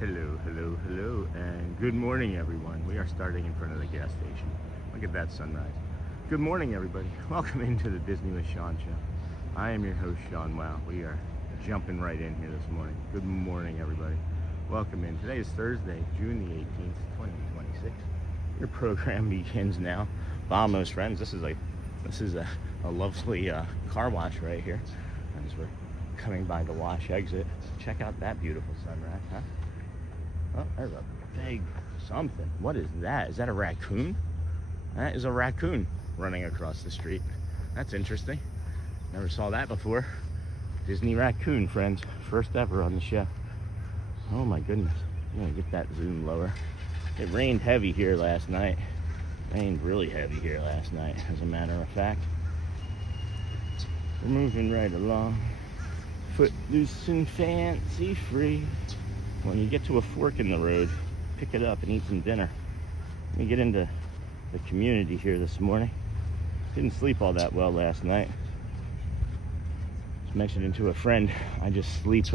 Hello, hello, hello, and good morning, everyone. We are starting in front of the gas station. Look at that sunrise. Good morning, everybody. Welcome into the Disney with Sean show. I am your host, Sean. Wow, we are jumping right in here this morning. Good morning, everybody. Welcome in. Today is Thursday, June the 18th, 2026. Your program begins now. Vamos, friends. This is a lovely car wash right here. As we're coming by the wash exit. Check out that beautiful sunrise, huh? Oh, there's a big something. What is that? Is that a raccoon? That is a raccoon running across the street. That's interesting. Never saw that before. Disney raccoon, friends. First ever on the show. Oh my goodness. I'm gonna get that zoom lower. It rained heavy here last night. Rained really heavy here last night, as a matter of fact. We're moving right along. Foot loose and fancy free. When you get to a fork in the road, pick it up and eat some dinner. Let me get into the community here this morning. Didn't sleep all that well last night. Just mentioning to a friend, I just sleep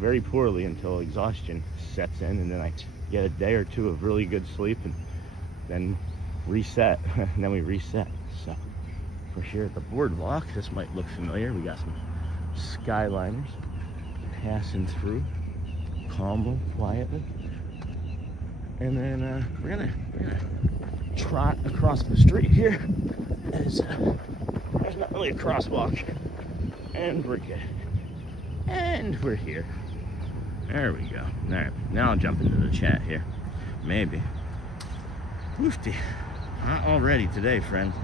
very poorly until exhaustion sets in, and then I get a day or two of really good sleep and then reset. And then we reset. So we're here at the BoardWalk. This might look familiar. We got some Skyliners passing through calmly, quietly, and then we're gonna trot across the street here. As there's not really a crosswalk, and we're good, and we're here. There we go. All right, now I'll jump into the chat here. Maybe. Woofty. Not already today, friends.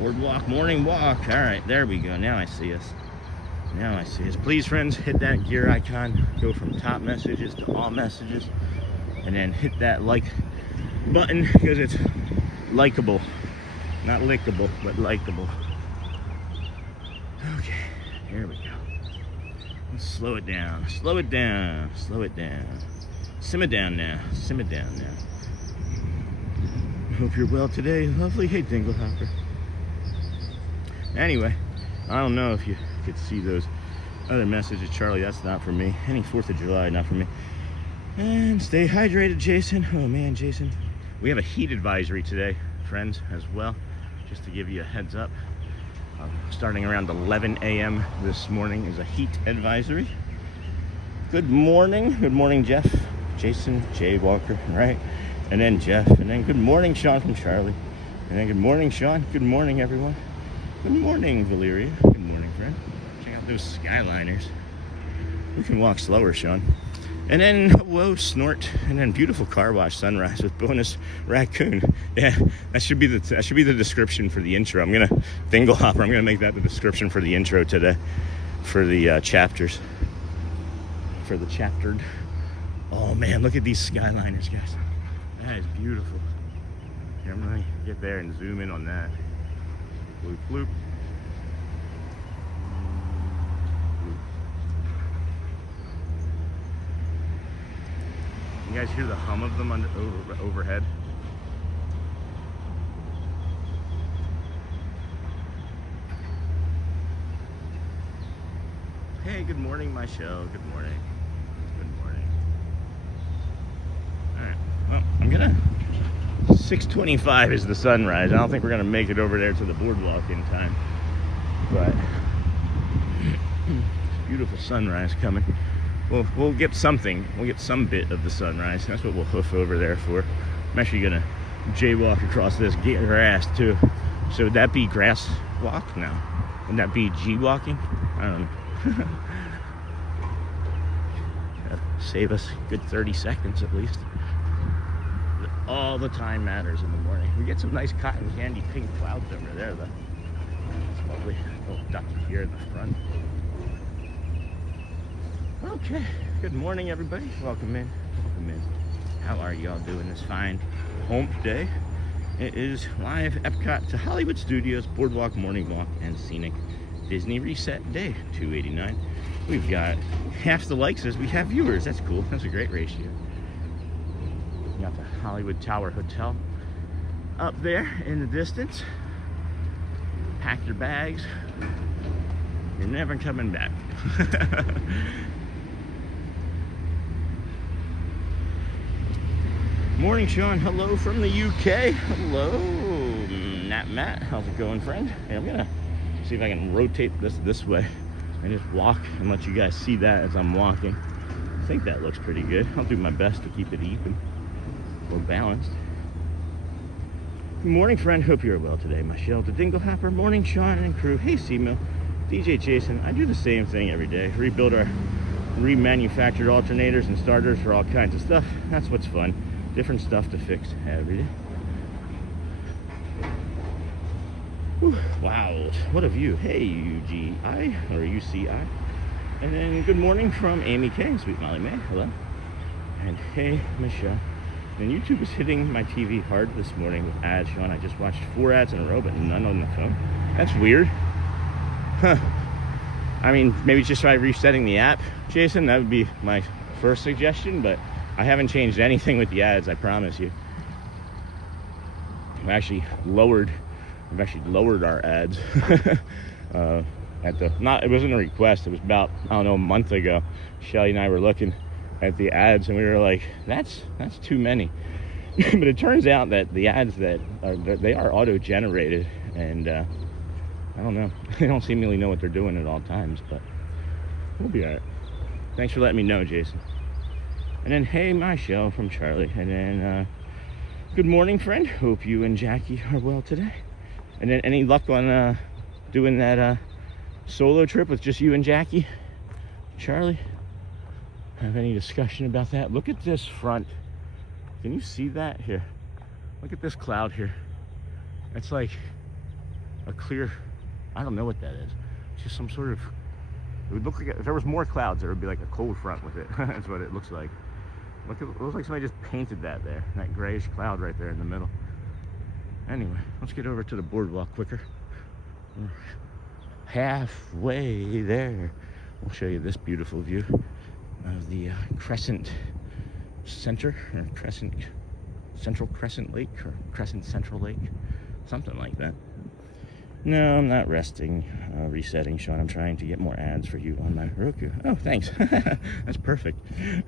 BoardWalk morning walk. All right, there we go. Now I see us. Now I see us. Please, friends, hit that gear icon. Go from top messages to all messages. And then hit that like button because it's likable. Not lickable, but likable. Okay, here we go. Let's slow it down. Slow it down. Slow it down. Simmer down now. Simmer down now. Hope you're well today. Lovely. Hey, Dinglehopper. Anyway, I don't know if you could see those other messages. Charlie, that's not for me. Any 4th of July, not for me. And stay hydrated, Jason. Oh man, Jason. We have a heat advisory today, friends, as well. Just to give you a heads up. Starting around 11 a.m. this morning is a heat advisory. Good morning. Good morning, Jeff. Jason, Jay Walker, right? And then Jeff. And then good morning, Sean from Charlie. And then good morning, Sean. Good morning, everyone. Good morning, Valeria. Good morning, friend. Check out those Skyliners. We can walk slower, Sean. And then, whoa, snort. And then beautiful car wash sunrise with bonus raccoon. Yeah, that should be the description for the intro. I'm gonna Dinglehopper. I'm gonna make that the description for the intro today, for the chapters, for the chaptered. Oh man, look at these Skyliners, guys. That is beautiful. Here, I'm gonna get there and zoom in on that. Bloop, bloop. You guys hear the hum of them overhead? Hey, good morning, my show. Good morning. Good morning. All right. Well, I'm gonna. 6:25 is the sunrise. I don't think we're gonna make it over there to the BoardWalk in time, but beautiful sunrise coming. We'll get something. We'll get some bit of the sunrise. That's what we'll hoof over there for. I'm actually gonna jaywalk across this grass too. So would that be grass walk? No. Would that be G-walking? I don't know. Save us a good 30 seconds at least. All the time matters in the morning. We get some nice cotton candy pink clouds over there though. It's lovely. A little ducky here in the front. Okay, good morning everybody. Welcome in. Welcome in. How are y'all doing this fine hump day? It is live EPCOT to Hollywood Studios, BoardWalk Morning Walk, and Scenic Disney Reset Day 289. We've got half the likes as we have viewers. That's cool. That's a great ratio. We got the Hollywood Tower Hotel up there in the distance. Pack your bags. You're never coming back. Morning, Sean. Hello from the UK. Hello, Matt. How's it going, friend? Hey, I'm gonna see if I can rotate this way and just walk and let you guys see that as I'm walking. I think that looks pretty good. I'll do my best to keep it even or balanced. Good morning, friend. Hope you're well today. Michelle, the Dingle Hopper. Morning, Sean and crew. Hey, C-Mill. DJ Jason. I do the same thing every day. Rebuild our remanufactured alternators and starters for all kinds of stuff. That's what's fun. Different stuff to fix every day. Whew, wow, what a view. Hey, UGI or UCI. And then good morning from Amy K and Sweet Molly May. Hello. And hey, Michelle. And YouTube is hitting my TV hard this morning with ads, Sean. I just watched 4 ads in a row, but none on the phone. That's weird. Huh. I mean, maybe just try resetting the app, Jason. That would be my first suggestion, but I haven't changed anything with the ads, I promise you. I've actually lowered our ads. It wasn't a request, it was about, I don't know, a month ago. Shelly and I were looking at the ads and we were like, that's too many. But it turns out that the ads they are auto-generated, and I don't know. They don't seemingly know what they're doing at all times, but we'll be all right. Thanks for letting me know, Jason. And then, hey, Michelle from Charlie. And then, good morning, friend. Hope you and Jackie are well today. And then, any luck on doing that solo trip with just you and Jackie? Charlie? Have any discussion about that? Look at this front. Can you see that here? Look at this cloud here. It's like a clear, I don't know what that is. It's just some sort of, it would look like, if there was more clouds, there would be like a cold front with it. That's what it looks like. Look, it looks like somebody just painted that there. That grayish cloud right there in the middle. Anyway, let's get over to the boardwalk quicker. We're halfway there. We'll show you this beautiful view of the Crescent Center, or Central Crescent Lake, or Crescent Central Lake, something like that. No, I'm not resetting, Sean. I'm trying to get more ads for you on my Roku. Oh, thanks. That's perfect.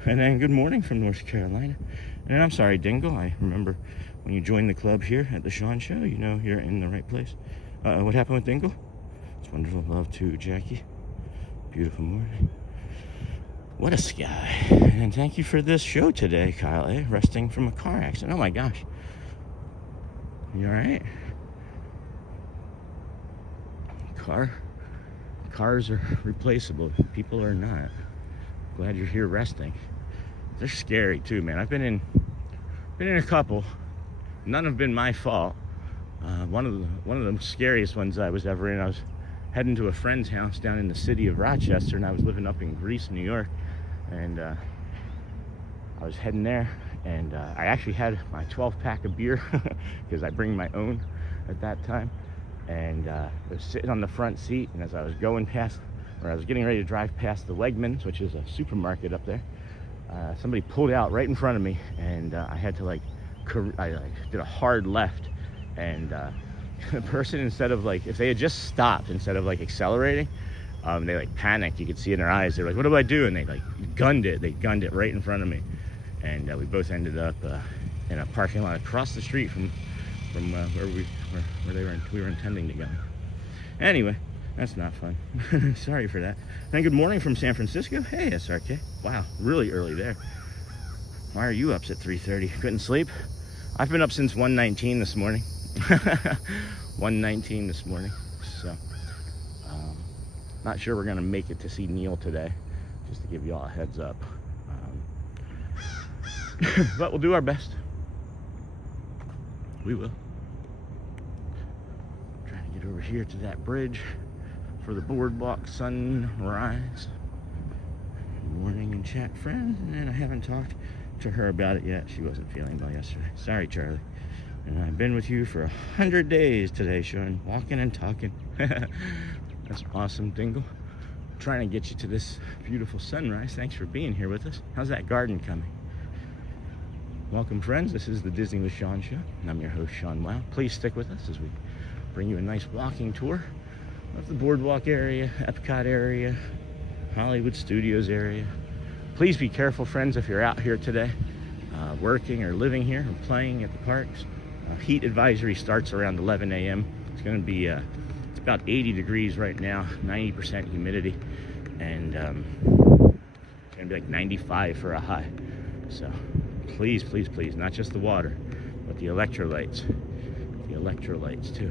And then good morning from North Carolina. And then I'm sorry, Dingle. I remember when you joined the club here at the Sean Show, you know you're in the right place. What happened with Dingle? It's wonderful. Love to Jackie. Beautiful morning. What a sky. And thank you for this show today, Kyle A. Resting from a car accident. Oh my gosh. You all right? Cars are replaceable. People are not. Glad you're here resting. They're scary too, man. I've been in a couple. None have been my fault. One of the scariest ones I was ever in. I was heading to a friend's house down in the city of Rochester, and I was living up in Greece, New York, and I was heading there, and I actually had my 12-pack of beer because I bring my own at that time. And I was sitting on the front seat, and as I was going past, or I was getting ready to drive past the Wegmans, which is a supermarket up there, somebody pulled out right in front of me, and I had to I did a hard left, and the person, instead of if they had just stopped, instead of accelerating, they panicked. You could see in their eyes. They were like, "What do I do?" And they gunned it. They gunned it right in front of me, and we both ended up in a parking lot across the street from where we were intending to go. Anyway, that's not fun. Sorry for that. And good morning from San Francisco. Hey, SRK. Wow, really early there. Why are you up at 3:30? Couldn't sleep? I've been up since 1:19 this morning. 1:19 this morning. So, not sure we're gonna make it to see Neil today. Just to give you all a heads up. But we'll do our best. We will. Trying to get over here to that bridge for the boardwalk sunrise. Good morning in chat, friends. And I haven't talked to her about it yet. She wasn't feeling well yesterday. Sorry, Charlie. And I've been with you for 100 days today, Sean. Walking and talking. That's awesome, Dingle. Trying to get you to this beautiful sunrise. Thanks for being here with us. How's that garden coming? Welcome, friends. This is the Disney with Sean Show, and I'm your host, Sean Wow. Please stick with us as we bring you a nice walking tour of the boardwalk area, EPCOT area, Hollywood Studios area. Please be careful, friends, if you're out here today. working or living here or playing at the parks. Heat advisory starts around 11 a.m. It's going to be it's about 80 degrees right now, 90% humidity, and it's going to be like 95 for a high. So please, please, please, not just the water, but the electrolytes too.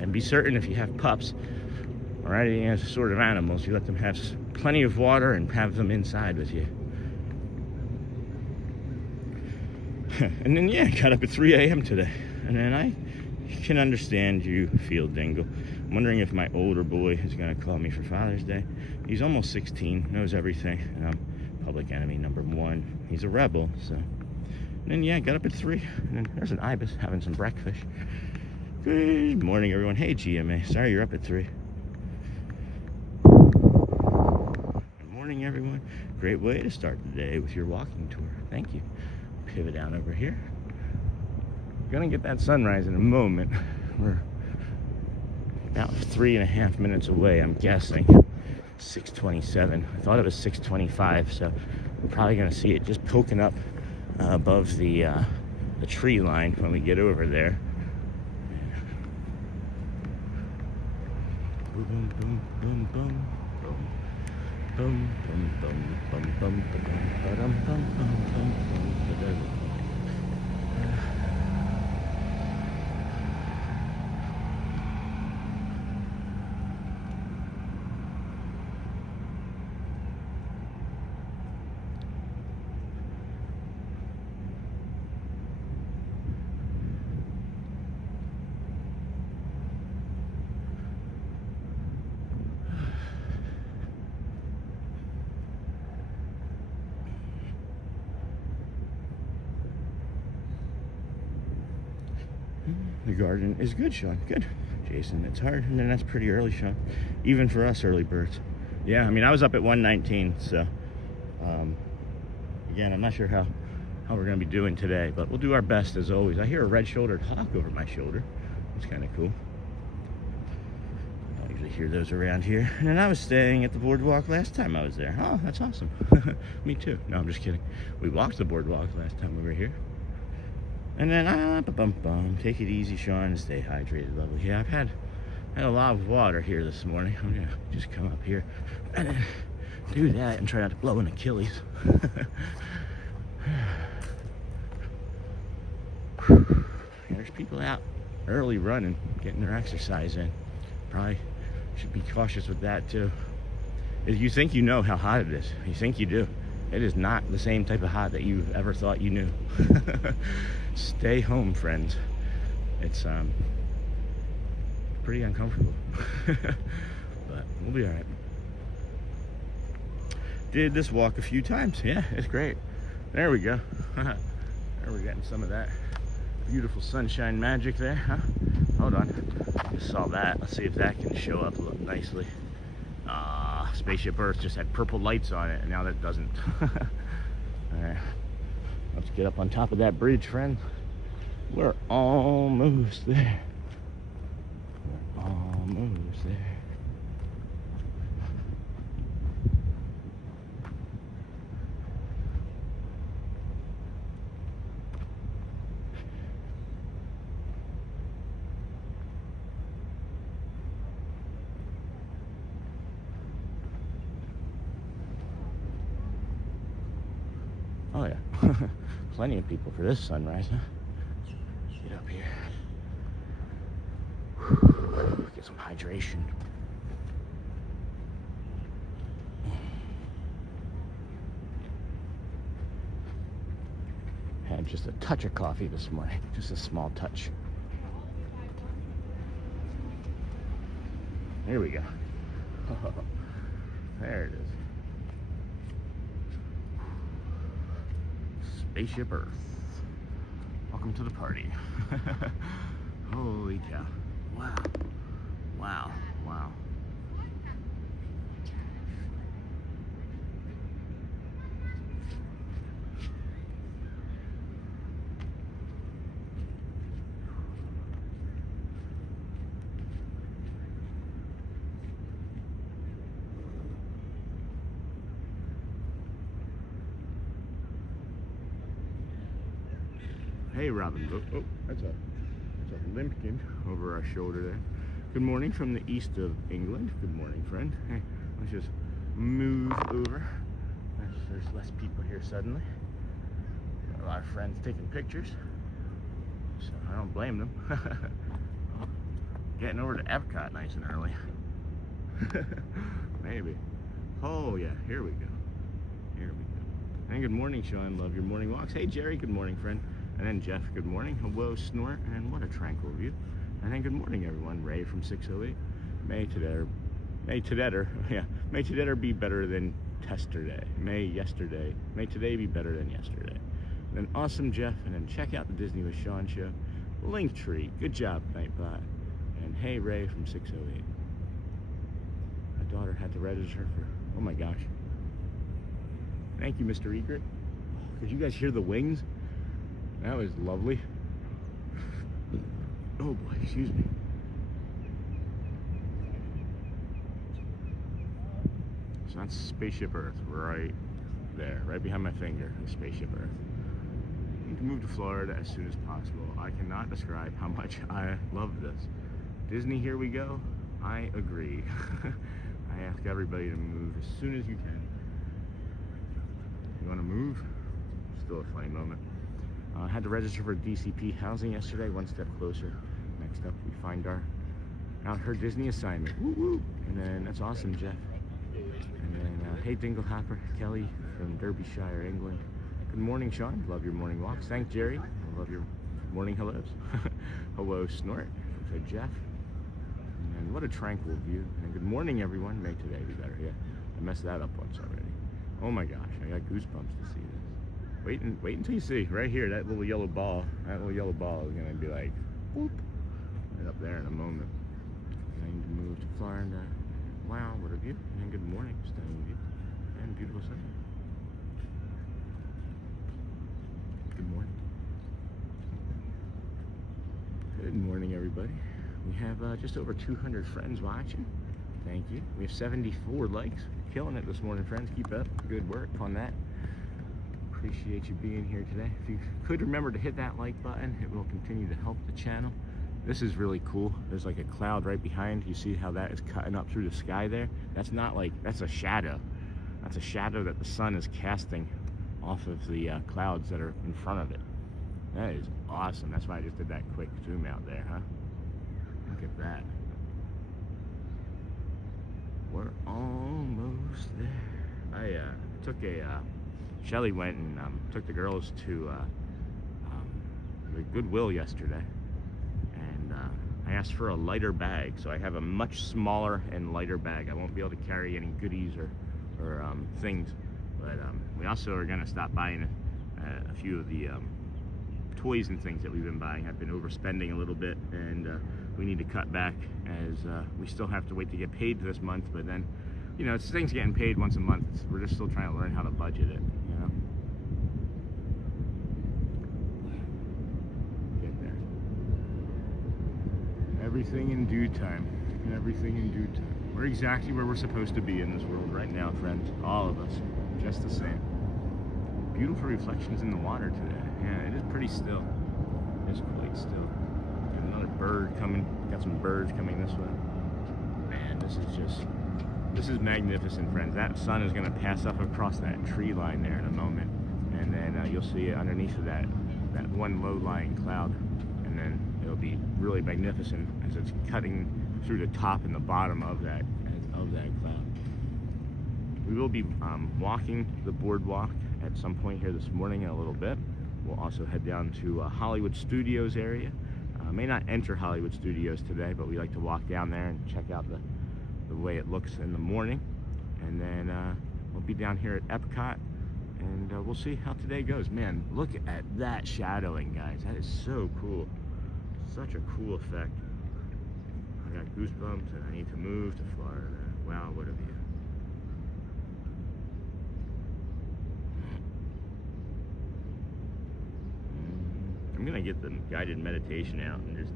And be certain if you have pups or any sort of animals, you let them have plenty of water and have them inside with you. And then, yeah, got up at 3 a.m. today. And then I can understand you feel dingle. I'm wondering if my older boy is going to call me for Father's Day. He's almost 16, knows everything. And I'm public enemy number 1. He's a rebel, so. And then, yeah, got up at 3. And then there's an ibis having some breakfast. Good morning, everyone. Hey, GMA. Sorry you're up at 3. Good morning, everyone. Great way to start the day with your walking tour. Thank you. Pivot down over here. Gonna get that sunrise in a moment. We're about 3.5 minutes away, I'm guessing. 6:27. I thought it was 6:25, so I'm probably gonna see it just poking up above the tree line when we get over there. Boom, boom, boom, boom, boom. Bum bum bum bum bum bum bum bum bum bum. The garden is good, Sean. Good. Jason, it's hard. And then that's pretty early, Sean. Even for us early birds. Yeah, I mean, I was up at 1:19, so again, I'm not sure how we're going to be doing today, but we'll do our best as always. I hear a red-shouldered hawk over my shoulder. It's kind of cool. I usually hear those around here. And then I was staying at the BoardWalk last time I was there. Oh, that's awesome. Me too. No, I'm just kidding. We walked the BoardWalk last time we were here. And then, take it easy, Sean, and stay hydrated, lovely. Yeah, I've had a lot of water here this morning. I'm gonna just come up here and then do that and try not to blow an Achilles. There's people out early running, getting their exercise in. Probably should be cautious with that too. If you think you know how hot it is, you think you do. It is not the same type of hot that you ever thought you knew. Stay home, friends. It's pretty uncomfortable. But we'll be all right. Did this walk a few times. Yeah, it's great. There we go. There we're getting some of that beautiful sunshine magic there, huh? Hold on. Just saw that. Let's see if that can show up a little nicely. Spaceship Earth just had purple lights on it, and now that doesn't. Alright, let's get up on top of that bridge, friend. We're almost there. We're almost there. Oh yeah, plenty of people for this sunrise, huh? Get up here. Get some hydration. Had just a touch of coffee this morning, just a small touch. Here we go. There it is. Spaceship Earth. Welcome to the party. Holy cow. Wow. Wow. Wow. Hey, Robin. Oh, that's a limpkin over our shoulder there. Good morning from the east of England. Good morning, friend. Hey, let's just move over. There's less people here suddenly. Got a lot of friends taking pictures, so I don't blame them. Getting over to EPCOT nice and early. Maybe. Oh yeah, here we go. Here we go. And good morning, Sean. Love your morning walks. Hey, Jerry. Good morning, friend. And then Jeff. Good morning. Hello, Snort. And what a tranquil view. And then good morning, everyone. Ray from 608. May today be better than yesterday. May today be better than yesterday. And then awesome, Jeff. And then check out the Disney with Sean show. Linktree. Good job, Nightbot. And hey, Ray from 608. My daughter had to register for, oh my gosh. Thank you, Mr. Egret. Could you guys hear the wings? That was lovely. Oh boy, excuse me. So that's Spaceship Earth right there, right behind my finger, is Spaceship Earth. I need to move to Florida as soon as possible. I cannot describe how much I love this. Disney, here we go. I agree. I ask everybody to move as soon as you can. You want to move? Still a funny moment. I had to register for DCP housing yesterday, one step closer. Next up, we find her Disney assignment. Woo woo! And then that's awesome, Jeff. And then, hey, Dinglehopper, Kelly from Derbyshire, England. Good morning, Sean. Love your morning walks. Thank Jerry. I love your morning hellos. Hello, Snort. Said Jeff. And what a tranquil view. And good morning, everyone. May today be better. Yeah, I messed that up once already. Oh my gosh, I got goosebumps to see this. Wait until you see right here that little yellow ball. That little yellow ball is gonna be like, whoop, right up there in a moment. And I need to move to Florida. Wow, what a view! And good morning, stunning view, and beautiful sun. Good morning. Good morning, everybody. We have just over 200 friends watching. Thank you. We have 74 likes. Killing it this morning, friends. Keep up. Good work on that. Appreciate you being here today. If you could remember to hit that like button, it will continue to help the channel. This is really cool. There's like a cloud right behind. You see how that is cutting up through the sky there? That's not like, that's a shadow. That's a shadow that the sun is casting off of the clouds that are in front of it. That is awesome. That's why I just did that quick zoom out there, huh? Look at that. We're almost there. I took a, Shelly went and took the girls to the Goodwill yesterday. And I asked for a lighter bag, so I have a much smaller and lighter bag. I won't be able to carry any goodies or things. But we also are gonna stop buying a few of the toys and things that we've been buying. I've been overspending a little bit, and we need to cut back as we still have to wait to get paid this month. But then, you know, it's things getting paid once a month. We're just still trying to learn how to budget it, you know. Get there. Everything in due time. Everything in due time. We're exactly where we're supposed to be in this world right now, friends. All of us, just the same. Beautiful reflections in the water today. Yeah, it is pretty still. It's quite still. Got another bird coming. Got some birds coming this way. Man, this is magnificent, friends. That sun is going to pass up across that tree line there in a moment, and then you'll see it underneath of that one low-lying cloud, and then it'll be really magnificent as it's cutting through the top and the bottom of that cloud. We will be walking the boardwalk at some point here this morning in a little bit. We'll also head down to Hollywood Studios area. May not enter Hollywood Studios today, but we like to walk down there and check out the way it looks in the morning. And then we'll be down here at EPCOT, and we'll see how today goes. Man, look at that shadowing, guys. That is so cool. Such a cool effect. I got goosebumps, and I need to move to Florida. Wow, what a view. I'm gonna get the guided meditation out and just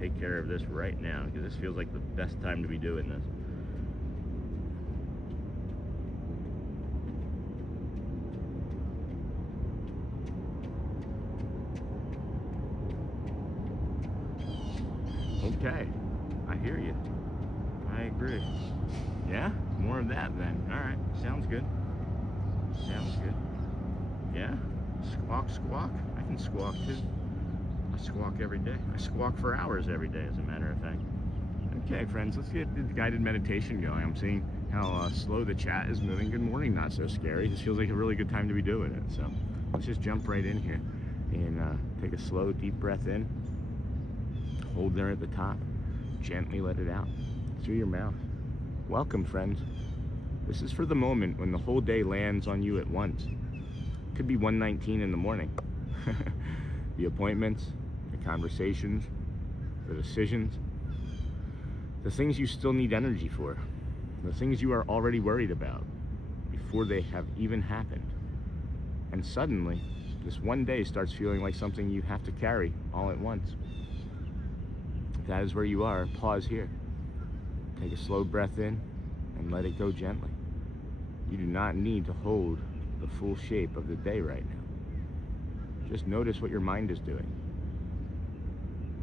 take care of this right now, because this feels like the best time to be doing this. agree. Yeah, more of that then. All right, sounds good. Sounds good. Yeah, squawk, squawk. I can squawk too. I squawk every day. I squawk for hours every day, as a matter of fact. Okay, friends, let's get the guided meditation going. I'm seeing how slow the chat is moving. Good morning, not so scary. This feels like a really good time to be doing it. So let's just jump right in here and take a slow, deep breath in. Hold there at the top. Gently let it out through your mouth. Welcome, friends. This is for the moment when the whole day lands on you at once. It could be 1:19 in the morning. The appointments, the conversations, the decisions, the things you still need energy for, the things you are already worried about before they have even happened. And suddenly, this one day starts feeling like something you have to carry all at once. If that is where you are, pause here. Take a slow breath in and let it go gently. You do not need to hold the full shape of the day right now. Just notice what your mind is doing.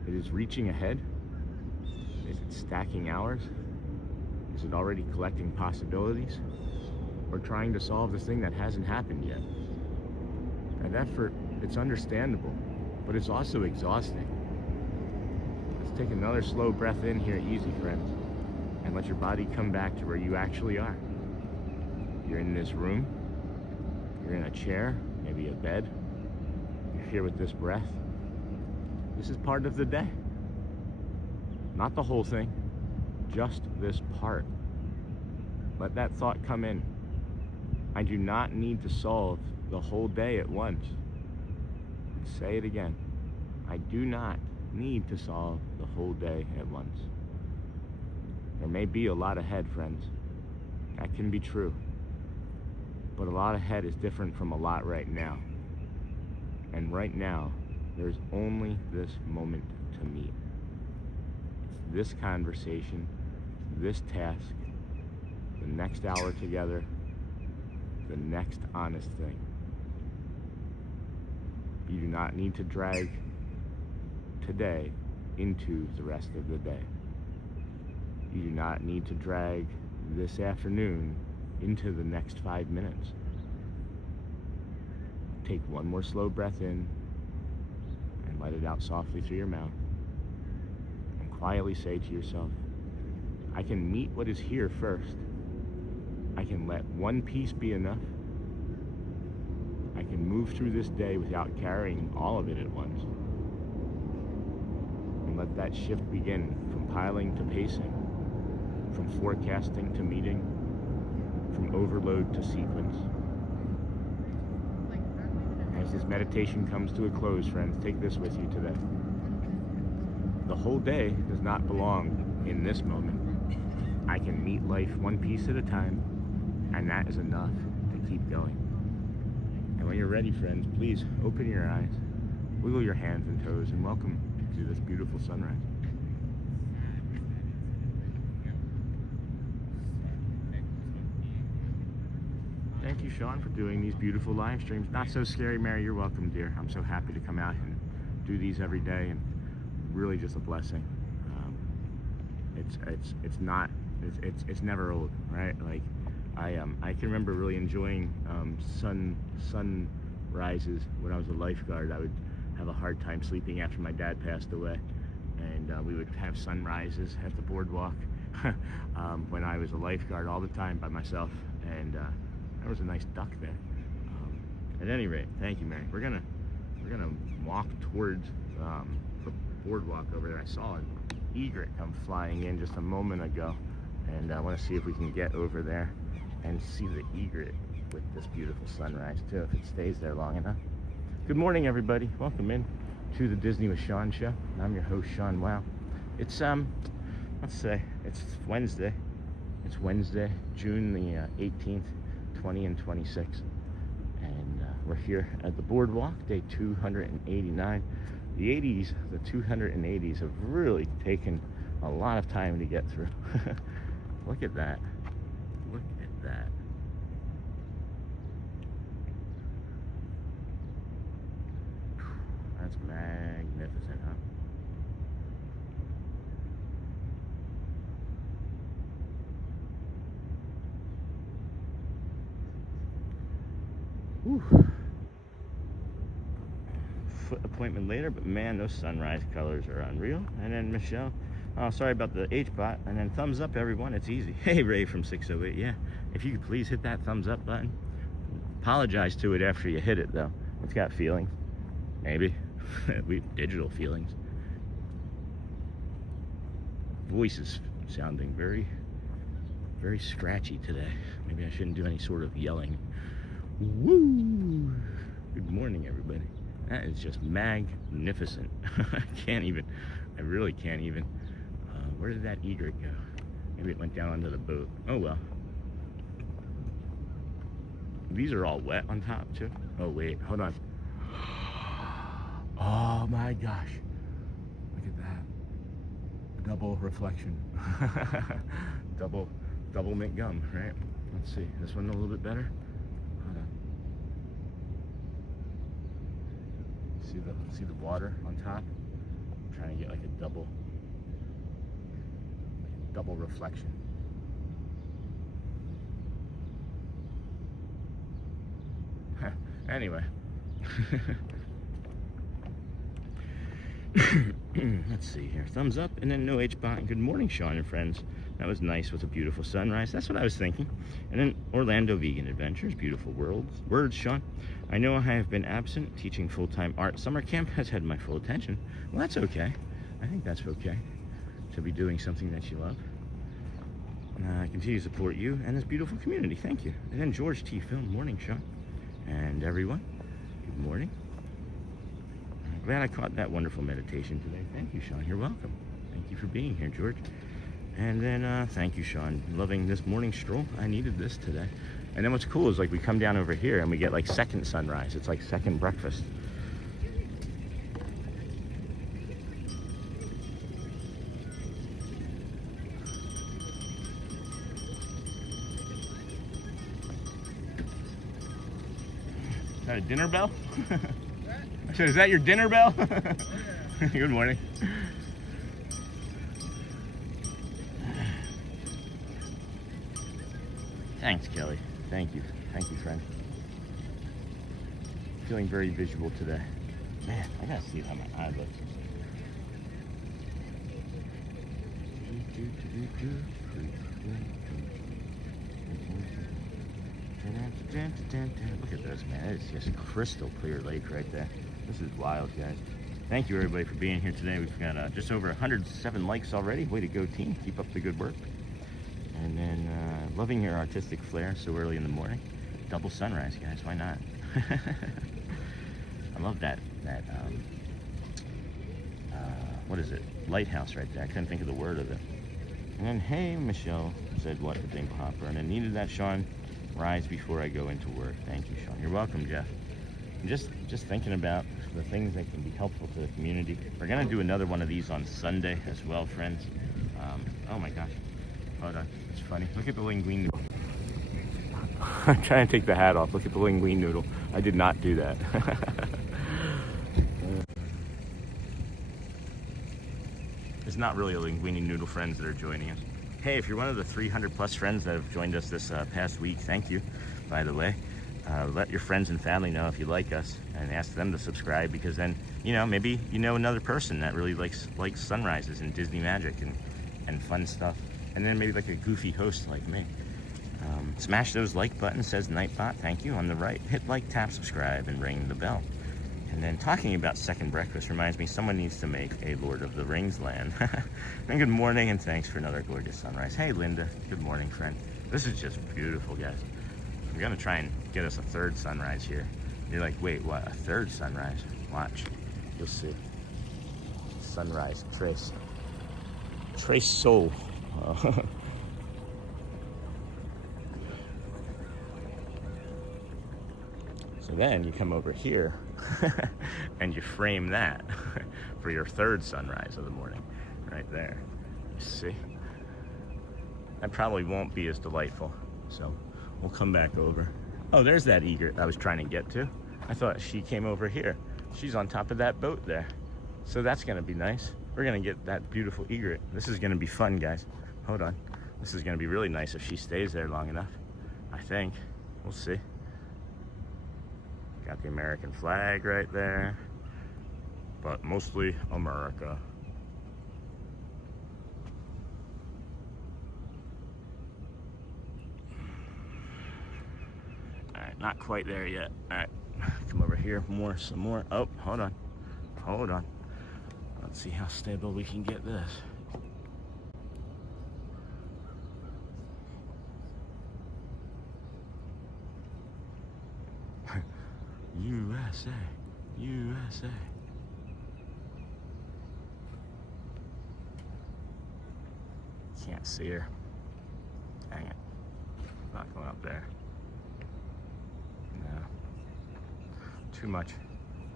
It is reaching ahead. Is it stacking hours? Is it already collecting possibilities? Or trying to solve the thing that hasn't happened yet? That effort, it's understandable, but it's also exhausting. Let's take another slow breath in here, easy, friends, and let your body come back to where you actually are. You're in this room. You're in a chair, maybe a bed. You're here with this breath. This is part of the day. Not the whole thing, just this part. Let that thought come in. I do not need to solve the whole day at once. Say it again. I do not need to solve the whole day at once. There may be a lot ahead, friends. That can be true. But a lot ahead is different from a lot right now. And right now, there's only this moment to meet. It's this conversation, this task, the next hour together, the next honest thing. You do not need to drag today into the rest of the day. You do not need to drag this afternoon into the next 5 minutes. Take one more slow breath in and let it out softly through your mouth. And quietly say to yourself, I can meet what is here first. I can let one piece be enough. I can move through this day without carrying all of it at once. And let that shift begin from piling to pacing, from forecasting to meeting, from overload to sequence. As this meditation comes to a close, friends, take this with you today. The whole day does not belong in this moment. I can meet life one piece at a time, and that is enough to keep going. And when you're ready, friends, please open your eyes, wiggle your hands and toes, and welcome to this beautiful sunrise. Thank you, Sean, for doing these beautiful live streams. Not so scary, Mary. You're welcome, dear. I'm so happy to come out and do these every day, and really just a blessing. It's never old, right? Like I can remember really enjoying sunrises when I was a lifeguard. I would have a hard time sleeping after my dad passed away, and we would have sunrises at the boardwalk when I was a lifeguard all the time by myself, and there was a nice duck there. At any rate, thank you, Mary. We're gonna walk towards the boardwalk over there. I saw an egret come flying in just a moment ago, and I want to see if we can get over there and see the egret with this beautiful sunrise too, if it stays there long enough. Good morning, everybody. Welcome in to the Disney with Sean show. I'm your host, Sean. Wow, it's let's say it's Wednesday. It's Wednesday, June the 18th, 20 and 26, and we're here at the boardwalk, day 289. The 80s, the 280s have really taken a lot of time to get through. Look at that. Look at that. That's magnificent, huh? Whew. Foot appointment later, but man, those sunrise colors are unreal. And then Michelle, oh, sorry about the H-bot. And then thumbs up, everyone. It's easy. Hey, Ray from 608. Yeah, if you could please hit that thumbs up button. Apologize to it after you hit it, though. It's got feelings. Maybe. Digital feelings. Voice is sounding very, very scratchy today. Maybe I shouldn't do any sort of yelling. Woo! Good morning, everybody. That is just magnificent. I really can't even. Where did that egret go? Maybe it went down onto the boat. Oh well. These are all wet on top too. Oh wait, hold on. Oh my gosh. Look at that. Double reflection. double mint gum, right? Let's see. This one a little bit better. Hold on. See the water on top? I'm trying to get like a double reflection. Anyway. Let's see here. Thumbs up and then no H-bot. Good morning, Sean and friends. That was nice with a beautiful sunrise. That's what I was thinking. And then Orlando Vegan Adventures. Beautiful words, Sean. I know I have been absent. Teaching full-time art summer camp has had my full attention. Well, that's okay. I think that's okay. To be doing something that you love. I continue to support you and this beautiful community. Thank you. And then George T. Film. Morning, Sean. And everyone. Good morning. I'm glad I caught that wonderful meditation today. Thank you, Sean. You're welcome. Thank you for being here, George. And then thank you, Sean. Loving this morning stroll. I needed this today. And then what's cool is like we come down over here and we get like second sunrise. It's like second breakfast. Is that a dinner bell? So is that your dinner bell? Good morning. Thanks, Kelly. Thank you. Thank you, friend. Feeling very visual today. Man, I gotta see how my eye looks. Look at this, man. It's just a crystal clear lake right there. This is wild, guys. Thank you, everybody, for being here today. We've got just over 107 likes already. Way to go, team. Keep up the good work. And then loving your artistic flair so early in the morning. Double sunrise, guys. Why not? I love that what is it? Lighthouse right there. I couldn't think of the word of it. And then, hey, Michelle said, what a ding hopper. And I needed that, Sean. Rise before I go into work. Thank you, Sean. You're welcome, Jeff. I'm just thinking about the things that can be helpful to the community. We're gonna do another one of these on Sunday as well, friends. Oh my gosh. Hold on. It's funny. Look at the linguine noodle. I'm trying to take the hat off. Look at the linguine noodle. I did not do that. It's not really a linguine noodle, friends that are joining us. Hey, if you're one of the 300 plus friends that have joined us this past week, thank you, by the way. Let your friends and family know if you like us and ask them to subscribe, because then, you know, maybe you know another person that really likes sunrises and Disney magic and fun stuff. And then maybe like a goofy host like me. Smash those like buttons, says Nightbot, thank you, on the right. Hit like, tap, subscribe, and ring the bell. And then talking about second breakfast reminds me someone needs to make a Lord of the Rings land. And good morning and thanks for another gorgeous sunrise. Hey, Linda, good morning, friend. This is just beautiful, guys. I'm gonna try and get us a third sunrise here. You're like, wait, what, a third sunrise? Watch, you'll see. Sunrise, Trace Soul. So then you come over here and you frame that for your third sunrise of the morning, right there. You see? That probably won't be as delightful, so we'll come back over. Oh, there's that egret I was trying to get to. I thought she came over here. She's on top of that boat there. So that's gonna be nice. We're gonna get that beautiful egret. This is gonna be fun, guys. Hold on. This is gonna be really nice if she stays there long enough. I think. We'll see. Got the American flag right there, but mostly America. All right, not quite there yet. All right, come over here, some more. Oh, hold on. Let's see how stable we can get this. USA, USA. Can't see her. Dang it. Not going up there. No. Too much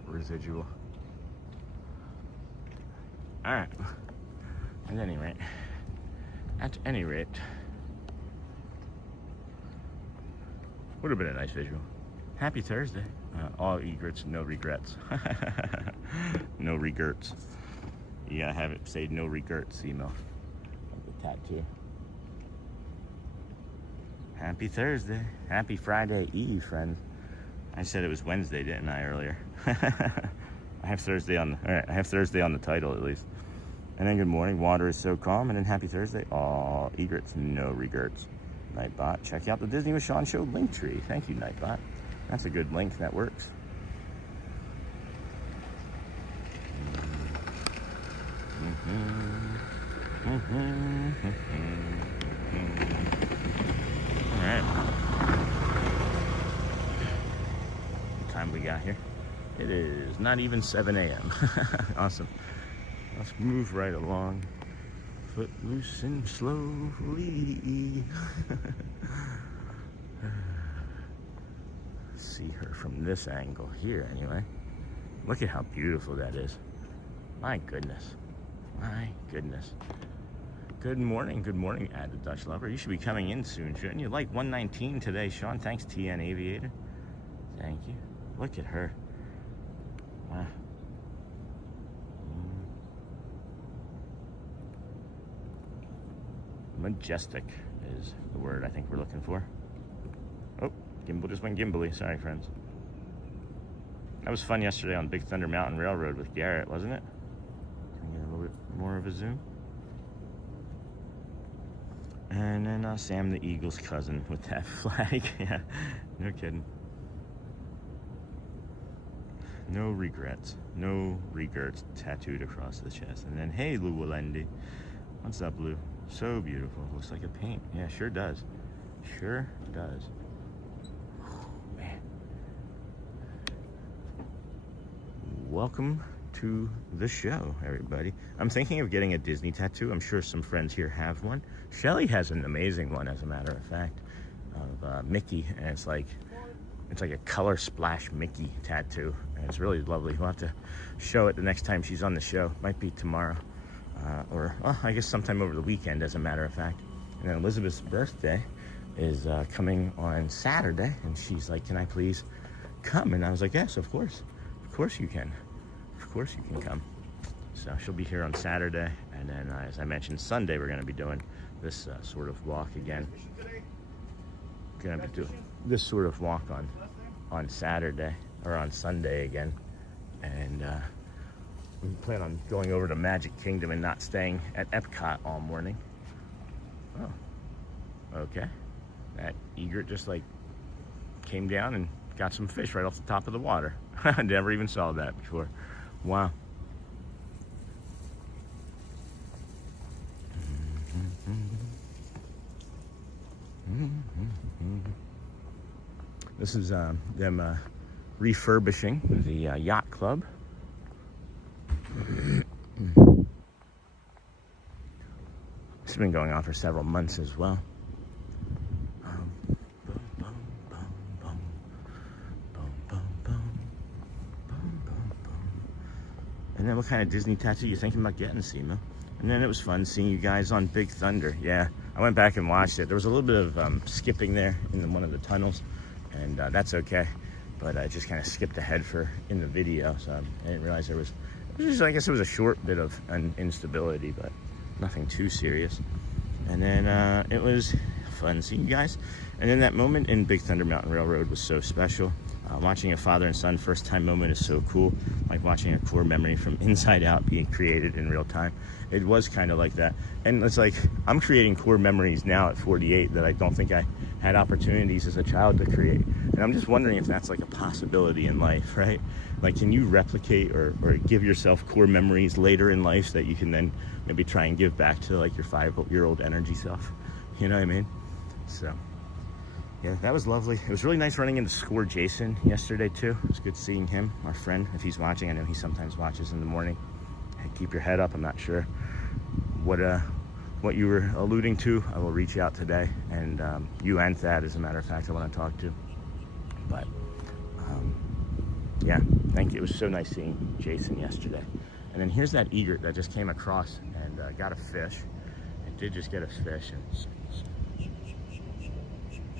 residual. Alright. At any rate, would have been a nice visual. Happy Thursday. All egrets, no regrets. No regrets. You gotta have it say no regrets, email. Like the tattoo. Happy Thursday. Happy Friday Eve, friends. I said it was Wednesday, didn't I, earlier? I have Thursday on the title at least. And then good morning, water is so calm, and then happy Thursday. All egrets, no regrets. Nightbot, check out the Disney with Sean Show link tree. Thank you, Nightbot. That's a good link that works. All right. What time we got here? It is not even 7 a.m. Awesome. Let's move right along. Foot loose and slowly. See her from this angle here anyway. Look at how beautiful that is. My goodness. My goodness. Good morning, Ad the Dutch Lover. You should be coming in soon, shouldn't you? Like 119 today, Sean. Thanks, TN Aviator. Thank you. Look at her. Wow. Majestic is the word I think we're looking for. Oh, gimbal just went gimbally. Sorry, friends. That was fun yesterday on Big Thunder Mountain Railroad with Garrett, wasn't it? Can we get a little bit more of a zoom? And then Sam the Eagle's cousin with that flag. Yeah, no kidding. No regrets. No regrets tattooed across the chest. And then, hey, Lou Walendi. What's up, Lou? So beautiful. Looks like a paint. Yeah, sure does. Sure does. Man. Welcome to the show, everybody. I'm thinking of getting a Disney tattoo. I'm sure some friends here have one. Shelly has an amazing one, as a matter of fact, of Mickey, and it's like a color splash Mickey tattoo, and it's really lovely. We'll have to show it the next time she's on the show. Might be tomorrow, or well, I guess sometime over the weekend, as a matter of fact. And then Elizabeth's birthday is coming on Saturday, and she's like, "Can I please come?" And I was like, "Yes, of course you can. Of course you can come." So she'll be here on Saturday, and then as I mentioned, Sunday we're going to be doing this sort of walk again. Going to be doing this sort of walk on Saturday or on Sunday again, and we plan on going over to Magic Kingdom and not staying at EPCOT all morning. Oh, okay. That egret just like came down and got some fish right off the top of the water. I never even saw that before. Wow. This is them refurbishing the yacht club. It's been going on for several months as well. And then what kind of Disney tattoo you thinking about getting, Seema? And then it was fun seeing you guys on Big Thunder. Yeah, I went back and watched it. There was a little bit of skipping there in one of the tunnels, and that's okay. But I just kind of skipped ahead in the video, so I didn't realize I guess it was a short bit of an instability, but nothing too serious. And then it was fun seeing you guys. And then that moment in Big Thunder Mountain Railroad was so special. Watching a father and son first time moment is so cool, like watching a core memory from inside out being created in real time. It was kind of like that. And it's like, I'm creating core memories now at 48 that I don't think I had opportunities as a child to create. And I'm just wondering if that's like a possibility in life, right? Like, can you replicate or give yourself core memories later in life that you can then maybe try and give back to like your 5-year-old energy self? You know what I mean? So yeah, that was lovely. It was really nice running into Score Jason yesterday too. It was good seeing him, our friend, if he's watching. I know he sometimes watches in the morning. Hey, keep your head up. I'm not sure what you were alluding to. I will reach out today, and you and Thad, as a matter of fact, I want to talk to. But yeah, thank you. It was so nice seeing Jason yesterday. And then here's that egret that just came across and got a fish. It did just get a fish, and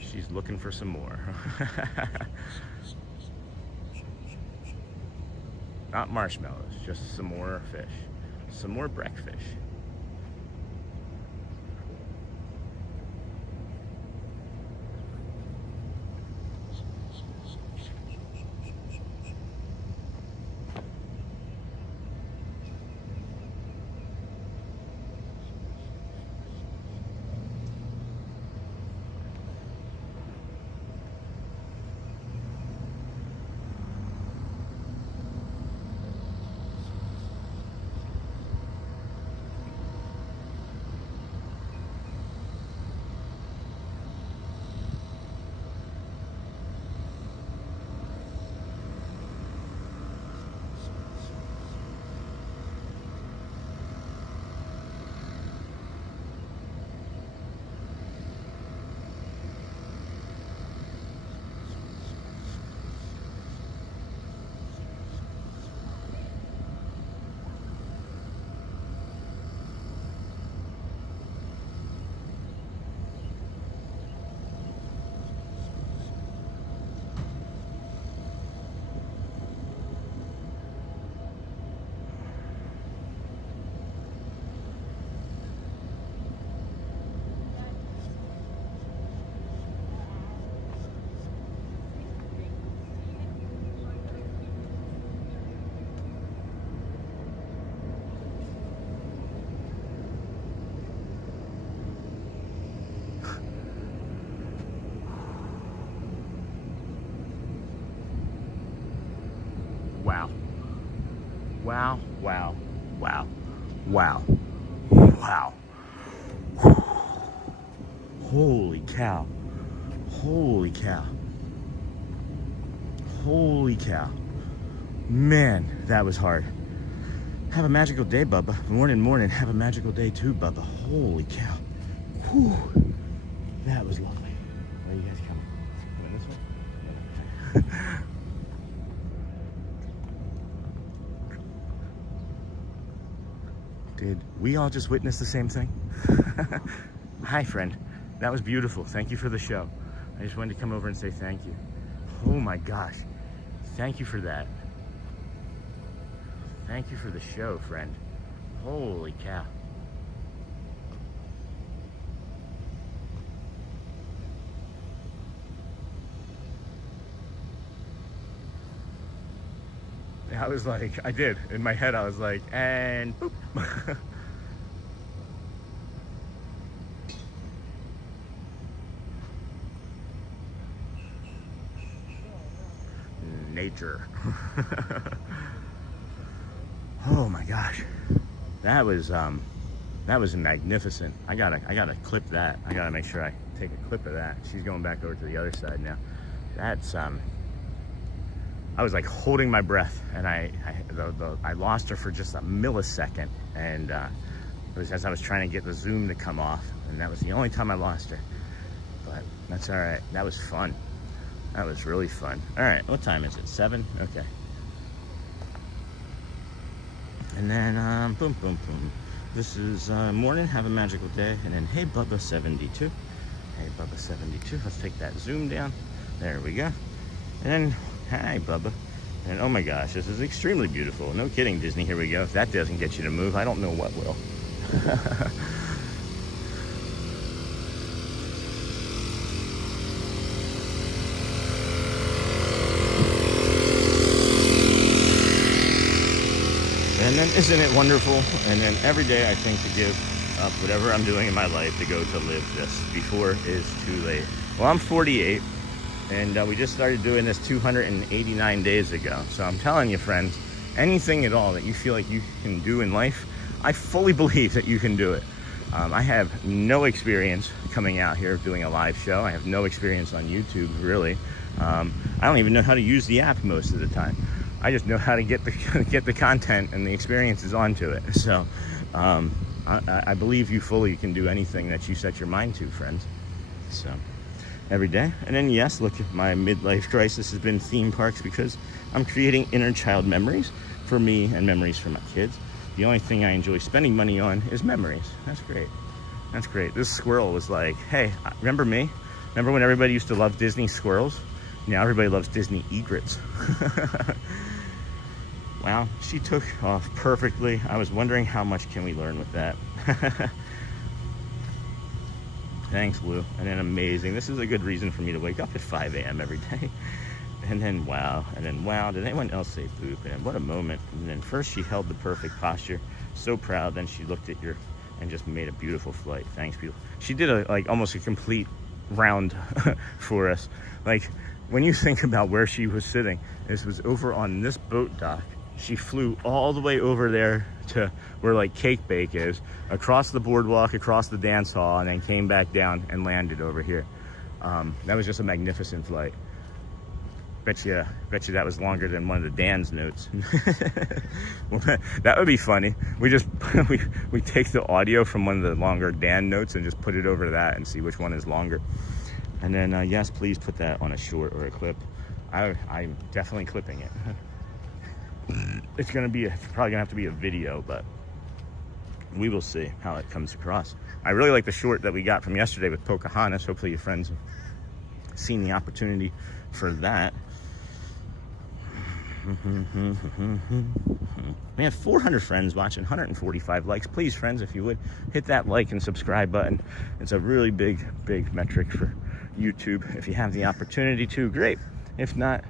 she's looking for some more. Not marshmallows, just some more fish. Some more breakfish. Wow. Wow, wow, wow, wow, wow. Holy cow. Holy cow. Holy cow. Man, that was hard. Have a magical day, Bubba. Morning. Have a magical day too, Bubba. Holy cow. Whew. That was lovely. Where are you guys coming? Coming this way? Did we all just witness the same thing? Hi, friend. That was beautiful. Thank you for the show. I just wanted to come over and say thank you. Oh my gosh. Thank you for that. Thank you for the show, friend. Holy cow. I was like, I did. In my head, I was like, and boop. Nature. Oh my gosh. That was magnificent. I gotta clip that. I gotta make sure I take a clip of that. She's going back over to the other side now. That's I was like holding my breath, and I lost her for just a millisecond, and it was as I was trying to get the zoom to come off, and that was the only time I lost her. But that's all right. That was fun. That was really fun. All right, what time is it? 7? Okay. And then boom, boom, boom. This is morning. Have a magical day. And then hey, Bubba 72. Hey, Bubba 72. Let's take that zoom down. There we go. And then hi, Bubba. And oh my gosh, this is extremely beautiful. No kidding, Disney. Here we go. If that doesn't get you to move, I don't know what will. then isn't it wonderful? And then every day I think to give up whatever I'm doing in my life to go to live this before it is too late. Well, I'm 48, and we just started doing this 289 days ago. So I'm telling you, friends, anything at all that you feel like you can do in life, I fully believe that you can do it. I have no experience coming out here doing a live show. I have no experience on YouTube, really. I don't even know how to use the app most of the time. I just know how to get the content and the experiences onto it. So I believe you fully can do anything that you set your mind to, friends. So every day. And then yes, look, my midlife crisis has been theme parks because I'm creating inner child memories for me and memories for my kids. The only thing I enjoy spending money on is memories. That's great. That's great. This squirrel was like, hey, remember me? Remember when everybody used to love Disney squirrels? Now everybody loves Disney egrets. Wow, she took off perfectly. I was wondering how much can we learn with that. Thanks, Lou. And then amazing. This is a good reason for me to wake up at 5 a.m. every day. And then wow, and then wow. Did anyone else say boop? And what a moment. And then first she held the perfect posture. So proud. Then she looked at your and just made a beautiful flight. Thanks, beautiful. She did almost a complete round for us. Like when you think about where she was sitting, this was over on this boat dock. She flew all the way over there to where like Cake Bake is, across the boardwalk, across the dance hall, and then came back down and landed over here. That was just a magnificent flight. Bet you that was longer than one of the Dan's notes. Well, that would be funny. We just we take the audio from one of the longer Dan notes and just put it over to that and see which one is longer. And then yes, please put that on a short or a clip. I'm definitely clipping it. It's probably gonna have to be a video, but we will see how it comes across. I really like the short that we got from yesterday with Pocahontas. Hopefully your friends have seen the opportunity for that. We have 400 friends watching, 145 likes. Please, friends, if you would, hit that like and subscribe button. It's a really big metric for YouTube. If you have the opportunity to, great. If not,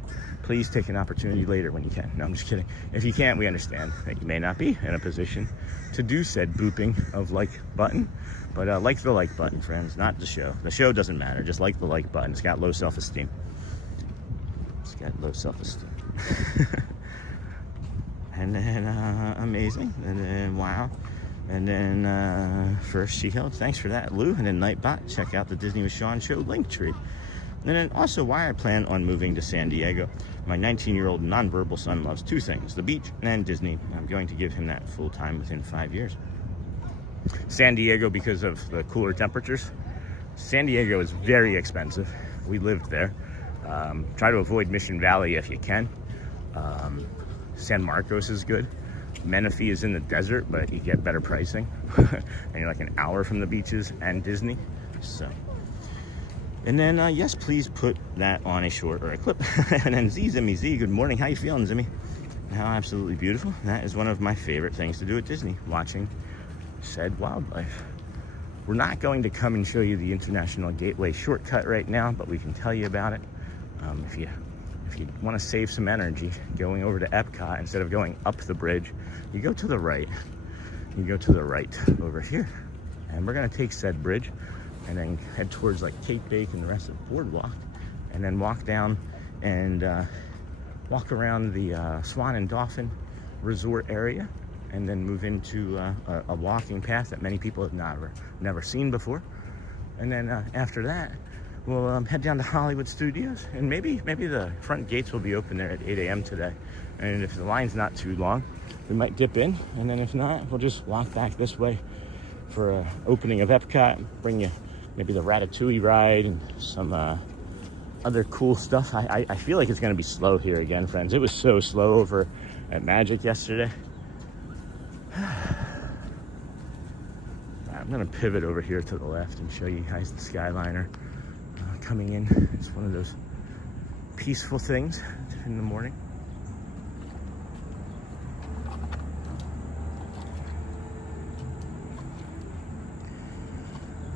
please take an opportunity later when you can. No, I'm just kidding. If you can't, we understand that you may not be in a position to do said booping of like button. But like the like button, friends, not the show. The show doesn't matter. Just like the like button. It's got low self-esteem. It's got low self-esteem. And then amazing. And then wow. And then first she held. Thanks for that, Lou. And then Nightbot. Check out the Disney with Sean show link tree. And then also why I plan on moving to San Diego. My 19-year-old nonverbal son loves two things, the beach and Disney. I'm going to give him that full time within 5 years. San Diego because of the cooler temperatures. San Diego is very expensive. We lived there. Try to avoid Mission Valley if you can. San Marcos is good. Menifee is in the desert, but you get better pricing. And you're like an hour from the beaches and Disney. So. And then, yes, please put that on a short or a clip. And then Zimmy Z, good morning. How you feeling, Zimmy? How absolutely beautiful. That is one of my favorite things to do at Disney, watching said wildlife. We're not going to come and show you the International Gateway shortcut right now, but we can tell you about it. If you want to save some energy going over to EPCOT, instead of going up the bridge, you go to the right. You go to the right over here. And we're going to take said bridge and then head towards like Cake Bake and the rest of the boardwalk, and then walk down and walk around the Swan and Dolphin resort area, and then move into a walking path that many people have never seen before. And then after that, we'll head down to Hollywood Studios, and maybe the front gates will be open there at 8 a.m. today. And if the line's not too long, we might dip in, and then if not, we'll just walk back this way for an opening of EPCOT, bring you maybe the Ratatouille ride and some other cool stuff. I feel like it's going to be slow here again, friends. It was so slow over at Magic yesterday. I'm going to pivot over here to the left and show you guys the Skyliner coming in. It's one of those peaceful things in the morning.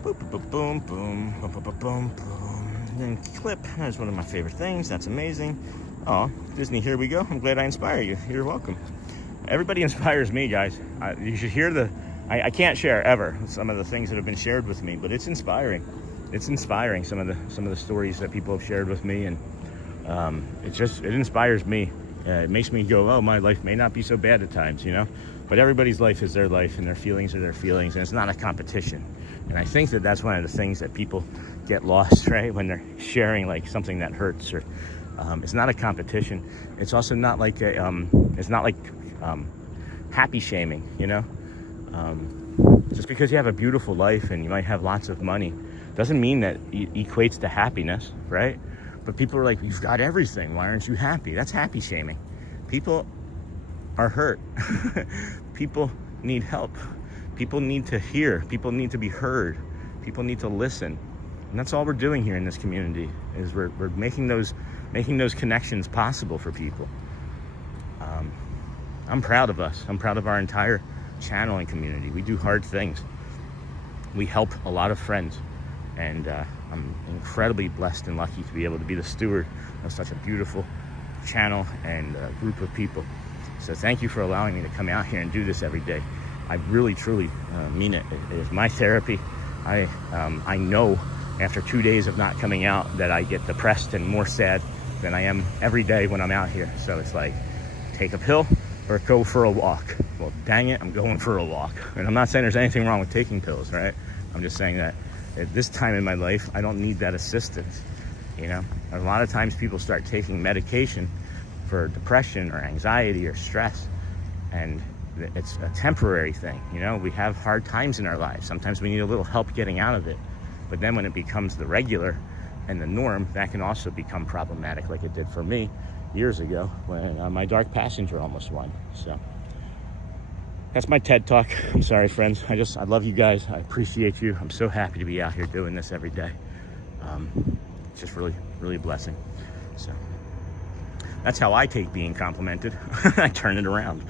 Boom, boom, boom, boom, boom, boom, boom, boom. And then clip. That's one of my favorite things. That's amazing. Oh, Disney, here we go. I'm glad I inspire you. You're welcome. everybody inspires me, guys. You should hear I can't share ever some of the things that have been shared with me, but it's inspiring. It's inspiring, some of the stories that people have shared with me, and it inspires me. It makes me go, oh, my life may not be so bad at times, you know? But everybody's life is their life, and their feelings are their feelings, and it's not a competition. And I think that that's one of the things that people get lost, right? When they're sharing like something that hurts, or it's not a competition. It's also not like it's not like happy shaming, you know? Just because you have a beautiful life and you might have lots of money doesn't mean that it equates to happiness, right? But people are like, you've got everything, why aren't you happy? That's happy shaming. People are hurt. People need help. People need to hear. People need to be heard. People need to listen. And that's all we're doing here in this community, is we're making those connections possible for people. I'm proud of us. I'm proud of our entire channel and community. We do hard things. We help a lot of friends. And I'm incredibly blessed and lucky to be able to be the steward of such a beautiful channel and group of people. So thank you for allowing me to come out here and do this every day. I really, truly mean it. It is my therapy. I know after 2 days of not coming out that I get depressed and more sad than I am every day when I'm out here. So it's like, take a pill or go for a walk. Well, dang it, I'm going for a walk. And I'm not saying there's anything wrong with taking pills, right? I'm just saying that at this time in my life, I don't need that assistance, you know? A lot of times people start taking medication for depression or anxiety or stress, and it's a temporary thing, you know? We have hard times in our lives. Sometimes we need a little help getting out of it. But then when it becomes the regular and the norm, that can also become problematic, like it did for me years ago when my dark passenger almost won. So that's my TED Talk. I'm sorry, friends. I love you guys. I appreciate you. I'm so happy to be out here doing this every day. It's just really, really a blessing. So that's how I take being complimented. I turn it around.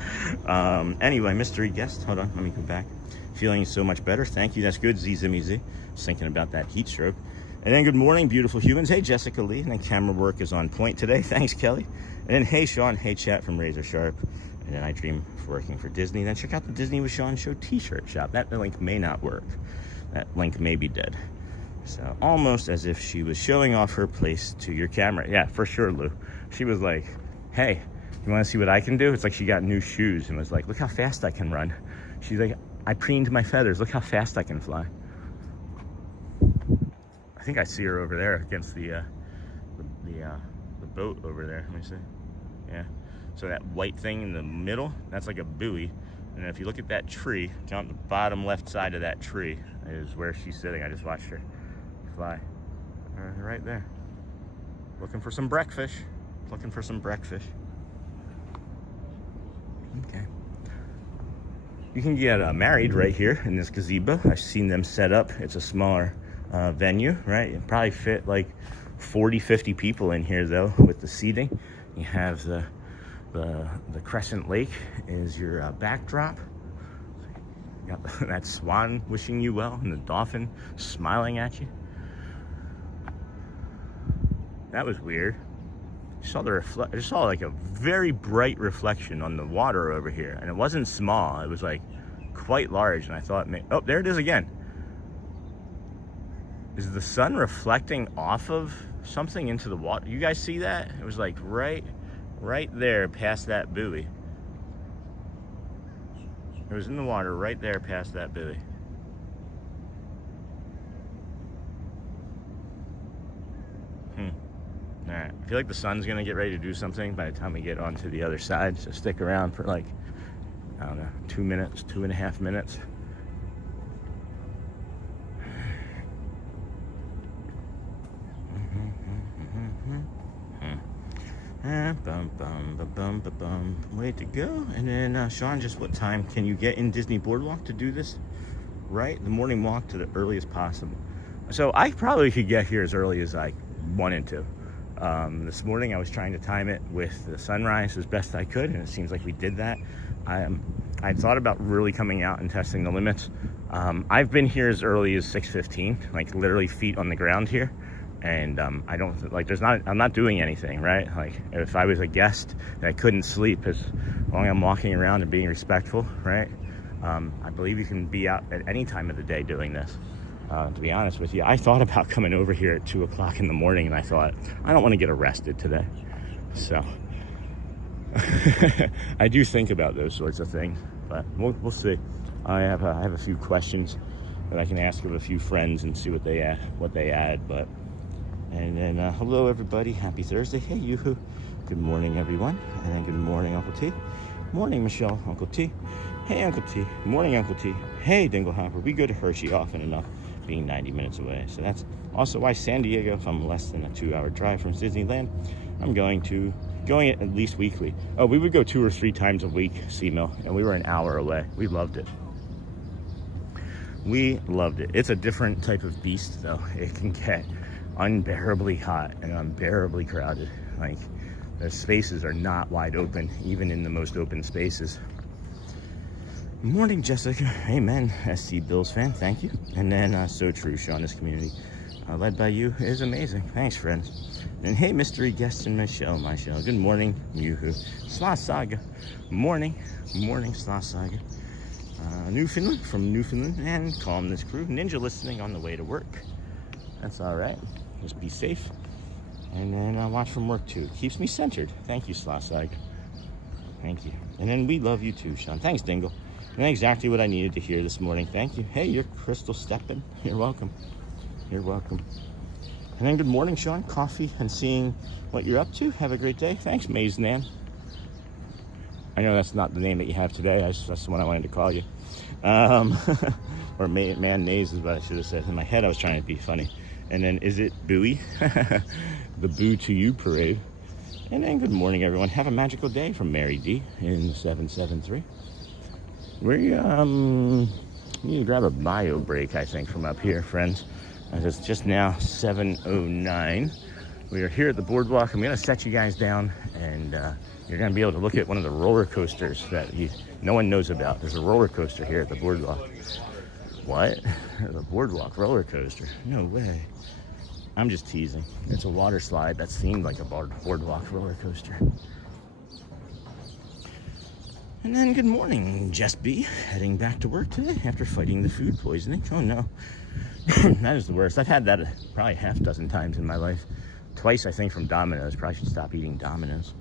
Anyway, mystery guest. Hold on, let me go back. Feeling so much better. Thank you. That's good. Z. Just thinking about that heat stroke. And then good morning, beautiful humans. Hey, Jessica Lee. And then camera work is on point today. Thanks, Kelly. And then hey, Sean. Hey, chat from Razor Sharp. And then I dream of working for Disney. Then check out the Disney with Sean Show t-shirt shop. That link may not work. That link may be dead. So almost as if she was showing off her place to your camera. Yeah, for sure, Lou. She was like, hey, you want to see what I can do? It's like she got new shoes and was like, look how fast I can run. She's like, I preened my feathers. Look how fast I can fly. I think I see her over there against the boat over there. Let me see. Yeah. So that white thing in the middle, that's like a buoy. And if you look at that tree, down the bottom left side of that tree is where she's sitting. I just watched her fly. Right there. Looking for some breakfish. Looking for some breakfish. Okay. You can get married right here in this gazebo. I've seen them set up. It's a smaller venue, right? You probably fit like 40, 50 people in here though with the seating. You have the Crescent Lake is your backdrop. You got that Swan wishing you well and the Dolphin smiling at you. That was weird. I just saw like a very bright reflection on the water over here, and it wasn't small. It was like quite large, and I thought, oh, there it is again. Is the sun reflecting off of something into the water? You guys see that? It was like right there past that buoy. It was in the water right there past that buoy. All right, I feel like the sun's gonna get ready to do something by the time we get onto the other side, so stick around for like, I don't know, 2 minutes, 2.5 minutes. Way to go. And then Sean, just what time can you get in Disney BoardWalk to do this? Right, the morning walk to the earliest possible. So I probably could get here as early as I wanted to. This morning I was trying to time it with the sunrise as best I could, and it seems like we did that. I thought about really coming out and testing the limits. I've been here as early as 6:15, like literally feet on the ground here. And I don't, like, I'm not doing anything, right? Like, if I was a guest and I couldn't sleep, as long as I'm walking around and being respectful, right? I believe you can be out at any time of the day doing this. To be honest with you, I thought about coming over here at 2 o'clock in the morning, and I thought, I don't want to get arrested today. So I do think about those sorts of things, but we'll see. I have a few questions that I can ask of a few friends and see what they add. But and then hello everybody, happy Thursday. Hey Yoo-hoo. Good morning everyone, and then good morning Uncle T. Morning Michelle, Uncle T. Hey Uncle T. Morning Uncle T. Hey Dinglehopper. We go to Hershey often enough, being 90 minutes away. So that's also why San Diego, if I'm less than a 2-hour drive from Disneyland, I'm going at least weekly. Oh, we would go 2 or 3 times a week, Seamill, and we were an hour away. We loved it. We loved it. It's a different type of beast though. It can get unbearably hot and unbearably crowded. Like, the spaces are not wide open, even in the most open spaces. Morning, Jessica. Amen. SC Bills fan, thank you. And then, so true, Sean, this community, led by you, is amazing. Thanks, friends. And hey, mystery guest and Michelle. Good morning, Yoo-hoo. Slaw Saga. Morning, Slaw Saga. Newfoundland, from Newfoundland, and Calmness Crew. Ninja listening on the way to work. That's all right. Just be safe. And then watch from work, too. It keeps me centered. Thank you, Slaw Saga. Thank you. And then we love you, too, Sean. Thanks, Dingle. And exactly what I needed to hear this morning. Thank you. Hey, you're Crystal Steppen. You're welcome. You're welcome. And then good morning, Sean. Coffee and seeing what you're up to. Have a great day. Thanks, Maze Nan. I know that's not the name that you have today. That's the one I wanted to call you. Or Man Maze is what I should have said. In my head, I was trying to be funny. And then, is it Bowie? The Boo to You parade. And then good morning, everyone. Have a magical day from Mary D in 773. We need to grab a bio break, I think, from up here, friends. It's just now 7:09. We are here at the boardwalk. I'm going to set you guys down, and you're going to be able to look at one of the roller coasters that no one knows about. There's a roller coaster here at the boardwalk. What? The boardwalk roller coaster? No way. I'm just teasing. It's a water slide that's themed like a boardwalk roller coaster. And then good morning, Jess B. Heading back to work today after fighting the food poisoning. Oh no. That is the worst. I've had that probably half dozen times in my life. Twice, I think, from Domino's. Probably should stop eating Domino's.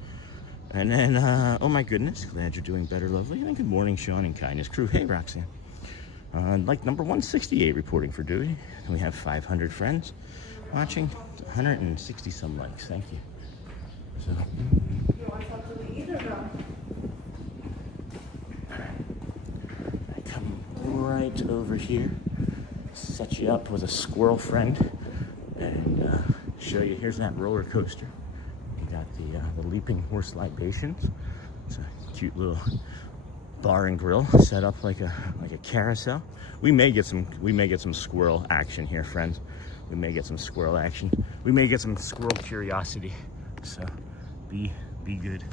And then, oh my goodness, glad you're doing better, lovely. And then good morning, Sean and Kindness Crew. Hey, Roxanne. Like number 168 reporting for Dewey. And we have 500 friends watching, 160 some likes. Thank you. So. You want something to eat or no? I come right over here, set you up with a squirrel friend, and show you. Here's that roller coaster. You got the leaping horse libations. It's a cute little bar and grill set up like a carousel. We may get some squirrel action here, friends. We may get some squirrel action. We may get some squirrel curiosity. So be good.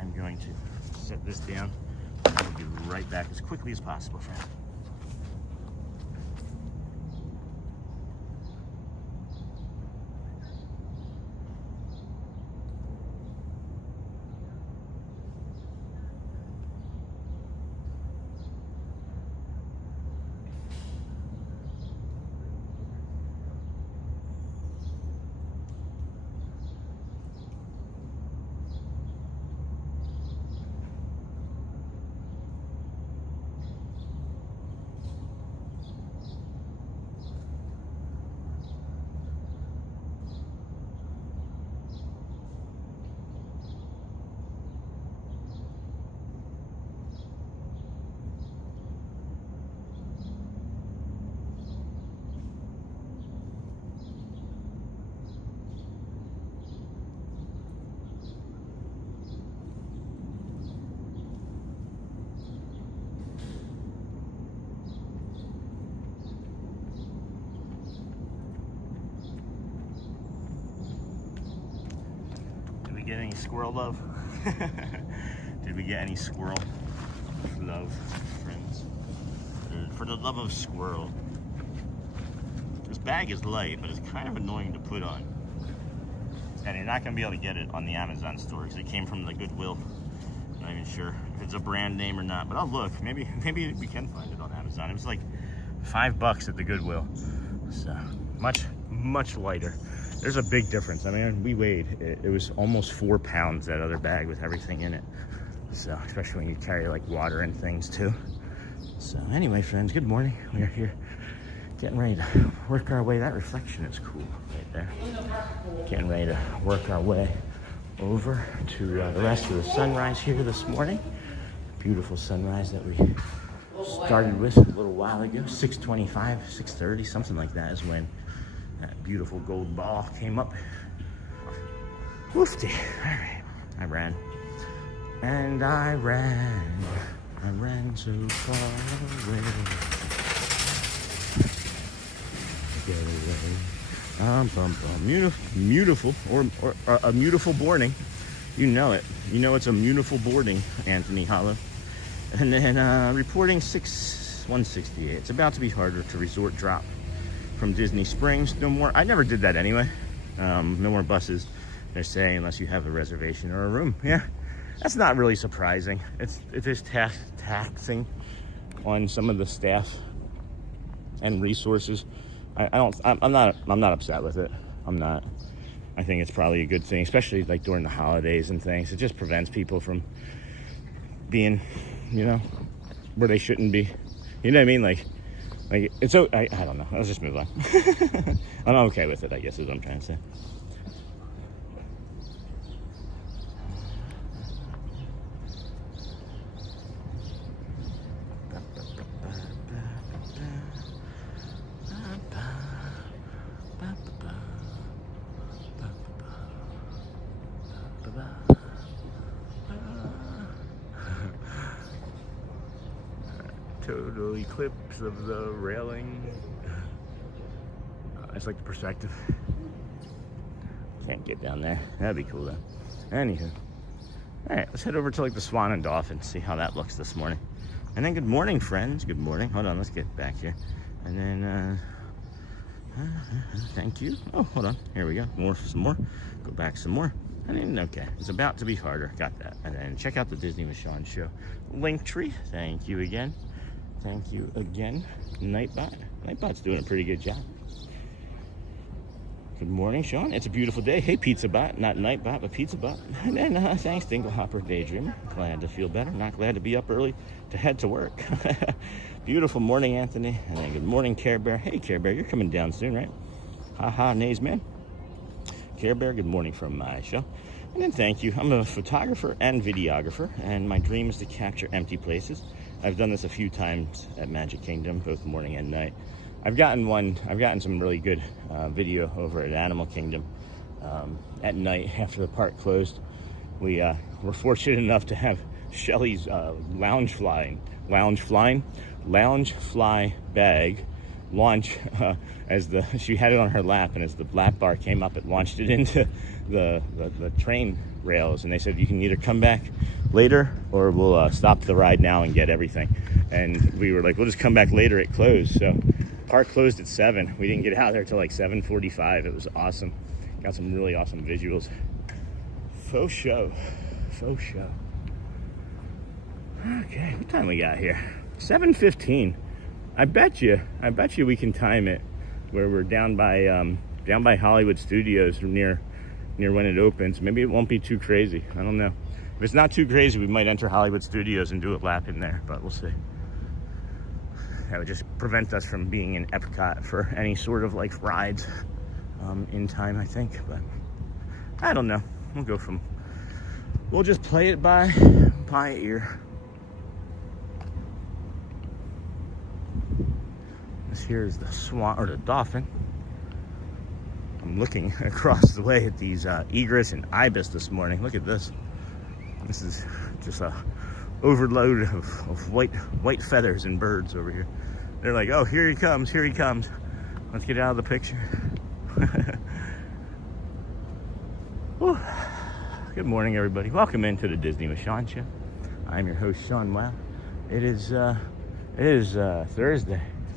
I'm going to set this down, and I'll be right back as quickly as possible, friend. Get any squirrel love? Did we get any squirrel love, friends? For the love of squirrel. Just bag is light, but it's kind of annoying to put on. And you're not going to be able to get it on the Amazon store because it came from the Goodwill. I'm not even sure if it's a brand name or not, but I'll look. Maybe we can find it on Amazon. It was like $5 at the Goodwill. So much lighter. There's a big difference. I mean, we weighed, it was almost 4 pounds, that other bag with everything in it. So, especially when you carry like water and things too. So anyway, friends, good morning. We are here getting ready to work our way. That reflection is cool right there. Getting ready to work our way over to the rest of the sunrise here this morning. Beautiful sunrise that we started with a little while ago. 6:25, 6:30, something like that is when that beautiful gold ball came up. Woofty. All right. I ran. And I ran so far away. Beautiful, or a beautiful boarding. You know it. You know it's a beautiful boarding, Anthony Hollow. And then reporting 168. It's about to be harder to resort drop from Disney Springs. No more. I never did that anyway. No more buses, they're saying, unless you have a reservation or a room. Yeah, that's not really surprising. It is taxing on some of the staff and resources. I'm not upset with it. I'm not. I think it's probably a good thing, especially like during the holidays and things. It just prevents people from being, where they shouldn't be. You know what I mean? Like it's so, I don't know. Let's just move on. I'm okay with it, I guess is what I'm trying to say. Total eclipse of the railing. It's like the perspective. Can't get down there. That'd be cool though. Anywho. Alright, let's head over to like the Swan and Dolphin, see how that looks this morning. And then good morning, friends. Good morning. Hold on, let's get back here. And then thank you. Oh, hold on. Here we go. Some more. Go back some more. And then, okay, it's about to be harder. Got that. And then check out the Disney with Sean show. Linktree. Thank you again. Thank you again, Nightbot. Nightbot's doing a pretty good job. Good morning, Sean. It's a beautiful day. Hey, PizzaBot. Not Nightbot, but PizzaBot. And then thanks, Dinglehopper Daydreamer. Glad to feel better. Not glad to be up early to head to work. Beautiful morning, Anthony. And then good morning, Care Bear. Hey, Care Bear, you're coming down soon, right? Haha, nays, man. Care Bear, good morning from my show. And then thank you. I'm a photographer and videographer, and my dream is to capture empty places. I've done this a few times at Magic Kingdom, both morning and night. I've gotten some really good video over at Animal Kingdom at night after the park closed. We were fortunate enough to have Shelly's lounge fly bag launch as she had it on her lap, and as the lap bar came up, it launched it into the train rails, and they said you can either come back later or we'll stop the ride now and get everything. And we were like, we'll just come back later. It closed, so park closed at 7. We didn't get out there till like 7:45. It was awesome. Got some really awesome visuals. Faux show. Okay, what time we got here? 7:15. I bet you we can time it where we're down by Hollywood Studios near when it opens. Maybe it won't be too crazy. I don't know. If it's not too crazy, we might enter Hollywood Studios and do a lap in there, but we'll see. That would just prevent us from being in EPCOT for any sort of like rides in time, I think. But I don't know. We'll just play it by ear. This here is the Swan, or the Dolphin. I'm looking across the way at these egrets and ibis this morning. Look at this. This is just a overload of white feathers and birds over here. They're like, oh, here he comes. Let's get out of the picture. Good morning, everybody. Welcome into the Disney with Sean show. I'm your host, Sean Wow. It is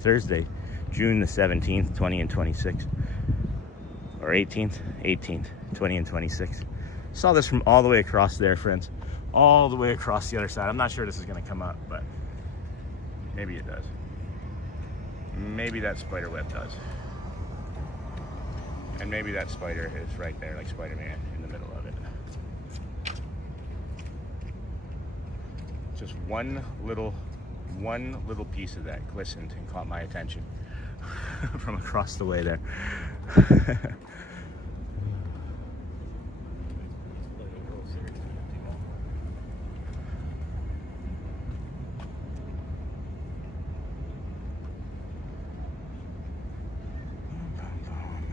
Thursday, June the 17th, 20 and 26. Or 18th, 20 and 26. Saw this from all the way across there, friends. All the way across the other side. I'm not sure this is going to come up, but maybe it does. Maybe that Spiderweb does. And maybe that spider is right there, like Spider-Man, in the middle of it. Just one little piece of that glistened and caught my attention from across the way there.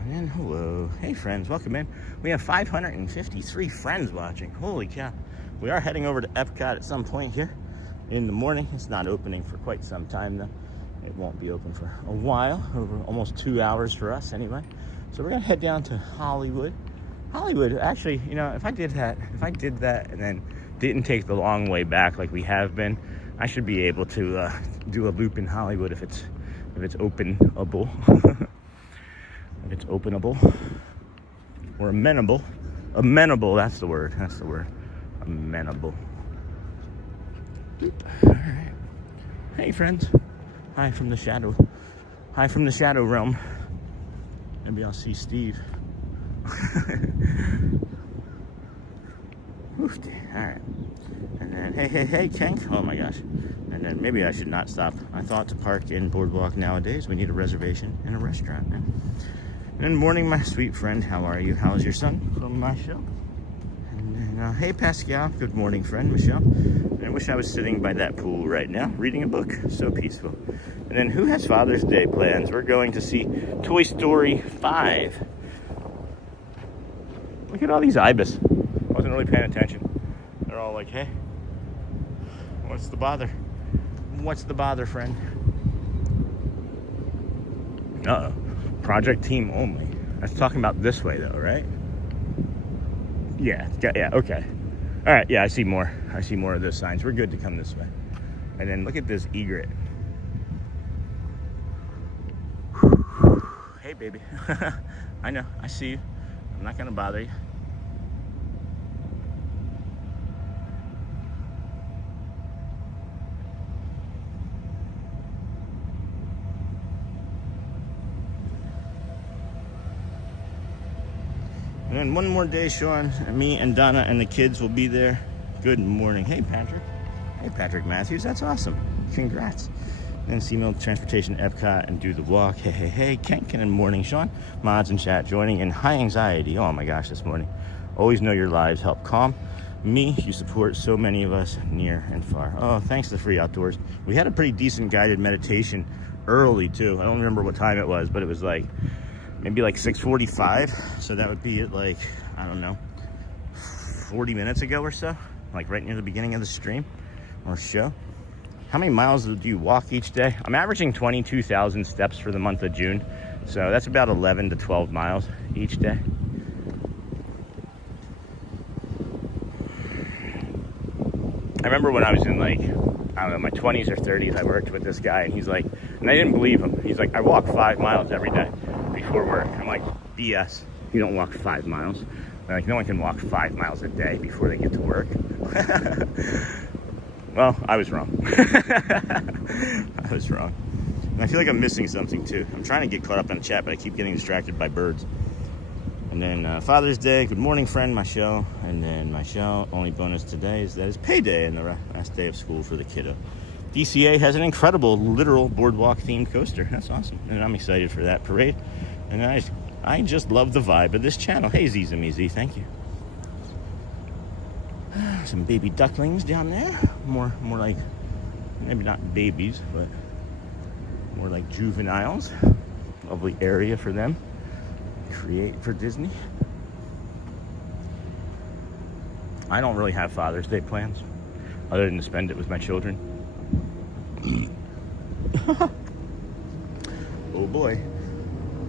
And hello, hey friends, welcome in. We have 553 friends watching. Holy cow. We are heading over to EPCOT at some point here in the morning. It's not opening for quite some time though. It won't be open for a while, over almost 2 hours for us anyway. So we're gonna head down to Hollywood. Hollywood, actually, you know, if I did that and then didn't take the long way back like we have been, I should be able to do a loop in Hollywood if it's openable. If it's openable or amenable, that's the word, amenable. All right. Hey friends, hi from the shadow realm. Maybe I'll see Steve. Oof, all right. And then hey Kenk, oh my gosh. And then maybe I should not stop. I thought to park in BoardWalk nowadays we need a reservation in a restaurant. And morning, my sweet friend, how are you? How's your son from my show? And then, hey Pascal, good morning friend, Michelle. And I wish I was sitting by that pool right now, reading a book, so peaceful. And then who has Father's Day plans? We're going to see Toy Story 5. Look at all these ibis. Wasn't really paying attention. They're all like, hey, what's the bother? What's the bother, friend? Uh-oh. Project team only. That's talking about this way though, right? Yeah, okay. All right, yeah, I see more of those signs. We're good to come this way. And then look at this egret. Hey, baby. I know, I see you. I'm not gonna bother you. And then one more day, Sean, me and Donna and the kids will be there. Good morning. Hey, Patrick. Hey, Patrick Matthews. That's awesome. Congrats. Then see Milk Transportation Epcot and do the walk. Hey. Kenkin and morning, Sean. Mods and chat joining in high anxiety. Oh my gosh, this morning. Always know your lives help calm me. You support so many of us near and far. Oh, thanks to the Free Outdoors. We had a pretty decent guided meditation early too. I don't remember what time it was, but it was like maybe like 6:45. So that would be at like, I don't know, 40 minutes ago or so, like right near the beginning of the stream or show. How many miles do you walk each day? I'm averaging 22,000 steps for the month of June. So that's about 11 to 12 miles each day. I remember when I was in like, I don't know, my 20s or 30s, I worked with this guy and he's like, and I didn't believe him. He's like, I walk 5 miles every day before work. I'm like, BS, you don't walk 5 miles. They're like, no one can walk 5 miles a day before they get to work. Well, I was wrong. I was wrong. And I feel like I'm missing something too. I'm trying to get caught up in the chat, but I keep getting distracted by birds. And then Father's Day, good morning friend, Michelle. And then Michelle, only bonus today is that it's payday and the last day of school for the kiddo. DCA has an incredible literal boardwalk themed coaster. That's awesome. And I'm excited for that parade. And I just love the vibe of this channel. Hey Zizamizi, thank you. Some baby ducklings down there. More like, maybe not babies, but more like juveniles. Lovely area for them. Create for Disney. I don't really have Father's Day plans other than to spend it with my children. Oh boy.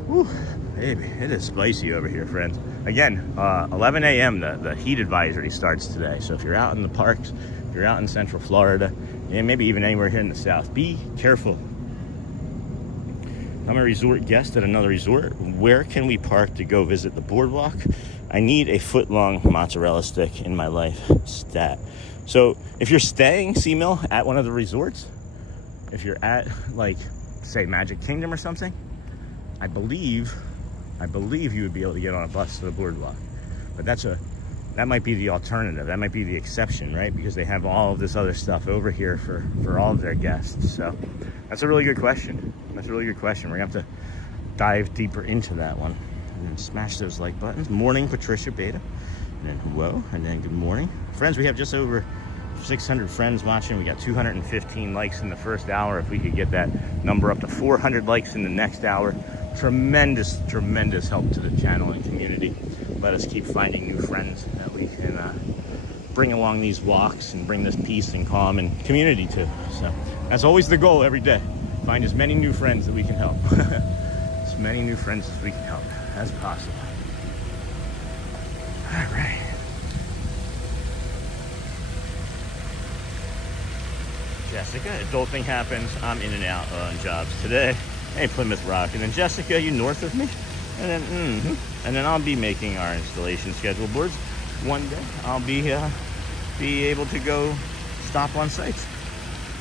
Whew. Baby, it is spicy over here, friends. Again, 11 a.m. the heat advisory starts today. So if you're out in the parks, if you're out in Central Florida, and maybe even anywhere here in the South, be careful. I'm a resort guest at another resort. Where can we park to go visit the boardwalk? I need a foot-long mozzarella stick in my life. Stat. So if you're staying, C-Mill, at one of the resorts, if you're at, like, say, Magic Kingdom or something, I believe you would be able to get on a bus to the boardwalk. But that might be the alternative. That might be the exception, right? Because they have all of this other stuff over here for all of their guests. So that's a really good question. That's a really good question. We're gonna have to dive deeper into that one. And then smash those like buttons. Morning, Patricia Beta. And then whoa, and then good morning. Friends, we have just over 600 friends watching. We got 215 likes in the first hour. If we could get that number up to 400 likes in the next hour, tremendous help to the channel and community. Let us keep finding new friends that we can bring along these walks and bring this peace and calm and community to. So that's always the goal every day. Find as many new friends that we can help. As many new friends as we can help as possible. All right. Jessica, adulting happens. I'm in and out on jobs today. Hey, Plymouth Rock. And then Jessica, you north of me? And then, and then I'll be making our installation schedule boards. One day I'll be able to go stop on sites.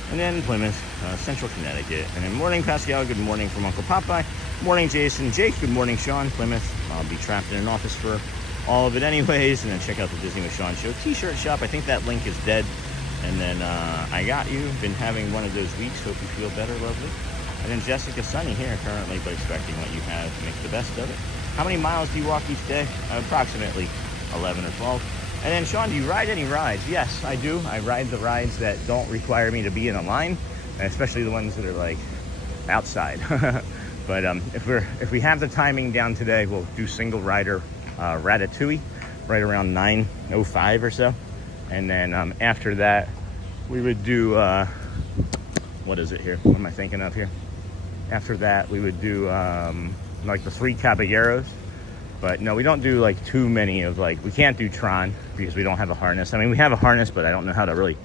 And then Plymouth, Central Connecticut. And then morning, Pascal. Good morning from Uncle Popeye. Morning, Jason. Jake. Good morning, Sean. Plymouth. I'll be trapped in an office for all of it anyways. And then check out the Disney with Sean show t-shirt shop. I think that link is dead. And then I got you. Been having one of those weeks. Hope you feel better, lovely. And then Jessica, sunny here currently, but expecting what you have to make the best of it. How many miles do you walk each day? Approximately 11 or 12. And then Sean, do you ride any rides? Yes, I do. I ride the rides that don't require me to be in a line, and especially the ones that are like outside. But if we have the timing down today, we'll do single rider Ratatouille right around 9:05 or so. And then after that, we would do, what is it here? What am I thinking of here? After that, we would do like the 3 Caballeros. But no, we don't do like too many of like, we can't do Tron because we don't have a harness. I mean, we have a harness, but I don't know how to really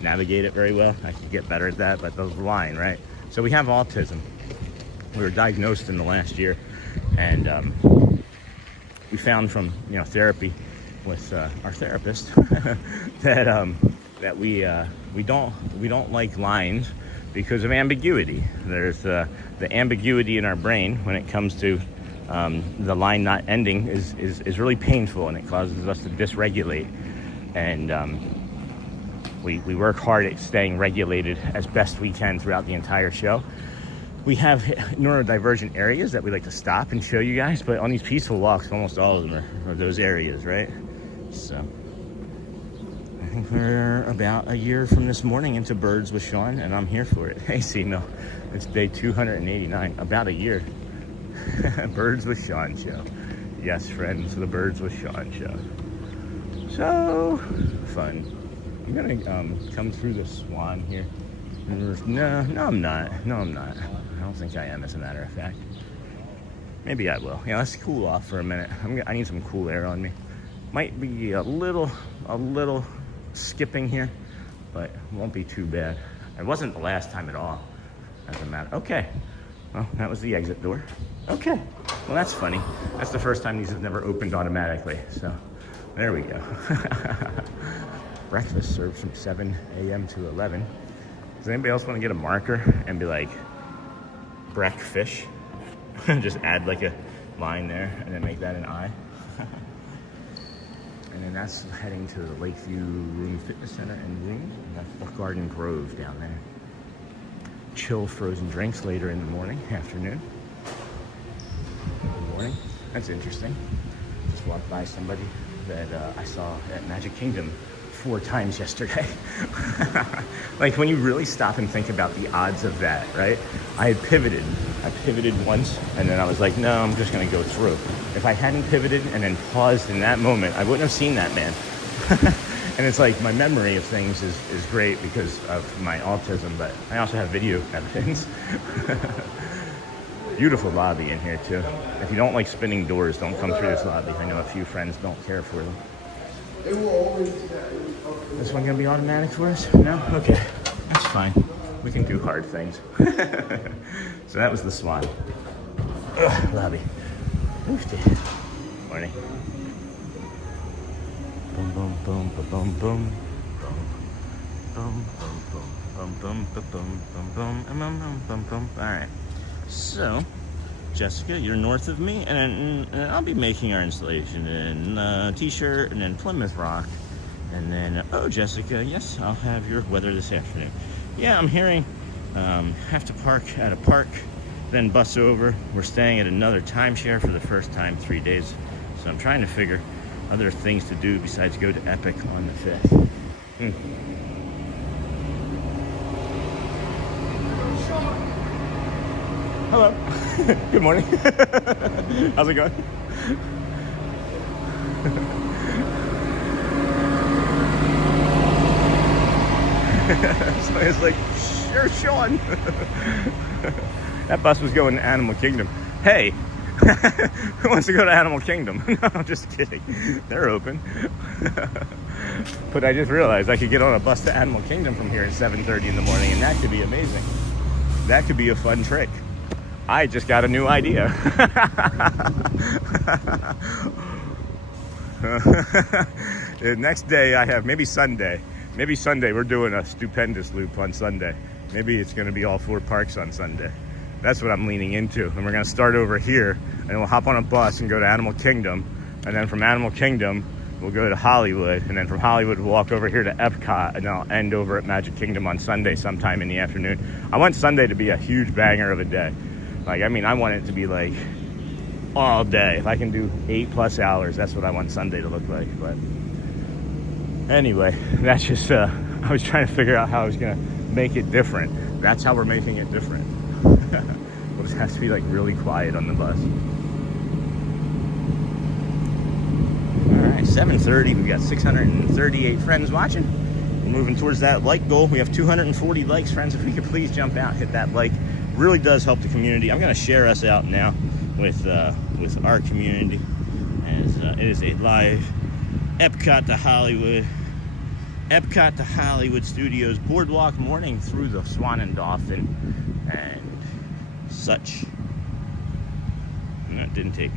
navigate it very well. I could get better at that, but the line, right? So we have autism. We were diagnosed in the last year, and we found from, therapy with our therapist that we don't like lines because of ambiguity. There's the ambiguity in our brain when it comes to the line not ending is really painful, and it causes us to dysregulate. And we work hard at staying regulated as best we can throughout the entire show. We have neurodivergent areas that we like to stop and show you guys, but on these peaceful walks, almost all of them are those areas, right? So I think we're about a year from this morning into Birds with Sean, and I'm here for it. Hey, C-Mill, it's day 289, about a year. Birds with Sean show. Yes, friends, the Birds with Sean show. So fun. I'm gonna come through the Swan here. No, I'm not. I don't think I am, as a matter of fact. Maybe I will. Yeah, let's cool off for a minute. I need some cool air on me. Might be a little skipping here, but it won't be too bad. It wasn't the last time at all, as a matter. Okay. Well, that was the exit door. Okay. Well, that's funny. That's the first time these have never opened automatically. So there we go. Breakfast served from 7 a.m. to 11. Does anybody else want to get a marker and be like, breakfish? Just add like a line there and then make that an I. And then that's heading to the Lakeview Room Fitness Center and Room. And that's the Garden Grove down there. Chill frozen drinks later in the morning, afternoon. Good morning. That's interesting. Just walked by somebody that I saw at Magic Kingdom 4 times yesterday. Like, when you really stop and think about the odds of that, right? I pivoted once, and then I was like, no, I'm just gonna go through. If I hadn't pivoted and then paused in that moment, I wouldn't have seen that man. And it's like, my memory of things is great because of my autism, but I also have video evidence. Beautiful lobby in here too. If you don't like spinning doors, don't come through this lobby. I know a few friends don't care for them. This one gonna be automatic for us? No? Okay, that's fine. We can do hard things. So that was the Swan. Ugh, lobby. Oofty. Morning. Boom, boom, boom, boom, boom, boom. Boom, boom, boom, boom, boom, boom, boom, boom, boom, boom, boom, boom. All right. So, Jessica, you're north of me, and I'll be making our installation in T-shirt, and then Plymouth Rock, and then Jessica, yes, I'll have your weather this afternoon. Yeah, I'm hearing have to park at a park, then bus over. We're staying at another timeshare for the first time 3 days, so I'm trying to figure other things to do besides go to Epic on the 5th. Hello. Good morning. How's it going? So it's like, sure, Sean. That bus was going to Animal Kingdom. Hey, who wants to go to Animal Kingdom? No, I'm just kidding. They're open. But I just realized I could get on a bus to Animal Kingdom from here at 7:30 in the morning, and that could be amazing. That could be a fun trick. I just got a new idea. The next day I have, maybe Sunday we're doing a stupendous loop on Sunday. Maybe it's going to be all 4 parks on Sunday. That's what I'm leaning into. And we're going to start over here, and we'll hop on a bus and go to Animal Kingdom. And then from Animal Kingdom, we'll go to Hollywood. And then from Hollywood, we'll walk over here to Epcot. And I'll end over at Magic Kingdom on Sunday sometime in the afternoon. I want Sunday to be a huge banger of a day. Like, I mean, I want it to be like all day. If I can do 8+ hours, that's what I want Sunday to look like. But anyway, that's just, I was trying to figure out how I was going to make it different. That's how we're making it different. We'll just have to be like really quiet on the bus. All right, 7:30. We've got 638 friends watching. We're moving towards that like goal. We have 240 likes, friends. If we could please jump out, hit that like. Really does help the community. I'm going to share us out now with our community, as it is a live Epcot to Hollywood Studios boardwalk morning through the Swan and Dolphin and such. And that didn't take.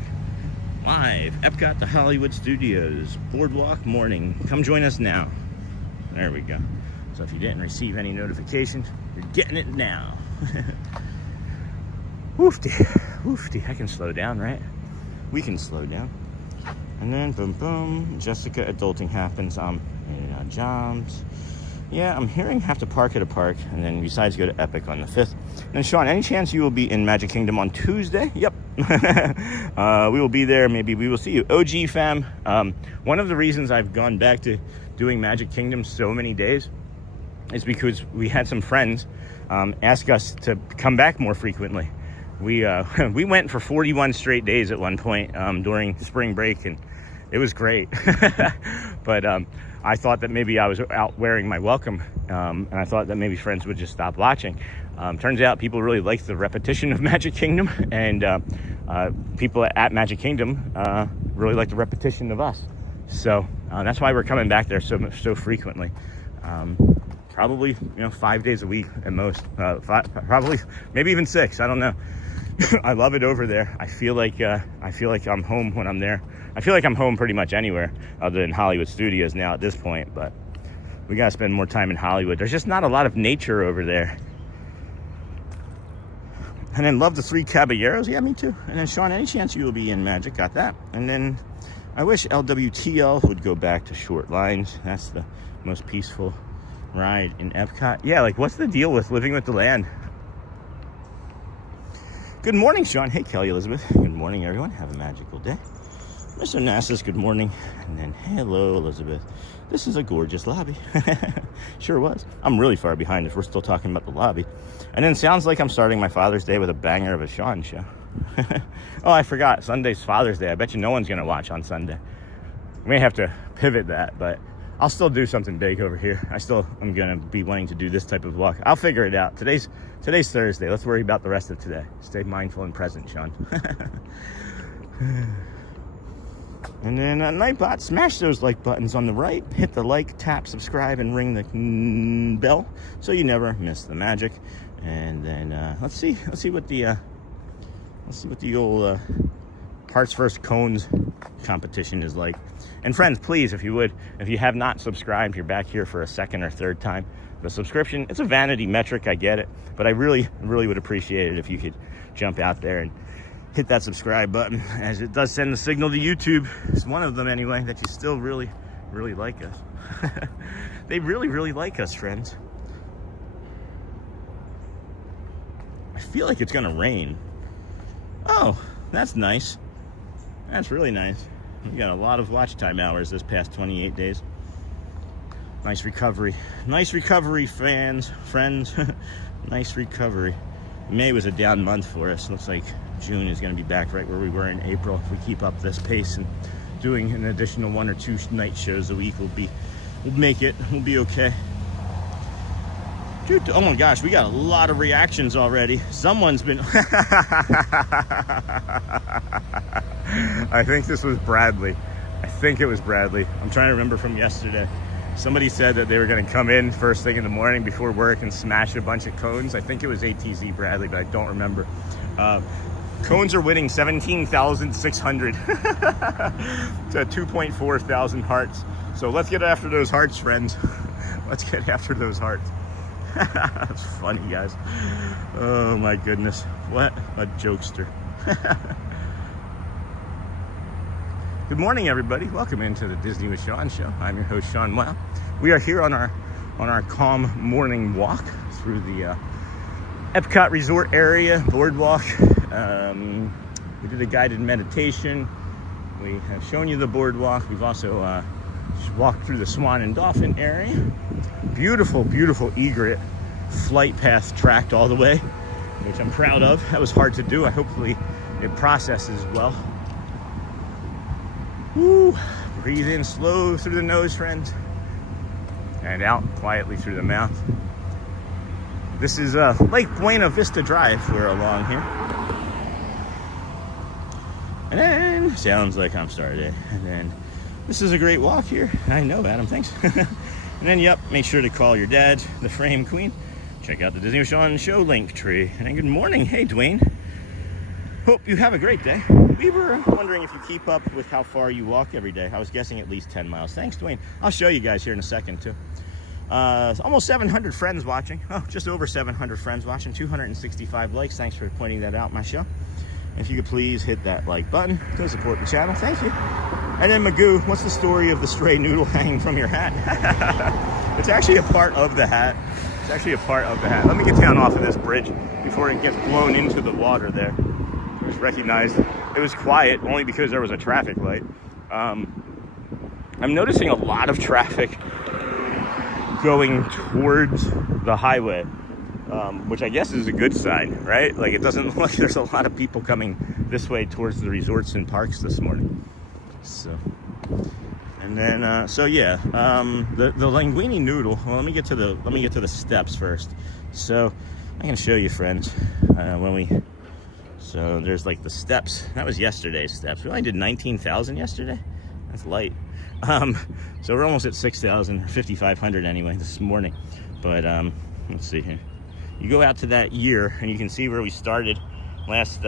Live Epcot to Hollywood Studios boardwalk morning. Come join us now. There we go. So if you didn't receive any notifications, you're getting it now. Woofty, woofty. I can slow down, right? We can slow down. And then boom, boom. Jessica, adulting happens. Jobs. Yeah, I'm hearing have to park at a park, and then besides go to Epic on the 5th. And Sean, any chance you will be in Magic Kingdom on Tuesday? Yep. We will be there. Maybe we will see you. OG fam. One of the reasons I've gone back to doing Magic Kingdom so many days is because we had some friends ask us to come back more frequently. We went for 41 straight days at one point during spring break, and it was great. But I thought that maybe I was out wearing my welcome, and I thought that maybe friends would just stop watching. Turns out people really like the repetition of Magic Kingdom, and people at Magic Kingdom really like the repetition of us. So that's why we're coming back there so frequently. Probably 5 days a week at most. Probably maybe even 6. I don't know. I love it over there. I feel like I'm home when I'm there. I feel like I'm home pretty much anywhere other than Hollywood Studios now at this point. But we gotta spend more time in Hollywood. There's just not a lot of nature over there. And then love the 3 Caballeros. Yeah, me too. And then Sean, any chance you will be in Magic? Got that. And then I wish LWTL would go back to short lines. That's the most peaceful ride in Epcot. Yeah, like what's the deal with living with the land? Good morning, Sean. Hey, Kelly Elizabeth. Good morning, everyone. Have a magical day. Mr. Nasus, good morning. And then hello, Elizabeth. This is a gorgeous lobby. Sure was. I'm really far behind if we're still talking about the lobby. And then sounds like I'm starting my Father's Day with a banger of a Sean show. Oh, I forgot. Sunday's Father's Day. I bet you no one's going to watch on Sunday. We may have to pivot that, but I'll still do something big over here. I'm going to be wanting to do this type of walk. I'll figure it out. Today's Thursday. Let's worry about the rest of today. Stay mindful and present, Sean. And then Nightbot, smash those like buttons on the right. Hit the like, tap, subscribe, and ring the bell so you never miss the magic. And then let's see what the old Parts vs. Cones competition is like. And friends, please, if you have not subscribed, you're back here for a second or third time. The subscription, it's a vanity metric, I get it, but I really would appreciate it if you could jump out there and hit that subscribe button, as it does send the signal to YouTube. It's one of them anyway, that you still really like us. They really like us, friends. I feel like it's gonna rain. Oh, that's nice. That's really nice. We got a lot of watch time hours this past 28 days. Nice recovery. Nice recovery, friends. Nice recovery. May was a down month for us. Looks like June is going to be back right where we were in April. If we keep up this pace and doing an additional 1 or 2 night shows a week, we'll make it. We'll be okay. Dude, oh my gosh, we got a lot of reactions already. Someone's been... I think this was Bradley. I think it was Bradley. I'm trying to remember from yesterday. Somebody said that they were going to come in first thing in the morning before work and smash a bunch of cones. I think it was ATZ Bradley, but I don't remember. Cones are winning 17,600 to 2.4 thousand hearts. So let's get after those hearts, friends. Let's get after those hearts. That's funny, guys. Oh my goodness. What a jokester. Good morning, everybody. Welcome into the Disney with Sean show. I'm your host, Sean Wow. We are here on our calm morning walk through the EPCOT resort area, BoardWalk. We did a guided meditation. We have shown you the BoardWalk. We've also walked through the Swan and Dolphin area. Beautiful egret flight path tracked all the way, which I'm proud of. That was hard to do. Hopefully it processes well. Woo. Breathe in slow through the nose, friends, and out quietly through the mouth. This is Lake Buena Vista Drive. We're along here. And then, sounds like I'm started. And then, this is a great walk here. I know, Adam, thanks. And then, yep, make sure to call your dad, the frame queen. Check out the Disney with Sean show link tree. And then, good morning. Hey, Dwayne. Hope you have a great day. We were wondering if you keep up with how far you walk every day. I was guessing at least 10 miles. Thanks, Dwayne. I'll show you guys here in a second, too. Almost 700 friends watching. Oh, just over 700 friends watching. 265 likes. Thanks for pointing that out, my show. If you could please hit that like button to support the channel. Thank you. And then, Magoo, what's the story of the stray noodle hanging from your hat? It's actually a part of the hat. It's actually a part of the hat. Let me get down off of this bridge before it gets blown into the water there. Just recognized it was quiet only because there was a traffic light. I'm noticing a lot of traffic going towards the highway, which I guess is a good sign, right? Like, it doesn't look like there's a lot of people coming this way towards the resorts and parks this morning. So, and then so yeah, the linguine noodle. Well, let me get to the steps first. So I can show you, friends, so there's like the steps. That was yesterday's steps. We only did 19,000 yesterday. That's light. So we're almost at 6,000, 5,500 anyway this morning. But let's see here. You go out to that year and you can see where we started last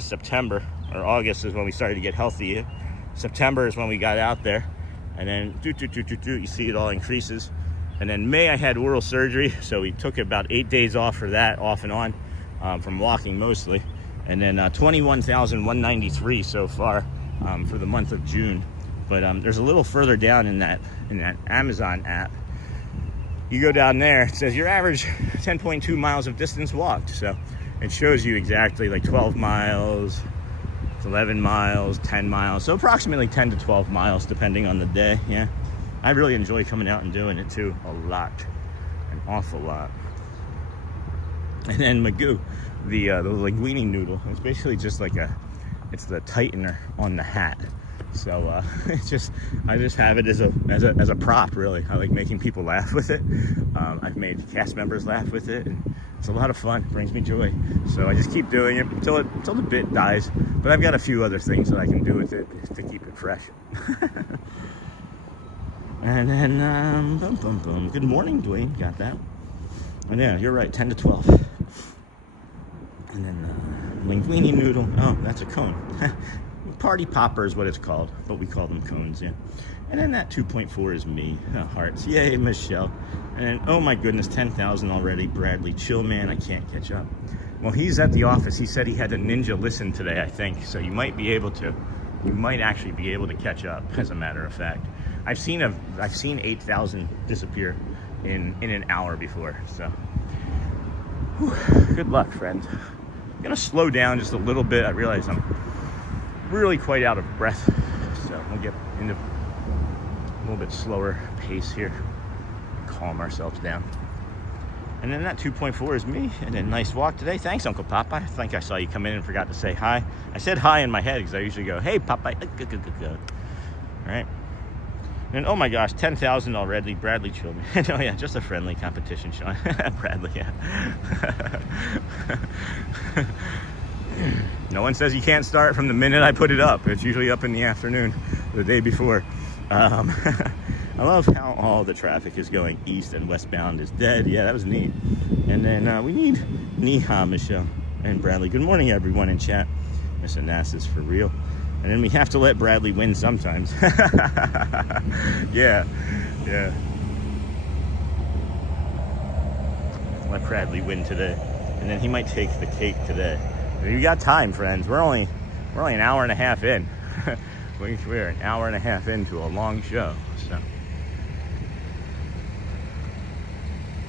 September, or August is when we started to get healthy. September is when we got out there, and then you see it all increases. And then May I had oral surgery, so we took about 8 days off for that, off and on, from walking mostly. And then 21,193 so far for the month of June. But there's a little further down in that Amazon app. You go down there, it says your average 10.2 miles of distance walked. So it shows you exactly like 12 miles, 11 miles, 10 miles. So approximately 10 to 12 miles depending on the day. Yeah, I really enjoy coming out and doing it too, a lot, an awful lot. And then Magoo, the linguine noodle, it's basically just like it's the tightener on the hat. So I just have it as a prop, really. I like making people laugh with it. I've made cast members laugh with it, and It's a lot of fun. It brings me joy. So I just keep doing it until the bit dies. But I've got a few other things that I can do with it to keep it fresh. And then, boom, boom, boom. Good morning, Dwayne. Got that. And yeah, you're right, 10 to 12. And then, linguine noodle. Oh, that's a cone. Party popper is what it's called, but we call them cones, yeah. And then that 2.4 is me. Oh, hearts. Yay, Michelle. And oh my goodness, 10,000 already. Bradley, chill, man. I can't catch up. Well, he's at the office. He said he had a ninja listen today, I think. So you might be able to. You might actually be able to catch up, as a matter of fact. I've seen 8,000 disappear in an hour before. So, whew, good luck, friends. I'm gonna slow down just a little bit. I realize I'm really quite out of breath, so we'll get into a little bit slower pace here. Calm ourselves down. And then that 2.4 is me. And then nice walk today. Thanks, Uncle Papa. I think I saw you come in and forgot to say hi. I said hi in my head because I usually go, hey, Papa. All right. And oh my gosh, 10,000 already. Bradley children. Oh yeah, just a friendly competition, Sean. Bradley, yeah. No one says you can't start from the minute I put it up. It's usually up in the afternoon, the day before. I love how all the traffic is going east and westbound is dead. Yeah, that was neat. And then we need Niha, Michelle, and Bradley. Good morning, everyone in chat. Mr. NASA's for real. And then we have to let Bradley win sometimes. Yeah. Let Bradley win today. And then he might take the cake today. You got time, friends. We're only an hour and a half in. We're an hour and a half into a long show. So.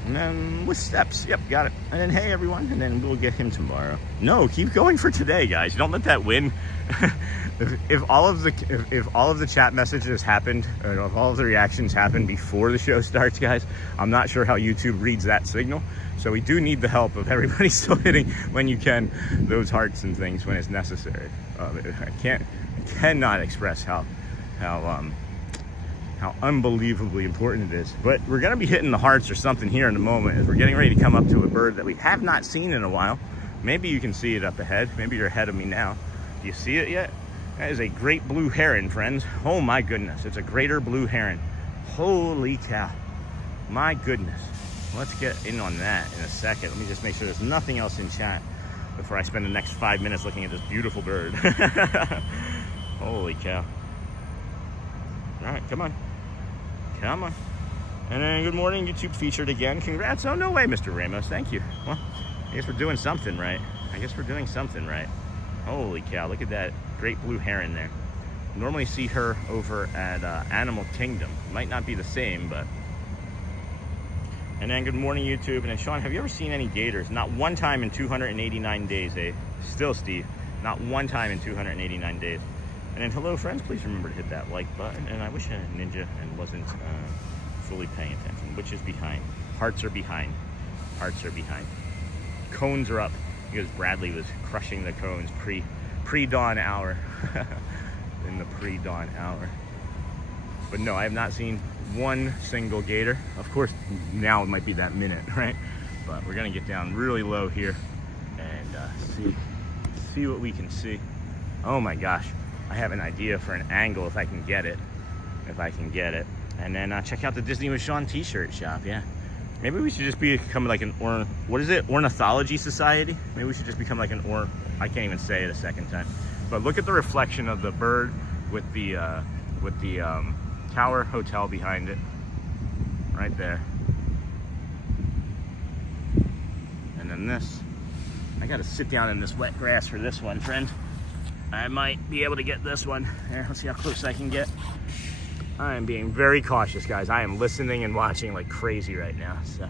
And then with steps, yep, got it. And then hey everyone, and then we'll get him tomorrow. No, keep going for today, guys. Don't let that win. If all of the chat messages happened, or if all of the reactions happened before the show starts, guys, I'm not sure how YouTube reads that signal. So we do need the help of everybody still hitting, when you can, those hearts and things when it's necessary. I cannot express how unbelievably important it is. But we're gonna be hitting the hearts or something here in a moment as we're getting ready to come up to a bird that we have not seen in a while. Maybe you can see it up ahead. Maybe you're ahead of me now. Do you see it yet? That is a great blue heron, friends. Oh my goodness, it's a greater blue heron. Holy cow, my goodness. Let's get in on that in a second. Let me just make sure there's nothing else in chat before I spend the next 5 minutes looking at this beautiful bird. Holy cow. All right, come on. Come on. And then good morning, YouTube featured again. Congrats. Oh, no way, Mr. Ramos. Thank you. Well, I guess we're doing something right. Holy cow, look at that great blue heron there. Normally see her over at Animal Kingdom. Might not be the same, but. And then good morning, YouTube. And then Sean, have you ever seen any gators? Not one time in 289 days, eh? Still, Steve. Not one time in 289 days. And then hello, friends. Please remember to hit that like button. And I wish I had a ninja and wasn't fully paying attention. Which is behind. Hearts are behind. Hearts are behind. Cones are up because Bradley was crushing the cones pre-dawn hour. In the pre-dawn hour. But no, I have not seen one single gator. Of course, now it might be that minute, right? But we're gonna get down really low here and see what we can see. Oh my gosh, I have an idea for an angle if I can get it. And then check out the Disney with Sean t-shirt shop, yeah. Maybe we should just become like an ornithology society? Maybe we should just become like I can't even say it a second time. But look at the reflection of the bird with the Tower Hotel behind it, right there. And then this, I gotta sit down in this wet grass for this one, friend. I might be able to get this one. Here, let's see how close I can get. I am being very cautious, guys. I am listening and watching like crazy right now, so.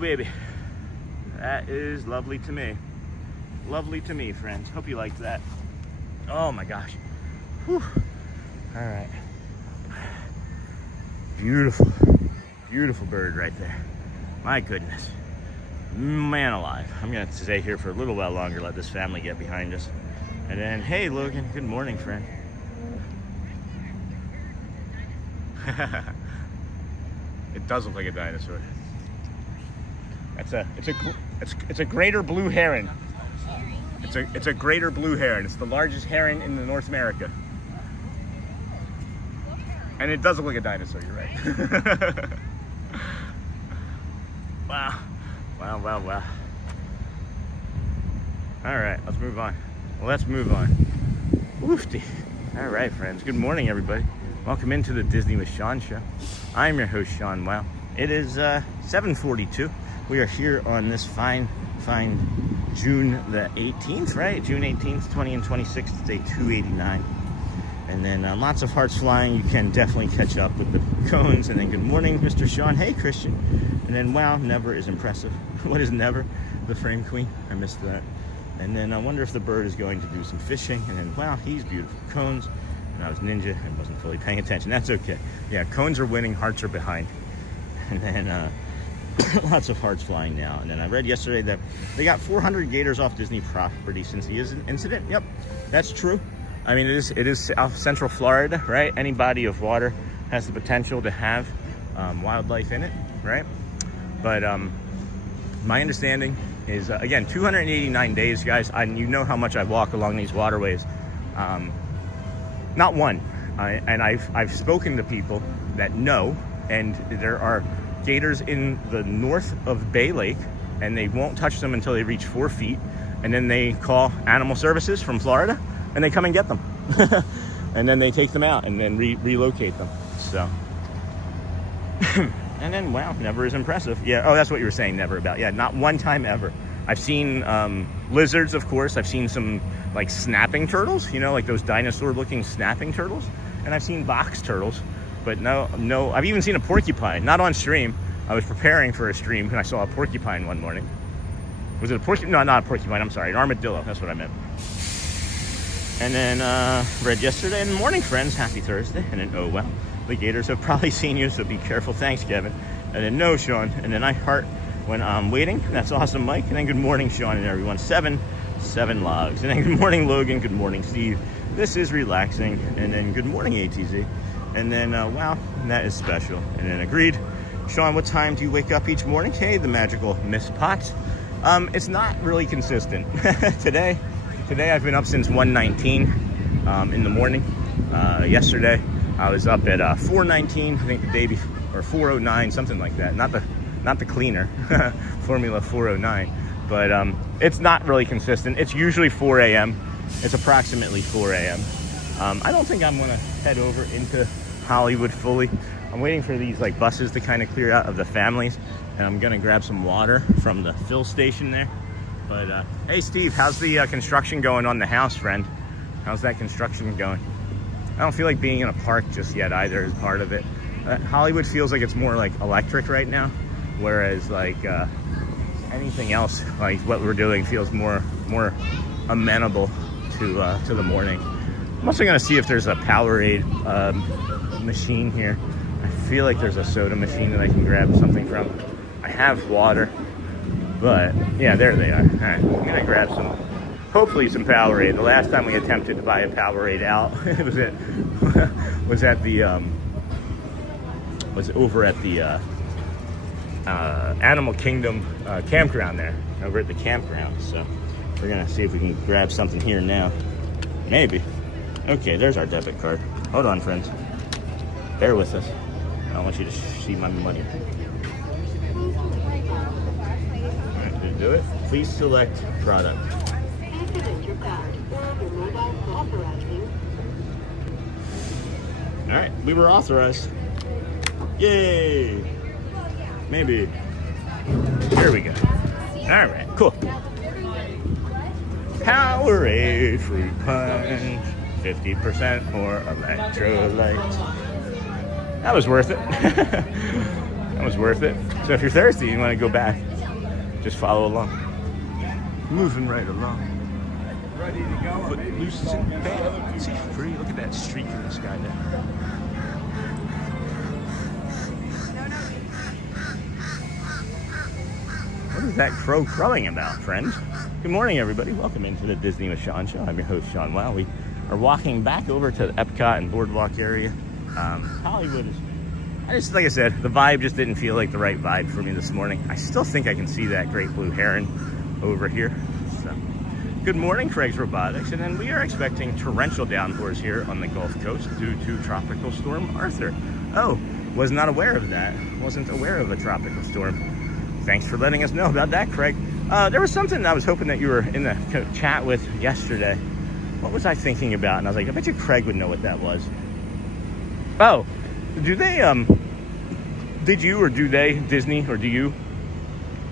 baby. That is lovely to me. Lovely to me, friends. Hope you liked that. Oh my gosh. Whew. All right. Beautiful, beautiful bird right there. My goodness. Man alive. I'm gonna stay here for a little while longer, let this family get behind us. And then, hey Logan, good morning, friend. It does look like a dinosaur. It's a greater blue heron. It's a greater blue heron. It's the largest heron in North America. And it does look like a dinosaur, you're right. Wow. Wow, wow, wow. All right, let's move on. Let's move on. Woofty. All right, friends. Good morning, everybody. Welcome into the Disney with Sean show. I'm your host, Sean. Wow. It is 7:42. We are here on this fine June the 18th, right? June 18th, 20 and 26th, day 289. And then lots of hearts flying. You can definitely catch up with the cones. And then good morning, Mr. Sean. Hey, Christian. And then, wow, never is impressive. What is never? The frame queen. I missed that. And then I wonder if the bird is going to do some fishing. And then, wow, he's beautiful. Cones. And I was ninja and wasn't fully paying attention. That's okay. Yeah, cones are winning. Hearts are behind. And then lots of hearts flying now. And then I read yesterday that they got 400 gators off Disney property since the incident. Yep, that's true. I mean, it is South Central Florida, right? Any body of water has the potential to have wildlife in it, right? But my understanding is, again, 289 days, guys. You know how much I walk along these waterways. Not one. And I've spoken to people that know, and there are gators in the north of Bay Lake, and they won't touch them until they reach 4 feet. And then they call animal services from Florida, and they come and get them. And then they take them out and then relocate them. So, and then, wow, never is impressive. Yeah, oh, that's what you were saying, never about. Yeah, not one time ever. I've seen lizards, of course. I've seen some, like, snapping turtles, you know, like those dinosaur-looking snapping turtles. And I've seen box turtles, but no, I've even seen a porcupine, not on stream. I was preparing for a stream, and I saw a porcupine one morning. Was it a porcupine? No, not a porcupine, I'm sorry, an armadillo, that's what I meant. And then read yesterday in the morning, friends, happy Thursday. And then, oh, well, the gators have probably seen you, so be careful. Thanks, Kevin. And then, no, Sean. And then I heart when I'm waiting. That's awesome, Mike. And then good morning, Sean and everyone. Seven logs. And then good morning, Logan. Good morning, Steve. This is relaxing. And then good morning, ATZ. And then, wow, that is special. And then agreed. Sean, what time do you wake up each morning? Hey, the magical Miss Potts. It's not really consistent. Today I've been up since 1:19 in the morning. Yesterday I was up at 4:19, I think the day before, or 4:09, something like that. Not the cleaner, Formula 409. But it's not really consistent. It's usually 4 a.m. It's approximately 4 a.m. I don't think I'm gonna head over into Hollywood fully. I'm waiting for these like buses to kind of clear out of the families, and I'm gonna grab some water from the fill station there. But hey Steve, how's the construction going on the house, friend? How's that construction going? I don't feel like being in a park just yet either as part of it. Hollywood feels like it's more like electric right now, whereas like anything else, like what we're doing, feels more amenable to the morning. I'm also gonna see if there's a Powerade machine here. I feel like there's a soda machine that I can grab something from. I have water, but yeah, there they are. All right, I'm gonna grab hopefully some Powerade. The last time we attempted to buy a Powerade out, it was over at the Animal Kingdom campground there, over at the campground. So we're gonna see if we can grab something here now. Maybe. Okay, there's our debit card. Hold on, friends. Bear with us. I don't want you to see my money. Alright, gonna do it. Please select product. Alright, we were authorized. Yay! Maybe. Here we go. Alright, cool. Powerade fruit punch. 50% more electrolytes. That was worth it. That was worth it. So if you're thirsty, you want to go back just follow along. Moving right along. Ready to go, or maybe Loose and fancy free. Look at that streak in the sky there. What is that crow crowing about, friends? Good morning, everybody. Welcome into the Disney with Sean Show. I'm your host, Sean. Wow, we are walking back over to the EPCOT and BoardWalk area. Hollywood is, like I said, the vibe just didn't feel like the right vibe for me this morning. I still think I can see that great blue heron over here. So, good morning, Craig's Robotics. And then we are expecting torrential downpours here on the Gulf Coast due to Tropical Storm Arthur. Oh, was not aware of that. Wasn't aware of a tropical storm. Thanks for letting us know about that, Craig. There was something I was hoping that you were in the chat with yesterday. What was I thinking about? And I was like, I bet you Craig would know what that was. Oh, do they, did you or do they, Disney, or do you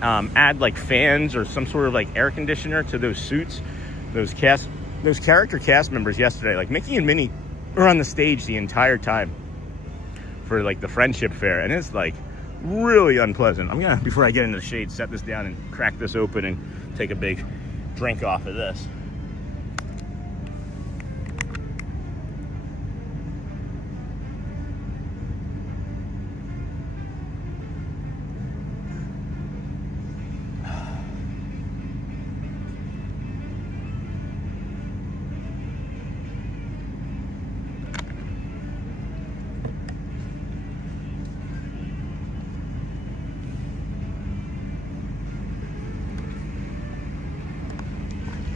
add like fans or some sort of like air conditioner to those suits? Those character cast members yesterday, like Mickey and Minnie were on the stage the entire time for like the friendship fair. And it's like, really unpleasant. I'm gonna, before I get into the shade, set this down and crack this open and take a big drink off of this.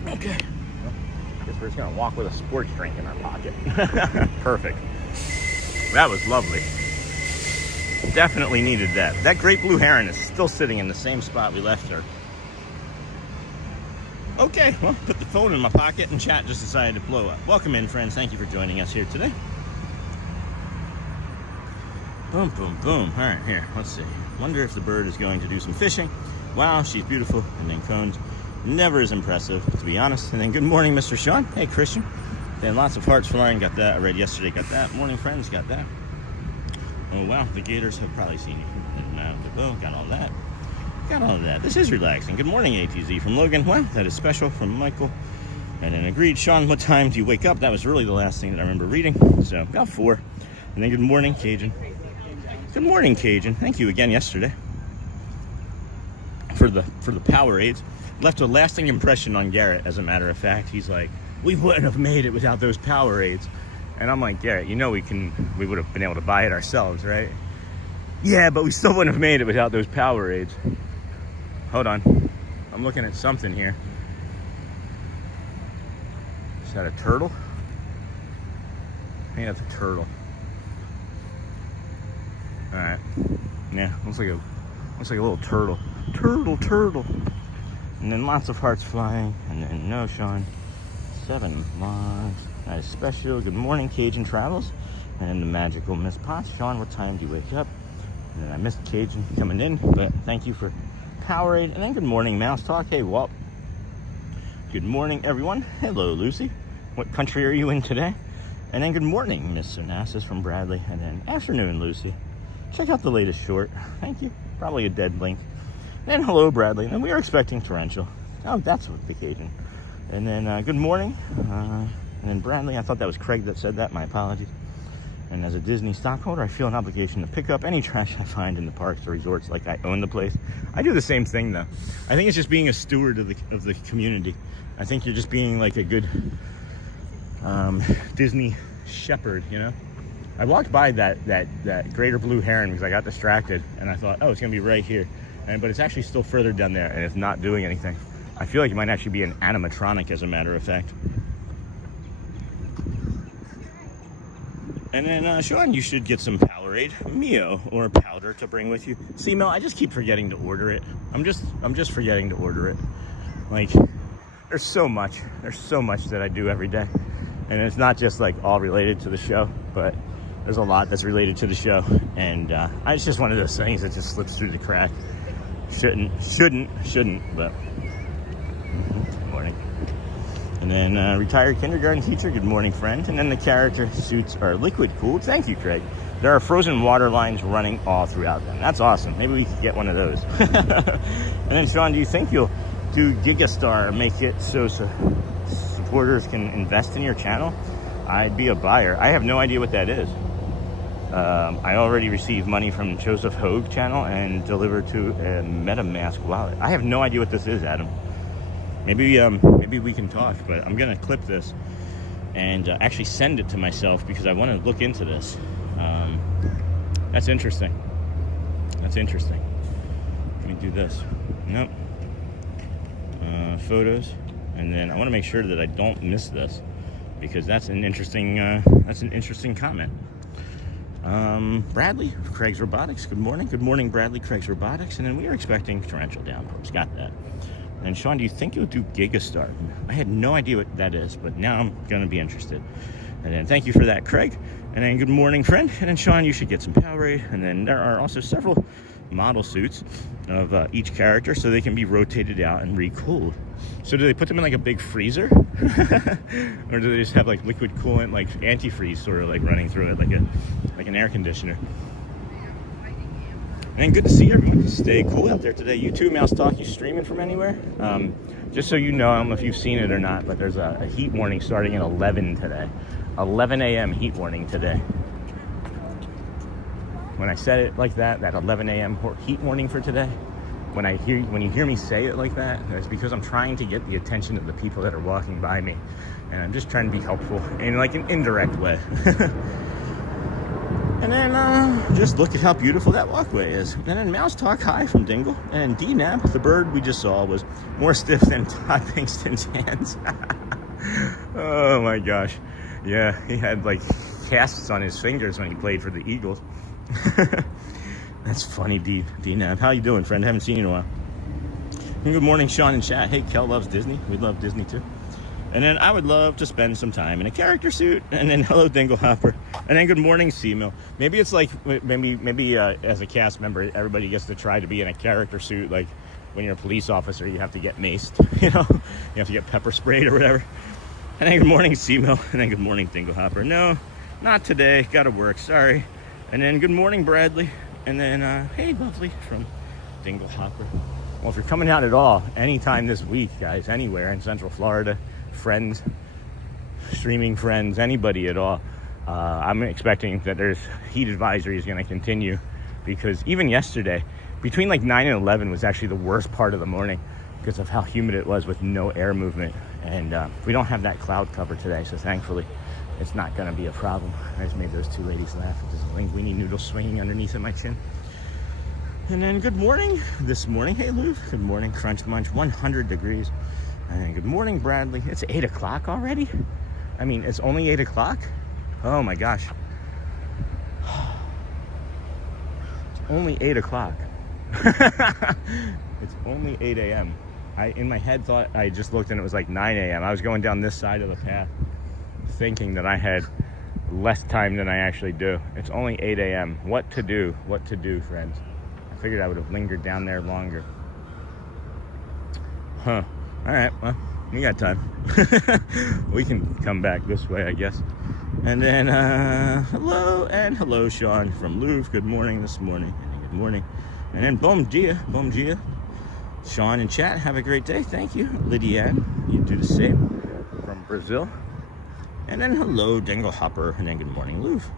Okay. Well, guess we're just gonna walk with a sports drink in our pocket. Perfect. That was lovely. Definitely needed that. That great blue heron is still sitting in the same spot we left her. Okay, well, put the phone in my pocket and chat just decided to blow up. Welcome in, friends. Thank you for joining us here today. Boom, boom, boom. All right, here, let's see. Wonder if the bird is going to do some fishing. Wow, she's beautiful. And then cones. Never as impressive, to be honest. And then good morning, Mr. Sean. Hey, Christian. Then lots of hearts flying. Got that. I read yesterday. Got that. Morning, friends. Got that. Oh, wow. The Gators have probably seen you. Got all that. Got all of that. This is relaxing. Good morning, ATZ from Logan. Well, that is special from Michael. And then agreed. Sean, what time do you wake up? That was really the last thing that I remember reading. So about 4. And then good morning, Cajun. Good morning, Cajun. Thank you again yesterday for the Powerades. Left a lasting impression on Garrett, as a matter of fact. He's like, we wouldn't have made it without those Powerades. And I'm like, Garrett, you know we would have been able to buy it ourselves, right? Yeah, but we still wouldn't have made it without those Powerades. Hold on. I'm looking at something here. Is that a turtle? I think that's a turtle. Alright. Yeah, looks like a little turtle. Turtle. And then lots of hearts flying. And then no, Sean. 7 lives. That is special. Good morning, Cajun Travels. And then the magical Miss Potts. Sean, what time do you wake up? And then I missed Cajun coming in, but thank you for Powerade. And then good morning, Mouse Talk. Hey, Walt. Good morning, everyone. Hello, Lucy. What country are you in today? And then good morning, Miss Onassis from Bradley. And then afternoon, Lucy. Check out the latest short. Thank you. Probably a dead link. And hello, Bradley. And we are expecting torrential. Oh, that's what the Cajun. And then good morning. And then Bradley. I thought that was Craig that said that. My apologies. And as a Disney stockholder, I feel an obligation to pick up any trash I find in the parks or resorts like I own the place. I do the same thing, though. I think it's just being a steward of the community. I think you're just being like a good Disney shepherd, you know? I walked by that greater blue heron because I got distracted and I thought, oh, it's gonna be right here. But it's actually still further down there and it's not doing anything. I feel like it might actually be an animatronic, as a matter of fact. And then, Sean, you should get some Powerade, Mio, or powder to bring with you. See, Mel, I just keep forgetting to order it. I'm just forgetting to order it. Like, there's so much that I do every day. And it's not just like all related to the show, but there's a lot that's related to the show. And it's just one of those things that just slips through the crack. Shouldn't, but good morning. And then retired kindergarten teacher, good morning, friend. And then the character suits are liquid cooled. Thank you, Craig. there are frozen water lines running all throughout them. That's awesome. Maybe we could get one of those. And then, Sean, do you think you'll do Gigastar, make it so supporters can invest in your channel? I'd be a buyer. I have no idea what that is. I already received money from Joseph Hogue channel and delivered to a MetaMask wallet. I have no idea what this is, Adam. Maybe we can talk, but I'm gonna clip this and actually send it to myself because I want to look into this. That's interesting. That's interesting. Let me do this. Nope. Photos, and then I want to make sure that I don't miss this because that's an interesting comment. Bradley, Craig's Robotics, good morning. Good morning, Bradley, Craig's Robotics. And then we are expecting torrential downpours. Got that. And Sean, do you think you'll do Gigastar? I had no idea what that is, but now I'm going to be interested. And then thank you for that, Craig. And then good morning, friend. And then Sean, you should get some Powerade. And then there are also several model suits of each character so they can be rotated out and recooled. So do they put them in like a big freezer? Or do they just have like liquid coolant, like antifreeze sort of like running through it like an air conditioner? And good to see everyone. Stay cool out there today. You too, Mouse Talk. You streaming from anywhere? Just so you know, I don't know if you've seen it or not, but there's a heat warning starting at 11 today. 11 a.m. heat warning today. When I said it like that 11 a.m. heat warning for today, when you hear me say it like that, it's because I'm trying to get the attention of the people that are walking by me, and I'm just trying to be helpful in like an indirect way. And then just look at how beautiful that walkway is. And then Mouse Talk hi from Dingle. And D-Nab, the bird we just saw, was more stiff than Todd Pinkston's hands. Oh my gosh. Yeah, he had like casts on his fingers when he played for the Eagles. That's funny, D-Nab. How you doing, friend? Haven't seen you in a while. And good morning, Sean in chat. Hey, Kel loves Disney. We love Disney too. And then I would love to spend some time in a character suit. And then hello, Dingle Hopper. And then good morning, C-Mill. Maybe it's like, maybe as a cast member, everybody gets to try to be in a character suit. Like when you're a police officer, you have to get maced, you know? You have to get pepper sprayed or whatever. And then good morning, C-Mill. And then good morning, Dingle Hopper. No, not today. Gotta work, sorry. And then good morning, Bradley. And then, hey, lovely, from Dingle Hopper. Well, if you're coming out at all, anytime this week, guys, anywhere in Central Florida, friends, streaming friends, anybody at all, I'm expecting that there's heat advisory is going to continue, because even yesterday, between like 9 and 11 was actually the worst part of the morning because of how humid it was with no air movement. And we don't have that cloud cover today, so thankfully it's not going to be a problem. I just made those two ladies laugh with this linguine noodle swinging underneath of my chin. And then good morning this morning. Hey, Lou. Good morning, Crunch Munch. 100 degrees. And good morning, Bradley. It's 8 o'clock already? I mean, it's only 8 o'clock? Oh my gosh. It's only 8 o'clock. It's only 8 a.m. I, in my head, thought I just looked and it was like 9 a.m. I was going down this side of the path thinking that I had less time than I actually do. It's only 8 a.m. What to do, friends? I figured I would have lingered down there longer. Huh. All right, well, we got time. We can come back this way, I guess. And then, hello, Sean from Louvre. Good morning this morning. Good morning. And then, bom dia. Sean in chat, have a great day. Thank you. Lydianne, you do the same. From Brazil. And then, hello, Dingle Hopper. And then, good morning, Louvre.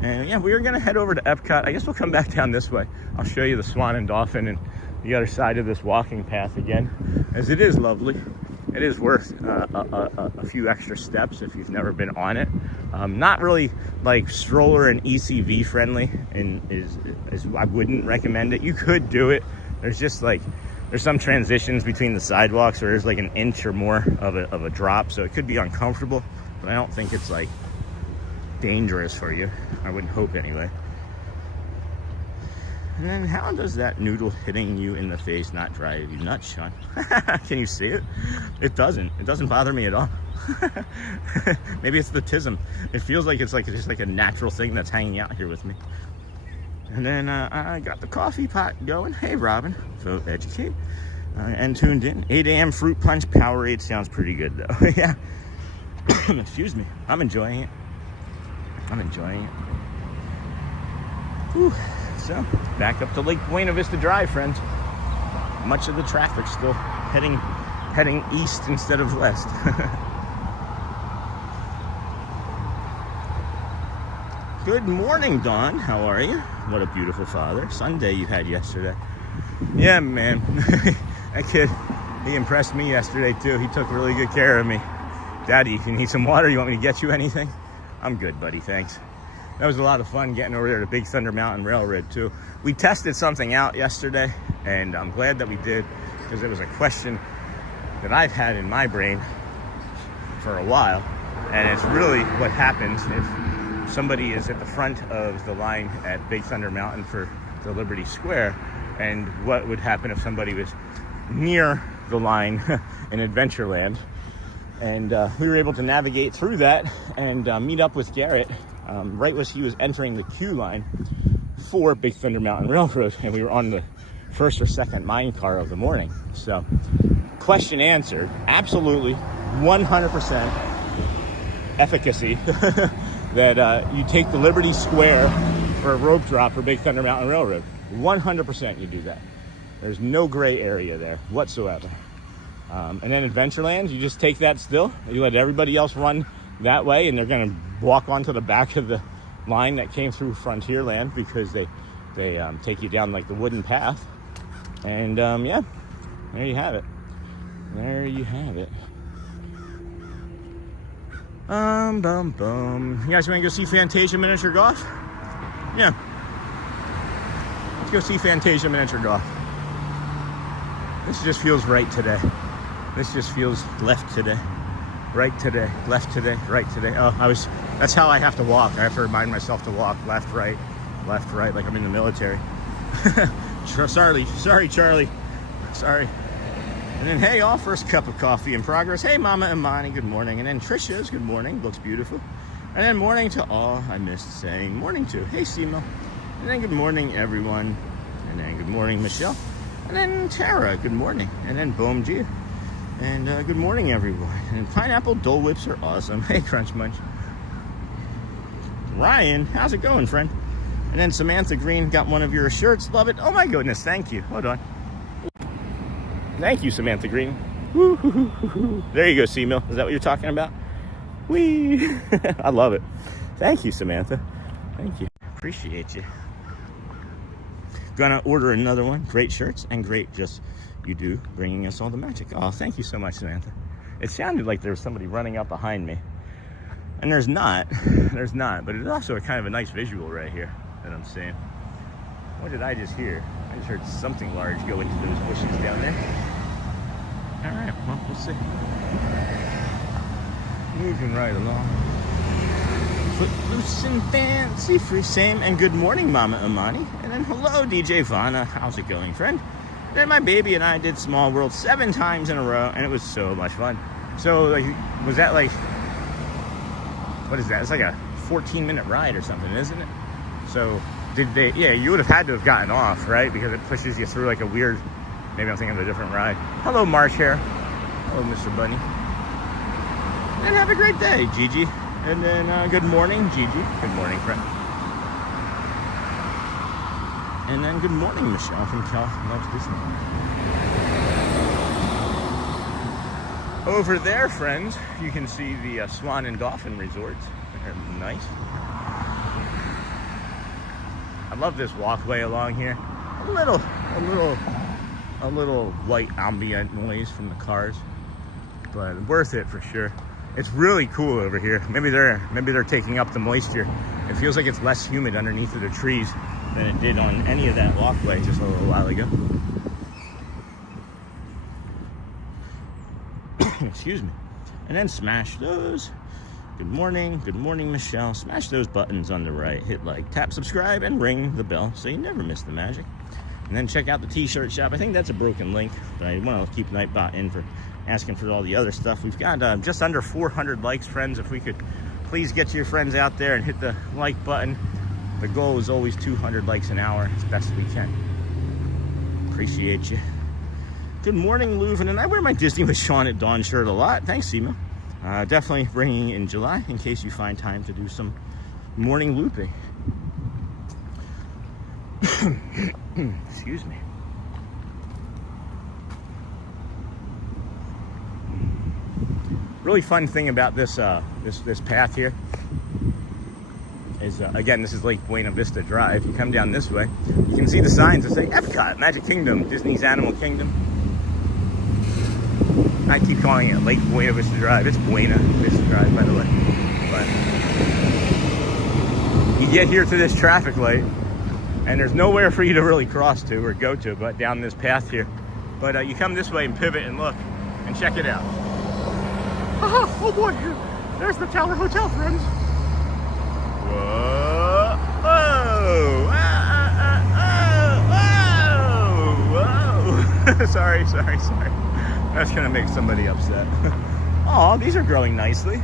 And yeah, we are going to head over to EPCOT. I guess we'll come back down this way. I'll show you the Swan and Dolphin and the other side of this walking path again, as it is lovely. It is worth a few extra steps if you've never been on it. Not really like stroller and ECV friendly, and is I wouldn't recommend it. You could do it. There's just like, there's some transitions between the sidewalks where there's like an inch or more of a drop, so it could be uncomfortable, but I don't think it's like dangerous for you. I wouldn't hope anyway. And then how does that noodle hitting you in the face not drive you nuts, Sean? Can you see it? It doesn't bother me at all. Maybe it's the tism. It feels like it's like just like a natural thing that's hanging out here with me. And then I got the coffee pot going. Hey, Robin, so educate and tuned in. 8 a.m. fruit punch Powerade sounds pretty good though. Yeah. Excuse me. I'm enjoying it. Whew. So, back up to Lake Buena Vista Drive, friends. Much of the traffic still heading east instead of west. Good morning, Dawn. How are you? What a beautiful father. Sunday you had yesterday. Yeah, man. That kid, he impressed me yesterday, too. He took really good care of me. Daddy, if you need some water, you want me to get you anything? I'm good, buddy. Thanks. That was a lot of fun getting over there to Big Thunder Mountain Railroad, too. We tested something out yesterday, and I'm glad that we did, because it was a question that I've had in my brain for a while. And it's really what happens if somebody is at the front of the line at Big Thunder Mountain for the Liberty Square, and what would happen if somebody was near the line in Adventureland. And we were able to navigate through that and meet up with Garrett right as he was entering the queue line for Big Thunder Mountain Railroad, and we were on the first or second mine car of the morning. So, question answered, absolutely 100% efficacy that you take the Liberty Square for a rope drop for Big Thunder Mountain Railroad. 100% you do that. There's no gray area there whatsoever. And then Adventureland, you just take that still. You let everybody else run that way, and they're going to walk onto the back of the line that came through Frontierland, because they take you down like the wooden path. And yeah, there you have it. There you have it. You guys want to go see Fantasia Miniature Golf? Yeah. Let's go see Fantasia Miniature Golf. This just feels right today. This just feels left today. Right today. Left today. Right today. Oh, that's how I have to walk. I have to remind myself to walk left, right, like I'm in the military. Sorry, Charlie. Sorry. And then, hey, all, first cup of coffee in progress. Hey, Mama Imani, good morning. And then Trisha's, good morning, looks beautiful. And then morning to all I missed saying morning to. Hey, Simo. And then good morning, everyone. And then good morning, Michelle. And then Tara, good morning. And then Boom G. And good morning, everyone. And pineapple Dole Whips are awesome. Hey, Crunch Munch. Ryan, how's it going, friend? And then Samantha Green got one of your shirts. Love it. Oh, my goodness. Thank you. Hold on. Thank you, Samantha Green. Woo-hoo-hoo-hoo. There you go, C-Mill. Is that what you're talking about? Whee! I love it. Thank you, Samantha. Thank you. Appreciate you. Gonna order another one. Great shirts and great just you do bringing us all the magic. Oh, thank you so much, Samantha. It sounded like there was somebody running up behind me. And there's not. There's not. But it's also a kind of a nice visual right here that I'm seeing. What did I just hear? I just heard something large go into those bushes down there. All right, well, we'll see. Moving right along. Footloose and fancy free, same. And good morning, Mama Imani. And then hello, DJ Vana. How's it going, friend? And then my baby and I did Small World 7 times in a row, and it was so much fun. So, like, was that like, what is that? It's like a 14-minute ride or something, isn't it? So, did they, yeah, you would have had to have gotten off, right? Because it pushes you through like a weird, maybe I'm thinking of a different ride. Hello, Marsh Hare. Hello, Mr. Bunny. And have a great day, Gigi. And then good morning, Gigi. Good morning, friend. And then good morning, Michelle from Cal Loves Disney. Over there, friends, you can see the Swan and Dolphin resorts. They're nice. I love this walkway along here. A little white ambient noise from the cars, but worth it for sure. It's really cool over here. Maybe they're taking up the moisture. It feels like it's less humid underneath of the trees than it did on any of that walkway just a little while ago. Excuse me. And then smash those. Good morning, Michelle. Smash those buttons on the right. Hit like, tap subscribe, and ring the bell so you never miss the magic. And then check out the t-shirt shop. I think that's a broken link, but I want to keep Nightbot in for asking for all the other stuff. We've got just under 400 likes, friends. If we could please get your friends out there and hit the like button. The goal is always 200 likes an hour as best we can. Appreciate you. Good morning, Leuven. And I wear my Disney with Sean at Dawn shirt a lot. Thanks, Sima. Definitely bringing in July in case you find time to do some morning looping. Excuse me. Really fun thing about this this path here is again, this is Lake Buena Vista Drive. You come down this way, you can see the signs that say EPCOT, Magic Kingdom, Disney's Animal Kingdom. I keep calling it Lake Buena Vista Drive. It's Buena Vista Drive, by the way. But you get here to this traffic light, and there's nowhere for you to really cross to or go to but down this path here. But you come this way and pivot and look and check it out. Oh boy, there's the Tower Hotel, friends. Whoa! Whoa! Whoa! Sorry. That's gonna make somebody upset. Oh, these are growing nicely.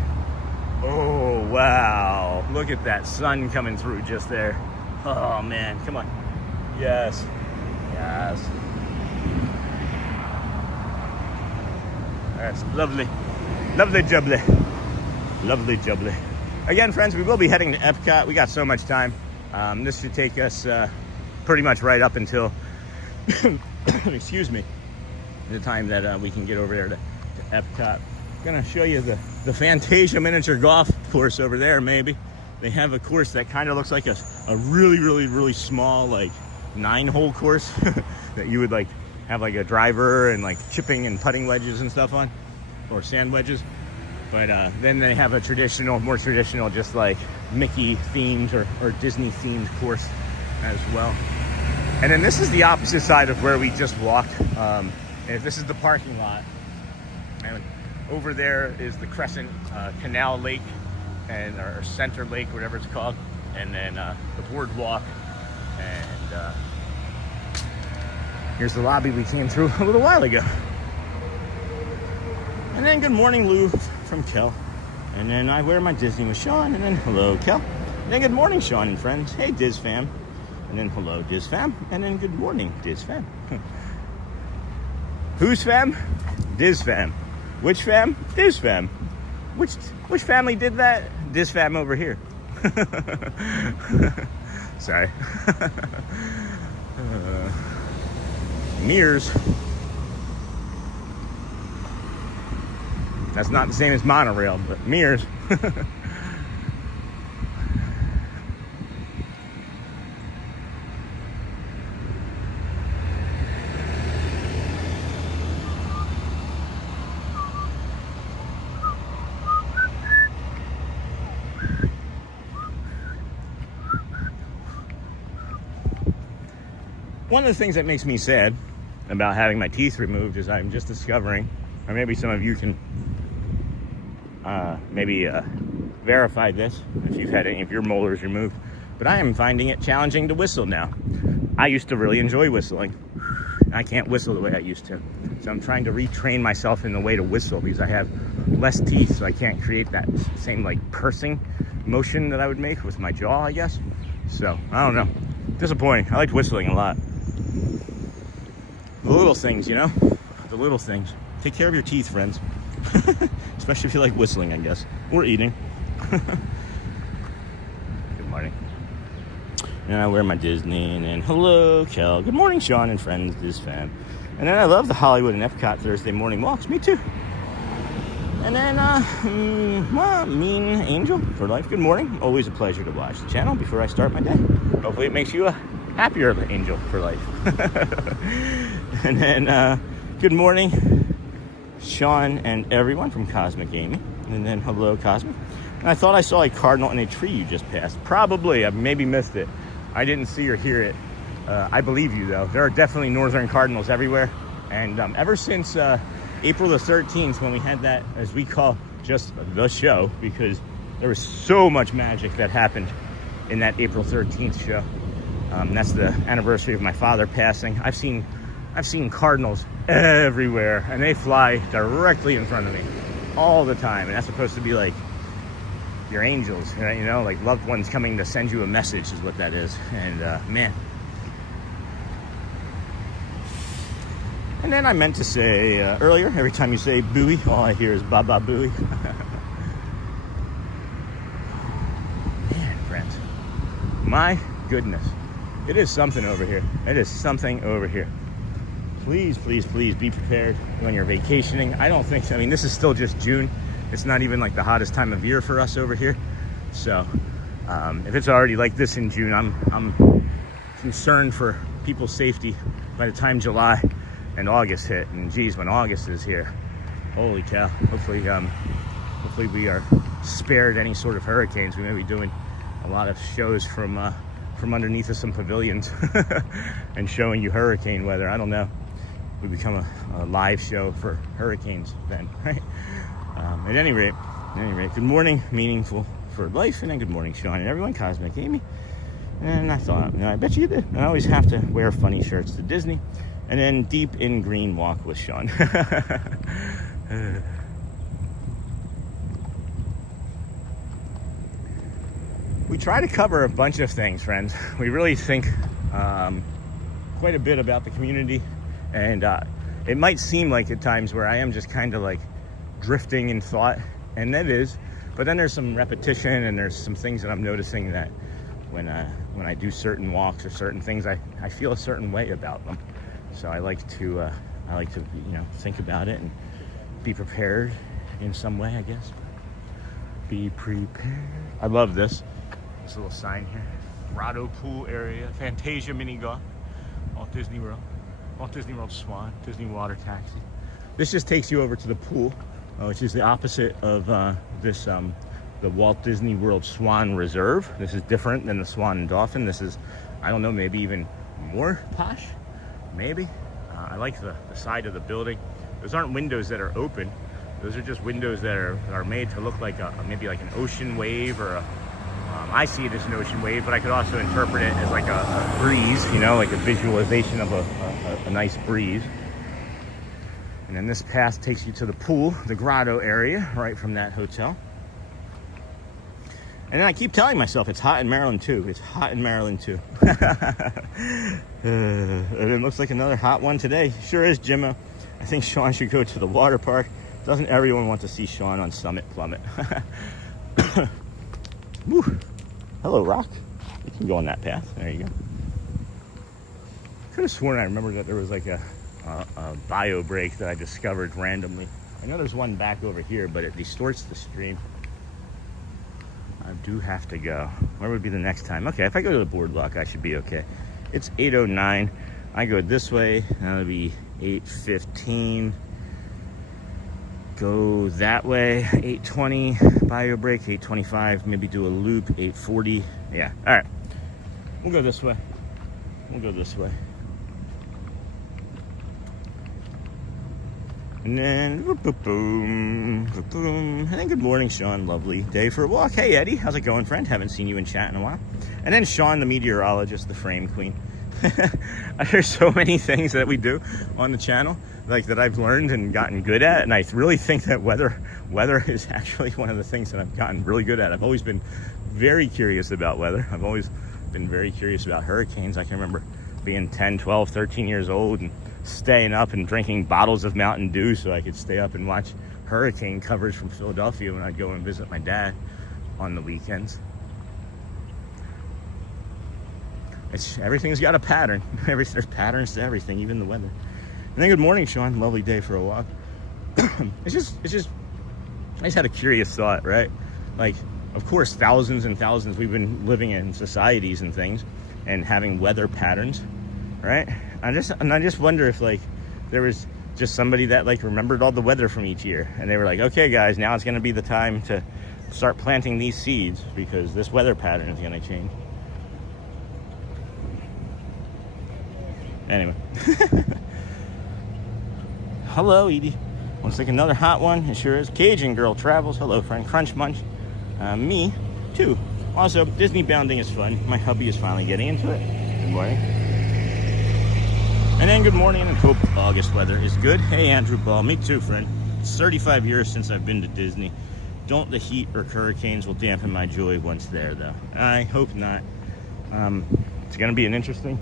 Oh wow! Look at that sun coming through just there. Oh man, come on. Yes. That's lovely. Lovely jubbly. Again, friends, we will be heading to EPCOT. We got so much time. This should take us pretty much right up until, excuse me, the time that we can get over there to EPCOT. I'm gonna show you the Fantasia miniature golf course over there, maybe. They have a course that kind of looks like a really small, like 9-hole course that you would like have like a driver and like chipping and putting wedges and stuff on, or sand wedges. But then they have a more traditional, just like Mickey themed or Disney themed course as well. And then this is the opposite side of where we just walked. And this is the parking lot. And over there is the Crescent Canal Lake, or Center Lake, whatever it's called. And then the BoardWalk. And here's the lobby we came through a little while ago. And then good morning, Lou, from Kel. And then I wear my Disney with Sean. And then hello, Kel. And then good morning, Sean and friends. Hey, Diz fam. And then hello, Diz fam. And then good morning, Diz fam. Who's fam? Diz fam. Which fam? Diz fam. Which family did that? Diz fam over here. Sorry. Mirrors. That's not the same as monorail, but mirrors. One of the things that makes me sad about having my teeth removed is I'm just discovering, or maybe some of you can verify this if you've had any of your molars removed, but I am finding it challenging to whistle now. I used to really enjoy whistling. I can't whistle the way I used to. So I'm trying to retrain myself in the way to whistle because I have less teeth, so I can't create that same like pursing motion that I would make with my jaw, I guess. So, I don't know. Disappointing. I liked whistling a lot. The little things, you know? The little things. Take care of your teeth, friends. Especially if you like whistling, I guess. Or eating. Good morning. And I wear my Disney, and then hello, Kel. Good morning, Sean and friends, Diz fam. And then I love the Hollywood and EPCOT Thursday morning walks. Me too. And then, Mean Angel for life. Good morning. Always a pleasure to watch the channel before I start my day. Hopefully it makes you a happier angel for life. And then, good morning, Sean and everyone from Cosmic Gaming. And then, hello, Cosmic. And I thought I saw a cardinal in a tree you just passed. Probably. I maybe missed it. I didn't see or hear it. I believe you, though. There are definitely northern cardinals everywhere. And ever since April the 13th, when we had that, as we call just the show, because there was so much magic that happened in that April 13th show. That's the anniversary of my father passing. I've seen cardinals everywhere, and they fly directly in front of me all the time. And that's supposed to be like your angels, right? You know, like loved ones coming to send you a message is what that is. And man. And then I meant to say earlier, every time you say buoy, all I hear is Baba Buoy. Man, friends, my goodness. It is something over here. It is something over here. Please, please, please be prepared when you're vacationing. I don't think, I mean, this is still just June. It's not even like the hottest time of year for us over here. So if it's already like this in June, I'm concerned for people's safety by the time July and August hit. And geez, when August is here, holy cow. Hopefully we are spared any sort of hurricanes. We may be doing a lot of shows from underneath of some pavilions and showing you hurricane weather. I don't know. We become a live show for hurricanes then, right? At any rate, good morning, Meaningful for Life, and then good morning, Sean and everyone, Cosmic Amy. And I thought, I bet you did. I always have to wear funny shirts to Disney. And then Deep in Green Walk with Sean. We try to cover a bunch of things, friends. We really think quite a bit about the community, and it might seem like at times where I am just kind of like drifting in thought, and that is, but then there's some repetition, and there's some things that I'm noticing that when I do certain walks or certain things, I feel a certain way about them. So I like to you know, think about it and be prepared in some way, I guess. Be prepared. I love this. This little sign here. Grotto Pool Area, Fantasia Mini Golf, Walt Disney World, Walt Disney World Swan, Disney Water Taxi. This just takes you over to the pool, which is the opposite of the Walt Disney World Swan Reserve. This is different than the Swan and Dolphin. This is, I don't know, maybe even more posh, maybe. I like the side of the building. Those aren't windows that are open. Those are just windows that are made to look like maybe like an ocean wave, or I see it as an ocean wave, but I could also interpret it as like a breeze, you know, like a visualization of a nice breeze. And then this path takes you to the pool, the grotto area, right from that hotel. And then I keep telling myself it's hot in Maryland too. It's hot in Maryland too. And it looks like another hot one today. Sure is, Jimmo. I think Sean should go to the water park. Doesn't everyone want to see Sean on Summit Plummet? Woo. Hello, Rock. You can go on that path. There you go. Could have sworn I remember that there was like a bio break that I discovered randomly. I know there's one back over here, but it distorts the stream. I do have to go. Where would be the next time? Okay, if I go to the BoardWalk, I should be okay. It's 8:09. I go this way. That'll be 8:15. Go that way. 8:20. Bio break. 8:25. Maybe do a loop. 8:40. Yeah. All right. We'll go this way. We'll go this way. And then, boom, boom. And then good morning, Sean. Lovely day for a walk. Hey, Eddie. How's it going, friend? Haven't seen you in chat in a while. And then Sean, the meteorologist, the frame queen. There's so many things that we do on the channel, like that I've learned and gotten good at. And I really think that weather is actually one of the things that I've gotten really good at. I've always been very curious about weather. I've always been very curious about hurricanes. I can remember being 10, 12, 13 years old and staying up and drinking bottles of Mountain Dew so I could stay up and watch hurricane coverage from Philadelphia when I'd go and visit my dad on the weekends. Everything's got a pattern. There's patterns to everything, even the weather. And then good morning, Sean. Lovely day for a walk. It's just, I just had a curious thought, right? Like, of course, thousands and thousands, we've been living in societies and things and having weather patterns, right? I just wonder if like there was just somebody that like remembered all the weather from each year, and they were like, okay guys, now it's going to be the time to start planting these seeds because this weather pattern is going to change. Anyway. Hello, Edie. Looks like another hot one. It sure is. Cajun Girl Travels. Hello, friend. Crunch Munch. Me too. Also, Disney bounding is fun. My hubby is finally getting into it. Good morning. And then good morning, and hope August weather is good. Hey, Andrew Ball. Me too, friend. It's 35 years since I've been to Disney. Don't the heat or hurricanes will dampen my joy once there, though. I hope not. It's going to be interesting.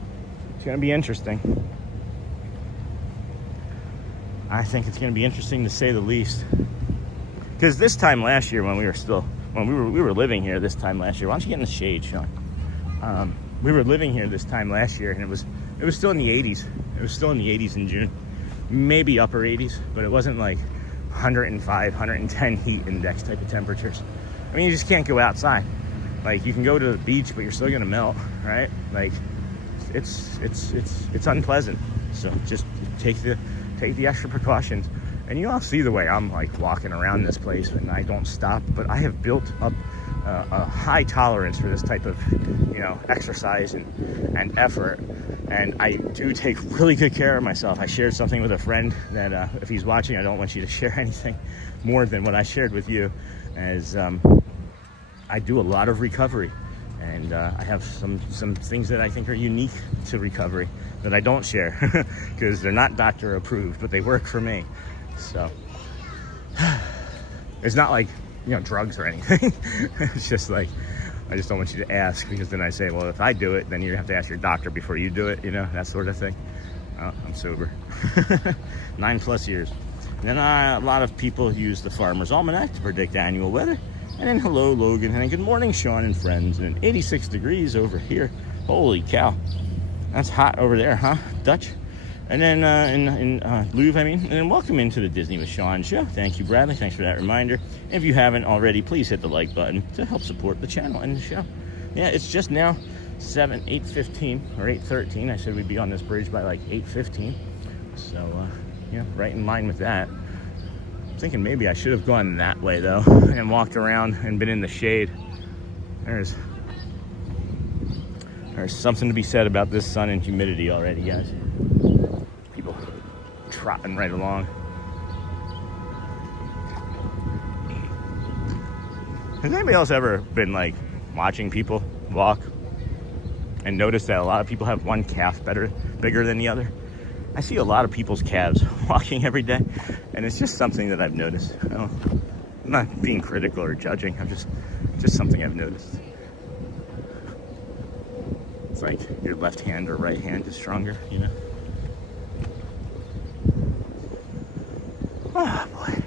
I think it's going to be interesting to say the least. Because this time last year, when we were living here this time last year, why don't you get in the shade, Sean? we were living here this time last year, and it was still in the 80s. It was still in the 80s in June, maybe upper 80s, but it wasn't like 105, 110 heat index type of temperatures. I mean, you just can't go outside. Like, you can go to the beach, but you're still gonna melt, right? Like, it's unpleasant. So just take the extra precautions. And you all see the way I'm like walking around this place, and I don't stop. But I have built up a high tolerance for this type of, you know, exercise and effort. And I do take really good care of myself. I shared something with a friend that if he's watching, I don't want you to share anything more than what I shared with you, as I do a lot of recovery. And I have some things that I think are unique to recovery that I don't share because they're not doctor approved, but they work for me. So it's not like, you know, drugs or anything. It's just like, I just don't want you to ask, because then I say, well, if I do it, then you have to ask your doctor before you do it, you know, that sort of thing. I'm sober. 9+ years. And then a lot of people use the Farmer's Almanac to predict annual weather. And then hello, Logan. And then good morning, Sean and friends. And 86 degrees over here. Holy cow. That's hot over there, huh, Dutch? And then in Louvre, I mean. And then welcome into the Disney with Sean show. Thank you, Bradley. Thanks for that reminder. If you haven't already, please hit the like button to help support the channel and the show. Yeah, it's just now 8:15 or 8:13. I said we'd be on this bridge by like 8:15. So, yeah, right in line with that. I'm thinking maybe I should have gone that way, though, and walked around and been in the shade. There's something to be said about this sun and humidity already, guys. People trotting right along. Has anybody else ever been like watching people walk and noticed that a lot of people have one calf bigger than the other? I see a lot of people's calves walking every day, and it's just something that I've noticed. I'm not being critical or judging. I'm just something I've noticed. It's like your left hand or right hand is stronger, you know? Oh, boy.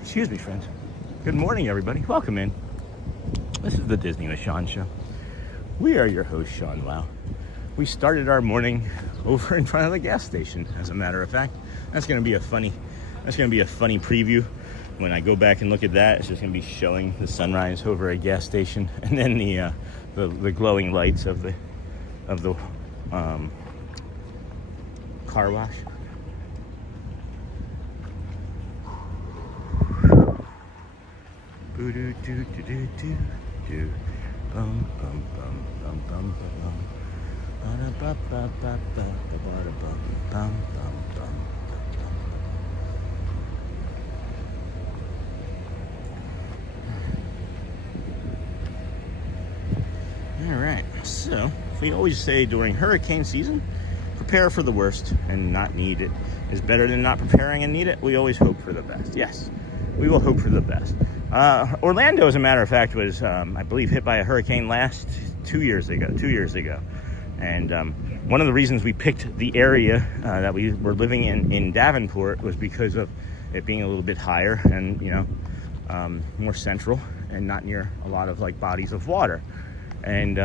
Excuse me, friends. Good morning, everybody. Welcome in. This is the Disney with Sean show. We are your host, Sean Lau. We started our morning over in front of the gas station, as a matter of fact. That's going to be a funny preview. When I go back and look at that, it's just going to be showing the sunrise over a gas station, and then the glowing lights of the car wash. Boo doo doo doo doo doo doo. Bum bum bum bum bum bum. All right, so we always say during hurricane season, prepare for the worst and not need it is better than not preparing and need it. We always hope for the best. Yes, we will hope for the best. Orlando, as a matter of fact, was, I believe, hit by a hurricane 2 years ago. And one of the reasons we picked the area that we were living in Davenport was because of it being a little bit higher and, you know, more central and not near a lot of like bodies of water. And,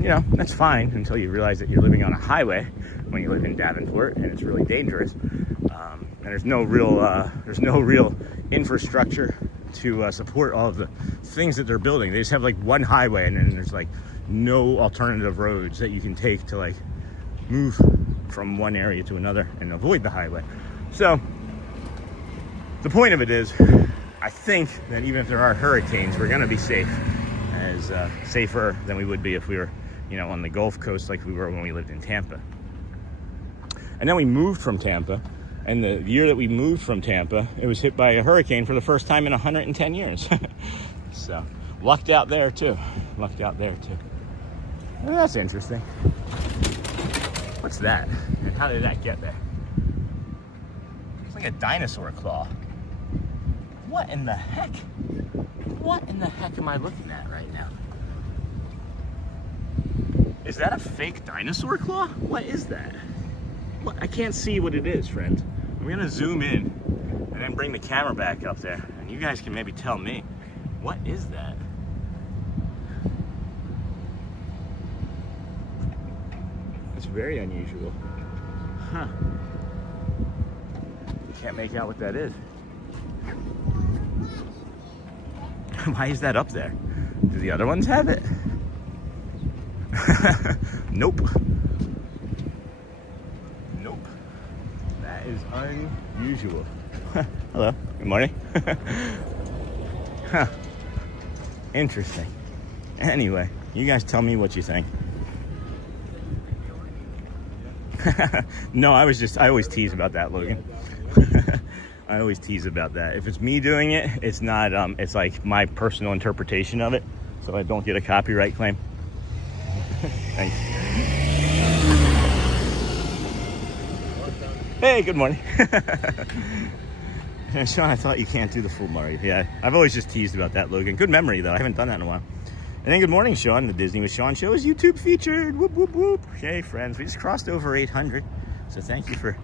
you know, that's fine until you realize that you're living on a highway when you live in Davenport, and it's really dangerous. And there's no real infrastructure to support all of the things that they're building. They just have like one highway, and then there's like no alternative roads that you can take to like move from one area to another and avoid the highway. So the point of it is, I think that even if there are hurricanes, we're going to be safe, as safer than we would be if we were, you know, on the Gulf Coast like we were when we lived in Tampa. And then we moved from Tampa, and the year that we moved from Tampa, it was hit by a hurricane for the first time in 110 years. So lucked out there too. Well, that's interesting. What's that? And how did that get there? It's like a dinosaur claw. What in the heck? What in the heck am I looking at right now? Is that a fake dinosaur claw? What is that? What? I can't see what it is, friends. I'm gonna zoom in and then bring the camera back up there, and you guys can maybe tell me, what is that? It's very unusual. Huh. Can't make out what that is. Why is that up there? Do the other ones have it? Nope. Nope. That is unusual. Hello. Good morning. Huh. Interesting. Anyway, you guys tell me what you think. No, I always tease about that, Logan. I always tease about that. If it's me doing it, it's not, it's like my personal interpretation of it, so I don't get a copyright claim. Thanks. Hey, good morning. Sean, I thought you can't do the full Mario. Yeah, I've always just teased about that, Logan. Good memory, though. I haven't done that in a while. And then good morning, Sean. The Disney with Sean show is YouTube featured. Whoop, whoop, whoop. Hey, friends. We just crossed over 800. So thank you for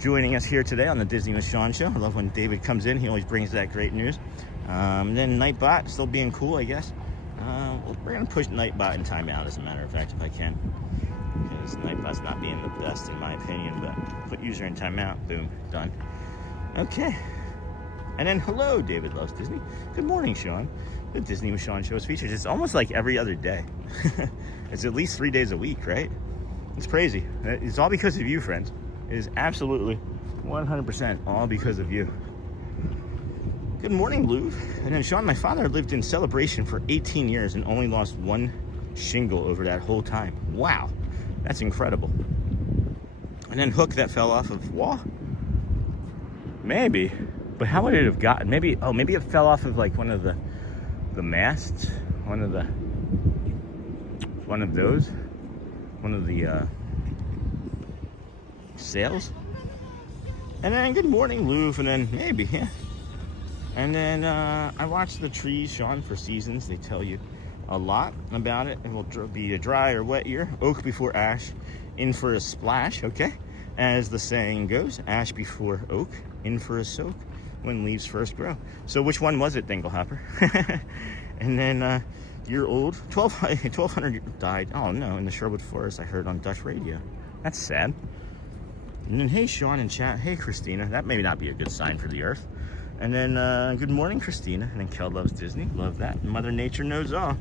joining us here today on the Disney with Sean show. I love when David comes in. He always brings that great news. Then Nightbot, still being cool, I guess. We're going to push Nightbot in timeout, as a matter of fact, if I can. Because Nightbot's not being the best, in my opinion. But put user in timeout. Boom. Done. Okay. And then hello, David loves Disney. Good morning, Sean. The Disney with Sean show is featured. It's almost like every other day. It's at least 3 days a week, right? It's crazy. It's all because of you, friends. It is absolutely 100% all because of you. Good morning, Louvre. And then Sean, my father lived in Celebration for 18 years and only lost one shingle over that whole time. Wow, that's incredible. And then Hook that fell off of Wall? Maybe. But how would it have gotten? Maybe it fell off of like one of the masts, one of the sails. And then good morning, Louvre, and then maybe, yeah. And then I watched the trees, Sean, for seasons. They tell you a lot about it. It will be a dry or wet year. Oak before ash, in for a splash, okay? As the saying goes, ash before oak, in for a soak, when leaves first grow. So which one was it, Dinglehopper? And then year old, 1200 died. Oh no, in the Sherwood Forest, I heard on Dutch radio. That's sad. And then hey, Sean in chat. Hey, Christina. That may not be a good sign for the earth. And then good morning, Christina. And then Kel loves Disney. Love that. Mother Nature knows all.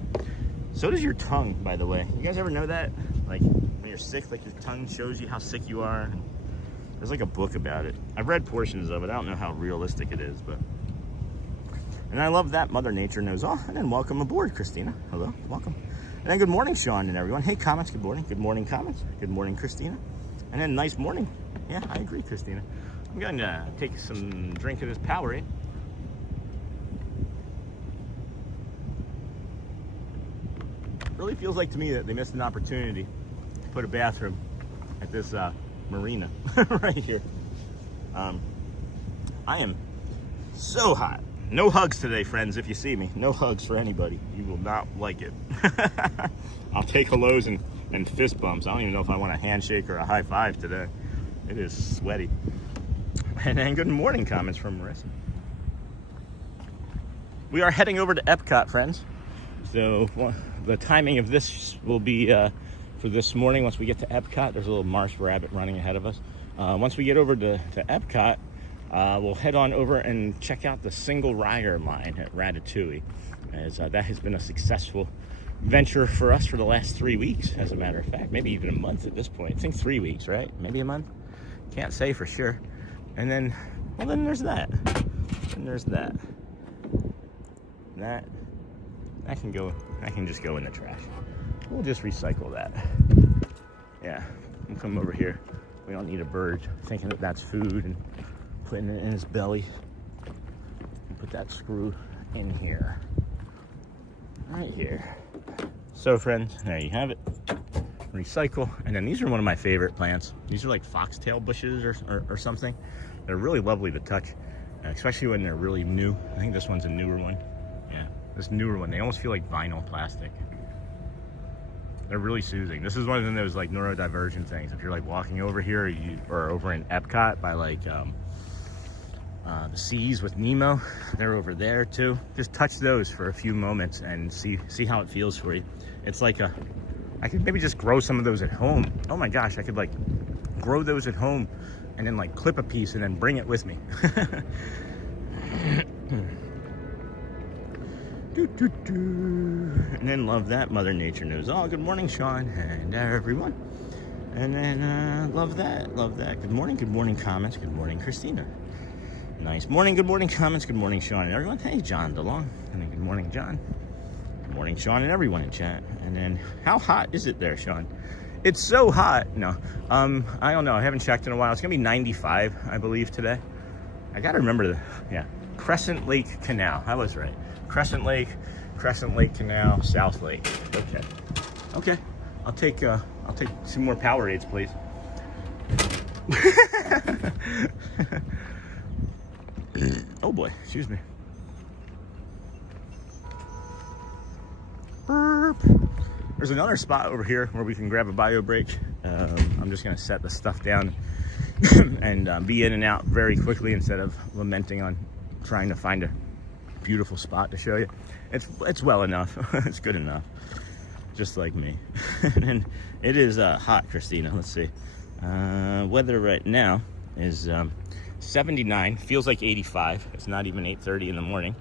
So does your tongue, by the way. You guys ever know that? Like when you're sick, like your tongue shows you how sick you are. There's like a book about it. I've read portions of it. I don't know how realistic it is, but. And I love that Mother Nature knows all. And then welcome aboard, Christina. Hello, welcome. And then good morning, Sean and everyone. Hey, comments, good morning. Good morning, comments. Good morning, Christina. And then nice morning. Yeah, I agree, Christina. I'm going to take some drink of this Powerade. Really feels like to me that they missed an opportunity to put a bathroom at this marina right here. I am so hot. No hugs today, friends, if you see me. No hugs for anybody. You will not like it. I'll take hellos and fist bumps. I don't even know if I want a handshake or a high five today. It is sweaty. And then good morning comments from Marissa. We are heading over to EPCOT, friends. So the timing of this will be for this morning. Once we get to EPCOT, there's a little marsh rabbit running ahead of us. Once we get over to EPCOT, we'll head on over and check out the single rider line at Ratatouille, as that has been a successful venture for us for the last 3 weeks, as a matter of fact. Maybe even a month at this point. I think 3 weeks, right? Maybe a month? Can't say for sure. And then, well, then there's that. And there's that. That can just go in the trash. We'll just recycle that. Yeah, we'll come over here. We don't need a bird thinking that that's food and putting it in his belly. And put that screw in here. Right here. So friends, there you have it. Recycle. And then these are one of my favorite plants. These are like foxtail bushes or something. They're really lovely to touch, especially when they're really new. I think this one's a newer one. Yeah, this newer one. They almost feel like vinyl plastic. They're really soothing. This is one of those like neurodivergent things. If you're like walking over here or over in Epcot by like the seas with Nemo, they're over there too. Just touch those for a few moments and see how it feels for you. It's like a I could maybe just grow some of those at home. Oh my gosh, I could like grow those at home and then like clip a piece and then bring it with me. And then love that Mother Nature knows all. Good morning, Sean and everyone. And then love that. Good morning comments. Good morning, Christina. Nice morning, good morning comments. Good morning, Sean and everyone. Hey, John DeLong. And then good morning, John. Good morning, Sean and everyone in chat. And then how hot is it there, Sean? It's so hot. No, I don't know. I haven't checked in a while. It's gonna be 95, I believe, today. I gotta remember Crescent Lake Canal. I was right. Crescent Lake Canal, South Lake. Okay. I'll take 2 more Powerades, please. Oh boy, excuse me. Burp. There's another spot over here where we can grab a bio break. I'm just gonna set the stuff down and be in and out very quickly instead of lamenting on trying to find a beautiful spot to show you. It's well enough. It's good enough. Just like me. And it is hot, Christina. Let's see. Weather right now is 79. Feels like 85. It's not even 8:30 in the morning.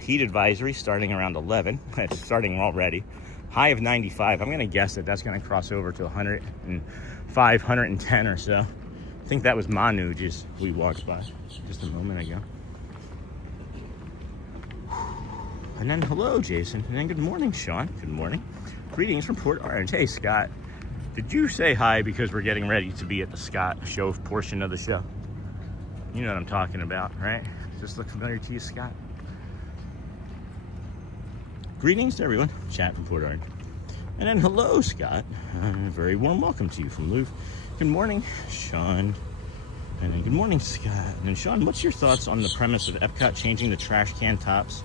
Heat advisory starting around 11. It's starting already. High of 95. I'm going to guess that that's going to cross over to 105, 110 or so. I think that was Manu we walked by just a moment ago. And then hello, Jason. And then good morning, Sean. Good morning. Greetings from Port Orange. Hey, Scott. Did you say hi because we're getting ready to be at the Scott show portion of the show? You know what I'm talking about, right? Does this look familiar to you, Scott? Greetings to everyone. Chat from Port Orange. And then hello, Scott. Very warm welcome to you from Louvre. Good morning, Sean. And then good morning, Scott. And then Sean, what's your thoughts on the premise of EPCOT changing the trash can tops?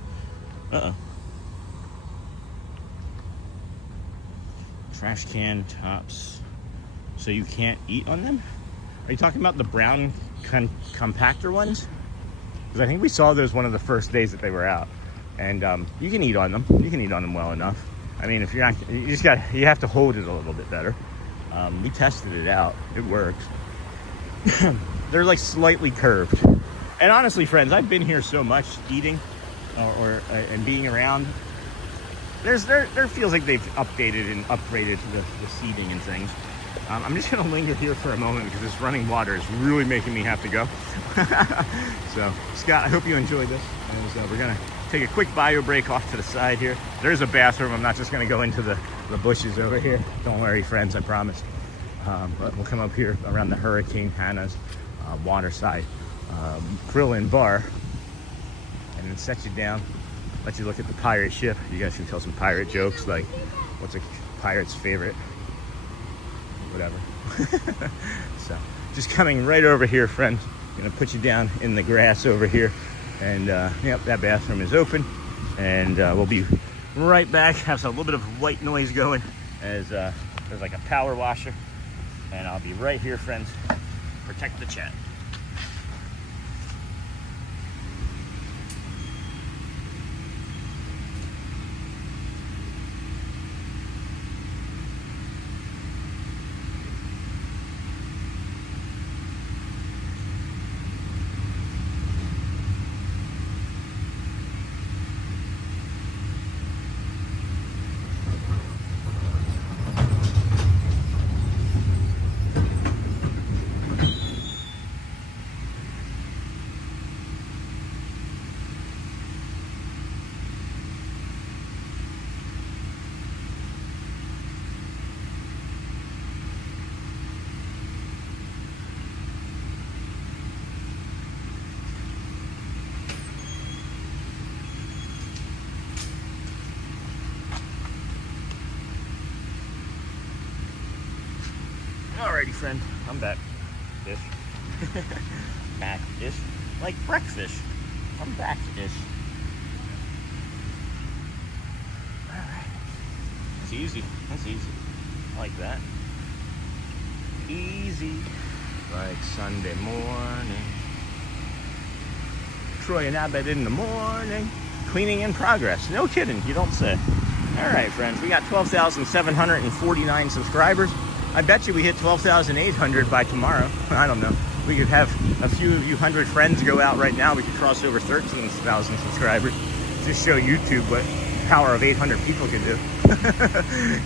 Trash can tops so you can't eat on them? Are you talking about the brown compactor ones? Because I think we saw those one of the first days that they were out, and you can eat on them. You can eat on them well enough. I mean, if you're not, you have to hold it a little bit better. We tested it out. It works. They're like slightly curved. And honestly, friends, I've been here so much eating and being around. There feels like they've updated and upgraded the seating and things. I'm just gonna linger here for a moment because this running water is really making me have to go. So, Scott, I hope you enjoyed this. And we're gonna take a quick bio break off to the side here. There's a bathroom. I'm not just gonna go into the bushes over here. Don't worry, friends, I promise. But we'll come up here around the Hurricane Hannah's waterside grill and bar, and then set you down, let you look at the pirate ship. You guys can tell some pirate jokes, like what's a pirate's favorite, whatever. So just coming right over here, friends. Gonna put you down in the grass over here, and yep, that bathroom is open, and we'll be right back. Have a little bit of white noise going as there's like a power washer, and I'll be right here, friends. Protect the chat. Alrighty, friend, I'm back. Ish. Back-ish. Like breakfast. I'm back-ish. Alright. It's easy. That's easy. I like that. Easy. Like Sunday morning. Troy and Abed in the morning. Cleaning in progress. No kidding, you don't say. All right, friends, we got 12,749 subscribers. I bet you we hit 12,800 by tomorrow. I don't know. We could have a few of you hundred friends go out right now. We could cross over 13,000 subscribers. Just show YouTube what power of 800 people can do.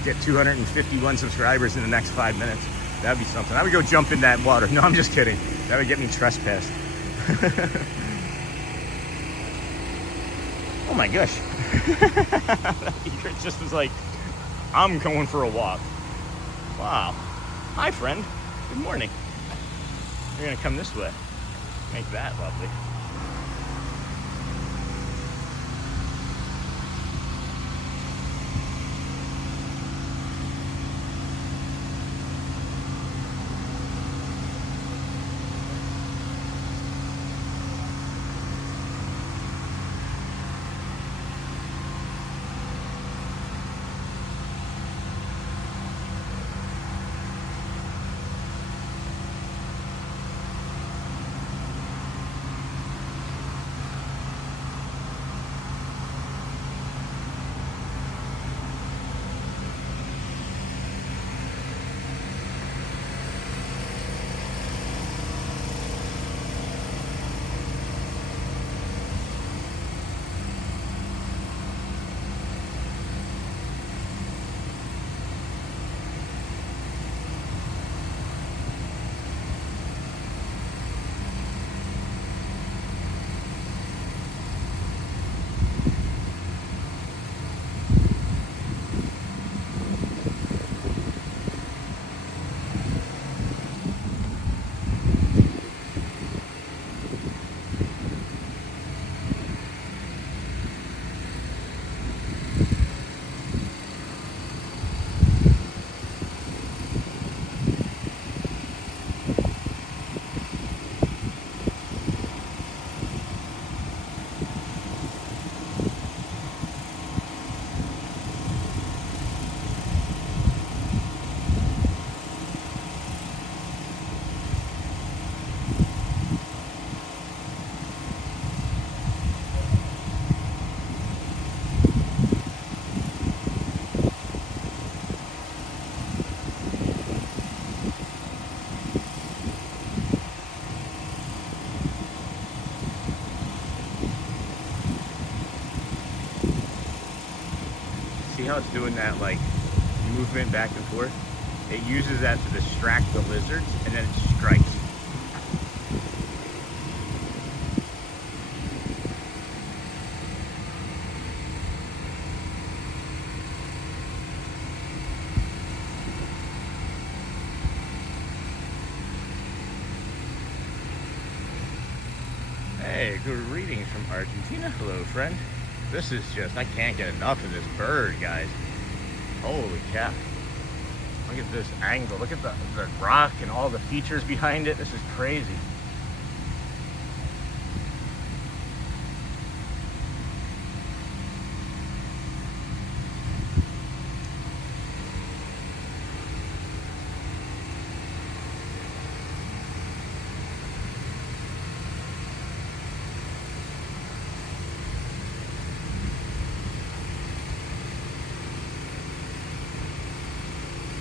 Get 251 subscribers in the next 5 minutes. That'd be something. I would go jump in that water. No, I'm just kidding. That would get me trespassed. Oh my gosh. Egret just was like, I'm going for a walk. Wow. Hi, friend. Good morning. You're going to come this way. Make that lovely. See how it's doing that like movement back and forth? It uses that to distract the lizards and then it strikes. Hey, good readings from Argentina. Hello, friend. This is just, I can't get enough of this bird, guys. Holy cow. Look at this angle. Look at the rock and all the features behind it. This is crazy.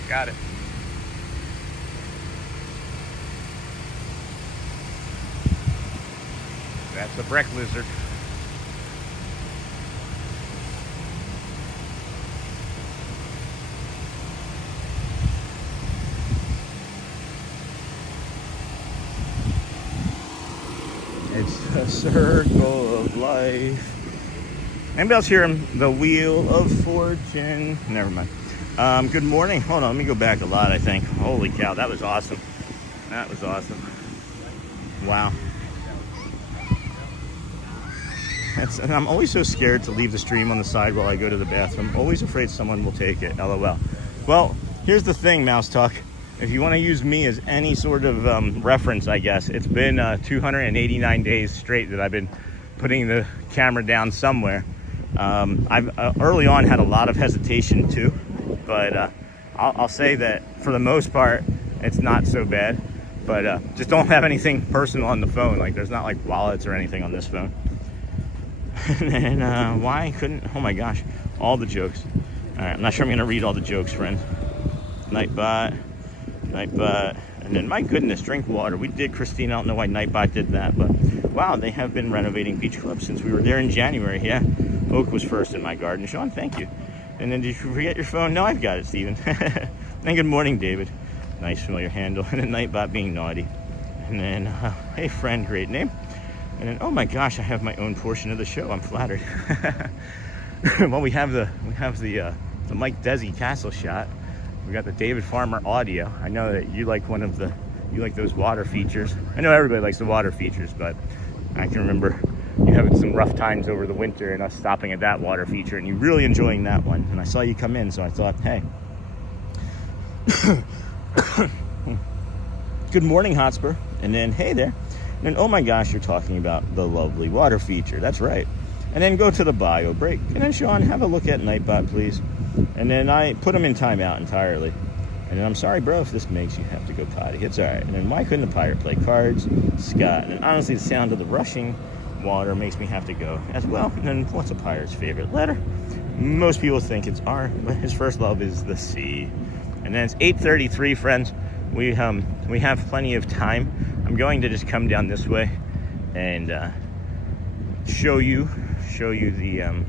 Got it. That's a breck lizard. It's the circle of life. Anybody else hear him? The wheel of fortune. Never mind. Good morning. Hold on, let me go back a lot, I think. Holy cow, that was awesome. That was awesome. Wow. And I'm always so scared to leave the stream on the side while I go to the bathroom. Always afraid someone will take it, LOL. Well, here's the thing, Mouse Talk. If you want to use me as any sort of reference, I guess, it's been 289 days straight that I've been putting the camera down somewhere. I've early on had a lot of hesitation too. But I'll say that for the most part, it's not so bad. But just don't have anything personal on the phone. Like there's not like wallets or anything on this phone. And then why couldn't, oh my gosh, all the jokes. All right, I'm not sure I'm gonna read all the jokes, friends. Nightbot, and then my goodness, drink water. We did Christine. I don't know why Nightbot did that, but wow, they have been renovating Beach Club since we were there in January. Yeah, Oak was first in my garden. Sean, thank you. And then did you forget your phone? No, I've got it, Steven. And good morning, David. Nice familiar handle. And then Nightbot being naughty. And then, hey friend, great name. And then, oh my gosh, I have my own portion of the show. I'm flattered. Well, we have the Mike Desi Castle shot. We got the David Farmer audio. I know that you like you like those water features. I know everybody likes the water features, but I can remember you having some rough times over the winter and us stopping at that water feature and you really enjoying that one. And I saw you come in, so I thought, hey. Good morning, Hotspur. And then, hey there. And then, oh my gosh, you're talking about the lovely water feature. That's right. And then go to the bio break. And then, Sean, have a look at Nightbot, please. And then I put him in timeout entirely. And then, I'm sorry, bro, if this makes you have to go potty. It's all right. And then, why couldn't the pirate play cards? Scott. And honestly, the sound of the rushing water makes me have to go as well. And then, what's a pirate's favorite letter? Most people think it's R, but his first love is the C. And then it's 8:33, friends. We have plenty of time. I'm going to just come down this way and show you the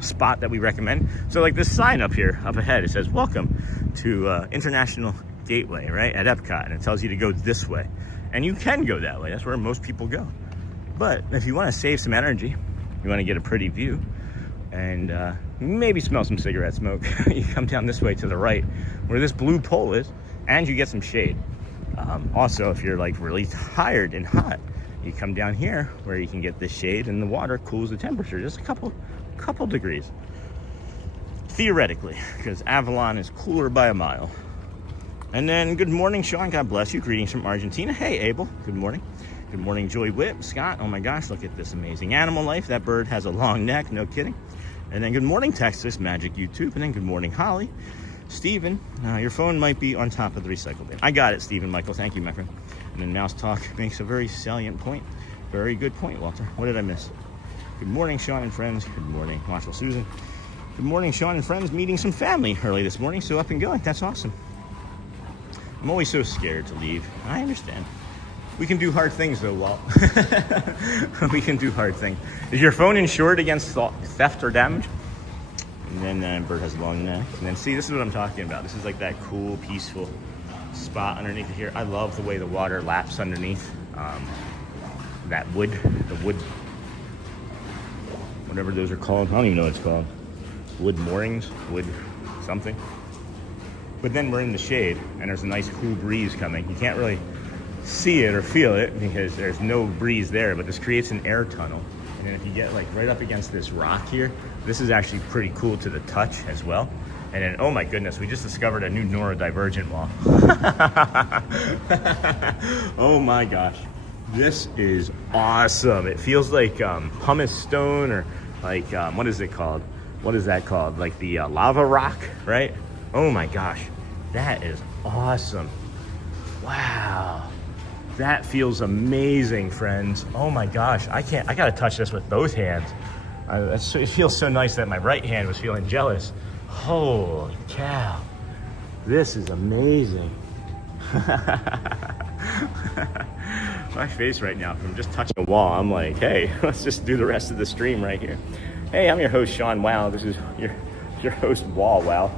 spot that we recommend. So like this sign up here, up ahead, it says, welcome to International Gateway, right, at EPCOT. And it tells you to go this way. And you can go that way. That's where most people go. But if you want to save some energy, you want to get a pretty view, and maybe smell some cigarette smoke, you come down this way to the right, where this blue pole is, and you get some shade. Also, if you're like really tired and hot, you come down here where you can get this shade, and the water cools the temperature just a couple degrees. Theoretically, because Avalon is cooler by a mile. And then, good morning, Sean. God bless you. Greetings from Argentina. Hey, Abel. Good morning. Good morning, Joy Whip. Scott. Oh my gosh, look at this amazing animal life. That bird has a long neck. No kidding. And then, good morning, Texas Magic YouTube. And then, good morning, Holly. Steven, your phone might be on top of the recycle bin. I got it, Steven Michael. Thank you, my friend. And then Mouse Talk makes a very salient point. Very good point, Walter. What did I miss? Good morning, Sean and friends. Good morning, Marshall Susan. Good morning, Sean and friends. Meeting some family early this morning, so up and going. That's awesome. I'm always so scared to leave. I understand. We can do hard things, though, Walt. We can do hard things. Is your phone insured against theft or damage? And then bird has a long neck. And then see, this is what I'm talking about. This is like that cool, peaceful spot underneath here. I love the way the water laps underneath that wood, whatever those are called. I don't even know what it's called. Wood moorings, wood something. But then we're in the shade and there's a nice cool breeze coming. You can't really see it or feel it because there's no breeze there, but this creates an air tunnel. And then if you get like right up against this rock here, this is actually pretty cool to the touch as well. And then, oh my goodness, we just discovered a new neurodivergent wall. Oh my gosh, this is awesome. It feels like pumice stone, or like, what is it called? What is that called? Like the lava rock, right? Oh my gosh, that is awesome. Wow. That feels amazing, friends. Oh my gosh, I gotta touch this with both hands. It feels so nice that my right hand was feeling jealous. Holy cow, this is amazing. My face right now from just touching a wall, I'm like, hey, let's just do the rest of the stream right here. Hey, I'm your host, Sean Wow. This is your host, Wall Wow.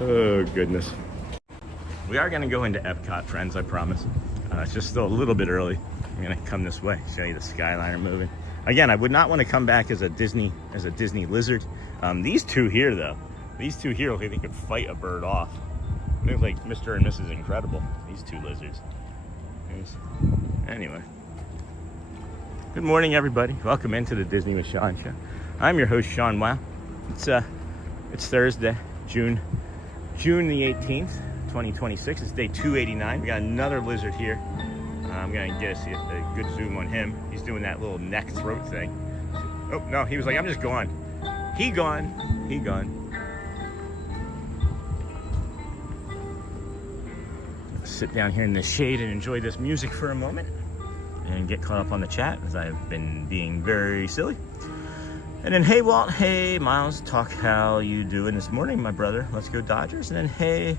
Oh, goodness. We are going to go into EPCOT, friends, I promise. It's just still a little bit early. I'm going to come this way, show you the Skyliner moving. Again, I would not want to come back as a Disney lizard. These two here, though, look like they could fight a bird off. They look like Mr. and Mrs. Incredible, these two lizards. Anyway. Good morning, everybody. Welcome into the Disney with Sean show. I'm your host, Sean Wow. It's Thursday, June the 18th. 2026. It's day 289. We got another lizard here. I'm gonna get a good zoom on him. He's doing that little neck throat thing. Oh no, he was like, I'm just gone. He gone. Sit down here in the shade and enjoy this music for a moment and get caught up on the chat, as I've been being very silly. And then, hey Walt, hey Miles, talk how you doing this morning, my brother? Let's go Dodgers. And then, hey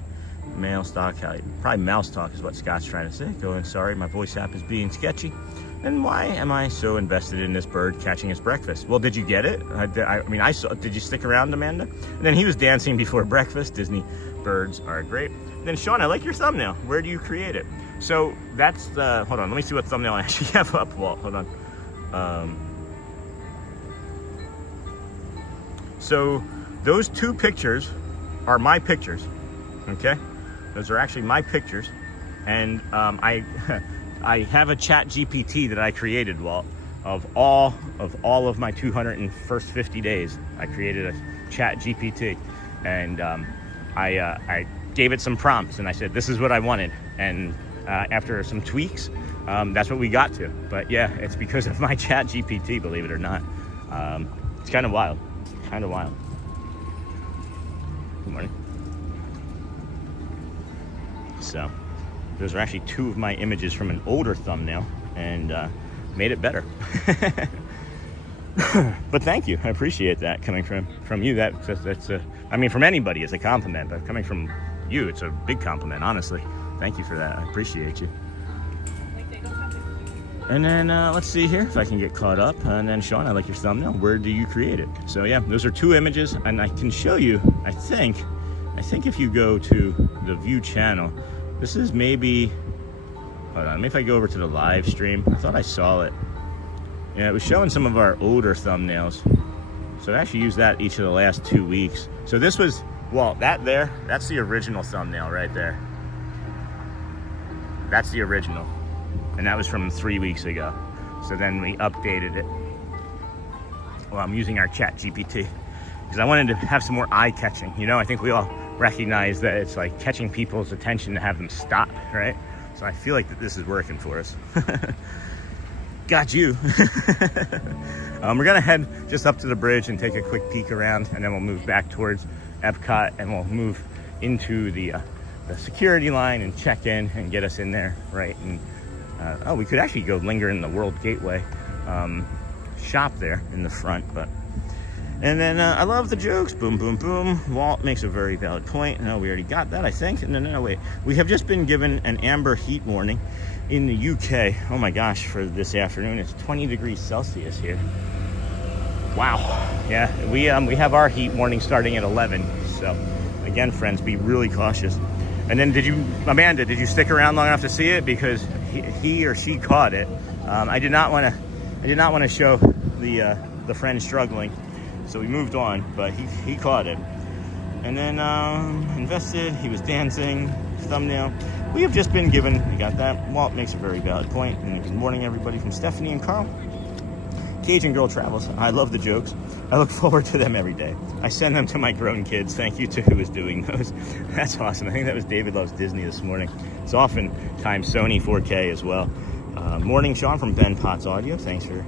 Mouse talk, how you, probably mouse talk is what Scott's trying to say. Going, sorry, my voice app is being sketchy. And why am I so invested in this bird catching its breakfast? Well, did you get it? I mean, I saw. Did you stick around, Amanda? And then he was dancing before breakfast. Disney birds are great. And then Sean, I like your thumbnail. Where do you create it? So that's the. Hold on, let me see what thumbnail I actually have up. Walt, hold on. So those two pictures are my pictures. Okay, those are actually my pictures, and I have a chat GPT that I created, Walt, of all of my 250 days. I created a chat GPT, and I gave it some prompts, and I said, this is what I wanted. And after some tweaks, that's what we got to. But yeah, it's because of my chat GPT, believe it or not. It's kind of wild, kind of wild. Good morning. So those are actually two of my images from an older thumbnail, and made it better. But thank you, I appreciate that coming from you. That's I mean, from anybody it's a compliment, but coming from you, it's a big compliment, honestly. Thank you for that, I appreciate you. And then let's see here if I can get caught up. And then Sean, I like your thumbnail. Where do you create it? So yeah, those are two images, and I can show you. I think if you go to the view channel, this is maybe. Hold on, maybe if I go over to the live stream. I thought I saw it. Yeah, it was showing some of our older thumbnails. So I actually used that each of the last 2 weeks. So this was, well, that's the original thumbnail right there. That's the original. And that was from 3 weeks ago. So then we updated it. Well, I'm using our chat GPT because I wanted to have some more eye catching. You know, I think we all recognize that it's like catching people's attention to have them stop, right? So I feel like that this is working for us. Got you. We're gonna head just up to the bridge and take a quick peek around, and then we'll move back towards EPCOT, and we'll move into the security line and check in and get us in there, right? And oh, we could actually go linger in the World Gateway shop there in the front, but. And then I love the jokes. Boom, boom, boom. Walt makes a very valid point. No, we already got that, I think. No, wait. We have just been given an amber heat warning in the UK. Oh my gosh, for this afternoon. It's 20 degrees Celsius here. Wow. Yeah, we have our heat warning starting at 11. So again, friends, be really cautious. And then Amanda, did you stick around long enough to see it? Because he or she caught it. I did not want to show the friend struggling. So we moved on, but he caught it. And then invested, he was dancing, thumbnail. We have just been given, we got that. Walt makes a very valid point. And good morning, everybody, from Stephanie and Carl. Cajun Girl Travels. I love the jokes. I look forward to them every day. I send them to my grown kids. Thank you to who is doing those. That's awesome. I think that was David Loves Disney this morning. It's oftentimes Sony 4K as well. Morning, Sean, from Ben Potts Audio. Thanks for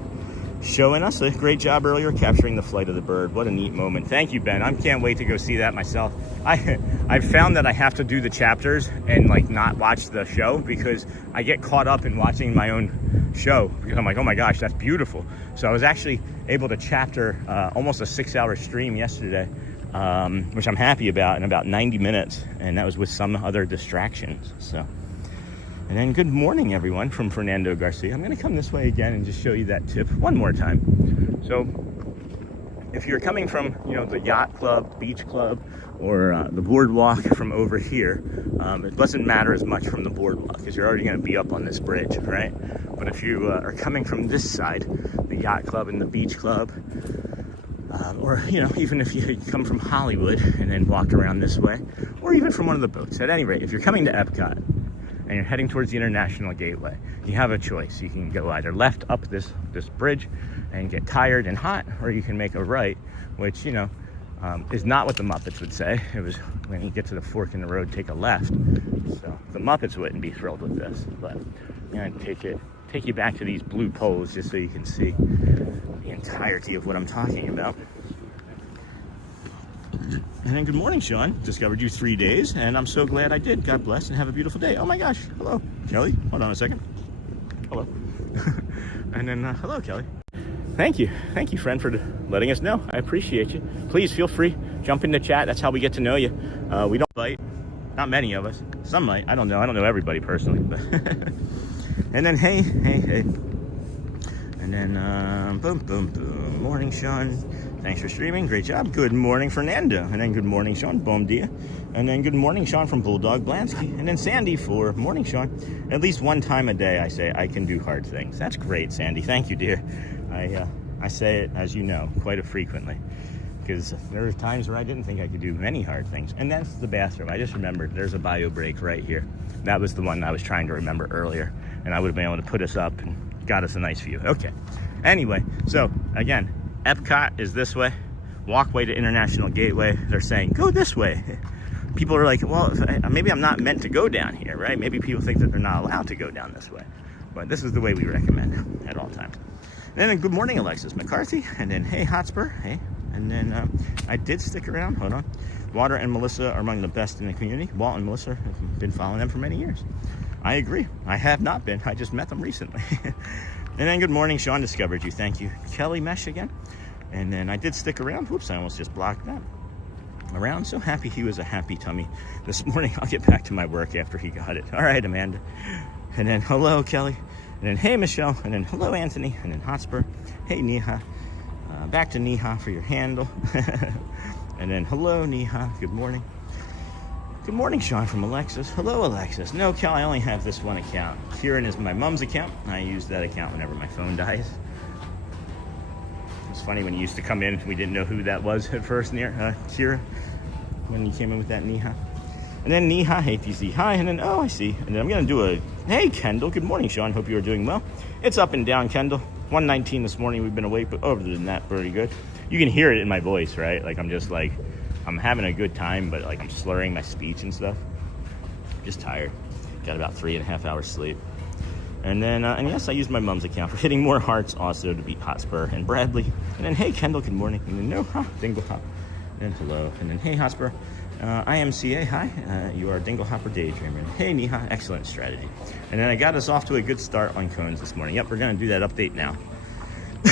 showing us a great job earlier capturing the flight of the bird. What a neat moment. Thank you, Ben. I can't wait to go see that myself. I've found that I have to do the chapters and like not watch the show because I get caught up in watching my own show because I'm like, oh my gosh, that's beautiful. So I was actually able to chapter almost a 6-hour stream yesterday, which I'm happy about, in about 90 minutes, and that was with some other distractions. So. And then good morning, everyone, from Fernando Garcia. I'm going to come this way again and just show you that tip one more time. So if you're coming from, the yacht club, beach club, or the boardwalk from over here, it doesn't matter as much from the boardwalk because you're already going to be up on this bridge, right? But if you are coming from this side, the yacht club and the beach club, or, even if you come from Hollywood and then walk around this way, or even from one of the boats. At any rate, if you're coming to EPCOT, and you're heading towards the International Gateway, you have a choice. You can go either left up this bridge and get tired and hot, or you can make a right, which, is not what the Muppets would say. It was when you get to the fork in the road, take a left. So the Muppets wouldn't be thrilled with this, but I'm gonna take you back to these blue poles just so you can see the entirety of what I'm talking about. And then good morning, Sean. Discovered you 3 days, and I'm so glad I did. God bless, and have a beautiful day. Oh my gosh, hello, Kelly. Hold on a second. Hello. And then, hello, Kelly. thank you, friend, for letting us know. I appreciate you. Please feel free, jump in the chat. That's how we get to know you. We don't bite, not many of us. Some might. I don't know everybody personally. But and then hey, and then boom, boom, boom. Morning, Sean. Thanks for streaming. Great job. Good morning, Fernando. And then good morning, Sean. Bom dia. And then good morning, Sean, from Bulldog Blansky. And then Sandy for morning, Sean. At least one time a day I say I can do hard things. That's great, Sandy. Thank you, dear. I say it, as you know, quite frequently. Because there are times where I didn't think I could do many hard things. And that's the bathroom. I just remembered there's a bio break right here. That was the one I was trying to remember earlier. And I would have been able to put us up and got us a nice view. Okay. Anyway, so again, EPCOT is this way. Walkway to International Gateway. They're saying, go this way. People are like, well, maybe I'm not meant to go down here, right? Maybe people think that they're not allowed to go down this way. But this is the way we recommend at all times. And then good morning, Alexis McCarthy. And then, hey, Hotspur. Hey. And then I did stick around. Hold on. Water and Melissa are among the best in the community. Walt and Melissa have been following them for many years. I agree. I have not been. I just met them recently. And then good morning, Sean discovered you. Thank you. Kelly Mesh again. And then I did stick around. Whoops, I almost just blocked that. Around. So happy he was a happy tummy this morning. I'll get back to my work after he got it. All right, Amanda. And then hello, Kelly. And then hey, Michelle. And then hello, Anthony. And then Hotspur. Hey, Neha. Back to Neha for your handle. And then hello, Neha. Good morning. Good morning, Sean from Alexis. Hello, Alexis. No, Kel, I only have this one account. Kieran is my mom's account. I use that account whenever my phone dies. It's funny when you used to come in, we didn't know who that was at first, Kira, when you came in with that Neha. And then Neha, hey, TC, hi, and then, oh, I see. And then I'm going to do a, hey, Kendall. Good morning, Sean. Hope you are doing well. It's up and down, Kendall. 1:19 this morning. We've been awake, but other than that, pretty good. You can hear it in my voice, right? Like, I'm just like, I'm having a good time, but like I'm slurring my speech and stuff. I'm just tired. Got about 3.5 hours sleep. And then, and yes, I used my mom's account for hitting more hearts also to beat Hotspur and Bradley. And then, hey, Kendall, good morning. And then, no, Dingle Hop. And then, hello. And then, hey, Hotspur. IMCA, hi. You are Dingle Hopper Daydreamer. Hey, Neha, excellent strategy. And then I got us off to a good start on cones this morning. Yep, we're going to do that update now.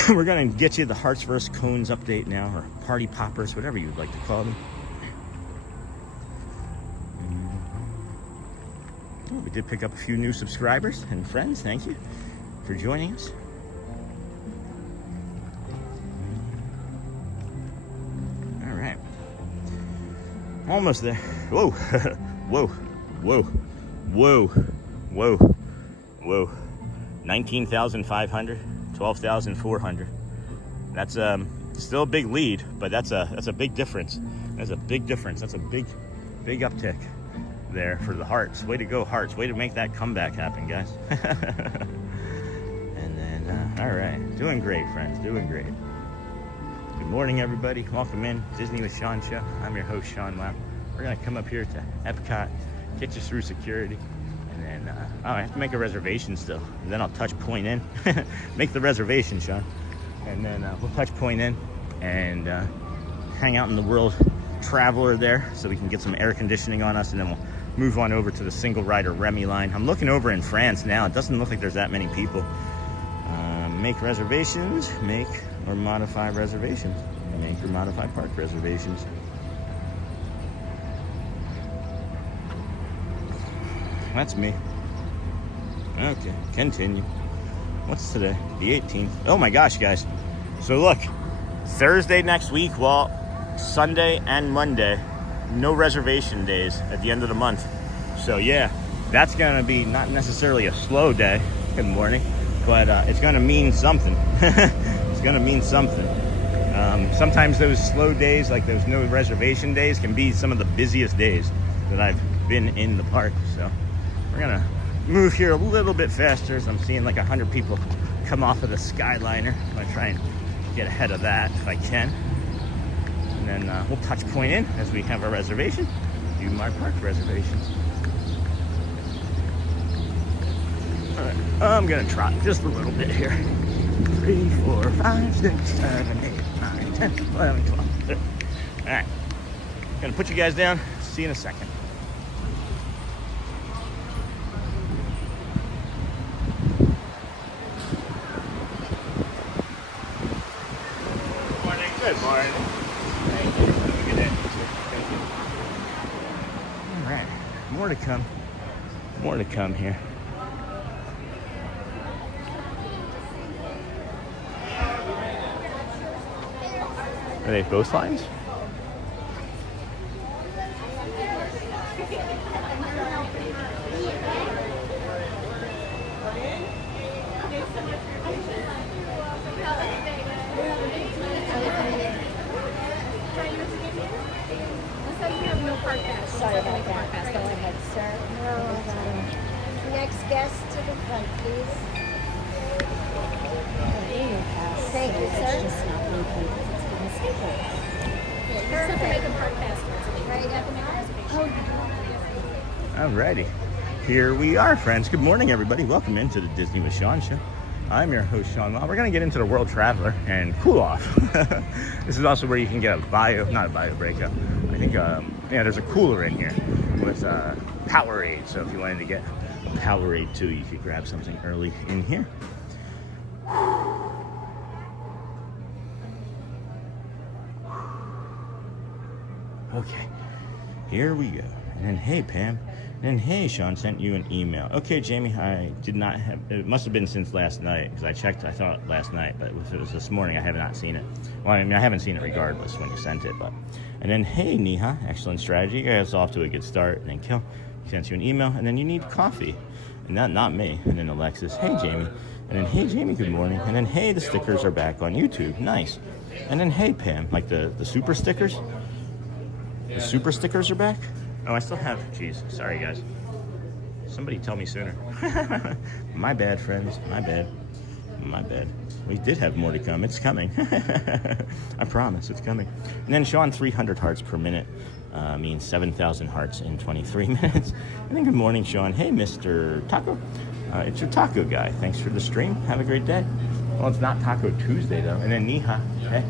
We're going to get you the Hearts vs. Cones update now, or Party Poppers, whatever you'd like to call them. Oh, we did pick up a few new subscribers and friends. Thank you for joining us. All right. Almost there. Whoa. Whoa. Whoa. Whoa. Whoa. Whoa. 19,500. 12,400. That's still a big lead, but that's a big difference. That's a big difference. That's a big uptick there for the Hearts. Way to go, Hearts. Way to make that comeback happen, guys. And then, all right. Doing great, friends. Doing great. Good morning, everybody. Welcome in. Disney with Sean Show. I'm your host, Sean Lau. We're going to come up here to EPCOT, get you through security. And then, oh, I have to make a reservation still. And then I'll touch point in. Make the reservation, Sean. And then we'll touch point in and hang out in the World Traveler there so we can get some air conditioning on us. And then we'll move on over to the single rider Remy line. I'm looking over in France now. It doesn't look like there's that many people. Make reservations. Make or modify reservations. Make or modify park reservations. That's me. Okay, continue. What's today? The 18th. Oh my gosh, guys. So look, Thursday next week, well, Sunday and Monday, no reservation days at the end of the month. So yeah, that's gonna be not necessarily a slow day. Good morning. But it's gonna mean something. It's gonna mean something. Sometimes those slow days, like those no reservation days, can be some of the busiest days that I've been in the park. So we're gonna move here a little bit faster, as I'm seeing like 100 people come off of the Skyliner. I'm gonna try and get ahead of that if I can. And then we'll touch point in as we have our reservation, do my park reservations. All right, I'm gonna trot just a little bit here. 3, 4, 5, 6, 7, 8, 9, 10, 11, 12. All right, gonna put you guys down. See you in a second. Good morning. Thank you. Have a good day. Thank you. All right. More to come. More to come here. Are they both lines? Sorry about that. Go ahead, sir. Next guest to the front, please. Thank you, sir. It's just not blinking. It's going to have to make a park pass. Right, you have to make a reservation. Alrighty. Here we are, friends. Good morning, everybody. Welcome into the Disney with Sean show. I'm your host, Sean. We're going to get into the World Traveler and cool off. This is also where you can get not a bio breakup. I think, yeah, there's a cooler in here with Powerade. So if you wanted to get a Powerade too, you could grab something early in here. Okay, here we go. And hey, Pam. And hey, Sean sent you an email. Okay, Jamie, I did not have, it must have been since last night, because I checked, I thought last night, but if it was this morning, I have not seen it. Well, I mean, I haven't seen it regardless when you sent it, but. And then, hey, Neha, excellent strategy. You guys off to a good start. And then Kel, he sent you an email, and then you need coffee. And not me. And then Alexis, hey, Jamie. And then, hey, Jamie, good morning. And then, hey, the stickers are back on YouTube. Nice. And then, hey, Pam, like the super stickers? The super stickers are back? Oh, I still have, geez, sorry guys. Somebody tell me sooner. My bad, friends, my bad. My bad. We did have more to come, it's coming. I promise, it's coming. And then Sean, 300 hearts per minute means 7,000 hearts in 23 minutes. And then good morning, Sean. Hey, Mr. Taco. It's your taco guy. Thanks for the stream, have a great day. Well, it's not Taco Tuesday though. And then Neha, hey,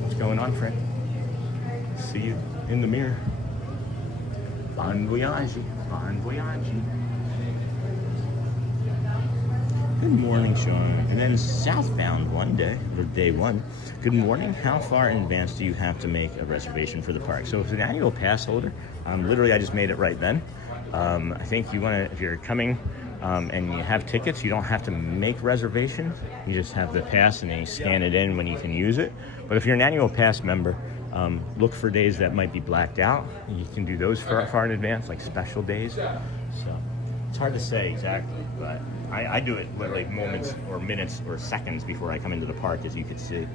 what's going on, friend? See you in the mirror. Bon voyage, bon voyage. Good morning, Sean. And then southbound one day, or day one. Good morning. How far in advance do you have to make a reservation for the park? So if an annual pass holder, literally I just made it right then. I think you want to, if you're coming and you have tickets, you don't have to make reservations. You just have the pass and then you scan it in when you can use it. But if you're an annual pass member, look for days that might be blacked out. You can do those far in advance, like special days. So it's hard to say exactly, but I do it literally moments or minutes or seconds before I come into the park, as you can see.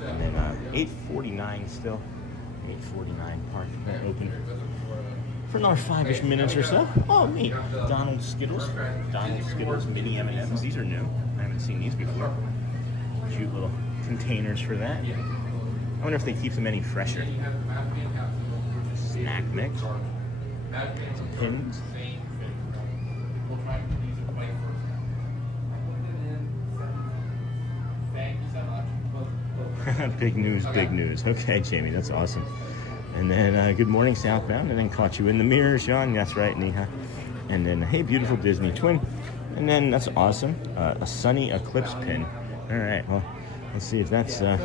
And then 8:49 still. 8:49 park open for another 5-ish minutes or so. Oh, neat. Donald Skittles mini M&Ms. These are new. I haven't seen these before. Cute little containers for that. I wonder if they keep them any fresher. Snack mix. Some pins. Big news, big news. Okay, Jamie, that's awesome. And then good morning, southbound. And then caught you in the mirror, Sean. That's right, Neha. And then, hey, beautiful Disney twin. And then that's awesome. A sunny eclipse pin. All right, well, let's see if that's the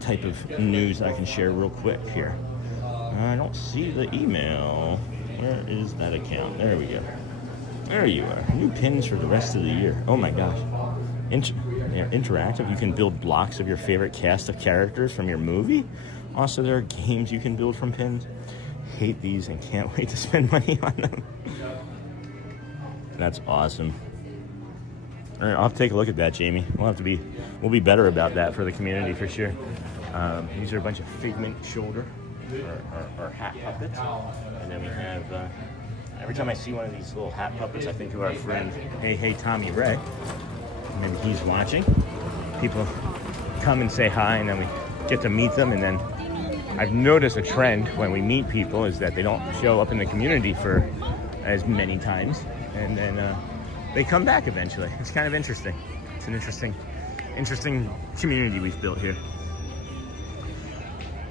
type of news I can share real quick here. I don't see the email. Where is that account? There we go. There you are. New pins for the rest of the year. Oh my gosh. They're interactive. You can build blocks of your favorite cast of characters from your movie. Also, there are games you can build from pins. Hate these and can't wait to spend money on them. That's awesome. All right, I'll have to take a look at that, Jamie. We'll be better about that for the community for sure. These are a bunch of Figment shoulder or hat puppets. And then we have, every time I see one of these little hat puppets, I think of our friend, Hey Tommy Ray. And he's watching. People come and say hi, and then we get to meet them. And then I've noticed a trend when we meet people is that they don't show up in the community for as many times. And then they come back eventually. It's kind of interesting. It's an interesting community we've built here.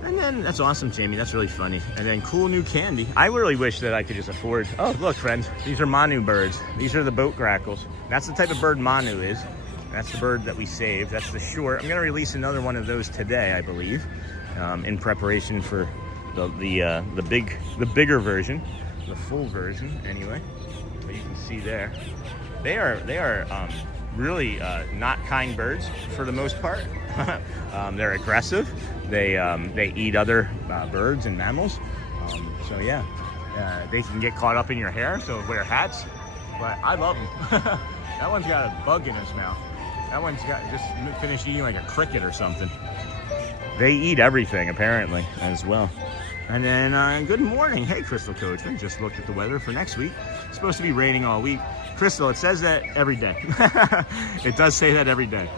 And then that's awesome, Jamie. That's really funny. And then cool new candy. I really wish that I could just afford. Oh, look, friends. These are Manu birds. These are the boat grackles. That's the type of bird Manu is. That's the bird that we saved. That's the short. I'm gonna release another one of those today, I believe, in preparation for the bigger version, the full version anyway. But you can see there, they are really not kind birds for the most part. They're aggressive. They eat other birds and mammals. So yeah, they can get caught up in your hair, so wear hats. But I love them. That one's got a bug in his mouth. That one's got just finished eating like a cricket or something. They eat everything apparently as well. And then good morning. Hey, Crystal Coach. I just looked at the weather for next week. It's supposed to be raining all week. Crystal, it says that every day. It does say that every day.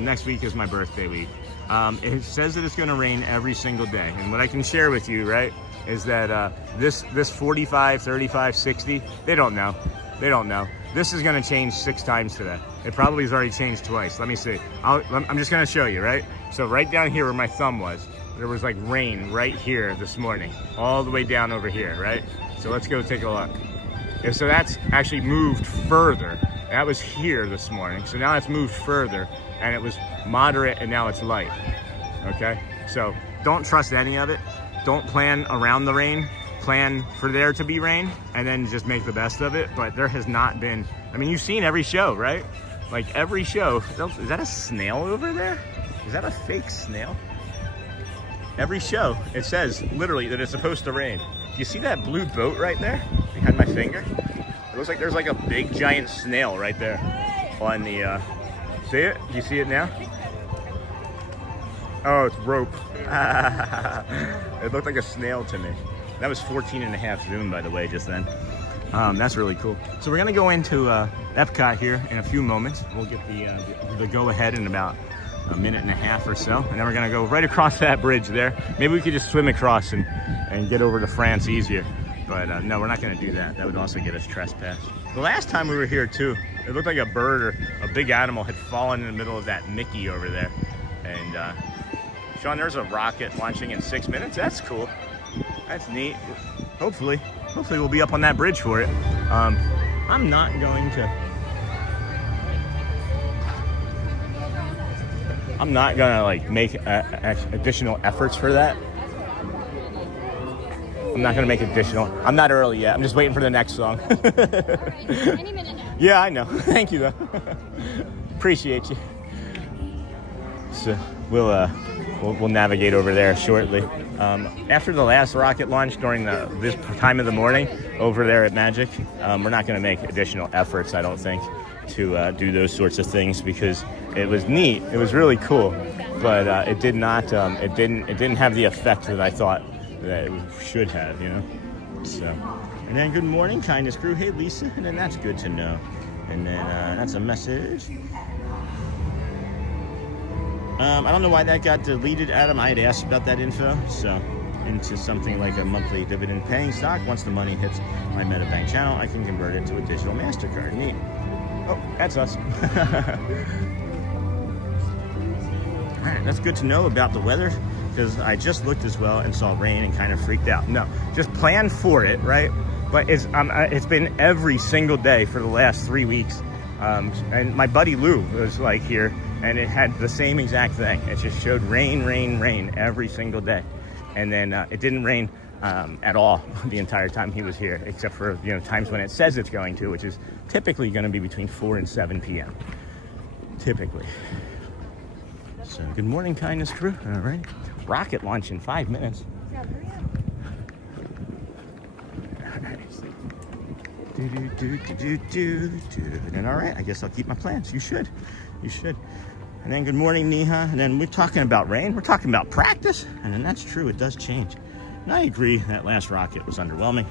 Next week is my birthday week. It says that it's going to rain every single day. And what I can share with you, right, is that this 45, 35, 60, they don't know. They don't know. This is going to change 6 times today. It probably has already changed twice. Let me see. I'm just going to show you, right? So right down here where my thumb was, there was like rain right here this morning, all the way down over here, right? So let's go take a look. And so that's actually moved further. That was here this morning. So now it's moved further, and it was moderate, and now it's light. Okay? So don't trust any of it. Don't plan around the rain. Plan for there to be rain, and then just make the best of it. But there has not been, I mean, you've seen every show, right? Like every show. Is that a snail over there? Is that a fake snail? Every show, it says literally that it's supposed to rain. Do you see that blue boat right there behind my finger? It looks like there's like a big giant snail right there on the, see it? Do you see it now? Oh, it's rope. It looked like a snail to me. That was 14.5 zoom, by the way, just then. That's really cool. So we're gonna go into EPCOT here in a few moments. We'll get the go-ahead in about a minute and a half or so, and then we're gonna go right across that bridge there. Maybe we could just swim across and get over to France easier. But no, we're not gonna do that. That would also get us trespassed. The last time we were here too, it looked like a bird or a big animal had fallen in the middle of that Mickey over there. And Sean, there's a rocket launching in 6 minutes. That's cool. That's neat. Hopefully we'll be up on that bridge for it. I'm not going to like make additional efforts for that. I'm not gonna make additional. I'm not early yet. I'm just waiting for the next song. Any minute now. Yeah, I know. Thank you though. Appreciate you. So we'll navigate over there shortly. After the last rocket launch during this time of the morning over there at Magic, we're not going to make additional efforts, I don't think, to do those sorts of things, because it was neat. It was really cool, but it did not. It didn't have the effect that I thought that it should have. You know. So, and then good morning, kindness crew. Hey Lisa, and then that's good to know. And then that's a message. I don't know why that got deleted, Adam. I had asked about that info, so into something like a monthly dividend paying stock. Once the money hits my MetaBank channel, I can convert it to a digital MasterCard. Neat. Oh, that's us. All right, that's good to know about the weather, because I just looked as well and saw rain and kind of freaked out. No, just plan for it, right? But it's been every single day for the last 3 weeks. And my buddy Lou was like here, and it had the same exact thing. It just showed rain, rain, rain every single day. And then it didn't rain at all the entire time he was here, except for times when it says it's going to, which is typically going to be between 4 and 7 p.m. Typically. So good morning, kindness crew. All right. Rocket launch in 5 minutes. And all right, I guess I'll keep my plans. You should. And then good morning, Neha. And then we're talking about rain. We're talking about practice. And then that's true. It does change. And I agree that last rocket was underwhelming.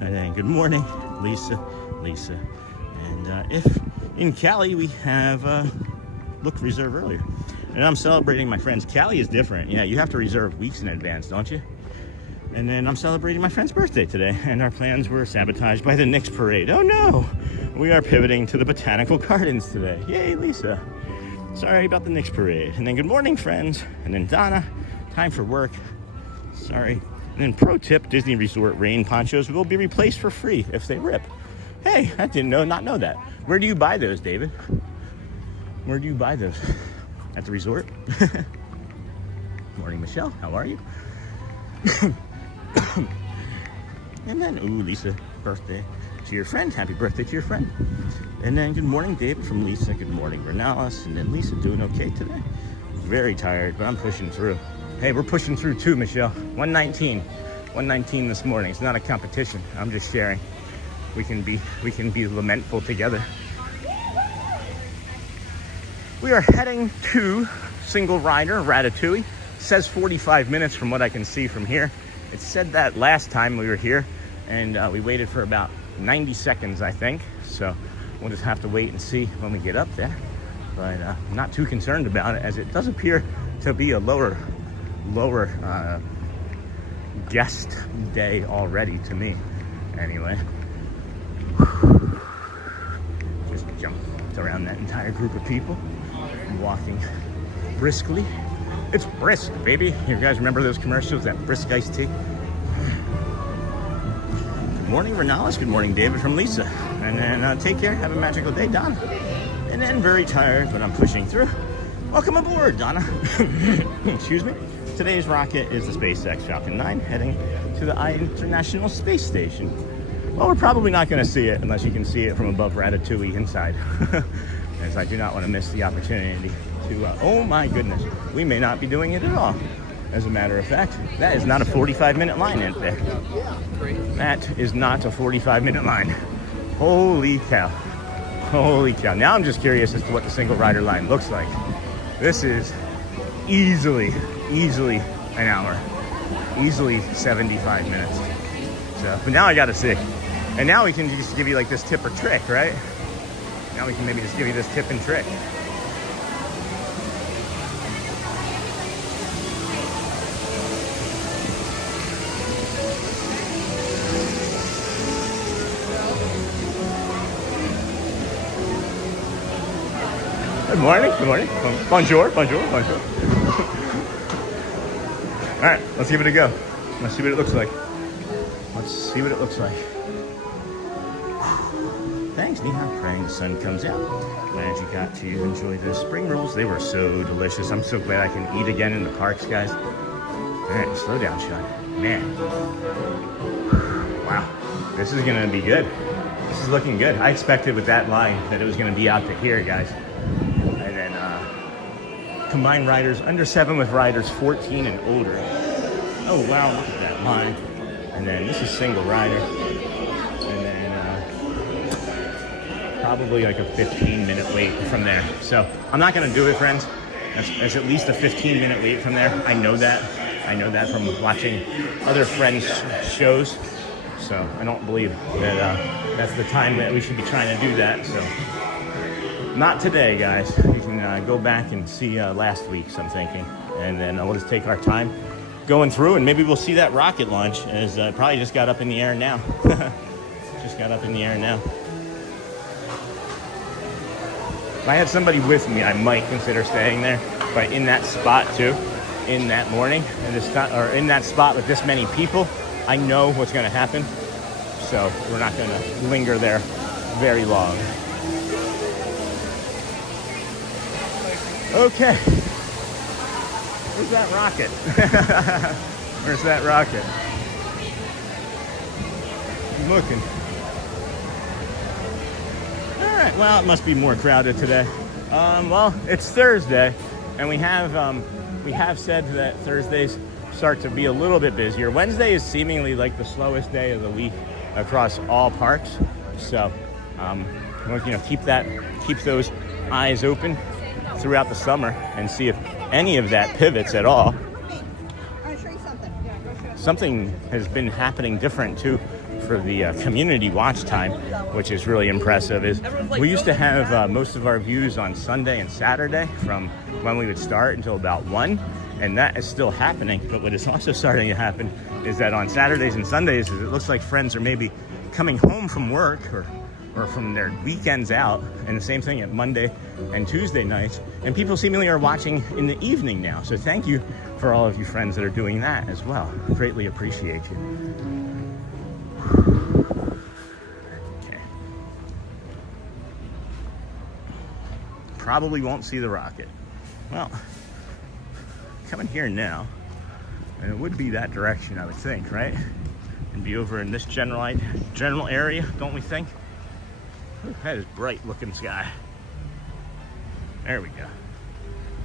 And then good morning, Lisa. And if in Cali we have booked reserve earlier. And I'm celebrating my friends. Cali is different. Yeah, you have to reserve weeks in advance, don't you? And then I'm celebrating my friend's birthday today, and our plans were sabotaged by the Knicks parade. Oh no! We are pivoting to the Botanical Gardens today. Yay, Lisa. Sorry about the Knicks parade. And then good morning, friends. And then Donna, time for work. Sorry. And then pro tip, Disney Resort rain ponchos will be replaced for free if they rip. Hey, I did not know that. Where do you buy those, David? Where do you buy those? At the resort? Good morning, Michelle. How are you? And then, ooh, Lisa, birthday to your friend. Happy birthday to your friend. And then, good morning, David from Lisa. Good morning, Renalis. And then Lisa, doing okay today? Very tired, but I'm pushing through. Hey, we're pushing through too, Michelle. 119 this morning. It's not a competition. I'm just sharing. We can be lamentful together. We are heading to single rider Ratatouille. It says 45 minutes from what I can see from here. It said that last time we were here, and we waited for about 90 seconds, I think. So we'll just have to wait and see when we get up there. But I'm not too concerned about it, as it does appear to be a lower guest day already to me. Anyway, just jumped around that entire group of people. Walking briskly. It's brisk, baby. You guys remember those commercials, that brisk iced tea? Good morning, Renalis. Good morning, David from Lisa. And then take care. Have a magical day, Donna. And then very tired, but I'm pushing through. Welcome aboard, Donna. Excuse me. Today's rocket is the SpaceX Falcon 9 heading to the International Space Station. Well, we're probably not going to see it unless you can see it from above Ratatouille inside. As I do not want to miss the opportunity to, oh my goodness, we may not be doing it at all. As a matter of fact, that is not a 45-minute line in there. That is not a 45-minute line. Holy cow. Holy cow. Now I'm just curious as to what the single rider line looks like. This is easily an hour. Easily 75 minutes. So, but now I got to see. And now we can just give you like this tip or trick, right? Now we can maybe just give you this tip and trick. Good morning, good morning. Bonjour, bonjour, bonjour. All right, let's give it a go. Let's see what it looks like. Let's see what it looks like. Thanks, Neha. Praying the sun comes out. Glad you got to enjoy those spring rolls. They were so delicious. I'm so glad I can eat again in the parks, guys. All right, slow down, Sean. Man. Wow. This is going to be good. This is looking good. I expected with that line that it was going to be out to here, guys. And then combined riders under 7 with riders 14 and older. Oh, wow. Look at that line. And then this is single rider. Probably like a 15-minute wait from there. So I'm not going to do it, friends. That's at least a 15-minute wait from there. I know that. I know that from watching other friends' shows. So I don't believe that that's the time that we should be trying to do that. So not today, guys. You can go back and see last week's, I'm thinking. And then we'll just take our time going through, and maybe we'll see that rocket launch, as probably just got up in the air now. Just got up in the air now. If I had somebody with me, I might consider staying there. But in that spot too, in that morning, or in that spot with this many people, I know what's going to happen. So we're not going to linger there very long. Okay. Where's that rocket? Where's that rocket? I'm looking. All right, well, it must be more crowded today. Well, it's Thursday, and we have said that Thursdays start to be a little bit busier. Wednesday is seemingly like the slowest day of the week across all parks. So, keep those eyes open throughout the summer and see if any of that pivots at all. I'll show you something. Yeah, go show us. Something has been happening different too for the community watch time, which is really impressive. Is we used to have most of our views on Sunday and Saturday from when we would start until about 1, and that is still happening. But what is also starting to happen is that on Saturdays and Sundays, it looks like friends are maybe coming home from work or from their weekends out, and the same thing at Monday and Tuesday nights, and people seemingly are watching in the evening now. So thank you for all of you friends that are doing that as well. Greatly appreciate you. Okay. probably won't see the rocket. Well, coming here now, and it would be that direction, I would think, right? And be over in this general area, don't we think? Ooh, that is bright looking sky. There we go.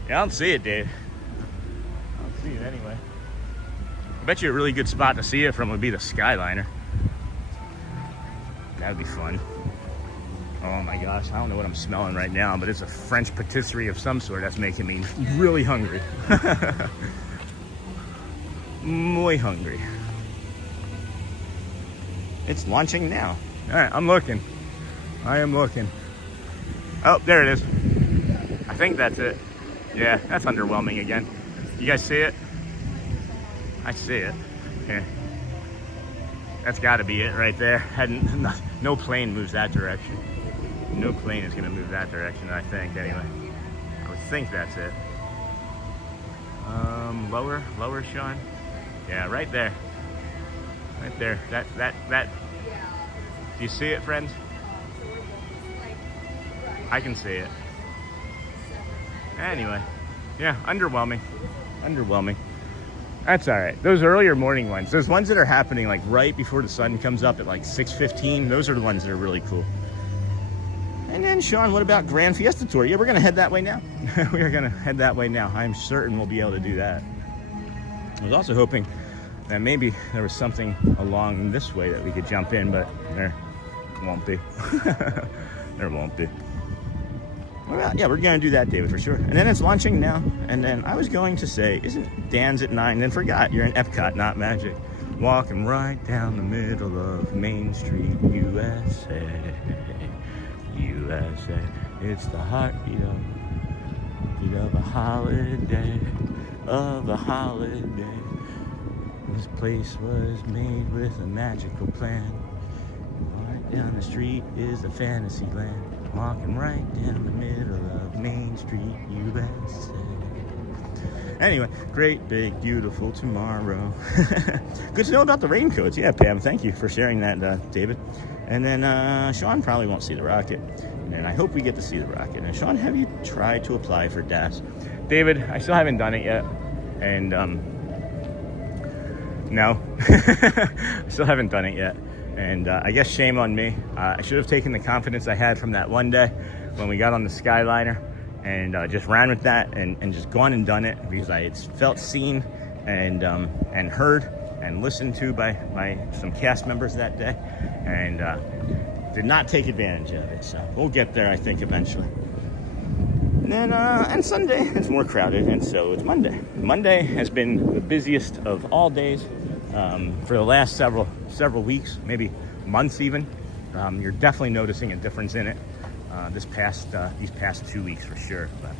Yeah, I don't see it, Dave. I don't see it anyway. I bet you a really good spot to see it from would be the Skyliner. That'd be fun. Oh my gosh, I don't know what I'm smelling right now, but it's a French patisserie of some sort that's making me really hungry. Muy hungry. It's launching now. All right, I'm looking. I am looking. Oh, there it is. I think that's it. Yeah, that's underwhelming again. You guys see it? I see it. Yeah. That's got to be it right there. No plane moves that direction. No plane is going to move that direction, I think, anyway. I would think that's it. Lower, Sean. Yeah, right there. Right there. That. Do you see it, friends? I can see it. Anyway, yeah, underwhelming. That's all right. Those earlier morning ones, those ones that are happening like right before the sun comes up at like 6:15, those are the ones that are really cool. And then, Sean, what about Gran Fiesta Tour? Yeah, we're going to head that way now. We are going to head that way now. I'm certain we'll be able to do that. I was also hoping that maybe there was something along this way that we could jump in, but there won't be. There won't be. Well, yeah, we're going to do that, David, for sure. And then it's launching now. And then I was going to say, isn't Dan's at 9? Then forgot, you're in EPCOT, not Magic. Walking right down the middle of Main Street, USA. USA. It's the heartbeat of a holiday, This place was made with a magical plan. Right down the street is the fantasy land. Walking right down the middle of Main Street, USA. Anyway, great, big, beautiful tomorrow. Good to know about the raincoats. Yeah, Pam, thank you for sharing that, David. And then Sean probably won't see the rocket. And I hope we get to see the rocket. And Sean, have you tried to apply for DAS? David, I still haven't done it yet. And no, I still haven't done it yet. And I guess shame on me. I should have taken the confidence I had from that one day when we got on the Skyliner and just ran with that and just gone and done it, because I had felt seen and heard and listened to by some cast members that day, and did not take advantage of it. So we'll get there, I think, eventually. And then and Sunday it's more crowded, and so it's Monday. Monday has been the busiest of all days for the last several weeks, maybe months even. You're definitely noticing a difference in it these past 2 weeks for sure. But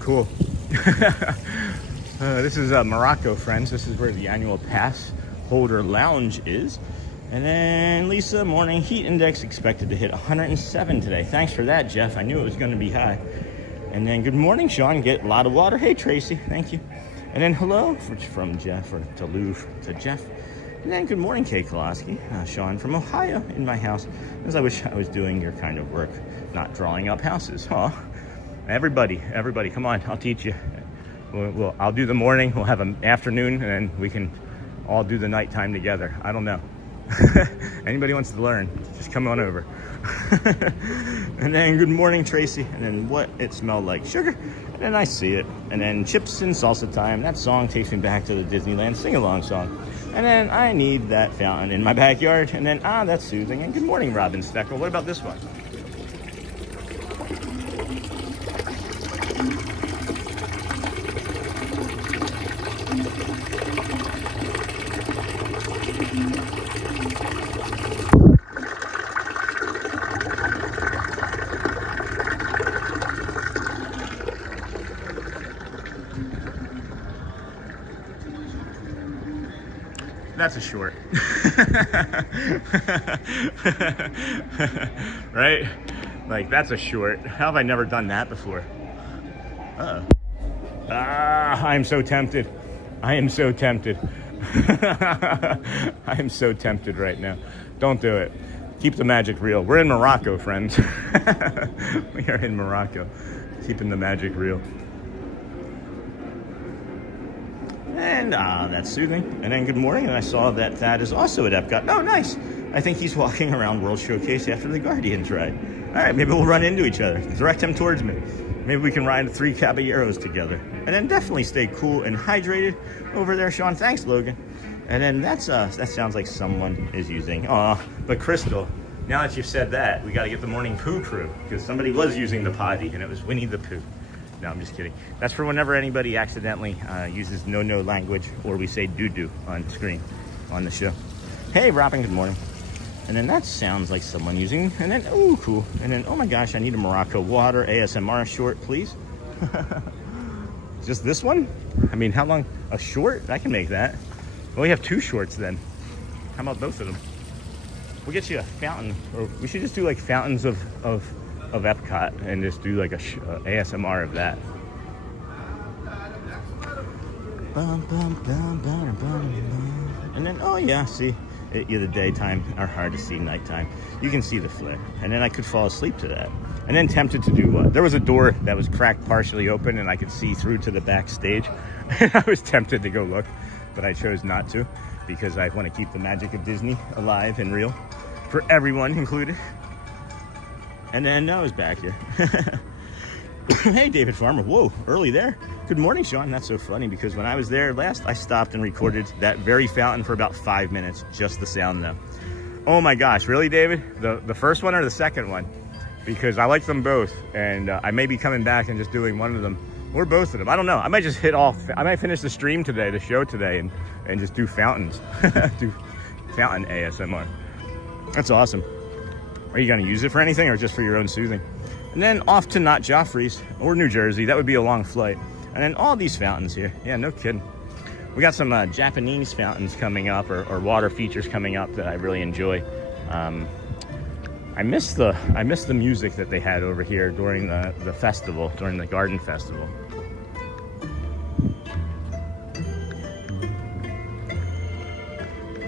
cool. This is Morocco, friends. This is where the annual pass holder lounge is. And then Lisa, morning heat index expected to hit 107 today. Thanks for that, Jeff. I knew it was going to be high. And then good morning, Sean. Get a lot of water. Hey, Tracy. Thank you. And then hello from Jeff, or to Louvre to Jeff. And then good morning, Kay Koloski. Sean from Ohio in my house. As I wish I was doing your kind of work, not drawing up houses. Huh? Everybody, come on, I'll teach you. I'll do the morning, we'll have an afternoon, and then we can all do the nighttime together. I don't know. Anybody wants to learn, just come on over. And then good morning, Tracy. And then what it smelled like, sugar. And then I see it. And then chips and salsa time. That song takes me back to the Disneyland sing-along song. And then I need that fountain in my backyard. And then, that's soothing. And good morning, Robin Steckel. What about this one? that's a short. Right? Like, that's a short. How have I never done that before? I'm so tempted. I am so tempted. I am so tempted right now. Don't do it. Keep the magic real. We're in Morocco, friends. We are in Morocco. Keeping the magic real. And that's soothing. And then good morning. And I saw that Thad is also at EPCOT. Oh, nice. I think he's walking around World Showcase after the Guardians ride. All right, maybe we'll run into each other. Direct him towards me. Maybe we can ride 3 Caballeros together. And then definitely stay cool and hydrated over there, Sean. Thanks, Logan. And then that sounds like someone is using. But Crystal, now that you've said that, we got to get the morning poo crew, because somebody was using the potty and it was Winnie the Pooh. No, I'm just kidding. That's for whenever anybody accidentally uses no language, or we say doo-doo on screen on the show. Hey, Robin, good morning. And then that sounds like someone using, and then, oh, cool. And then, oh my gosh, I need a Morocco water ASMR short, please. Just this one? I mean, how long? A short? I can make that. Well, we have 2 shorts then. How about both of them? We'll get you a fountain, or we should just do like fountains of EPCOT and just do like a ASMR of that. And then, oh yeah, see, the daytime are hard to see nighttime. You can see the flare. And then I could fall asleep to that. And then tempted to do what? There was a door that was cracked partially open and I could see through to the backstage. And I was tempted to go look, but I chose not to because I want to keep the magic of Disney alive and real for everyone included. And then Noah's back here. Hey, David Farmer. Whoa, early there. Good morning, Sean. That's so funny because when I was there last, I stopped and recorded that very fountain for about 5 minutes. Just the sound, though. Oh my gosh, really, David? The first one or the second one? Because I like them both, and I may be coming back and just doing one of them or both of them. I don't know. I might just hit all. I might finish the stream today, the show today, and just do fountains. Do fountain ASMR. That's awesome. Are you going to use it for anything or just for your own soothing? And then off to not Joffrey's or New Jersey. That would be a long flight. And then all these fountains here. Yeah, no kidding. We got some Japanese fountains coming up or water features coming up that I really enjoy. I miss the music that they had over here during the festival, during the garden festival.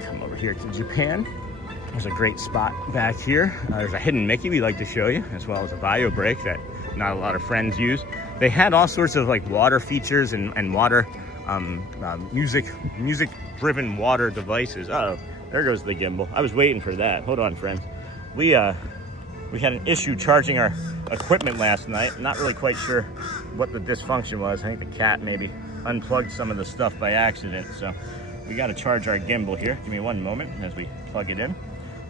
Come over here to Japan. There's a great spot back here. There's a hidden Mickey we like to show you, as well as a bio break that not a lot of friends use. They had all sorts of like water features and water music-driven water devices. Uh-oh, there goes the gimbal. I was waiting for that. Hold on, friends. We had an issue charging our equipment last night. Not really quite sure what the dysfunction was. I think the cat maybe unplugged some of the stuff by accident. So we got to charge our gimbal here. Give me one moment as we plug it in.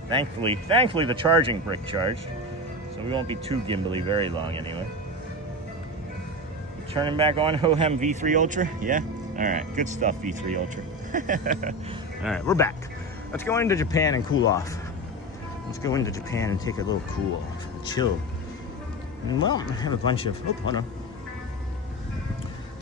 Thankfully the charging brick charged. So we won't be too gimbally very long anyway. Turning back on Hohem V3 Ultra. Yeah? All right, good stuff, V3 Ultra. All right, we're back. Let's go into Japan and cool off. Let's go into Japan and take a little cool off, chill. And well, I have a bunch of, oh, hold on.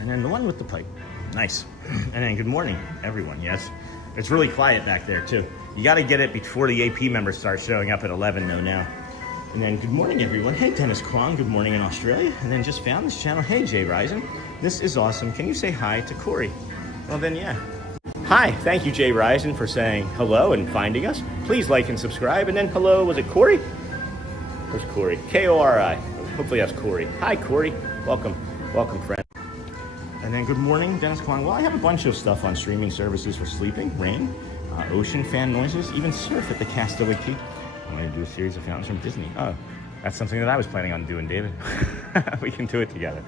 And then the one with the pipe. Nice. And then good morning, everyone, yes. It's really quiet back there too. You gotta get it before the AP members start showing up at 11 though now. And then good morning, everyone. Hey, Dennis Kwong, good morning in Australia. And then just found this channel. Hey, Jay Risen. This is awesome. Can you say hi to Corey? Well then, yeah. Hi, thank you, Jay Risen, for saying hello and finding us. Please like and subscribe. And then hello, was it Corey? Where's Corey? K-O-R-I. Hopefully that's Corey. Hi, Corey. Welcome. Welcome, friend. And then good morning, Dennis Kwong. Well, I have a bunch of stuff on streaming services for sleeping, rain, ocean, fan noises, even surf at the Castaway Key. I'm going to do a series of fountains from Disney. Oh, that's something that I was planning on doing, David. We can do it together.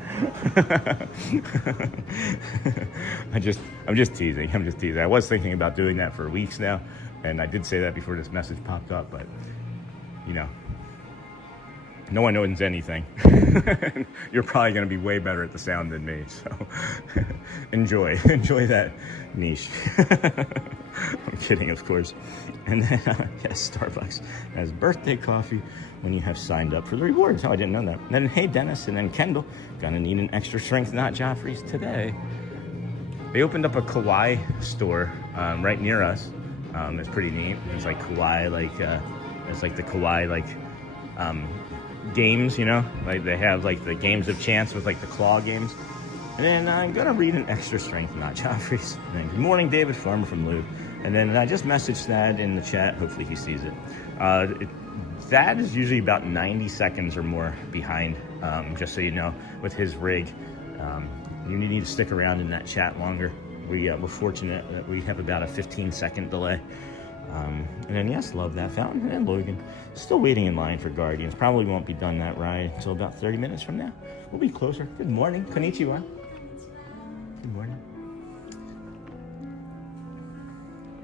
I'm just teasing. I'm just teasing. I was thinking about doing that for weeks now, and I did say that before this message popped up, but you know, no one knows anything. You're probably going to be way better at the sound than me, so enjoy that niche. I'm kidding, of course. And then, yes, Starbucks has birthday coffee when you have signed up for the rewards. Oh, I didn't know that. And then, hey, Dennis, and then Kendall, gonna need an extra strength not Joffrey's today. They opened up a Kauai store right near us. It's pretty neat. It's like kawaii, it's like the kawaii games, you know, like they have like the games of chance with like the claw games. And then I'm gonna read an extra strength notch Joffrey's. And then, good morning, David Farmer from Lou. And then I just messaged Thad in the chat. Hopefully he sees it. Thad is usually about 90 seconds or more behind, just so you know, with his rig. You need to stick around in that chat longer. We're fortunate that we have about a 15-second delay. And then, yes, love that fountain. And Logan, still waiting in line for Guardians. Probably won't be done that ride until about 30 minutes from now. We'll be closer. Good morning. Konnichiwa. Good morning.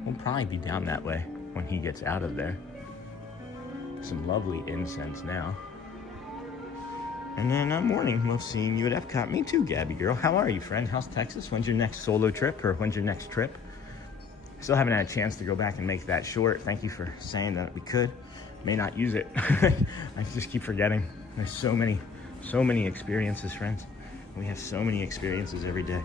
We'll probably be down that way when he gets out of there. Some lovely incense now. And then morning, love seeing you at EPCOT. Me too, Gabby girl. How are you, friend? How's Texas? When's your next solo trip, or when's your next trip? Still haven't had a chance to go back and make that short. Thank you for saying that we could. May not use it. I just keep forgetting. There's so many experiences, friends. We have so many experiences every day.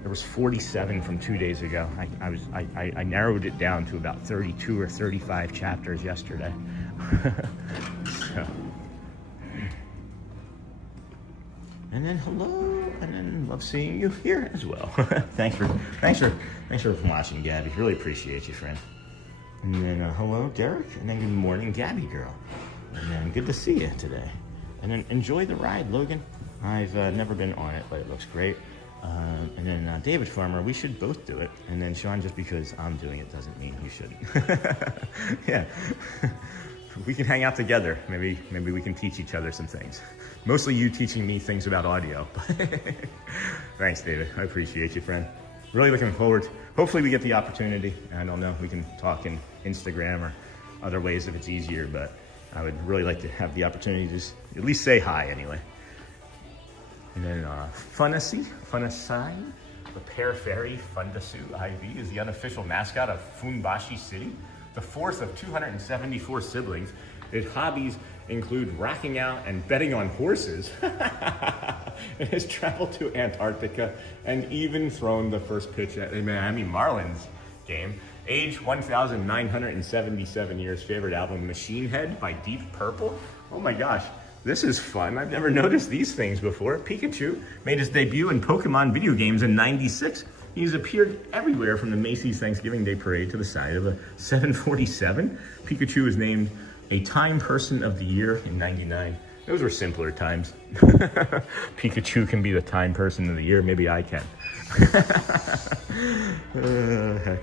There was 47 from 2 days ago. I narrowed it down to about 32 or 35 chapters yesterday. So. And then hello, and then love seeing you here as well. thanks for watching, Gabby. Really appreciate you, friend. And then hello, Derek, and then good morning, Gabby girl. And then good to see you today. And then enjoy the ride, Logan. I've never been on it, but it looks great. And then David Farmer, we should both do it. And then Sean, just because I'm doing it doesn't mean you shouldn't. Yeah. We can hang out together. Maybe we can teach each other some things. Mostly you teaching me things about audio. Thanks, David. I appreciate you, friend. Really looking forward. Hopefully we get the opportunity. I don't know, we can talk in Instagram or other ways if it's easier, but I would really like to have the opportunity to just at least say hi anyway. And then Fantasia, the Pear Fairy Fundasu IV is the unofficial mascot of Funbashi City, the fourth of 274 siblings. Its hobbies include racking out and betting on horses. It has traveled to Antarctica and even thrown the first pitch at a Miami Marlins game. Age 1,977 years. Favorite album, Machine Head by Deep Purple. Oh my gosh, this is fun. I've never noticed these things before. Pikachu made his debut in Pokemon video games in '96. He's appeared everywhere from the Macy's Thanksgiving Day Parade to the side of a 747. Pikachu was named a Time Person of the Year in '99. Those were simpler times. Pikachu can be the Time Person of the Year. Maybe I can. Heck.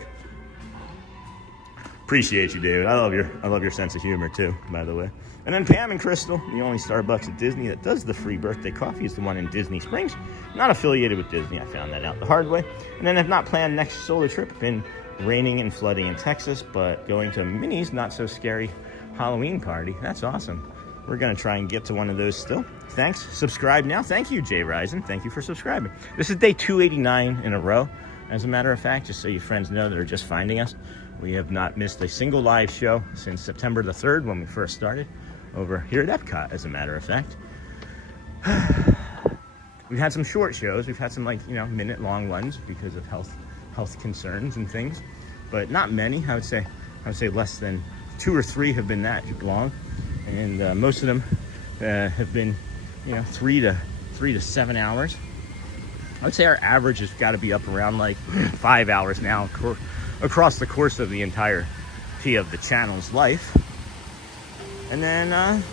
Appreciate you, David. I love your sense of humor too, by the way. And then Pam and Crystal, the only Starbucks at Disney that does the free birthday coffee is the one in Disney Springs. Not affiliated with Disney. I found that out the hard way. And then have not planned next solo trip. Been raining and flooding in Texas, but going to Minnie's not so scary Halloween party. That's awesome. We're gonna try and get to one of those still. Thanks. Subscribe now. Thank you, Jay Risen. Thank you for subscribing. This is day 289 in a row. As a matter of fact, just so you friends know that are just finding us, we have not missed a single live show since September the 3rd when we first started over here at EPCOT, as a matter of fact. We've had some short shows. We've had some minute-long ones because of health concerns and things, but not many. I would say less than 2 or 3 have been that long, and most of them have been 3 to 7 hours. I would say our average has got to be up around like 5 hours now across the course of the entirety of the channel's life. And then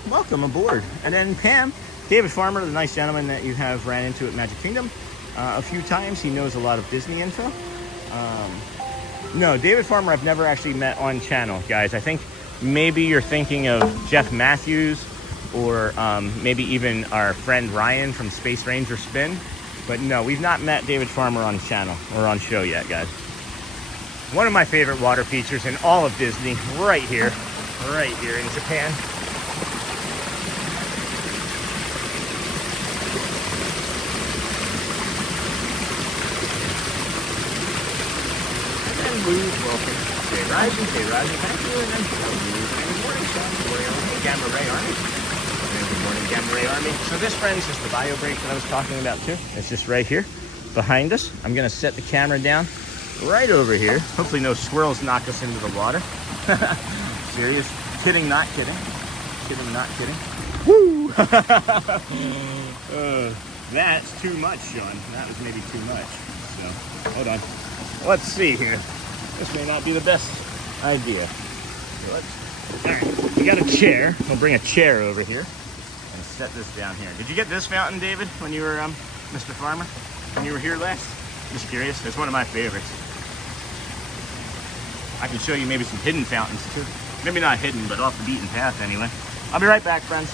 welcome aboard. And then Pam, David Farmer, the nice gentleman that you have ran into at Magic Kingdom a few times. He knows a lot of Disney info. No, David Farmer I've never actually met on channel, guys. I think maybe you're thinking of Jeff Matthews or maybe even our friend Ryan from Space Ranger Spin. But no, we've not met David Farmer on channel or on show yet, guys. One of my favorite water features in all of Disney, right here in Japan. And then Lou, welcome. Jay Rising, thank you. And then good morning, Sean. Good morning, Gamma Ray Army. And good morning, Gamma Ray Army. So this, friends, is the bio break that I was talking about too. It's just right here behind us. I'm gonna set the camera down right over here. Hopefully no squirrels knock us into the water. Serious. Kidding, not kidding. Kidding, not kidding. Woo! That's too much, Sean. That was maybe too much. So, hold on. Let's see here. This may not be the best idea. So all right, we got a chair. We'll bring a chair over here and set this down here. Did you get this fountain, David, when you were Mr. Farmer? When you were here last? Just curious. It's one of my favorites. I can show you maybe some hidden fountains too. Maybe not hidden, but off the beaten path anyway. I'll be right back, friends.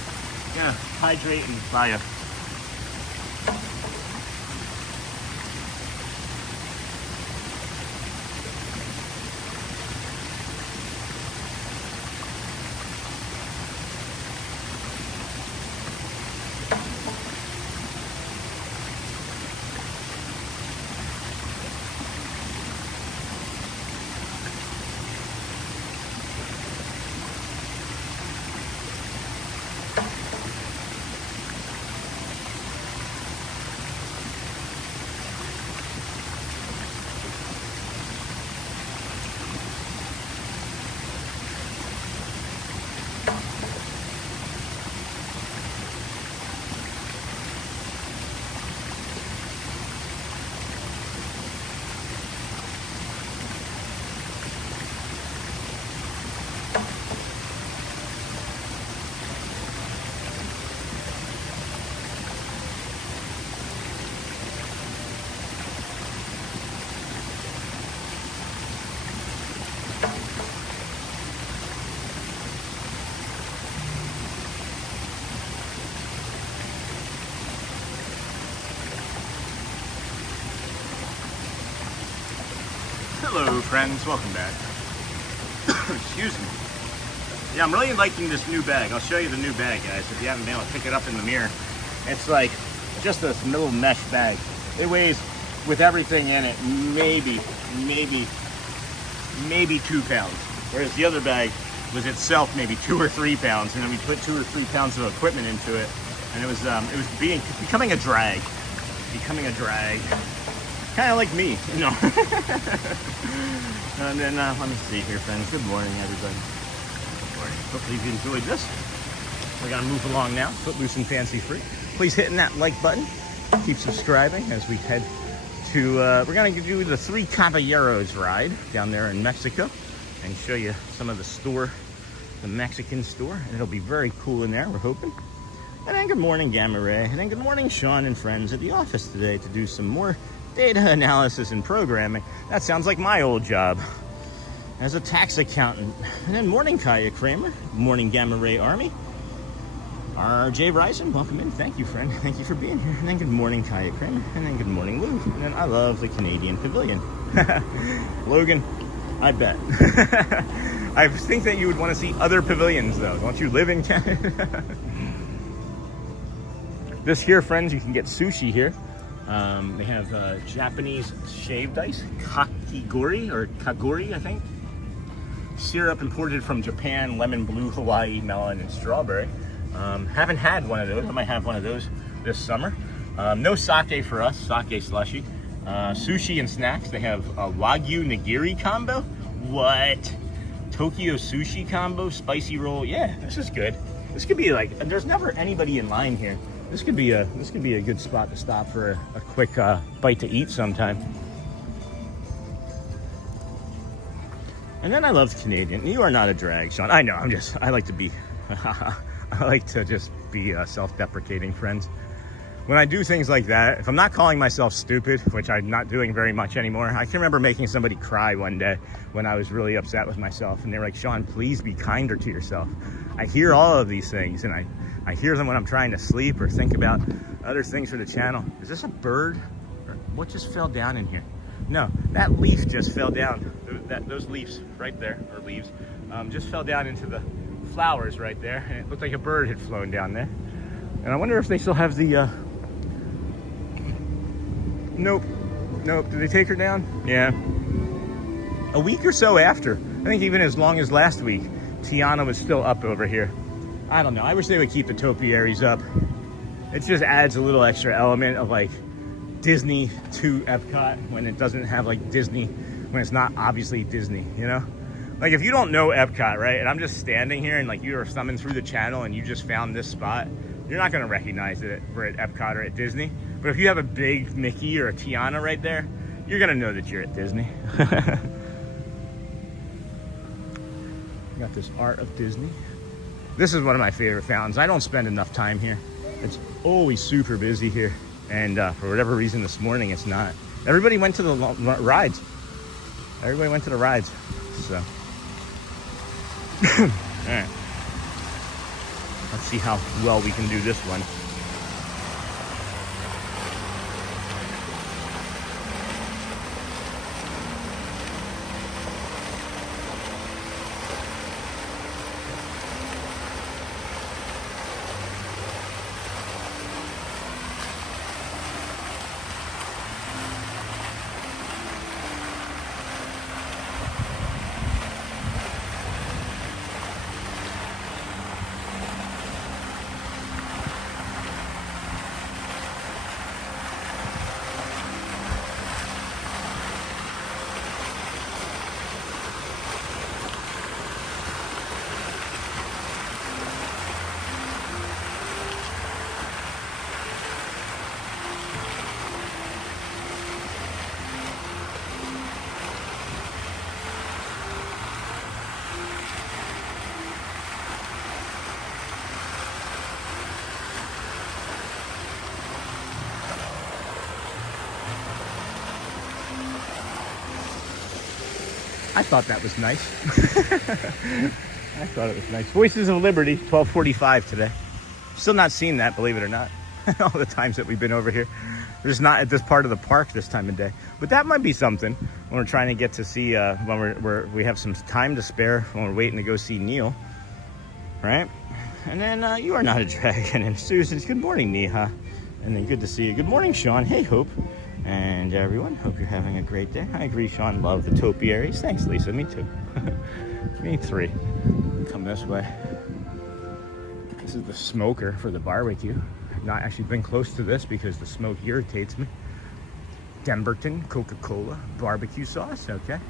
Gonna hydrate and buy a Hello friends, welcome back. Excuse me. Yeah, I'm really liking this new bag. I'll show you the new bag, guys, if you haven't been able to pick it up in the mirror. It's like just this little mesh bag. It weighs, with everything in it, maybe 2 pounds. Whereas the other bag was itself maybe 2 or 3 pounds. And then we put 2 or 3 pounds of equipment into it. And it was becoming a drag. Kind of like me, you know. And then, let me see here, friends. Good morning, everybody. Good morning. Hopefully you enjoyed this. We're going to move along now, footloose and fancy free. Please hitting that like button. Keep subscribing as we head to, we're going to do the 3 Caballeros ride down there in Mexico and show you some of the store, the Mexican store. And it'll be very cool in there, we're hoping. And then good morning, Gamma Ray. And then good morning, Sean and friends at the office today to do some more data analysis and programming. That sounds like my old job as a tax accountant. And then morning, Kaya Kramer. Morning, Gamma Ray Army. RJ Ryson, welcome in. Thank you, friend. Thank you for being here. And then good morning, Kaya Kramer. And then good morning, Lou. And then I love the Canadian Pavilion. Logan, I bet. I think that you would want to see other pavilions, though. Don't you live in Canada? This here, friends, you can get sushi here. They have Japanese shaved ice, kakigori, or kagori, I think. Syrup imported from Japan, lemon, blue, Hawaii, melon, and strawberry. Haven't had one of those. I might have one of those this summer. No sake for us, sake slushy. Sushi and snacks. They have a Wagyu nigiri combo. What? Tokyo sushi combo, spicy roll. Yeah, this is good. This could be like, there's never anybody in line here. This could be a good spot to stop for a quick bite to eat sometime. And then I love Canadian. You are not a drag, Sean. I know. I like to be. I like to just be self-deprecating, friends. When I do things like that, if I'm not calling myself stupid, which I'm not doing very much anymore, I can remember making somebody cry one day when I was really upset with myself, and they were like, "Sean, please be kinder to yourself." I hear all of these things, and I hear them when I'm trying to sleep or think about other things for the channel. Is this a bird? Or what just fell down in here? No, that leaf just fell down. Those leaves right there, or leaves, just fell down into the flowers right there, and it looked like a bird had flown down there. And I wonder if they still have the, Nope. Did they take her down? Yeah. A week or so after, I think even as long as last week, Tiana was still up over here. I don't know. I wish they would keep the topiaries up. It just adds a little extra element of like Disney to Epcot when it doesn't have like Disney, when it's not obviously Disney, you know? Like if you don't know Epcot, right, and I'm just standing here and like you are thumbing through the channel and you just found this spot, you're not gonna recognize it we're at Epcot or at Disney. But if you have a big Mickey or a Tiana right there, you're gonna know that you're at Disney. Got this Art of Disney. This is one of my favorite fountains. I don't spend enough time here. It's always super busy here. And for whatever reason this morning, it's not. Everybody went to the rides. Everybody went to the rides, so. All right. Let's see how well we can do this one. I thought that was nice. I thought it was nice. Voices of Liberty, 12:45 today. Still not seen that, believe it or not. All the times that we've been over here. We're just not at this part of the park this time of day. But that might be something when we're trying to get to see, when we have some time to spare when we're waiting to go see Neil. Right? And then You Are Not a Dragon. And Susan's, good morning, Neha. And then good to see you. Good morning, Sean. Hey, Hope. And everyone, hope you're having a great day. I agree, Sean. Love the topiaries. Thanks, Lisa. Me too. Me 3. Come this way. This is the smoker for the barbecue. I've not actually been close to this because the smoke irritates me. Demberton, Coca-Cola, barbecue sauce. Okay.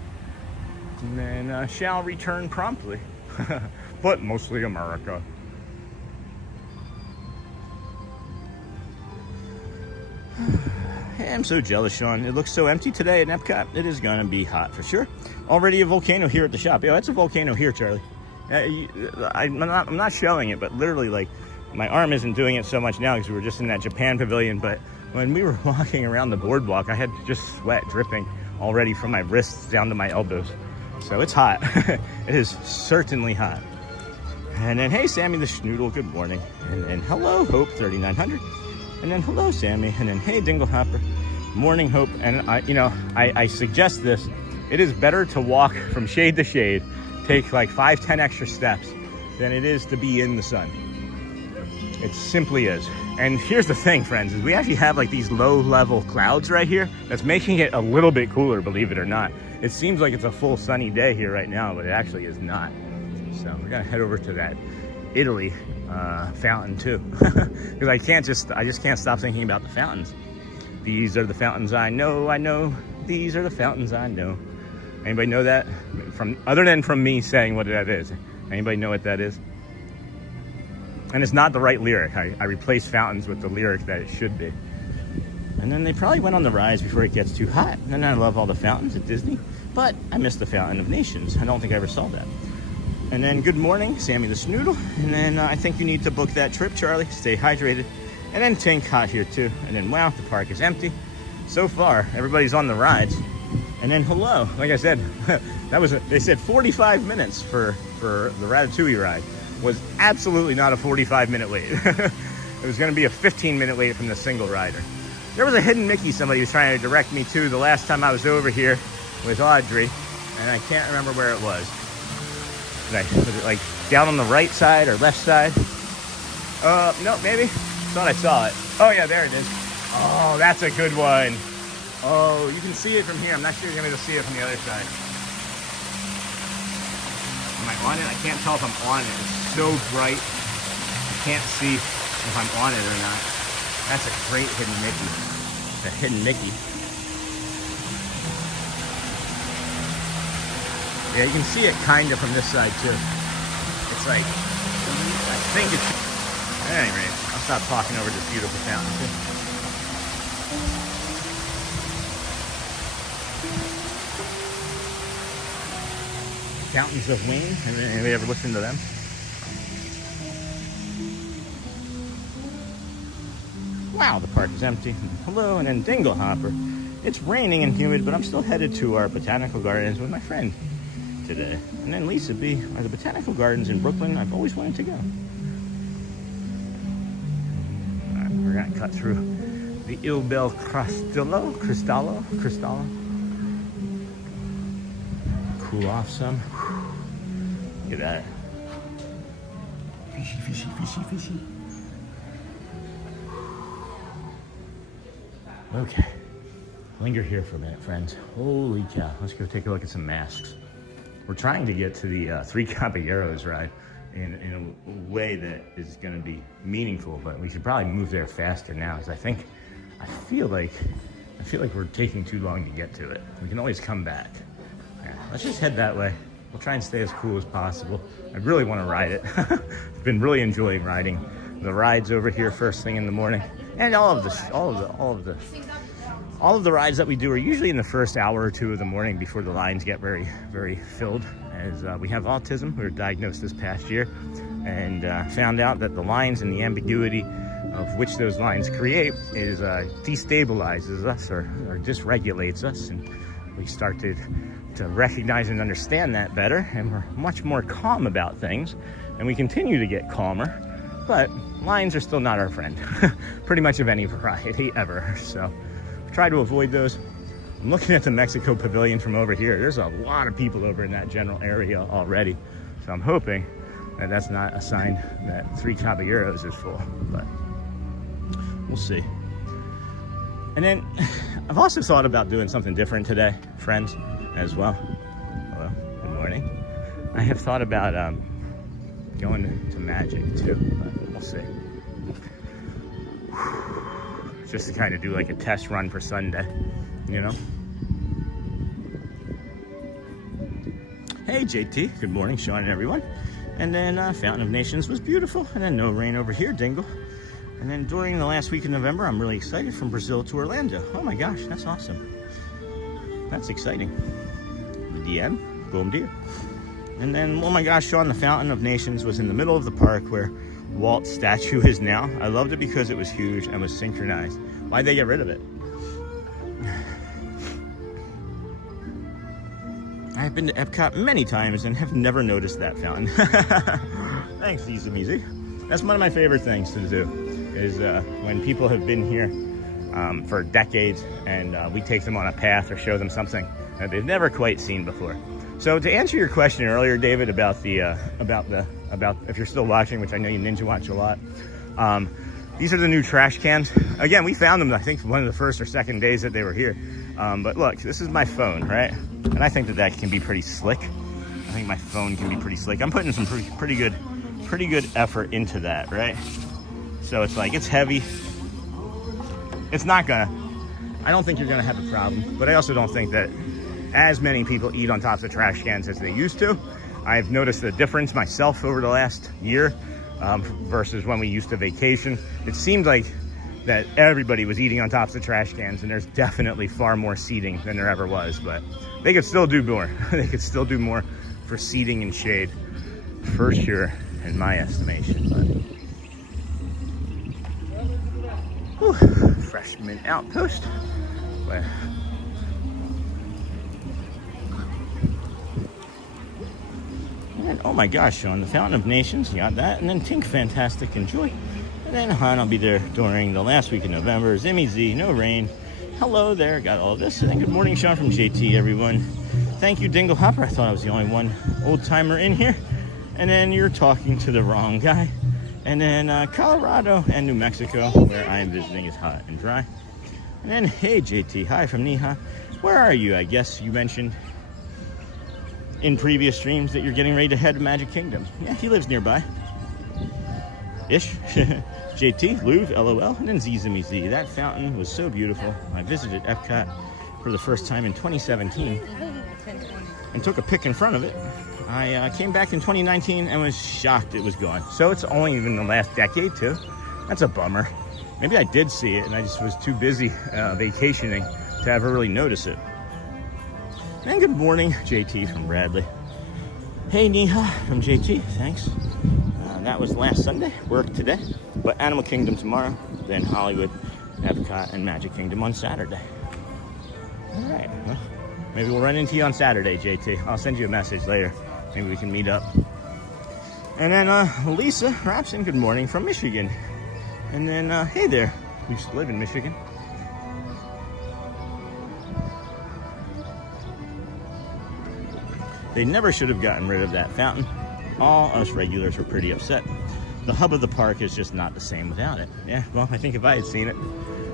And then shall return promptly. But mostly America. Hey, I'm so jealous, Sean. It looks so empty today at Epcot. It is gonna be hot for sure. Already a volcano here at the shop. Yeah, that's a volcano here, Charlie. I'm not showing it, but literally, like, my arm isn't doing it so much now because we were just in that Japan pavilion. But when we were walking around the boardwalk, I had just sweat dripping already from my wrists down to my elbows. So it's hot. It is certainly hot. And then, hey, Sammy the Schnoodle, good morning. And then, hello, Hope 3900. And then, hello, Sammy. And then, hey, Dinglehopper. Morning, Hope. And I suggest this. It is better to walk from shade to shade, take like 5-10 extra steps, than it is to be in the sun. It simply is. And here's the thing, friends, is we actually have like these low-level clouds right here that's making it a little bit cooler, believe it or not. It seems like it's a full sunny day here right now, but it actually is not. So we're gonna head over to that Italy fountain too, because I just can't stop thinking about the fountains. These are the fountains I know. These are the fountains I know. Anybody know that? Other than from me saying what that is. Anybody know what that is? And it's not the right lyric. I replaced fountains with the lyric that it should be. And then they probably went on the rides before it gets too hot. And I love all the fountains at Disney, but I missed the Fountain of Nations. I don't think I ever saw that. And then good morning, Sammy the Snoodle. And then I think you need to book that trip, Charlie. Stay hydrated. And then Tink hot here too. And then wow, the park is empty. So far, everybody's on the rides. And then hello, like I said, they said 45 minutes for the Ratatouille ride. Was absolutely not a 45-minute wait. It was gonna be a 15-minute wait from the single rider. There was a hidden Mickey somebody was trying to direct me to the last time I was over here with Audrey, and I can't remember where it was. Was it like down on the right side or left side? No, maybe. Thought I saw it. Oh yeah, there it is. Oh, that's a good one. Oh, you can see it from here. I'm not sure you're gonna be able to see it from the other side. Am I on it? I can't tell if I'm on it. It's so bright. I can't see if I'm on it or not. That's a great hidden Mickey. The hidden Mickey. Yeah, you can see it kind of from this side too. It's like, I think it's, anyway, I'll stop talking over this beautiful fountain too. Fountains of Wayne, anybody ever listened to them? Wow, the park is empty. Hello, and then Dingle Hopper. It's raining and humid, but I'm still headed to our botanical gardens with my friend today. And then Lisa B are the botanical gardens in Brooklyn I've always wanted to go. Alright, we're gonna cut through the Il Bel Cristallo. Cool off some. Look at that. Fishy, fishy, fishy, fishy. Okay, linger here for a minute, friends. Holy cow, let's go take a look at some masks. We're trying to get to the Three Caballeros ride in a way that is gonna be meaningful, but we should probably move there faster now, because I feel like we're taking too long to get to it. We can always come back. Yeah, let's just head that way. We'll try and stay as cool as possible. I really want to ride it. I've been really enjoying riding the rides over here first thing in the morning, and all of the rides that we do are usually in the first hour or two of the morning before the lines get very, very filled. As we have autism, we were diagnosed this past year, and found out that the lines and the ambiguity of which those lines create is destabilizes us or dysregulates us, and we started to recognize and understand that better, and we're much more calm about things, and we continue to get calmer, but lines are still not our friend, pretty much of any variety ever. So try to avoid those. I'm looking at the Mexico Pavilion from over here. There's a lot of people over in that general area already, so I'm hoping that that's not a sign that Three Caballeros is full, but we'll see. And then I've also thought about doing something different today, friends, as well. Hello, good morning. I have thought about going to Magic too, but we'll see. Just to kind of do like a test run for Sunday, you know? Hey JT, good morning, Sean and everyone. And then Fountain of Nations was beautiful, and then no rain over here, Dingle. And then during the last week of November, I'm really excited, from Brazil to Orlando. Oh my gosh, that's awesome. That's exciting. DM, boom deer. And then, oh my gosh, Sean, the Fountain of Nations was in the middle of the park where Walt's statue is now. I loved it because it was huge and was synchronized. Why'd they get rid of it? I've been to EPCOT many times and have never noticed that fountain. Thanks, Easy Music. That's one of my favorite things to do, is when people have been here for decades, and we take them on a path or show them something that they've never quite seen before. So to answer your question earlier, David, about if you're still watching, which I know you ninja watch a lot, these are the new trash cans. Again, we found them, I think, one of the first or second days that they were here. But look, this is my phone, right? And I think that can be pretty slick. I think my phone can be pretty slick. I'm putting some pretty good effort into that, right? So it's like, it's heavy. It's not gonna, I don't think you're gonna have a problem, but I also don't think that as many people eat on tops of trash cans as they used to. I've noticed the difference myself over the last year versus when we used to vacation. It seemed like that everybody was eating on tops of trash cans, and there's definitely far more seating than there ever was, but they could still do more. They could still do more for seating and shade, for sure, in my estimation. But Freshman Outpost. Well, and oh my gosh, Sean, the Fountain of Nations, you got that. And then Tink Fantastic Enjoy. And then Han, I'll be there during the last week of November. Zimmy Z, no rain. Hello there, got all this. And then good morning, Sean, from JT, everyone. Thank you, Dingle Hopper. I thought I was the only one old timer in here. And then you're talking to the wrong guy. And then Colorado and New Mexico, where I am visiting, is hot and dry. And then, hey, JT, hi from Neha. Where are you? I guess you mentioned in previous streams that you're getting ready to head to Magic Kingdom. Yeah, he lives nearby. Ish. JT, Louvre, LOL, and then Zizimi Z. That fountain was so beautiful. I visited EPCOT for the first time in 2017 and took a pic in front of it. I came back in 2019 and was shocked it was gone. So it's only even the last decade too. That's a bummer. Maybe I did see it and I just was too busy vacationing to ever really notice it. And good morning, JT from Bradley. Hey Neha from JT, thanks. That was last Sunday, work today, but Animal Kingdom tomorrow, then Hollywood, Epcot, and Magic Kingdom on Saturday. All right, well, maybe we'll run into you on Saturday, JT. I'll send you a message later. Maybe we can meet up. And then Lisa Rapson, good morning from Michigan. And then, hey there, we used to live in Michigan. They never should have gotten rid of that fountain. All us regulars were pretty upset. The hub of the park is just not the same without it. Yeah, well, I think if I had seen it,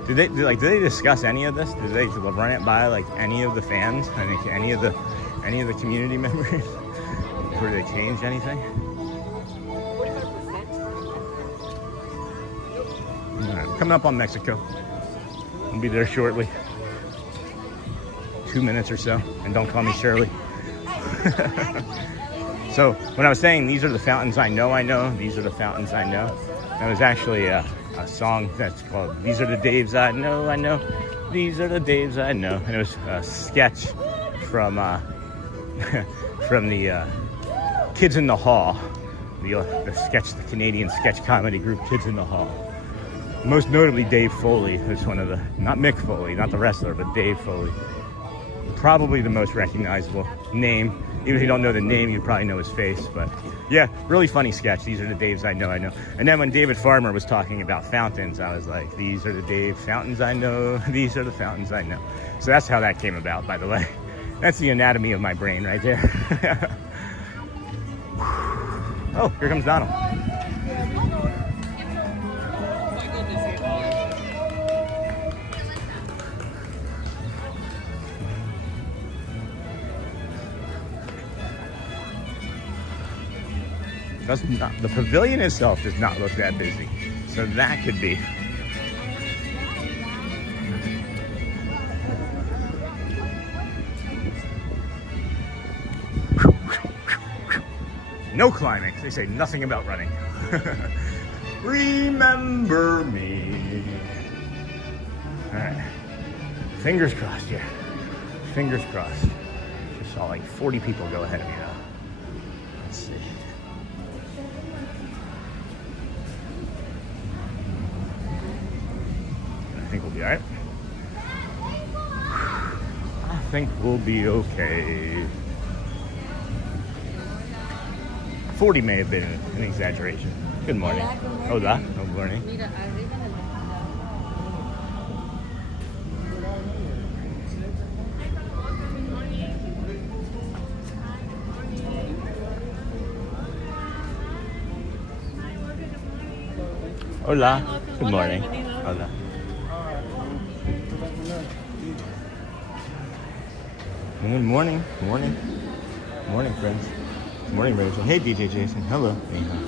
did they discuss any of this? Did they run it by like any of the fans? I think any of the community members? Before they changed anything? All right, coming up on Mexico. We'll be there shortly. 2 minutes or so, and don't call me Shirley. So when I was saying these are the fountains I know, these are the fountains I know, that was actually a song that's called These Are the Daves I Know, These Are the Daves I Know. And it was a sketch from from the Kids in the Hall, the Canadian sketch comedy group Kids in the Hall. Most notably Dave Foley is one of the, not Mick Foley, not the wrestler, but Dave Foley. Probably the most recognizable name. Even if you don't know the name, you probably know his face. But yeah, really funny sketch. These are the Daves I know. And then when David Farmer was talking about fountains, I was like, these are the Dave fountains I know. These are the fountains I know. So that's how that came about, by the way. That's the anatomy of my brain right there. Oh, here comes Donald. The pavilion itself does not look that busy, so that could be. No climbing. They say nothing about running. Remember me. All right. Fingers crossed, yeah. Fingers crossed. Just saw like 40 people go ahead of me now. Let's see. I think we'll be all right. I think we'll be okay. 40 may have been an exaggeration. Good morning. Hola. Good morning. Hola. Good morning. Hola. Good morning. Morning. Morning, friends. Morning, Rachel. Hey, DJ Jason. Hello.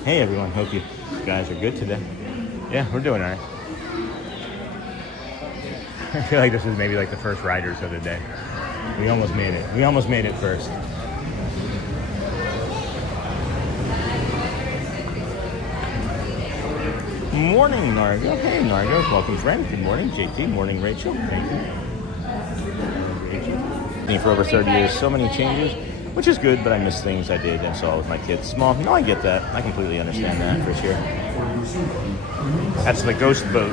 Hey, everyone. Hope you guys are good today. Yeah, we're doing all right. I feel like this is maybe like the first riders of the day. We almost made it. We almost made it first. Morning, Nargo. Hey, Nargo. Welcome, friend. Good morning, JT. Morning, Rachel. Thank you. Rachel. For over 30 years, so many changes. Which is good, but I miss things I did and saw with my kids. Small, no, I get that. I completely understand that for sure. That's the ghost boat.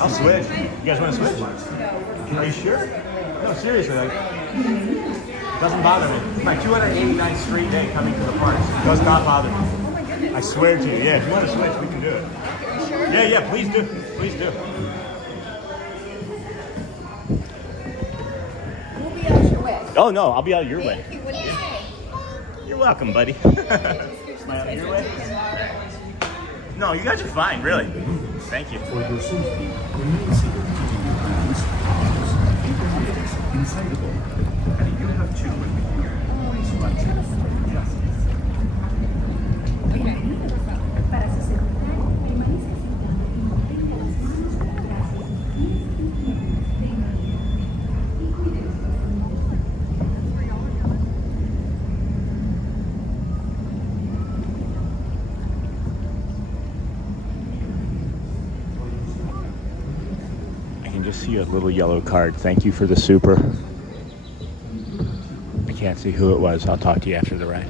I'll switch. You guys want to switch? Are you sure? No, seriously. Like, it doesn't bother me. My 289th straight day coming to the park does not bother me. I swear to you. Yeah, if you want to switch, we can do it. Yeah, please do. Please do. Oh, no, I'll be out of your way. Thank you. What do you say? You're welcome, buddy. Am I out of your way? No, you guys are fine, really. Thank you. For your safety, remain seated inside the boat. And you have children with you. Always watch it. Little yellow card. Thank you for the super. I can't see who it was. I'll talk to you after the ride.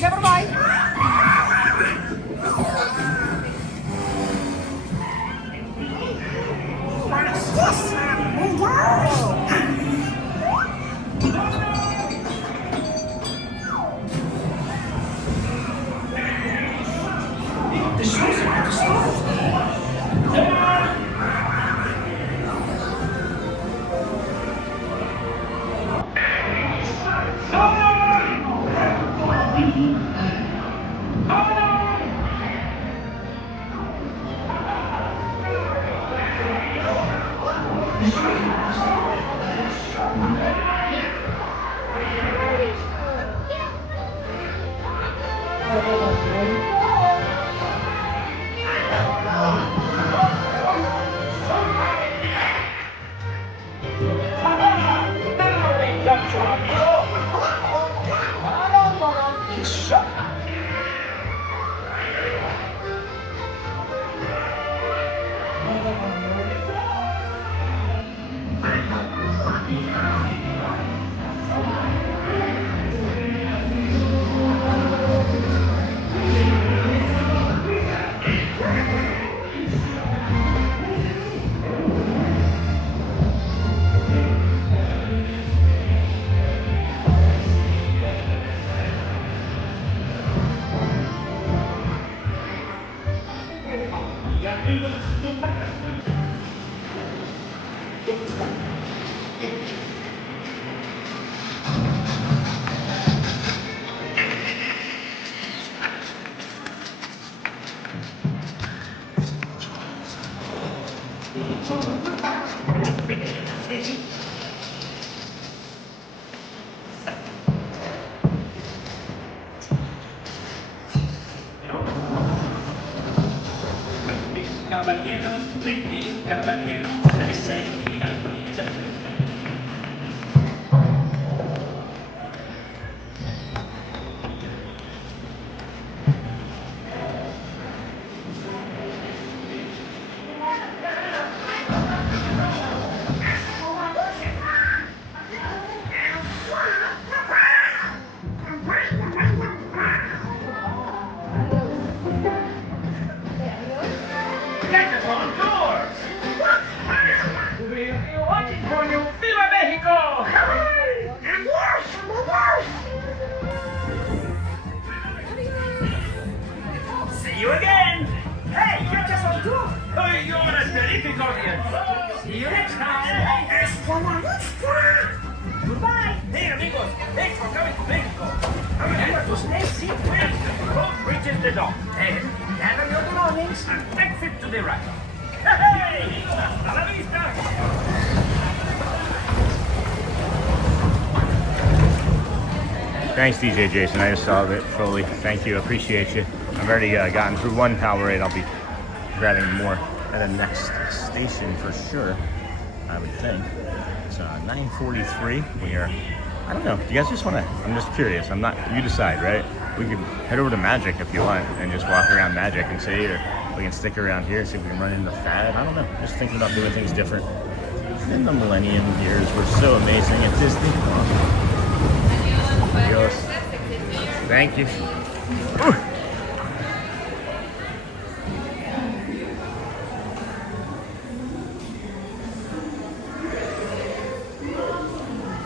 Never mind. is the door. Gather your belongings and exit to the right. Hey! Hasta la vista! Thanks, DJ Jason. I just saw it fully. Thank you. Appreciate you. I've already gotten through one Powerade. I'll be grabbing more at the next station for sure, I would think. It's 9:43. We are, I don't know. Do you guys just want to, I'm just curious. I'm not, you decide, right? We can head over to Magic if you want and just walk around Magic and see, or we can stick around here, see if we can run into Fad. I don't know. Just thinking about doing things different. In the millennium years were so amazing at Disney. Adios. Thank you. Ooh.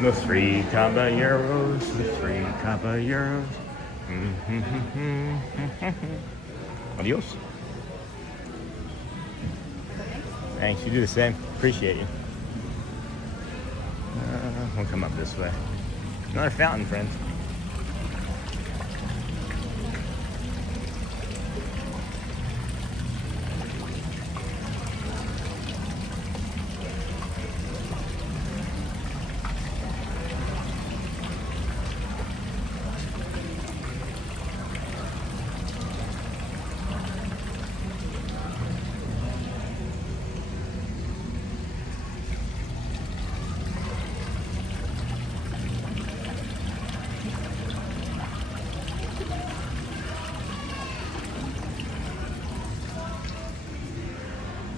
The three Caballeros, the three Caballeros. Adios. Thanks, you do the same. Appreciate you. We'll come up this way. Another fountain, friends.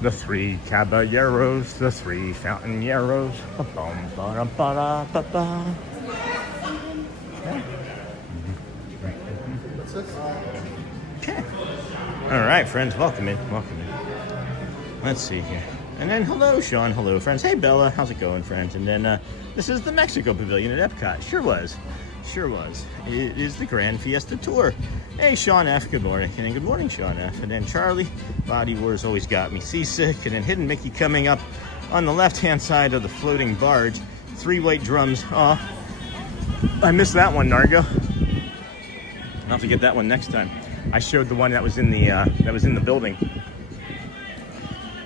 The three Caballeros, the three Fountanieros. Okay. All right, friends, welcome in, welcome in. Let's see here. And then hello, Sean. Hello, friends. Hey, Bella. How's it going, friends? And then this is the Mexico Pavilion at EPCOT. Sure was. Sure was. It is the Gran Fiesta Tour. Hey, Sean F. Good morning. And then good morning, Sean F. And then Charlie. Body Wars always got me seasick. And then Hidden Mickey coming up on the left-hand side of the floating barge. Three white drums. Oh, I missed that one, Nargo. I'll have to get that one next time. I showed the one that was in the building.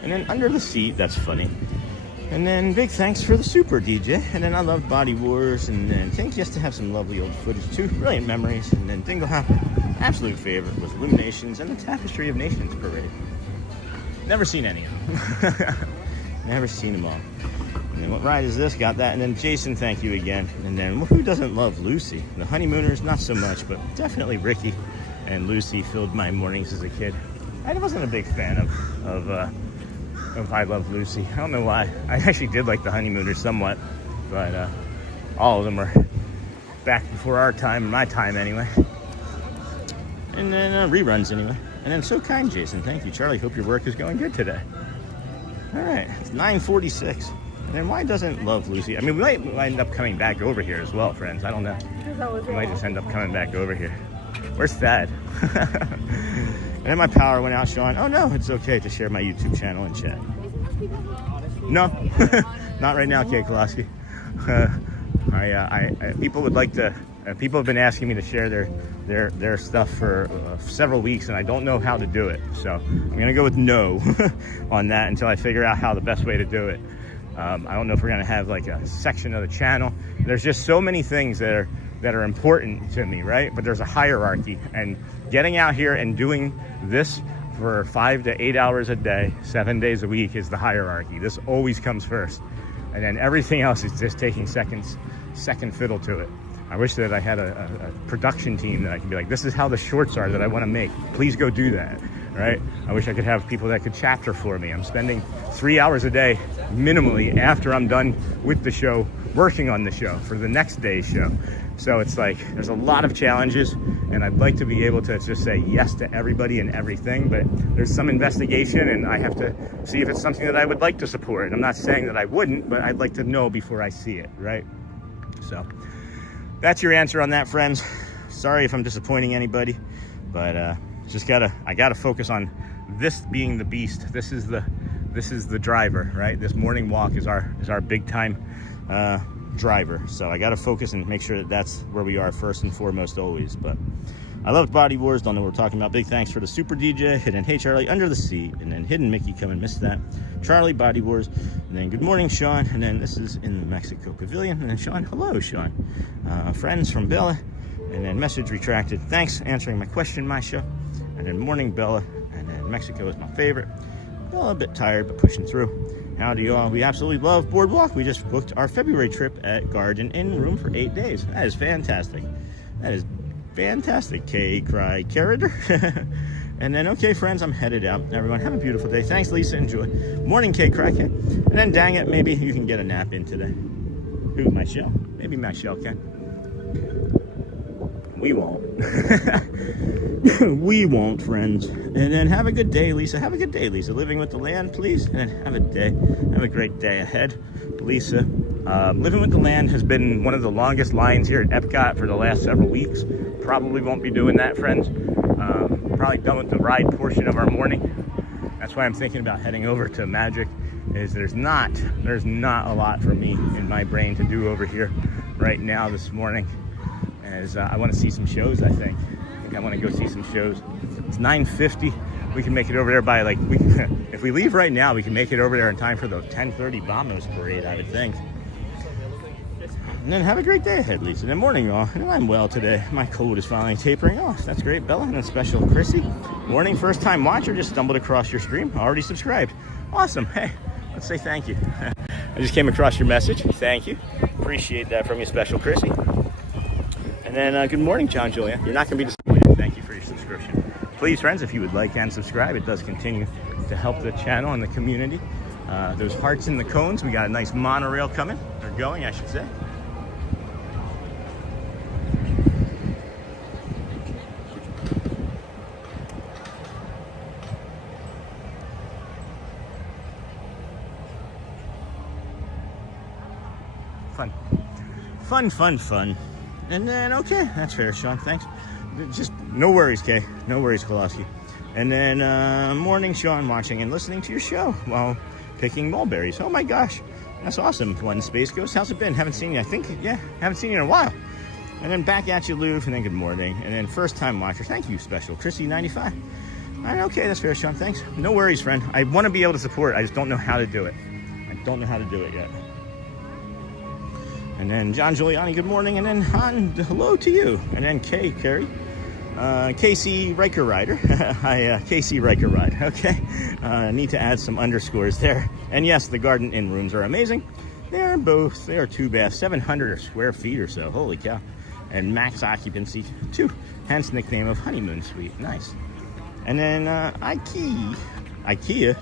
And then Under the Seat, that's funny. And then big thanks for the super DJ. And then I loved Body Wars. And then Think Yes to have some lovely old footage too. Brilliant memories. And then Dingle Hopper. Absolute favorite was Illuminations and the Tapestry of Nations Parade. Never seen any of them. Never seen them all. And then what ride is this? Got that. And then Jason, thank you again. And then who doesn't love Lucy? The Honeymooners, not so much, but definitely Ricky and Lucy filled my mornings as a kid. I wasn't a big fan of I Love Lucy. I don't know why. I actually did like the Honeymooners somewhat, but all of them are back before our time, my time anyway. And then reruns anyway. And then So Kind, Jason. Thank you, Charlie. Hope your work is going good today. All right, it's 9:46. And then why doesn't Love Lucy? I mean, we might end up coming back over here as well, friends. I don't know. We might just end up coming back over here. Where's Thad? And then my power went out, Sean. Oh no, it's okay to share my YouTube channel and chat. No, not right now, Kate Koloski. People would like to. People have been asking me to share their stuff for several weeks, and I don't know how to do it. So I'm gonna go with no on that until I figure out how the best way to do it. I don't know if we're gonna have like a section of the channel. There's just so many things that are important to me, right? But there's a hierarchy, and getting out here and doing this for 5 to 8 hours a day, 7 days a week is the hierarchy. This always comes first, and then everything else is just taking second fiddle to it. I wish that I had a production team that I could be like, this is how the shorts are that I want to make. Please go do that, right? I wish I could have people that could chapter for me. I'm spending 3 hours a day minimally after I'm done with the show, working on the show for the next day's show. So it's like, there's a lot of challenges, and I'd like to be able to just say yes to everybody and everything, but there's some investigation, and I have to see if it's something that I would like to support. I'm not saying that I wouldn't, but I'd like to know before I see it, right? So that's your answer on that, friends. Sorry if I'm disappointing anybody, but I gotta focus on this being the beast. This is the driver, right? This morning walk is our big time driver. So I gotta focus and make sure that that's where we are first and foremost always. But I loved Body Wars. Don't know what we're talking about. Big thanks for the Super DJ. And then, hey, Charlie, Under the Sea. And then Hidden Mickey coming. Missed that. Charlie, Body Wars. And then, good morning, Sean. And then, this is in the Mexico Pavilion. And then, Sean, hello, Sean. Friends from Bella. And then, message retracted. Thanks, answering my question, my show. And then, morning, Bella. And then, Mexico is my favorite. Well, a bit tired, but pushing through. Howdy, y'all. We absolutely love BoardWalk. We just booked our February trip at Garden Inn room for 8 days. That is fantastic. That is fantastic. Cry character. And then, okay, friends, I'm headed out. Everyone, have a beautiful day. Thanks, Lisa. Enjoy. Morning, Cry. And then, dang it, maybe you can get a nap in today. Who, Michelle? Maybe Michelle can. We won't. We won't, friends. And then have a good day, Lisa. Have a good day, Lisa. Living with the land, please. And then have a day. Have a great day ahead, Lisa. Living with the land has been one of the longest lines here at EPCOT for the last several weeks. Probably won't be doing that, friends. Probably done with the ride portion of our morning. That's why I'm thinking about heading over to Magic. Is there's not a lot for me in my brain to do over here right now this morning. As I want to see some shows. I think I want to go see some shows. It's 9:50. We can make it over there by like if we leave right now, we can make it over there in time for the 10:30 Vamos parade, I would think. And then have a great day ahead, Lisa. And then morning, y'all. And I'm well today. My cold is finally tapering off. That's great, Bella. And then special Chrissy. Morning, first time watcher. Just stumbled across your stream. Already subscribed. Awesome. Hey, let's say thank you. I just came across your message. Thank you. Appreciate that from you, special Chrissy. And then good morning, John Julia. You're not going to be disappointed. Thank you for your subscription. Please, friends, if you would like and subscribe, it does continue to help the channel and the community. Those hearts in the cones. We got a nice monorail coming, or going, I should say. Fun. And then, okay, that's fair, Sean. Thanks. Just no worries, Kay. No worries, Kowalski. And then morning, Sean, watching and listening to your show while picking mulberries. Oh my gosh, that's awesome. One Space Ghost. How's it been? Haven't seen you. I think, yeah, haven't seen you in a while. And then back at you, Lou. And then good morning. And then first time watcher. Thank you, special Chrissy 95. And okay, that's fair, Sean. Thanks. No worries, friend. I want to be able to support. I just don't know how to do it. I don't know how to do it yet. And then John Giuliani, good morning. And then Han, hello to you. And then Kay, Carrie, KC Riker Rider. Hi, KC Riker Ride. Okay. Need to add some underscores there. And yes, the Garden Inn rooms are amazing. They are 2 baths, 700 square feet or so. Holy cow. And max occupancy 2. Hence nickname of Honeymoon Suite. Nice. And then IKEA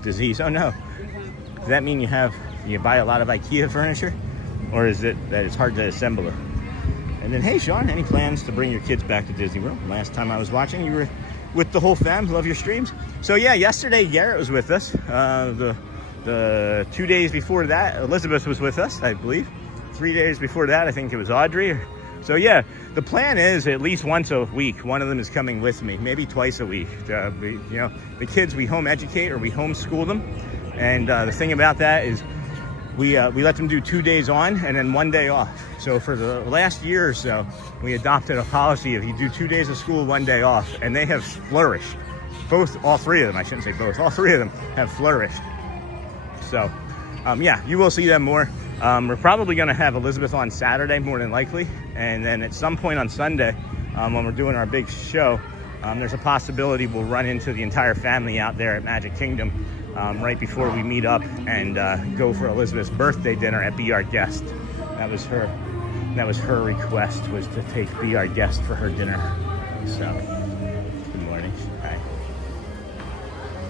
disease. Oh no. Does that mean you buy a lot of IKEA furniture? Or is it that it's hard to assemble it? And then, hey, Sean, any plans to bring your kids back to Disney World? Last time I was watching, you were with the whole fam. Love your streams. So, yeah, yesterday, Garrett was with us. The 2 days before that, Elizabeth was with us, I believe. 3 days before that, I think it was Audrey. So, yeah, the plan is at least once a week. One of them is coming with me, maybe twice a week. The kids, we home educate or we homeschool them. And the thing about that is, we let them do 2 days on and then 1 day off. So for the last year or so, we adopted a policy of you do 2 days of school, 1 day off, and they have flourished. All three of them, I shouldn't say both, all three of them have flourished. So, yeah, you will see them more. We're probably gonna have Elizabeth on Saturday, more than likely. And then at some point on Sunday, when we're doing our big show, there's a possibility we'll run into the entire family out there at Magic Kingdom right before we meet up and go for Elizabeth's birthday dinner at Be Our Guest. That was her request, was to be our guest for her dinner. So, good morning. Hi.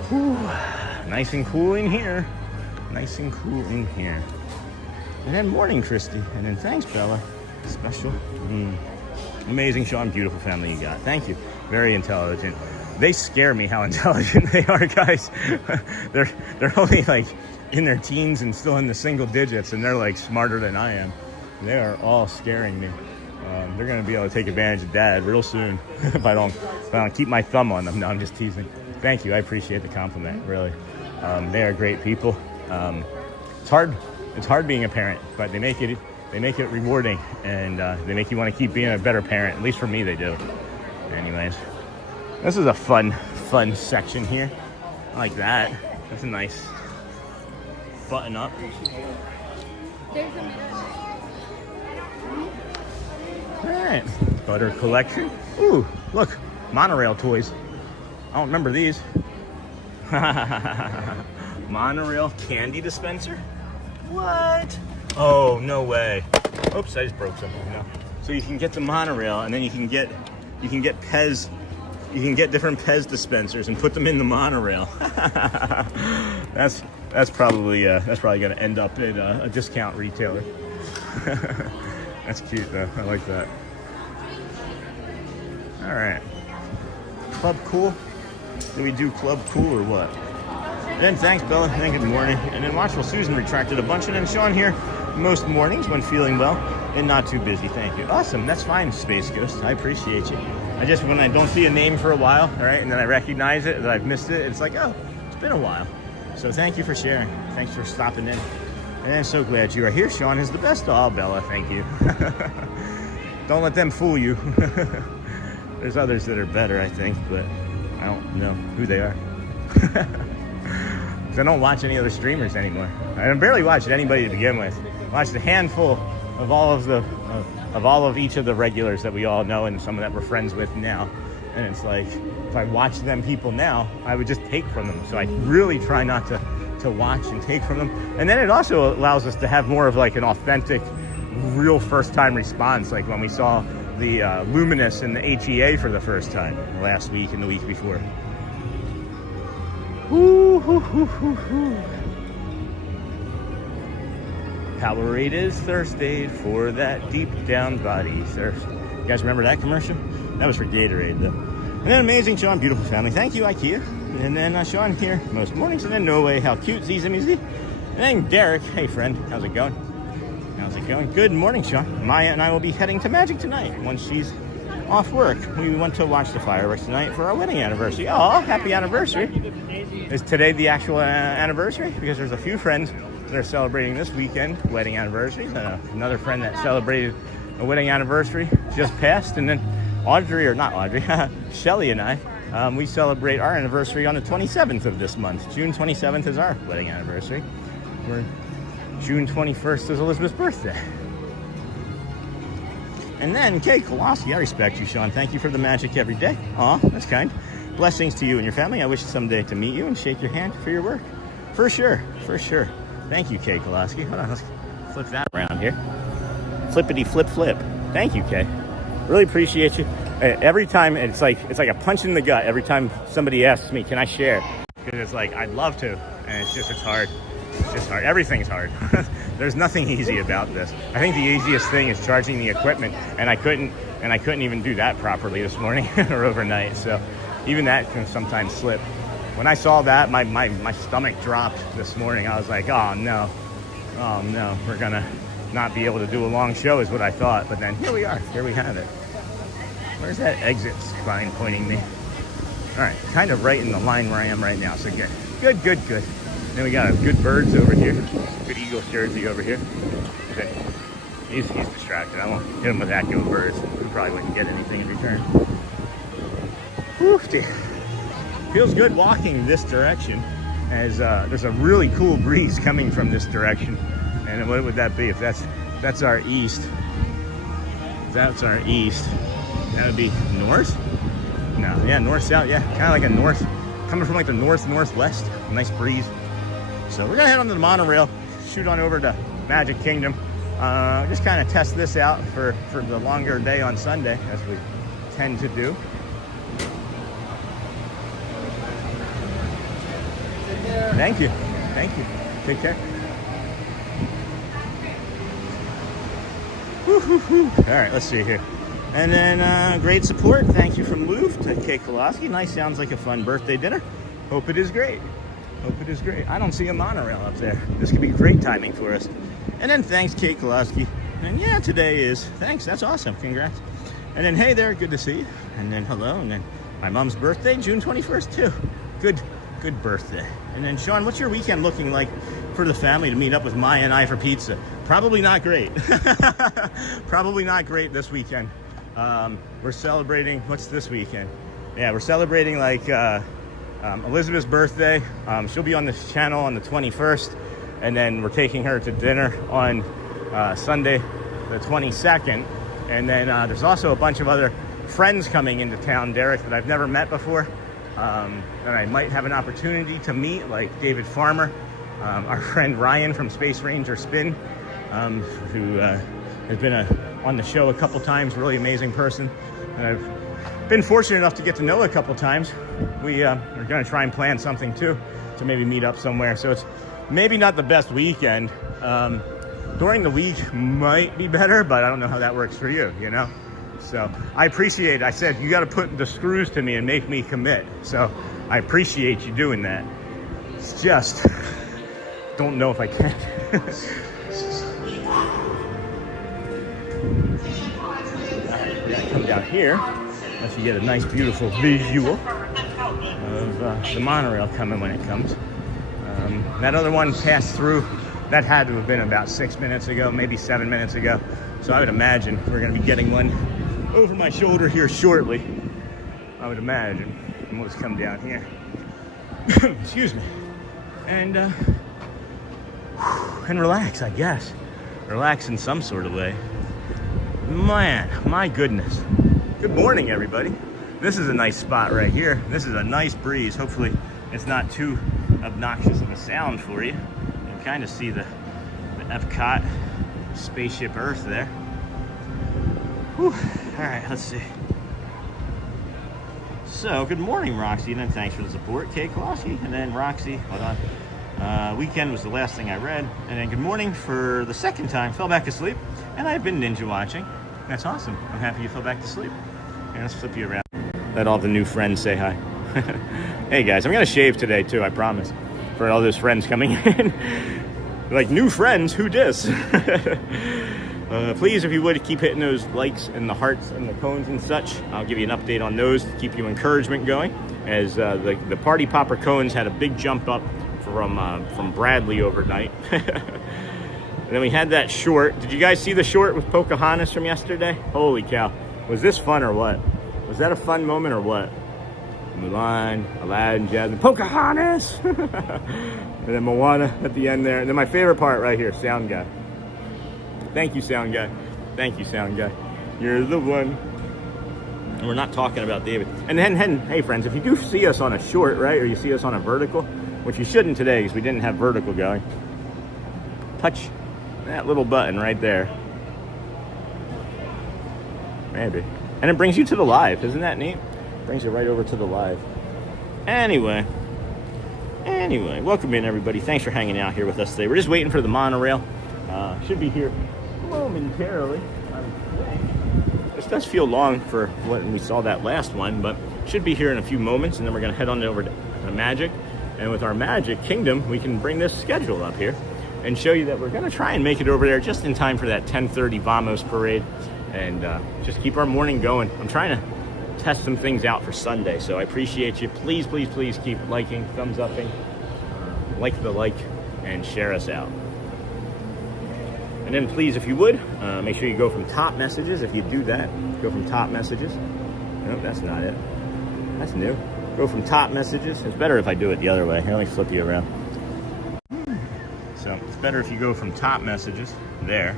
Whew. Nice and cool in here. Nice and cool in here. And then morning, Christy. And then thanks, Bella. Special. Amazing, Sean. Beautiful family you got. Thank you. Very intelligent. They scare me how intelligent they are, guys. They're only like in their teens and still in the single digits, and they're like smarter than I am. They are all scaring me. They're gonna be able to take advantage of Dad real soon if I don't keep my thumb on them. No, I'm just teasing. Thank you. I appreciate the compliment. Really, they are great people. It's hard being a parent, but they make it rewarding, and they make you want to keep being a better parent. At least for me, they do. Anyways, this is a fun section here. I like that. That's a nice button up. There's a mirror. All right, butter collection. Ooh, look, monorail toys. I don't remember these. Monorail candy dispenser? What? Oh, no way. Oops, I just broke something. No. So you can get the monorail, and then you can get Pez. You can get different Pez dispensers and put them in the monorail. That's probably going to end up at a discount retailer. That's cute though. I like that. All right. Club Cool. Did we do Club Cool or what? And then thanks, Bella. And good morning. And then Watchful Susan retracted a bunch. And then Sean here most mornings when feeling well and not too busy. Thank you. Awesome. That's fine, Space Ghost. I appreciate you. When I don't see a name for a while, all right, and then I recognize it, that I've missed it, it's like, oh, it's been a while. So thank you for sharing. Thanks for stopping in. And I'm so glad you are here. Sean is the best. Oh, Bella, thank you. Don't let them fool you. There's others that are better, I think, but I don't know who they are. Because I don't watch any other streamers anymore. I barely watch anybody to begin with. I watched a handful of all of each of the regulars that we all know and some that we're friends with now. And it's like, if I watch them people now, I would just take from them. So I really try not to watch and take from them. And then it also allows us to have more of like an authentic, real first time response. Like when we saw the Luminous and the HEA for the first time last week and the week before. Powerade is thirst aid for that deep down body thirst. You guys remember that commercial? That was for Gatorade though. And then amazing Sean, beautiful family. Thank you, IKEA. And then Sean here most mornings. And then No Way, how cute, Zizzy. And then Derek, hey friend, how's it going? How's it going? Good morning, Sean. Maya and I will be heading to Magic tonight once she's off work. We went to watch the fireworks tonight for our wedding anniversary. Oh, happy anniversary. Is today the actual anniversary? Because there's a few friends that are celebrating this weekend wedding anniversaries. Another friend that celebrated a wedding anniversary just passed. And then Shelly and I, we celebrate our anniversary on the 27th of this month. June 27th is our wedding anniversary. June 21st is Elizabeth's birthday. And then Kay Kowalski, I respect you, Sean. Thank you for the magic every day. Aw, that's kind. Blessings to you and your family. I wish someday to meet you and shake your hand for your work. For sure. Thank you, Kay Kowalski. Hold on, let's flip that around here. Flippity flip. Thank you, Kay. Really appreciate you. Every time it's like a punch in the gut every time somebody asks me, can I share? Because it's like, I'd love to, and it's hard. It's just hard. Everything's hard. There's nothing easy about this. I think the easiest thing is charging the equipment, and I couldn't even do that properly this morning or overnight. So even that can sometimes slip. When I saw that, my stomach dropped this morning. I was like, oh no, we're gonna not be able to do a long show is what I thought. But then here we are. Here we have it. Where's that exit sign pointing me? All right, kind of right in the line where I am right now. So good. Then we got a good birds over here. Good Eagles jersey over here. He's distracted. I won't hit him with that go birds. We probably wouldn't get anything in return. Oof, dear. Feels good walking this direction as there's a really cool breeze coming from this direction. And what would that be if that's our east? That's our east. That would be north? No, yeah, north-south, yeah. Kind of like a north, coming from like the north-northwest. Nice breeze. So we're gonna head on to the monorail, shoot on over to Magic Kingdom. Just kind of test this out for the longer day on Sunday, as we tend to do. Thank you. Take care. All right, let's see here. And then great support. Thank you from Louvre to Kay Kowalski. Nice, sounds like a fun birthday dinner. Hope it is great. I don't see a monorail up there. This could be great timing for us. And then thanks, Kay Kowalski. And yeah, today is, thanks, that's awesome, congrats. And then hey there, good to see you. And then hello, and then my mom's birthday, June 21st too. Good birthday. And then Sean, what's your weekend looking like for the family to meet up with Maya and I for pizza? Probably not great. Probably not great this weekend. We're celebrating, what's this weekend? Yeah, we're celebrating like Elizabeth's birthday. She'll be on this channel on the 21st, and then we're taking her to dinner on Sunday the 22nd. And then there's also a bunch of other friends coming into town, Derek, that I've never met before, that I might have an opportunity to meet, like David Farmer, our friend Ryan from Space Ranger Spin, who has been on the show a couple times, really amazing person. And I've been fortunate enough to get to know a couple times. We are going to try and plan something too, to maybe meet up somewhere. So it's maybe not the best weekend. During the week might be better, but I don't know how that works for you, you know? So I appreciate it. I said, you got to put the screws to me and make me commit. So I appreciate you doing that. It's just, don't know if I can. Come down here, let you get a nice, beautiful visual of the monorail coming when it comes. That other one passed through. That had to have been about 6 minutes ago, maybe 7 minutes ago. So I would imagine we're going to be getting one over my shoulder here shortly. I would imagine. And we'll just come down here. Excuse me. And relax, I guess. Relax in some sort of way. Man, my goodness. Good morning, everybody. This is a nice spot right here. This is a nice breeze. Hopefully it's not too obnoxious of a sound for you. You can kind of see the EPCOT spaceship Earth there. Whew. All right, let's see. So, good morning, Roxy, and then thanks for the support. Kay Klosky, and then Roxy, hold on. Weekend was the last thing I read. And then good morning for the second time. Fell back asleep, and I've been ninja watching. That's awesome. I'm happy you fell back to sleep. Here, let's flip you around. Let all the new friends say hi. Hey guys, I'm gonna shave today too, I promise. For all those friends coming in. Like, new friends, who dis? Please, if you would, keep hitting those likes and the hearts and the cones and such. I'll give you an update on those to keep you encouragement going. As the Party Popper cones had a big jump up from Bradley overnight. And then we had that short. Did you guys see the short with Pocahontas from yesterday? Holy cow. Was this fun or what? Was that a fun moment or what? Mulan, Aladdin, Jasmine, Pocahontas! And then Moana at the end there. And then my favorite part right here, sound guy. Thank you, sound guy. Thank you, sound guy. You're the one. And we're not talking about David. And then, hey friends, if you do see us on a short, right, or you see us on a vertical, which you shouldn't today because we didn't have vertical going, touch that little button right there. Maybe. And it brings you to the live. Isn't that neat? Brings you right over to the live. Anyway, welcome in, everybody. Thanks for hanging out here with us today. We're just waiting for the monorail. Should be here momentarily. This does feel long for when we saw that last one, but should be here in a few moments, and then we're going to head on over to Magic. And with our Magic Kingdom, we can bring this schedule up here and show you that we're going to try and make it over there just in time for that 10:30 Vamos parade, and just keep our morning going. I'm trying to test some things out for Sunday, so I appreciate you. Please, please, please keep liking, thumbs upping, like the like, and share us out. And then please, if you would, make sure you go from top messages. If you do that, go from top messages. Nope, that's not it. That's new. Go from top messages. It's better if I do it the other way. Here, let me flip you around. So it's better if you go from top messages there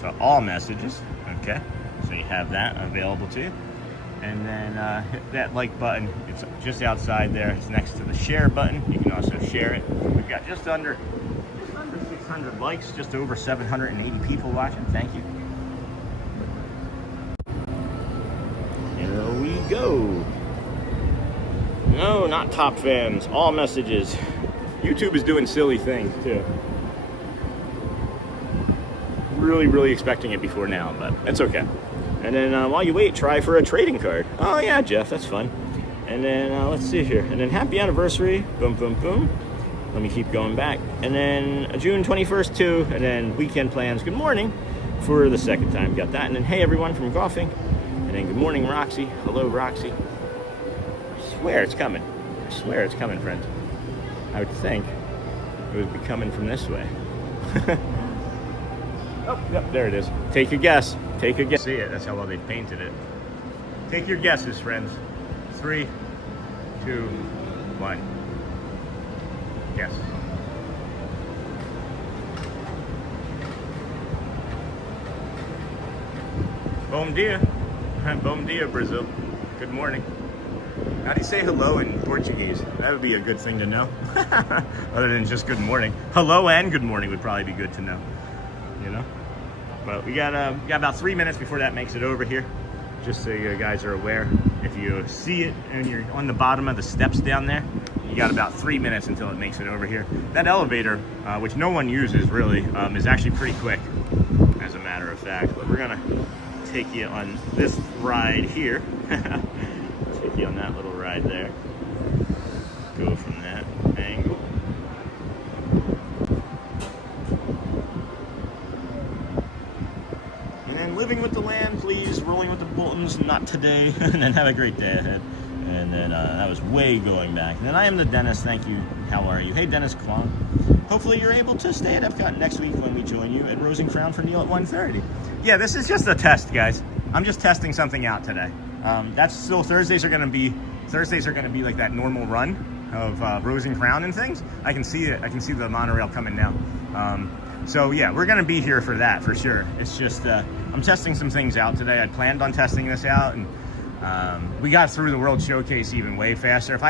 to all messages. Okay, so you have that available to you. And then hit that like button. It's just outside there. It's next to the share button. You can also share it. We've got just under 600 likes, just over 780 people watching. Thank you. Here we go. No, not top fans. All messages. YouTube is doing silly things too. Really expecting it before now, but it's okay. And then while you wait, try for a trading card. Oh yeah, Jeff, that's fun. And then let's see here. And then happy anniversary. Boom, boom, boom. Let me keep going back. And then June 21st too. And then weekend plans. Good morning for the second time. Got that. And then hey everyone from golfing. And then good morning, Roxy. Hello, Roxy. I swear it's coming. I swear it's coming, friends. I would think it would be coming from this way. Oh, yep, there it is. Take a guess. Take a guess. See it. That's how well they painted it. Take your guesses, friends. 3, 2, 1. Guess. Bom dia. Bom dia, Brazil. Good morning. How do you say hello in Portuguese? That would be a good thing to know. Other than just good morning. Hello and good morning would probably be good to know. You know? But we got about 3 minutes before that makes it over here. Just so you guys are aware. If you see it and you're on the bottom of the steps down there, you got about 3 minutes until it makes it over here. That elevator, which no one uses really, is actually pretty quick, as a matter of fact. But we're gonna take you on this ride here. Take you on that little ride there. Go from that angle. And then living with the land, please. Rolling with the Boltons, not today. And then have a great day ahead. And then that was way going back. And then I am the Dennis. Thank you. How are you? Hey, Dennis Kwong. Hopefully you're able to stay at EPCOT next week when we join you at Rosing Crown for Neil at 1:30. Yeah, this is just a test, guys. I'm just testing something out today. That's still Thursdays are gonna be like that normal run of Rosing Crown and things. I can see it. I can see the monorail coming now. So yeah, we're gonna be here for that for sure. It's just I'm testing some things out today. I planned on testing this out, and we got through the World Showcase even way faster. If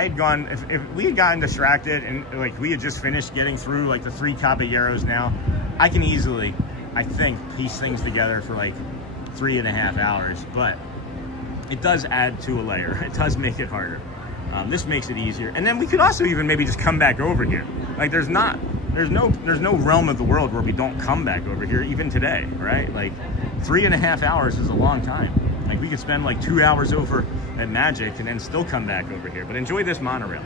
we had gotten distracted and like we had just finished getting through like the 3 Caballeros now, I can easily, I think, piece things together for like 3.5 hours. But it does add to a layer. It does make it harder. This makes it easier. And then we could also even maybe just come back over here. Like there's no realm of the world where we don't come back over here even today, right? Like 3.5 hours is a long time. Like we could spend like 2 hours over at Magic and then still come back over here. But enjoy this monorail.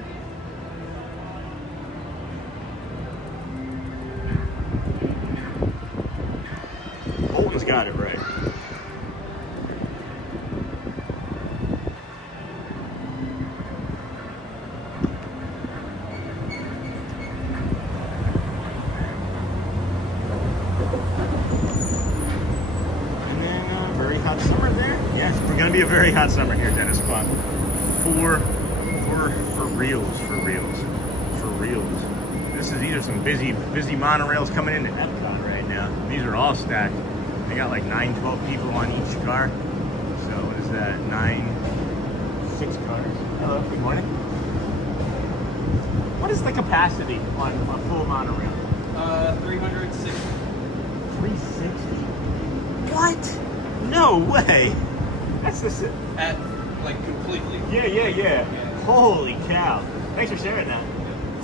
Bolton's got it right. Be a very hot summer here, Dennis Kwong. For reals. These are some busy monorails coming into EPCOT right now. These are all stacked. They got like 9-12 people on each car. So what is that? 6 cars. Hello, good morning. What is the capacity on a full monorail? 360. 360. What? No way. That's the At, like, completely. Yeah. Holy cow. Thanks for sharing that.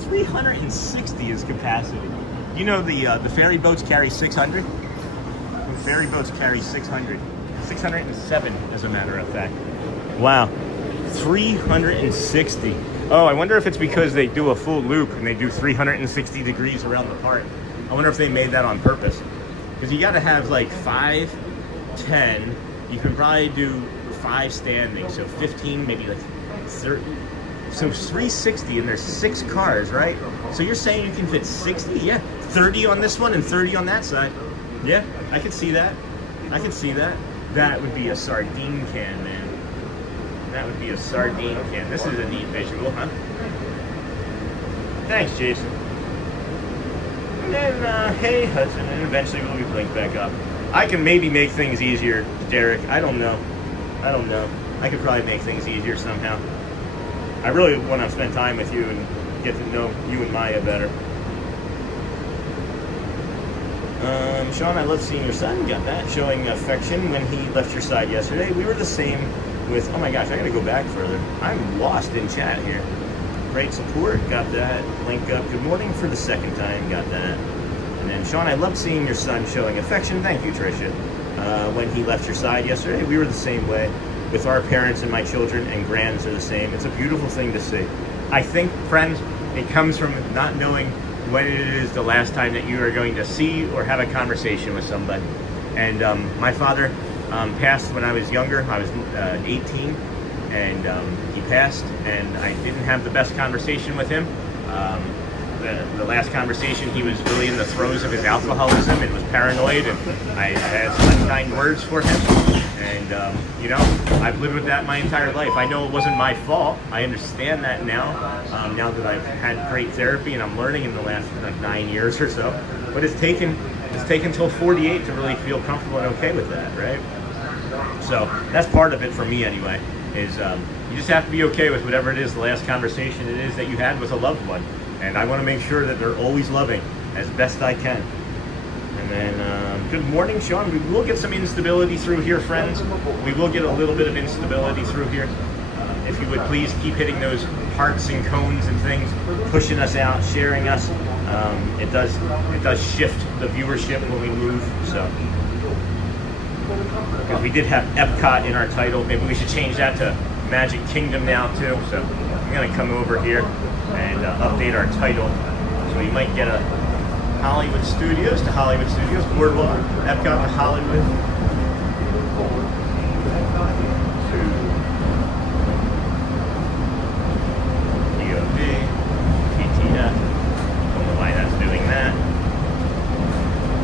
360 is capacity. You know the ferry boats carry 600? The ferry boats carry 600. 607, as a matter of fact. Wow. 360. Oh, I wonder if it's because they do a full loop and they do 360 degrees around the park. I wonder if they made that on purpose. Because you got to have like 5, 10. You can probably do 5 standing, so 15, maybe like 30. So 360, and there's 6 cars, right? So you're saying you can fit 60? Yeah, 30 on this one and 30 on that side. Yeah, I can see that. That would be a sardine can, man. That would be a sardine can. This is a neat visual, huh? Thanks, Jason. And then, hey, Hudson, and eventually we'll be blinked back up. I can maybe make things easier, Derek. I don't know. I could probably make things easier somehow. I really want to spend time with you and get to know you and Maya better. Sean, I love seeing your son. Got that. Showing affection when he left your side yesterday. We were the same with, oh my gosh, I gotta go back further. I'm lost in chat here. Great support. Got that. Link up. Good morning for the 2nd time. Got that. And then, Sean, I love seeing your son showing affection. Thank you, Tricia. When he left your side yesterday, we were the same way with our parents and my children, and Grans are the same. It's a beautiful thing to see. I think, friends, it comes from not knowing when it is the last time that you are going to see or have a conversation with somebody. And my father passed when I was younger. I was 18, and he passed, and I didn't have the best conversation with him. the last conversation, he was really in the throes of his alcoholism and was paranoid, and I had some unkind words for him. And, you know, I've lived with that my entire life. I know it wasn't my fault. I understand that now, now that I've had great therapy and I'm learning in the last 9 years or so. But it's taken till 48 to really feel comfortable and okay with that, right? So that's part of it for me anyway, is you just have to be okay with whatever it is, the last conversation it is that you had with a loved one. And I want to make sure that they're always loving as best I can. And then, good morning, Sean. We will get some instability through here, friends. We will get a little bit of instability through here. If you would please keep hitting those hearts and cones and things, pushing us out, sharing us. It does shift the viewership when we move. So, because we did have EPCOT in our title, maybe we should change that to Magic Kingdom now too. So I'm gonna come over here and update our title. So you might get a Hollywood Studios to Hollywood Studios, BoardWalk, EPCOT to Hollywood.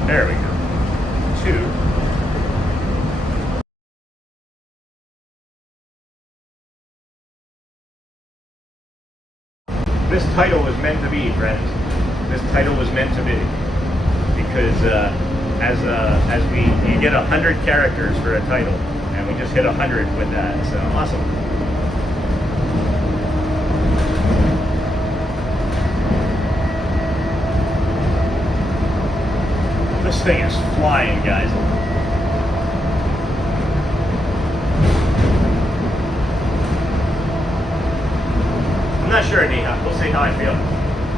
There we go. 2. This title was meant to be, friends. This title was meant to be. Because as you get 100 characters for a title, and we just hit 100 with that. So awesome. This thing is flying, guys. I'm not sure, Neha. We'll see how I feel.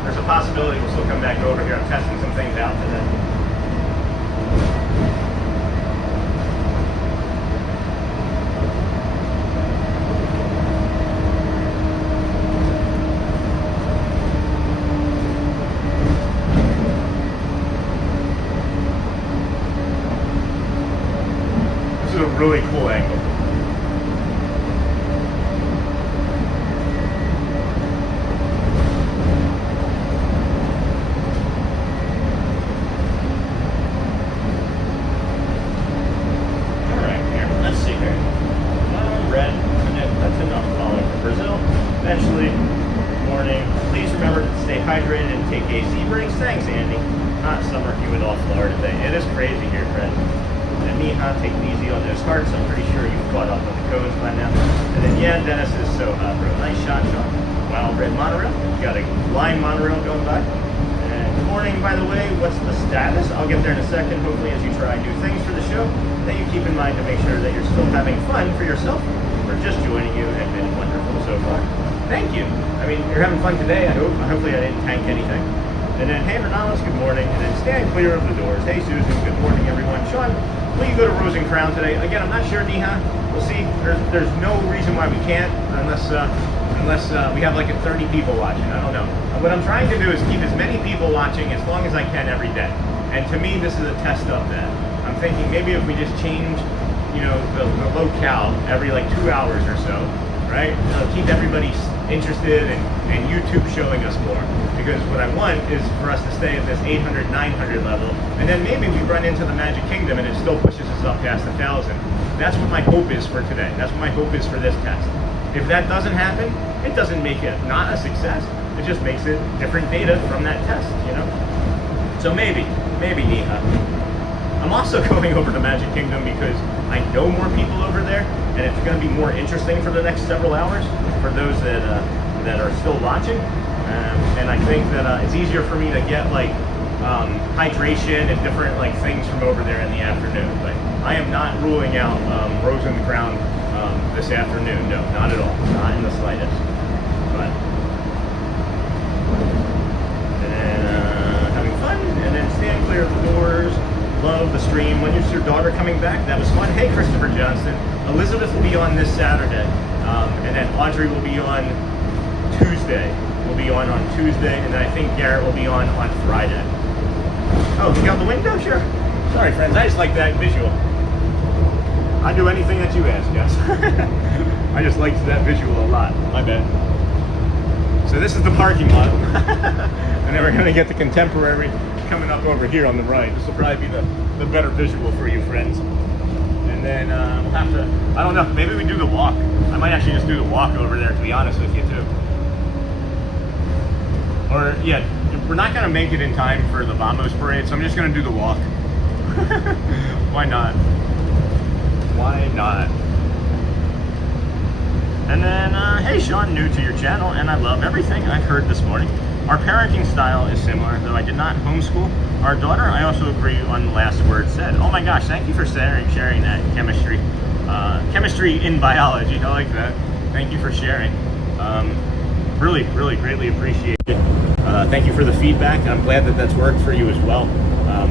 There's a possibility we'll still come back over here. I'm testing some things out today. A really cool angle. Alright, here, let's see here. Red, that's enough calling for Brazil. Eventually, morning. Please remember to stay hydrated and take AC breaks. Thanks, Andy. Hot summer humid off Florida today. It is crazy here, friends. And Neha, take it easy on those hearts. I'm pretty sure you've caught up on the codes by now. And then, yeah, Dennis is so hot, bro. Nice shot, Sean. Wow, red monorail. You got a line monorail going by. And good morning, by the way. What's the status? I'll get there in a second. Hopefully, as you try new things for the show, that you keep in mind to make sure that you're still having fun for yourself. We're just joining you and been wonderful so far. Thank you. I mean, you're having fun today, I hope. Hopefully, I didn't tank anything. And then, hey, Renales, good morning. And then, stand clear of the doors. Hey, Susan, good morning, everyone. Sean, will you go to Rose and Crown today? Again, I'm not sure, Neha. We'll see. There's no reason why we can't, unless we have like 30 people watching. I don't know. What I'm trying to do is keep as many people watching as long as I can every day. And to me, this is a test of that. I'm thinking maybe if we just change, you know, the locale every like 2 hours or so, right? It'll keep everybody interested and YouTube showing us more. Because what I want is for us to stay at this 800, 900 level, and then maybe we run into the Magic Kingdom and it still pushes us up past 1,000. That's what my hope is for today. That's what my hope is for this test. If that doesn't happen, it doesn't make it not a success. It just makes it different data from that test, you know? So maybe Neha. I'm also going over to Magic Kingdom because I know more people over there, and it's going to be more interesting for the next several hours for those that are still watching. And I think that it's easier for me to get like hydration and different like things from over there in the afternoon. But I am not ruling out Rose and Crown this afternoon. No, not at all. Not in the slightest. But and then having fun, and then stand clear of the doors. Love the stream. When is your daughter coming back? That was fun. Hey, Christopher Johnson. Elizabeth will be on this Saturday, and then Audrey will be on Tuesday. Will be on Tuesday, and then I think Garrett will be on Friday. Oh, look out the window? Sure. Sorry, friends. I just like that visual. I do anything that you ask, guys. I just liked that visual a lot. My bad. So this is the parking lot. And then we're gonna get the Contemporary coming up over here on the right. This will probably be the better visual for you friends. And then we'll have to, I don't know, maybe we do the walk. I might actually just do the walk over there, to be honest with you too. Or yeah, we're not gonna make it in time for the Vamos parade, so I'm just gonna do the walk. Why not? Why not? And then, hey Sean, new to your channel, and I love everything I've heard this morning. Our parenting style is similar, though I did not homeschool our daughter. I also agree on the last word said. Oh my gosh, thank you for sharing that chemistry. Chemistry in biology, I like that. Thank you for sharing. Really, really greatly appreciate it. Thank you for the feedback. I'm glad that that's worked for you as well.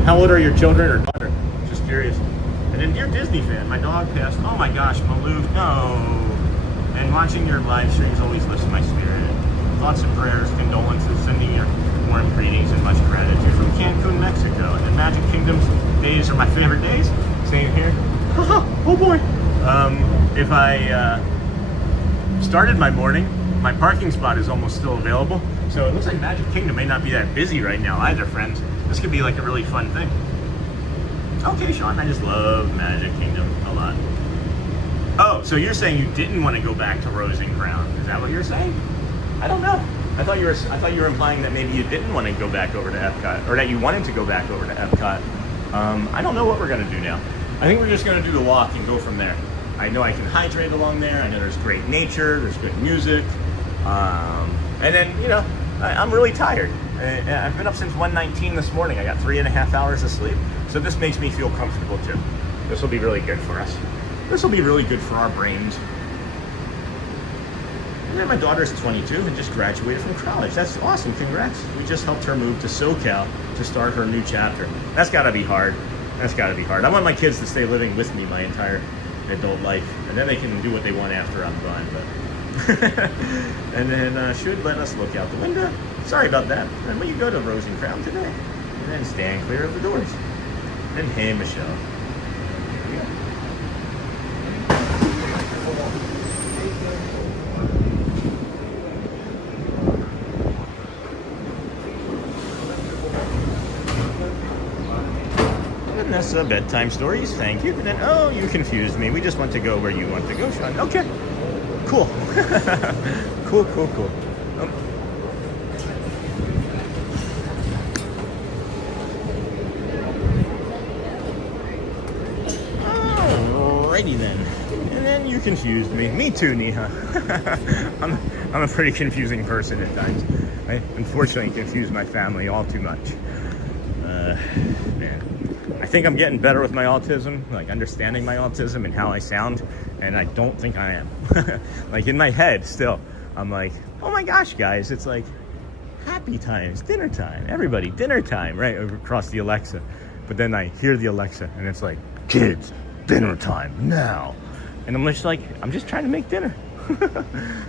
How old are your children or daughter? Just curious. And then, dear Disney fan, my dog passed. Oh my gosh, Malou, no. And watching your live streams always lifts my spirit. Thoughts and prayers, condolences, sending your warm greetings and much gratitude from Cancun, Mexico. And Magic Kingdom's days are my favorite days. Same here. Oh boy. If I started my morning, my parking spot is almost still available. So it looks like Magic Kingdom may not be that busy right now either, friends. This could be like a really fun thing. Okay, Sean, I just love Magic Kingdom a lot. Oh, so you're saying you didn't want to go back to Rose and Crown? Is that what you're saying? I don't know. I thought you were implying that maybe you didn't want to go back over to Epcot, or that you wanted to go back over to Epcot. I don't know what we're gonna do now. I think we're just gonna do the walk and go from there. I know I can hydrate along there. I know there's great nature. There's good music. And then, you know, I'm really tired. I've been up since 1:19 this morning. I got 3.5 hours of sleep. So this makes me feel comfortable too. This will be really good for us. This will be really good for our brains. And then my daughter's 22 and just graduated from college. That's awesome, congrats. We just helped her move to SoCal to start her new chapter. That's gotta be hard. That's gotta be hard. I want my kids to stay living with me my entire adult life. And then they can do what they want after I'm gone. But and then should let us look out the window. Sorry about that. And when you go to Rose and Crown today, and then stand clear of the doors. And hey, Michelle. Here we go. Vanessa, bedtime stories, thank you. And then, oh, you confused me. We just want to go where you want to go, Sean. Okay, cool. Cool. Alrighty then. And then you confused me. Me too, Neha. I'm a pretty confusing person at times. I unfortunately confuse my family all too much. Man. I think I'm getting better with my autism, like understanding my autism and how I sound, and I don't think I am. Like in my head still, I'm like, oh my gosh, guys, it's like happy times, dinner time, everybody, dinner time, right, across the Alexa. But then I hear the Alexa and it's like, kids, dinner time now. And I'm just like, I'm just trying to make dinner.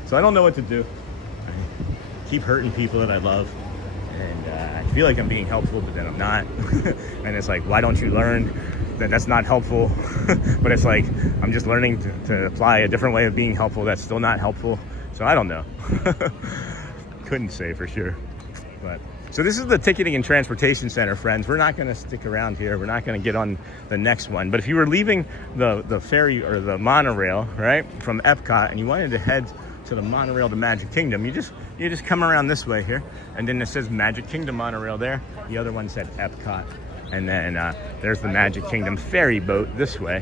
So I don't know what to do. I keep hurting people that I love. And I feel like I'm being helpful, but then I'm not. And it's like, why don't you learn that that's not helpful? But it's like, I'm just learning to apply a different way of being helpful that's still not helpful. So I don't know. Couldn't say for sure. But so this is the Ticketing and Transportation Center, friends. We're not going to stick around here. We're not going to get on the next one. But if you were leaving the ferry or the monorail, right, from Epcot, and you wanted to head to the monorail to Magic Kingdom, you just come around this way here, and then it says Magic Kingdom monorail there. The other one said Epcot, and then there's the Magic Kingdom ferry boat this way,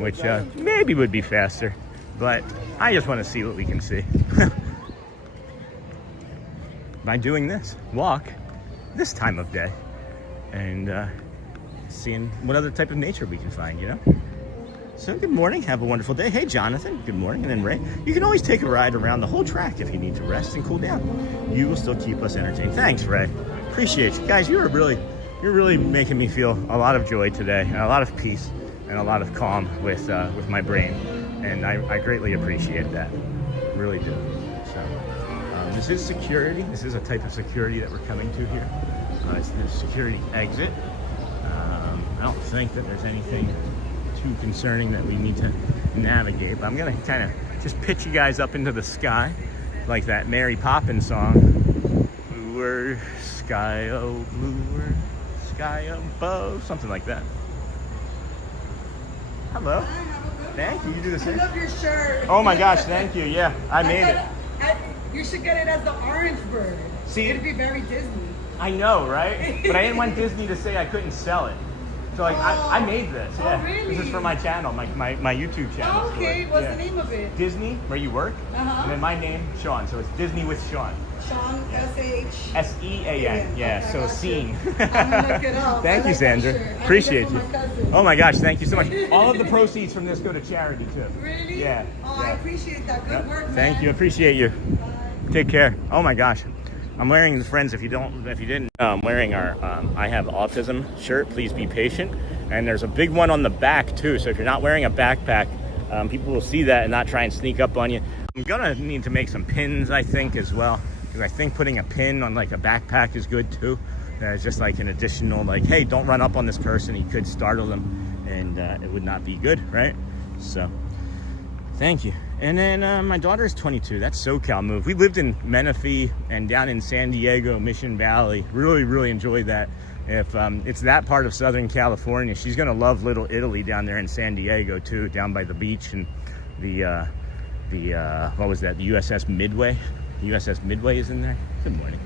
which maybe would be faster, but I just want to see what we can see by doing this walk this time of day and seeing what other type of nature we can find, you know. So good morning, have a wonderful day. Hey Jonathan, good morning. And then Ray, you can always take a ride around the whole track if you need to rest and cool down. You will still keep us entertained. Thanks, Ray. Appreciate you. Guys, you're really making me feel a lot of joy today, and a lot of peace and a lot of calm with my brain. And I greatly appreciate that. Really do. So this is security. This is a type of security that we're coming to here. It's the security exit. I don't think that there's anything too concerning that we need to navigate, but I'm gonna kind of just pitch you guys up into the sky like that Mary Poppins song. Bluer sky, oh bluer sky above, something like that. Hello. Thank you. You do the same. I love your shirt. Oh my gosh, thank you. Yeah, I made it. You should get it as the orange bird. See, it'd be very Disney. I know, right? But I didn't want Disney to say I couldn't sell it. So like, I made this. Yeah. Oh, really? This is for my channel, my YouTube channel. Oh, okay, what's yeah. the name of it? Disney, where you work, and then my name, Sean. So it's Disney with Sean. Sean, S-H. S-E-A-N. Yeah, Okay, so scene. I'm gonna look it up. Thank I you, like that Sandra. shirt. I Appreciate made it you. for my cousin. Oh my gosh, thank you so much. All of the proceeds from this go to charity too. Really? Yeah. Oh, yeah. I appreciate that. Good Yep. work, man. Thank you. Appreciate you. Take care. Oh my gosh. I'm wearing the friends. If you didn't, I'm wearing our I have autism shirt. Please be patient. And there's a big one on the back too. So if you're not wearing a backpack, people will see that and not try and sneak up on you. I'm gonna need to make some pins, I think, as well, because I think putting a pin on like a backpack is good too. It's just like an additional, like, hey, don't run up on this person. You could startle them, and it would not be good, right? So, thank you. And then my daughter is 22. That's SoCal move. We lived in Menifee and down in San Diego, Mission Valley. Really, really enjoyed that. If it's that part of Southern California, she's gonna love Little Italy down there in San Diego too, down by the beach and the what was that? The USS Midway. The USS Midway is in there. Good morning.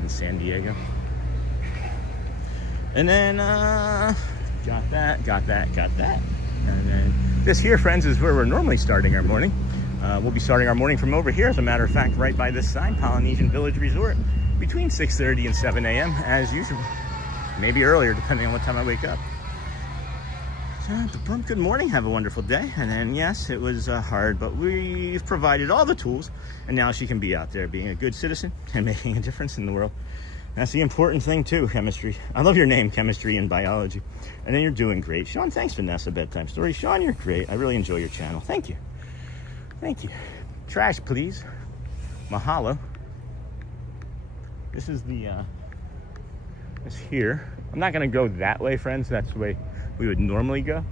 In San Diego. And then got that. And then this here, friends, is where we're normally starting our morning. We'll be starting our morning from over here, as a matter of fact, right by this sign, Polynesian Village Resort, between 6:30 and 7 a.m. as usual. Maybe earlier, depending on what time I wake up. So, good morning, have a wonderful day. And then, yes, it was hard, but we've provided all the tools, and now she can be out there being a good citizen and making a difference in the world. That's the important thing too, chemistry. I love your name, chemistry and biology. And then you're doing great. Sean, thanks, Vanessa, Bedtime Story. Sean, you're great. I really enjoy your channel. Thank you. Thank you. Trash, please. Mahalo. This is the, this here. I'm not gonna go that way, friends. That's the way we would normally go.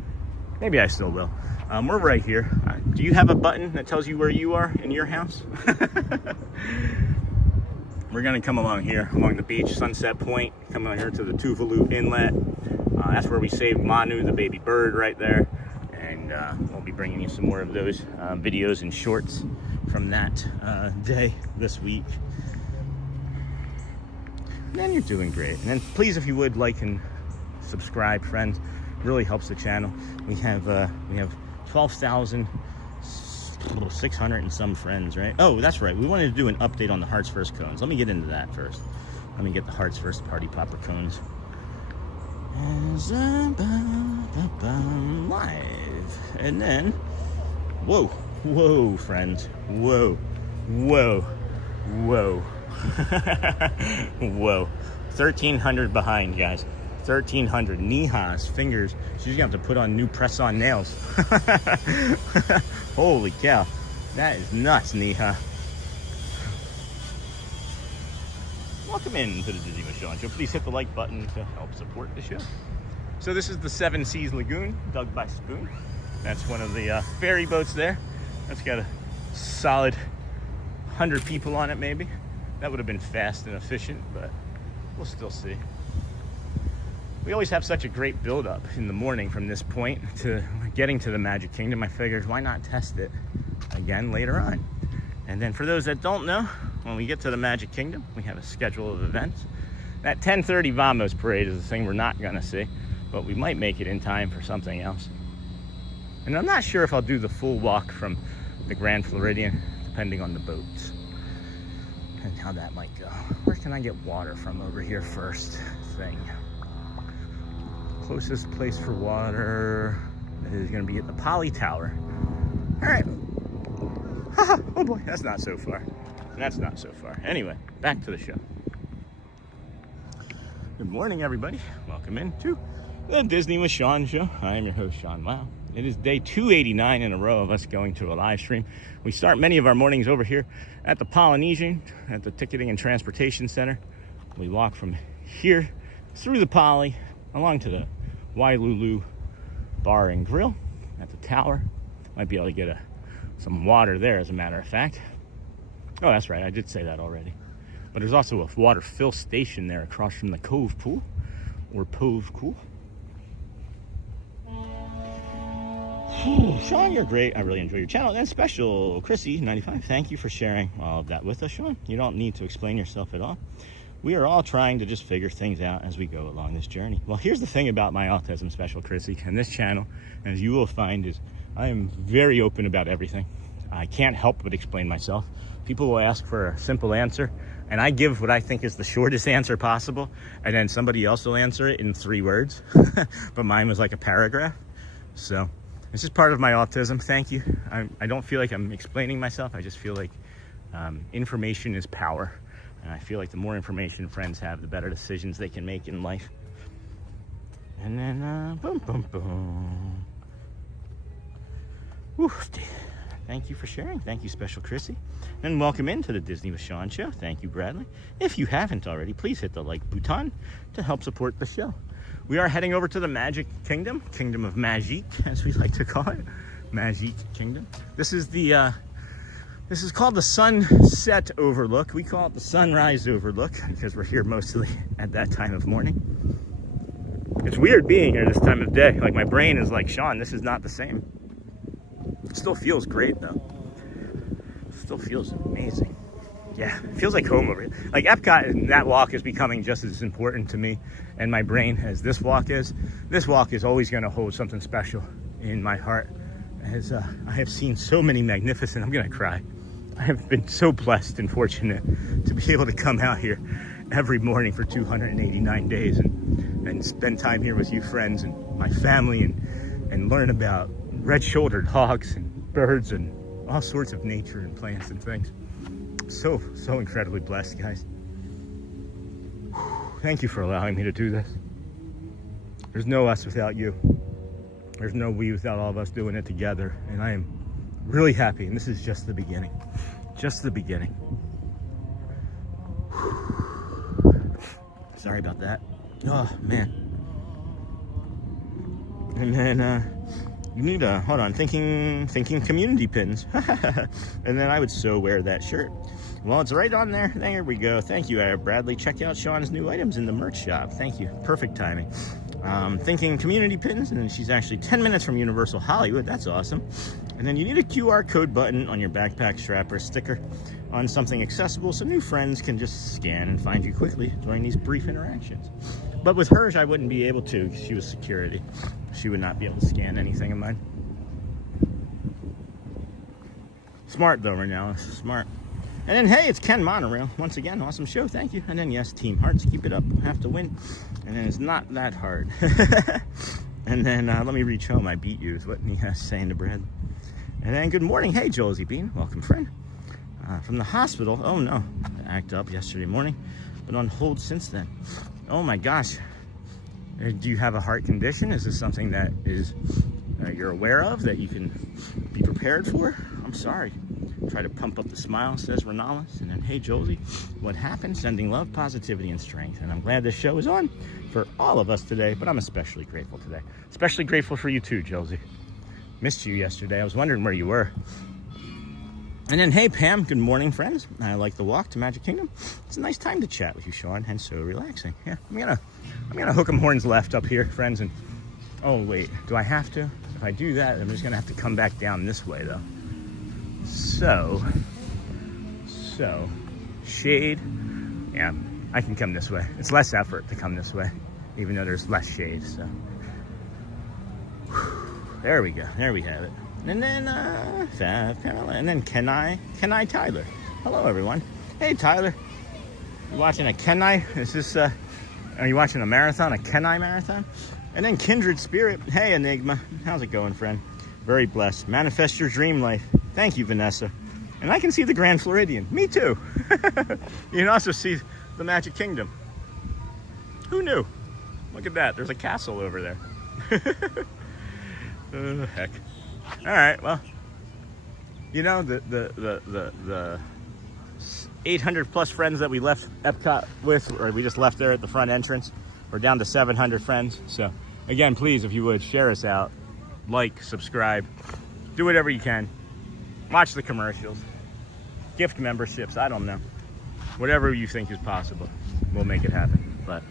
Maybe I still will. We're right here. Do you have a button that tells you where you are in your house? We're gonna come along here, along the beach, Sunset Point, come on here to the Tuvalu Inlet. That's where we saved Manu, the baby bird, right there. And we'll be bringing you some more of those videos and shorts from that day this week. And then you're doing great. And then please, if you would, like and subscribe, friends. Really helps the channel. We have 12,600 and some friends, right? Oh, that's right. We wanted to do an update on the Hearts First cones. Let me get into that first. Let me get the Hearts First Party Popper cones. Live. And then, whoa, friends. Whoa. Whoa. 1,300 behind, guys. 1,300 knee-highs, fingers. She's gonna have to put on new press-on nails. Holy cow, that is nuts, knee-high. Welcome into the Disney with Sean Show. Please hit the like button to help support the show. So this is the Seven Seas Lagoon, dug by Spoon. That's one of the ferry boats there. That's got a solid 100 people on it, maybe. That would have been fast and efficient, but we'll still see. We always have such a great build-up in the morning from this point to getting to the Magic Kingdom. I figured, why not test it again later on? And then for those that don't know, when we get to the Magic Kingdom, we have a schedule of events. That 10:30 Vamos parade is the thing we're not gonna see, but we might make it in time for something else. And I'm not sure if I'll do the full walk from the Grand Floridian, depending on the boats and how that might go. Where can I get water from over here first thing? Closest place for water is going to be at the Poly Tower. All right. Oh boy, that's not so far. Anyway, back to the show. Good morning, everybody. Welcome into the Disney with Sean show. I am your host, Sean Wow. It is day 289 in a row of us going to a live stream. We start many of our mornings over here at the Polynesian, at the Ticketing and Transportation Center. We walk from here through the Poly, along to the Wailulu Bar and Grill at the tower. Might be able to get some water there, as a matter of fact. Oh, that's right. I did say that already. But there's also a water fill station there across from the Cove Pool, or Pove Pool. Sean, you're great. I really enjoy your channel. And special Chrissy 95, thank you for sharing all of that with us, Sean. You don't need to explain yourself at all. We are all trying to just figure things out as we go along this journey. Well, here's the thing about my autism, Special Chrissy, and this channel, as you will find, is I am very open about everything. I can't help but explain myself. People will ask for a simple answer, and I give what I think is the shortest answer possible, and then somebody else will answer it in 3 words, but mine was like a paragraph. So this is part of my autism. Thank you. I don't feel like I'm explaining myself. I just feel like information is power, and I feel like the more information friends have, the better decisions they can make in life. And then boom, boom, boom. Whew. Thank you for sharing. Thank you, Special Chrissy. And welcome into the Disney with Sean show. Thank you, Bradley. If you haven't already, please hit the like button to help support the show. We are heading over to the Magic Kingdom, Kingdom of Magique, as we like to call it. Magique Kingdom. This is called the Sunset Overlook. We call it the Sunrise Overlook because we're here mostly at that time of morning. It's weird being here this time of day. Like, my brain is like, Sean, this is not the same. It still feels great though. It still feels amazing. Yeah, it feels like home over here. Like Epcot, and that walk is becoming just as important to me and my brain as this walk is. This walk is always going to hold something special in my heart, as I have seen so many magnificent, I'm going to cry. I have been so blessed and fortunate to be able to come out here every morning for 289 days and spend time here with you friends and my family and learn about red-shouldered hawks and birds and all sorts of nature and plants and things. So incredibly blessed, guys. Thank you for allowing me to do this. There's no us without you. There's no we without all of us doing it together. And I am really happy. And this is just the beginning. Just the beginning. Sorry about that. Oh, man. And then, you need a, hold on, thinking community pins. And then I would so wear that shirt. Well, it's right on there. There we go. Thank you, Bradley. Check out Sean's new items in the merch shop. Thank you. Perfect timing. Thinking community pins, and then she's actually 10 minutes from Universal Hollywood. That's awesome. And then you need a QR code button on your backpack strap or sticker on something accessible so new friends can just scan and find you quickly during these brief interactions. But with hers, I wouldn't be able to because she was security. She would not be able to scan anything of mine. Smart though, Renella. Smart. And then, hey, it's Ken Monorail. Once again, awesome show. Thank you. And then, yes, Team Hearts. Keep it up. We'll have to win. And then it's not that hard. And then, let me reach home. I beat you is what he has saying to Brad. And then, good morning. Hey, Josie Bean. Welcome, friend. From the hospital. Oh, no. Act up yesterday morning. Been on hold since then. Oh, my gosh. Do you have a heart condition? Is this something that is you're aware of, that you can be prepared for? I'm sorry. Try to pump up the smile, says Renalis. And then, hey, Josie, what happened? Sending love, positivity, and strength. And I'm glad this show is on for all of us today, but I'm especially grateful today. Especially grateful for you too, Josie. Missed you yesterday. I was wondering where you were. And then, hey, Pam, good morning, friends. I like the walk to Magic Kingdom. It's a nice time to chat with you, Sean, and so relaxing. Yeah, I'm gonna hook 'em horns left up here, friends, and oh, wait, do I have to? If I do that, I'm just gonna have to come back down this way, though. So, shade. Yeah, I can come this way. It's less effort to come this way, even though there's less shade, so. There we go, there we have it. And then, and then Kenai Tyler. Hello, everyone. Hey, Tyler. You watching a Kenai? Is this, are you watching a marathon, a Kenai marathon? And then Kindred Spirit. Hey, Enigma. How's it going, friend? Very blessed. Manifest your dream life. Thank you, Vanessa. And I can see the Grand Floridian. Me too. You can also see the Magic Kingdom. Who knew? Look at that. There's a castle over there. Oh, heck. All right, well, you know, the 800 plus friends that we left Epcot with, or we just left there at the front entrance, we're down to 700 friends. So again, please, if you would, share us out, like, subscribe, do whatever you can, watch the commercials. gift memberships. I don't know. Whatever you think is possible, we'll make it happen. But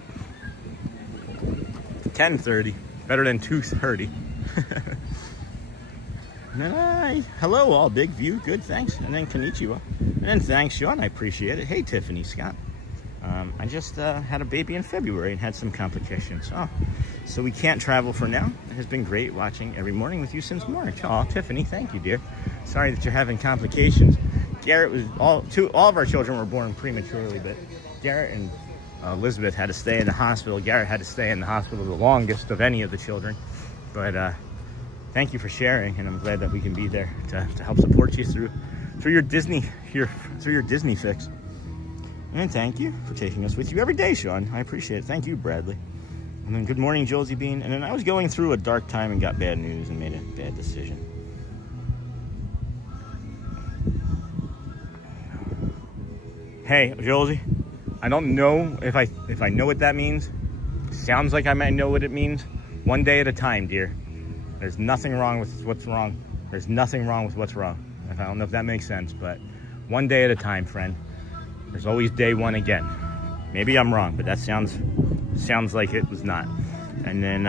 10:30, better than 2:30. Hello, all. Big view. Good, thanks. And then konnichiwa. And then thanks, Sean. I appreciate it. Hey, Tiffany Scott. I just had a baby in February and had some complications. Oh, so we can't travel for now. It has been great watching every morning with you since March. Oh, Tiffany, thank you, dear. Sorry that you're having complications. Garrett was all of our children were born prematurely, but Garrett and Elizabeth had to stay in the hospital. Garrett had to stay in the hospital the longest of any of the children. But thank you for sharing, and I'm glad that we can be there to help support you through your Disney fix. And thank you for taking us with you every day, Sean. I appreciate it. Thank you, Bradley. And then good morning, Josie Bean. And then I was going through a dark time and got bad news and made a bad decision. Hey, Josie, I don't know if I know what that means. Sounds like I might know what it means. One day at a time, dear. There's nothing wrong with what's wrong. There's nothing wrong with what's wrong. I don't know if that makes sense, but one day at a time, friend. There's always day one again. Maybe I'm wrong, but that sounds like it was not. And then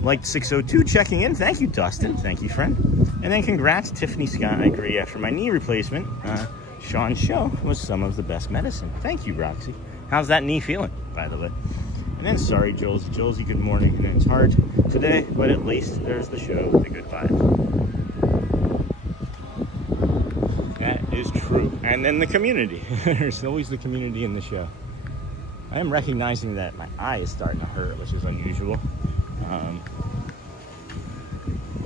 like 602 checking in. Thank you, Dustin. Thank you, friend. And then congrats, Tiffany Scott. I agree. After my knee replacement, Sean's show was some of the best medicine. Thank you, Roxy. How's that knee feeling, by the way? And then sorry, Josie. Josie, good morning. And then it's hard today, but at least there's the show with the good vibes. That is true. And then the community. There's always the community in the show. I am recognizing that my eye is starting to hurt, which is unusual.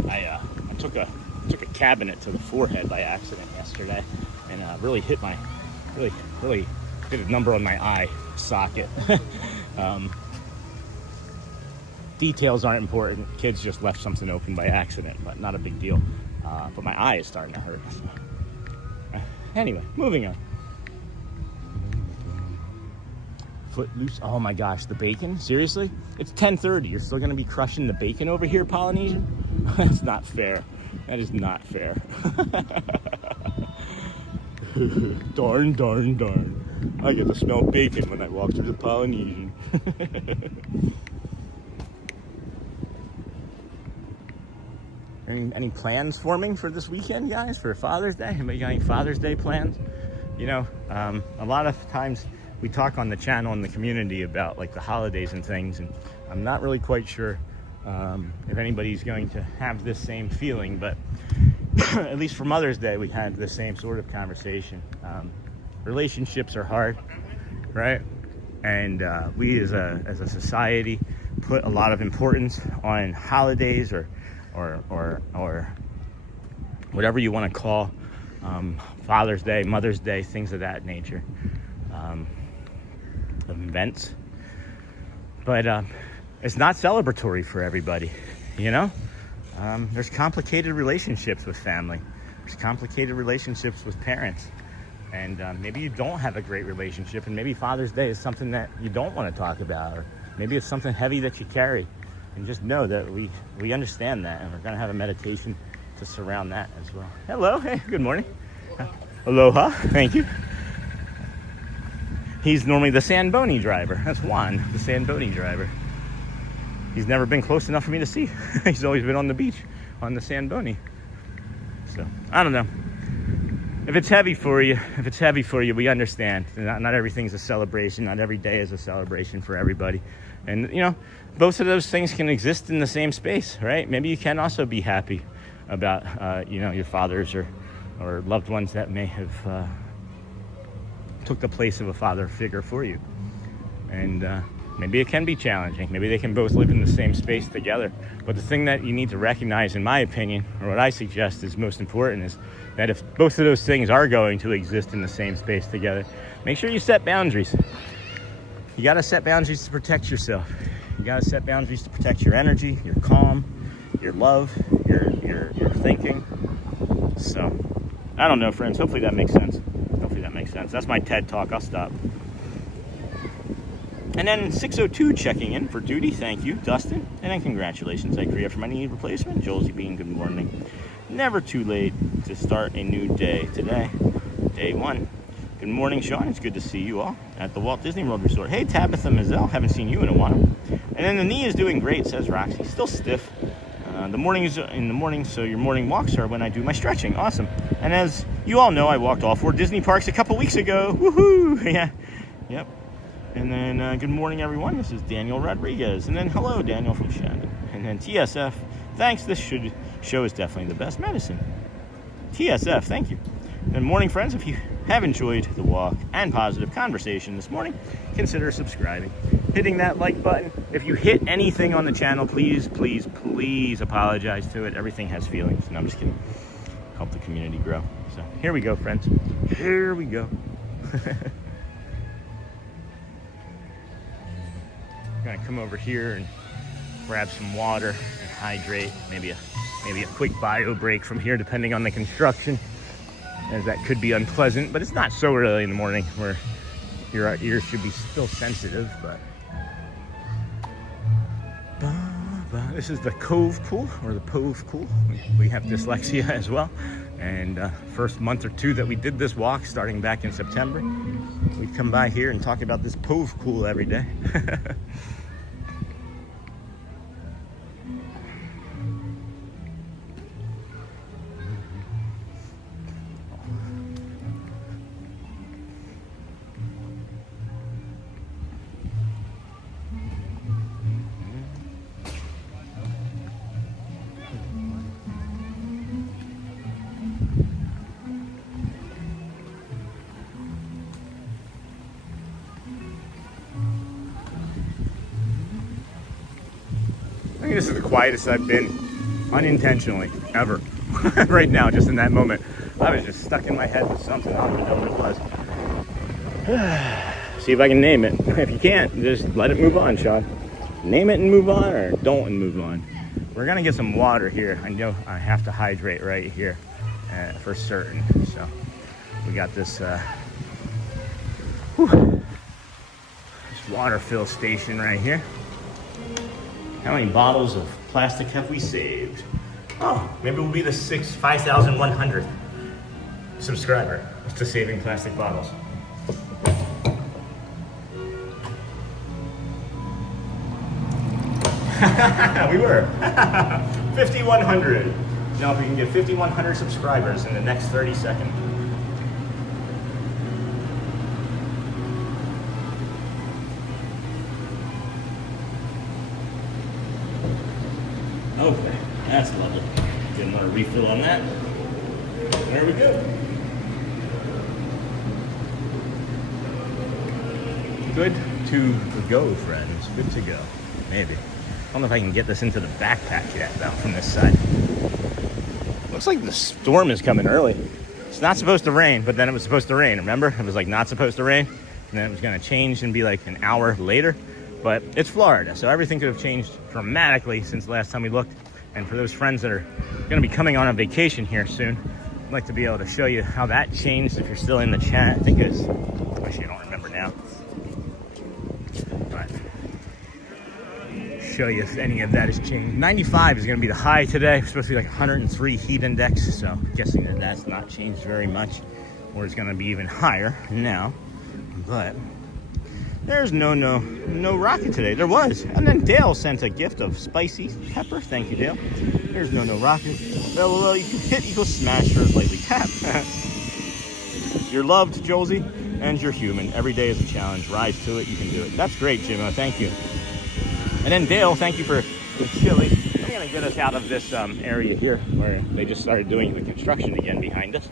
I took a cabinet to the forehead by accident yesterday, and really hit my really hit a number on my eye socket. Details aren't important. Kids just left something open by accident, but not a big deal. But my eye is starting to hurt. So. Anyway, moving on. Footloose. Oh my gosh, the bacon? Seriously? It's 10:30. You're still going to be crushing the bacon over here, Polynesian? That's not fair. That is not fair. Darn, darn, darn. I get to smell bacon when I walk through the Polynesian. Any plans forming for this weekend, guys, for Father's Day? Anybody got any Father's Day plans? You know, a lot of times we talk on the channel in the community about like the holidays and things, and I'm not really quite sure if anybody's going to have this same feeling, but at least for Mother's Day, we had the same sort of conversation. Relationships are hard, right? And we as a society put a lot of importance on holidays or whatever you want to call Father's Day, Mother's Day, things of that nature, events. But it's not celebratory for everybody, you know? There's complicated relationships with family. There's complicated relationships with parents. And maybe you don't have a great relationship, and maybe Father's Day is something that you don't want to talk about, or maybe it's something heavy that you carry. And just know that we understand that, and we're going to have a meditation to surround that as well. Hello, hey, good morning. Aloha, thank you. He's normally the Sandboni driver. That's Juan, the Sandboni driver. He's never been close enough for me to see. He's always been on the beach, on the Sandboni. So, I don't know. If it's heavy for you, we understand. Not everything's a celebration. Not every day is a celebration for everybody. And, you know, both of those things can exist in the same space, right? Maybe you can also be happy about, you know, your fathers or loved ones that may have took the place of a father figure for you. And maybe it can be challenging. Maybe they can both live in the same space together. But the thing that you need to recognize, in my opinion, or what I suggest is most important, is that if both of those things are going to exist in the same space together, make sure you set boundaries. You got to set boundaries to protect yourself. You got to set boundaries to protect your energy, your calm, your love, your thinking. So, I don't know, friends. Hopefully that makes sense. Hopefully that makes sense. That's my TED Talk. I'll stop. And then 602 checking in for duty. Thank you, Dustin. And then congratulations, I agree, for my knee replacement. Josie Bean, good morning. Never too late to start a new day today. day one. Good morning, Sean. It's good to see you all at the Walt Disney World Resort. Hey, Tabitha Mazel. Haven't seen you in a while. And then the knee is doing great, says Roxy. Still stiff. The mornings in the morning, so your morning walks are when I do my stretching. Awesome. And as you all know, I walked all 4 Disney parks a couple weeks ago. Woohoo! Yeah. Yep. And then good morning, everyone. This is Daniel Rodriguez. And then hello, Daniel from Shannon. And then TSF. Thanks. This show is definitely the best medicine. TSF. Thank you. And morning, friends. If you have enjoyed the walk and positive conversation this morning, consider subscribing, hitting that like button. If you hit anything on the channel, please, please, please apologize to it. Everything has feelings. No, I'm just kidding. Help the community grow. So here we go, friends. Here we go. I'm gonna come over here and grab some water and hydrate. Maybe a quick bio break from here, depending on the construction, as that could be unpleasant. But it's not so early in the morning where your ears should be still sensitive. But this is the Cove Pool, or the Pove Pool. We have dyslexia as well. And first month or two that we did this walk, starting back in September, we'd come by here and talk about this Pove Pool every day. I think this is the quietest I've been unintentionally ever. Right now, just in that moment. I was just stuck in my head with something. I don't even know what it was. See if I can name it. If you can't, just let it move on, Sean. Name it and move on, or don't and move on. We're gonna get some water here. I know I have to hydrate right here for certain. So we got this water fill station right here. How many bottles of plastic have we saved? Oh, maybe we'll be the 5,100th subscriber to saving plastic bottles. We were. 5,100. Now if we can get 5,100 subscribers in the next 30 seconds. Okay, that's lovely. Get another refill on that. There we go. Good to go, friends. Good to go. Maybe. I don't know if I can get this into the backpack yet, though, from this side. Looks like the storm is coming early. It's not supposed to rain, but then it was supposed to rain. Remember? It was like not supposed to rain, and then it was going to change and be like an hour later. But it's Florida, so everything could have changed dramatically since the last time we looked. And for those friends that are going to be coming on a vacation here soon, I'd like to be able to show you how that changed if you're still in the chat. I think it's, actually I don't remember now. But show you if any of that has changed. 95 is going to be the high today. It's supposed to be like 103 heat index, so I'm guessing that that's not changed very much, or it's going to be even higher now. But there's no rocket today. There was. And then Dale sent a gift of spicy pepper. Thank you, Dale. There's no rocket. Well, you can hit equals smash or lightly tap. You're loved, Josie, and you're human. Every day is a challenge. Rise to it. You can do it. That's great, Jimmo. Thank you. And then Dale, thank you for the chili. I'm going to get us out of this area here where they just started doing the construction again behind us.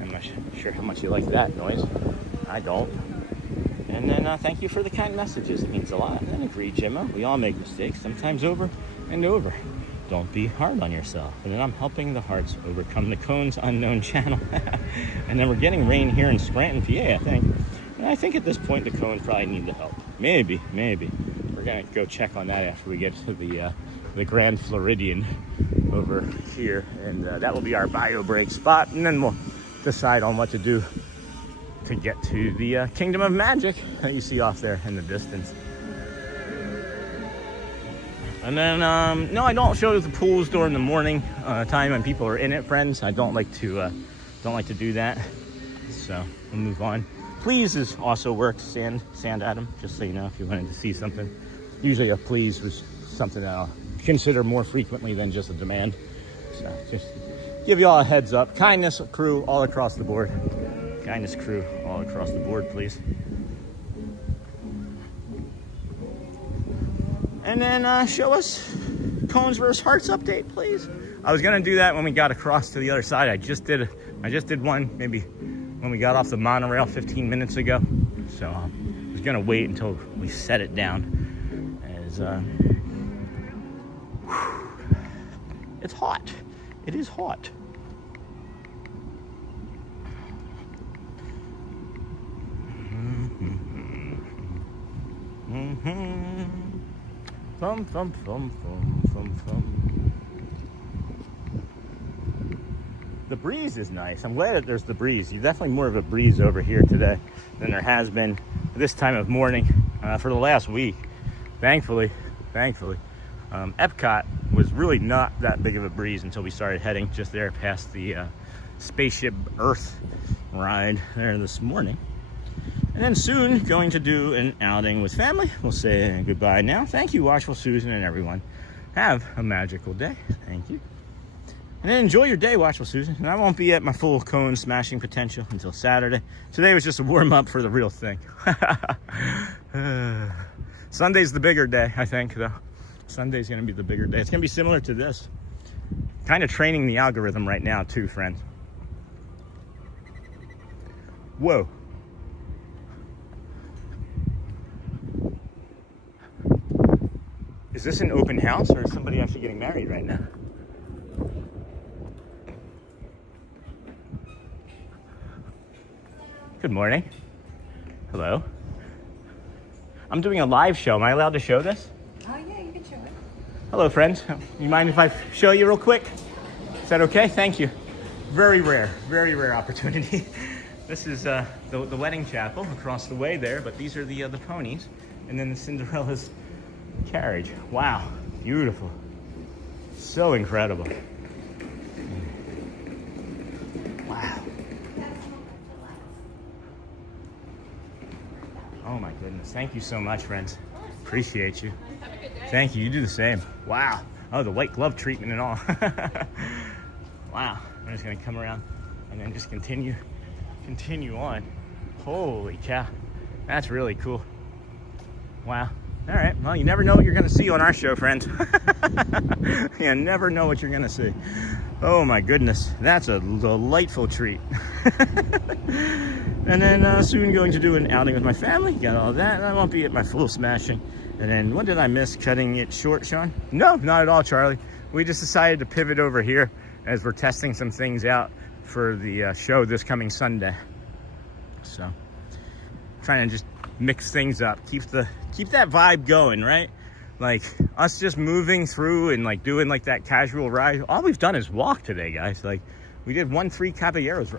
I'm not sure how much you like that noise. I don't. And then thank you for the kind messages. It means a lot. And agree, Jimmo. We all make mistakes, sometimes over and over. Don't be hard on yourself. And then I'm helping the hearts overcome the cones unknown channel. And then we're getting rain here in Scranton, PA, I think. And I think at this point the cones probably need the help. Maybe. We're gonna go check on that after we get to the Grand Floridian over here, and that will be our bio break spot. And then we'll decide on what to do to get to the Kingdom of Magic that you see off there in the distance. And then, no, I don't show the pools during the morning time when people are in it, friends. I don't like to do that. So we'll move on. Please is also worked sand Adam, just so you know if you wanted to see something. Usually a please was something that I'll consider more frequently than just a demand. So just give you all a heads up. Kindness crew all across the board. Kindness crew all across the board, please. And then show us cones versus hearts update, please. I was gonna do that when we got across to the other side. I just did one maybe when we got off the monorail 15 minutes ago. So I was gonna wait until we set it down, as it's hot. It is hot. Thum, thum, thum, thum, thum, thum. The breeze is nice. I'm glad that there's the breeze. You're definitely more of a breeze over here today than there has been this time of morning for the last week. Thankfully. EPCOT was really not that big of a breeze until we started heading just there past the spaceship Earth ride there this morning. And then soon going to do an outing with family. We'll say goodbye now. Thank you, Watchful Susan, and everyone. Have a magical day. Thank you. And then enjoy your day, Watchful Susan. And I won't be at my full cone smashing potential until Saturday. Today was just a warm up for the real thing. Sunday's the bigger day, I think, though. Sunday's gonna be the bigger day. It's gonna be similar to this. Kind of training the algorithm right now too, friends. Whoa. Is this an open house, or is somebody actually getting married right now? Good morning. Hello. I'm doing a live show. Am I allowed to show this? Oh yeah, you can show it. Hello, friends. You mind if I show you real quick? Is that okay? Thank you. Very rare opportunity. This is the wedding chapel across the way there, but these are the ponies, and then the Cinderella's carriage. Wow, beautiful. So incredible. Wow. Oh my goodness. Thank you so much, friends. Appreciate you. Thank you. You do the same. Wow. Oh, the white glove treatment and all. Wow. I'm just gonna come around and then just continue on. Holy cow. That's really cool. Wow. All right, well, you never know what you're gonna see on our show, friends. You never know what you're gonna see. Oh my goodness, that's a delightful treat. And then soon going to do an outing with my family, got all that. I won't be at my full smashing. And then what did I miss cutting it short, Sean? No, not at all, Charlie. We just decided to pivot over here as we're testing some things out for the show this coming Sunday. So, trying to just mix things up, keep that vibe going, right? Like us just moving through and like doing like that casual ride. All we've done is walk today, guys. Like we did 1-3 Caballeros.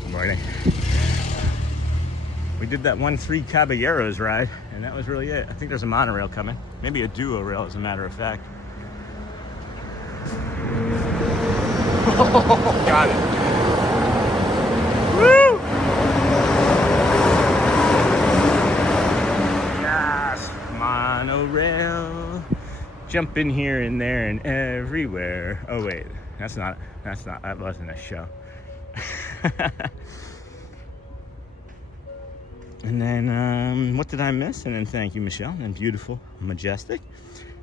Good morning. We did that 1-3 Caballeros ride, and that was really it. I think there's a monorail coming, maybe a duo rail, as a matter of fact. Oh, got it. Woo! Yes, monorail. Jump in here and there and everywhere. Oh wait, that wasn't a show. And then, what did I miss? And then thank you, Michelle. And beautiful, majestic.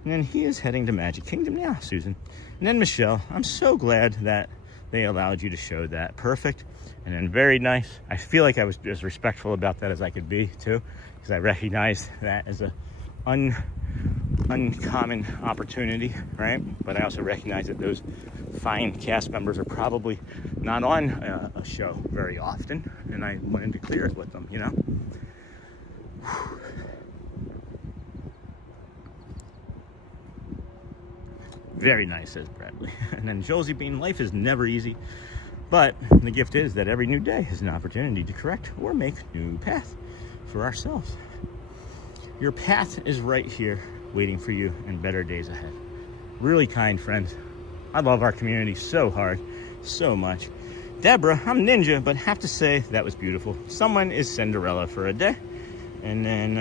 And then he is heading to Magic Kingdom now, Susan. And then Michelle, I'm so glad that they allowed you to show that. Perfect. And then very nice. I feel like I was as respectful about that as I could be too, because I recognized that as a uncommon opportunity, right? But I also recognize that those fine cast members are probably not on a show very often, and I wanted to clear it with them, you know? Very nice, says Bradley. And then Josie Bean, life is never easy, but the gift is that every new day is an opportunity to correct or make new path for ourselves. Your path is right here waiting for you and better days ahead. Really kind, friends. I love our community so hard, so much. Deborah, I'm Ninja, but have to say that was beautiful. Someone is Cinderella for a day. And then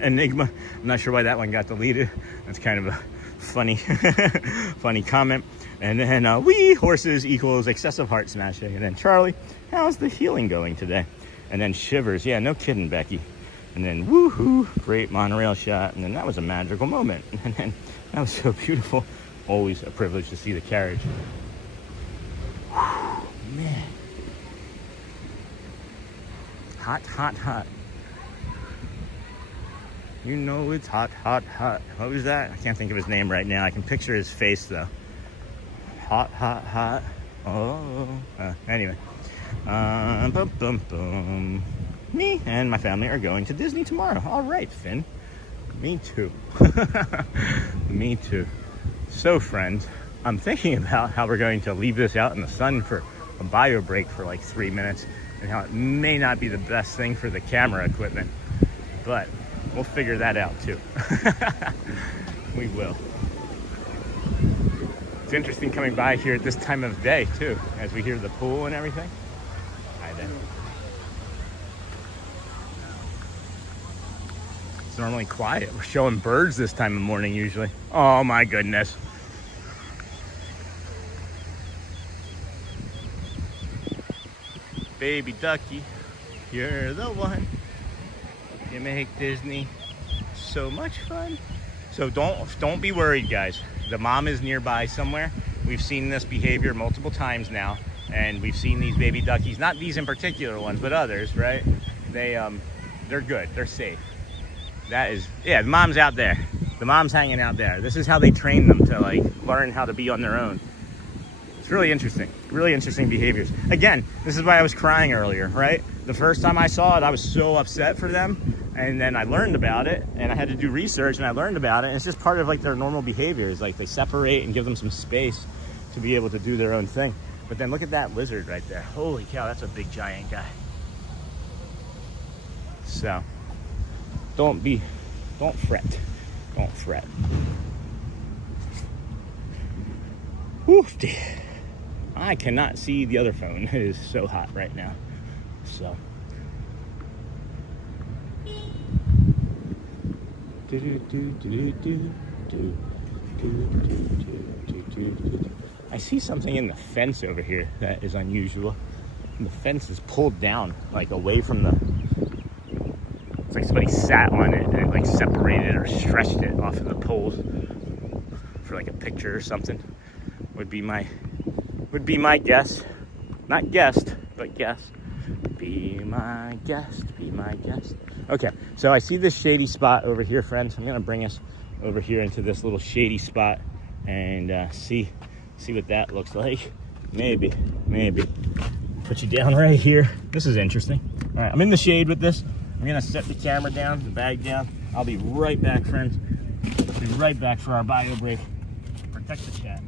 Enigma, I'm not sure why that one got deleted. That's kind of a funny funny comment. And then wee horses equals excessive heart smashing. And then Charlie, how's the healing going today? And then Shivers, yeah, no kidding, Becky. And then woohoo, great monorail shot. And then that was a magical moment. And then that was so beautiful. Always a privilege to see the carriage. Whew, man. Hot, hot, hot. You know it's hot, hot, hot. What was that? I can't think of his name right now. I can picture his face though. Hot, hot, hot. Oh. Anyway. Boom, boom, boom. Me and my family are going to Disney tomorrow. All right, Finn. Me too. Me too. So, friends, I'm thinking about how we're going to leave this out in the sun for a bio break for like 3 minutes, and how it may not be the best thing for the camera equipment, but we'll figure that out too. We will. It's interesting coming by here at this time of day too, as we hear the pool and everything. Hi there. It's normally quiet. We're showing birds this time of morning usually. Oh my goodness. Baby ducky, you're the one. You make Disney so much fun. So don't be worried, guys. The mom is nearby somewhere. We've seen this behavior multiple times now, and we've seen these baby duckies, not these in particular ones, but others, right? They're good, they're safe. That is, yeah, the mom's out there. The mom's hanging out there. This is how they train them to like learn how to be on their own. It's really interesting behaviors. Again, this is why I was crying earlier, right? The first time I saw it, I was so upset for them. And then I learned about it, and I had to do research, and I learned about it. And it's just part of like their normal behaviors. Like they separate and give them some space to be able to do their own thing. But then look at that lizard right there. Holy cow, that's a big giant guy. So don't fret. Woofy. I cannot see the other phone. It is so hot right now. So I see something in the fence over here that is unusual. And the fence is pulled down, like away from the... It's like somebody sat on it and it like separated or stretched it off of the poles for like a picture or something. Would be my guess. Not guessed, but guess. Be my guest, be my guest. Okay, so I see this shady spot over here, friends. I'm gonna bring us over here into this little shady spot and see what that looks like. Maybe. Put you down right here. This is interesting. All right, I'm in the shade with this. I'm gonna set the camera down, the bag down. I'll be right back, friends. I'll be right back for our bio break. Protect the chat.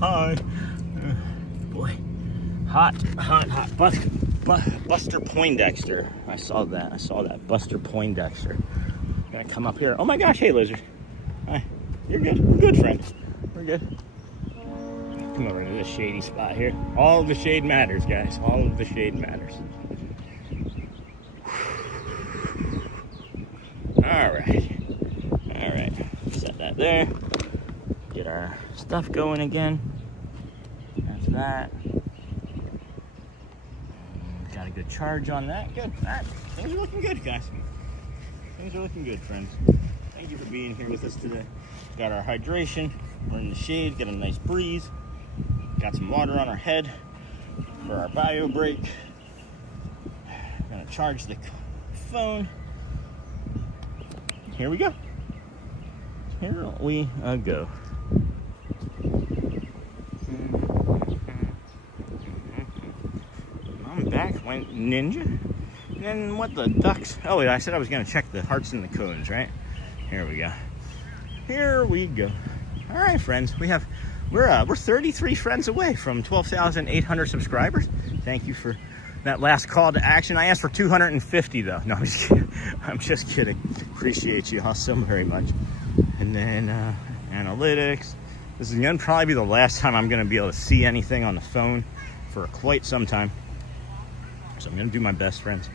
Hi. Boy, hot. Buster Poindexter. I saw that. Buster Poindexter. Gonna come up here. Oh my gosh, hey lizard. Hi. You're good. We're good, friend. We're good. Come over to this shady spot here. All of the shade matters, guys. All of the shade matters. All right. Set that there. Get our stuff going again. That's that. Got a good charge on that. Good. All right. Things are looking good, guys. Things are looking good, friends. Thank you for being here with us today. Got our hydration. We're in the shade. Got a nice breeze. Got some water on our head for our bio break. Gonna charge the phone. Here we go. Here we go. I'm back. Went ninja. And then what the ducks? Oh, I said I was gonna check the hearts and the cones, right? Here we go. Here we go. All right, friends. We're 33 friends away from 12,800 subscribers. Thank you for that last call to action. I asked for 250 though. No, I'm just kidding. Appreciate you all so very much. And then analytics. This is gonna probably be the last time I'm gonna be able to see anything on the phone for quite some time. So I'm gonna do my best, friends.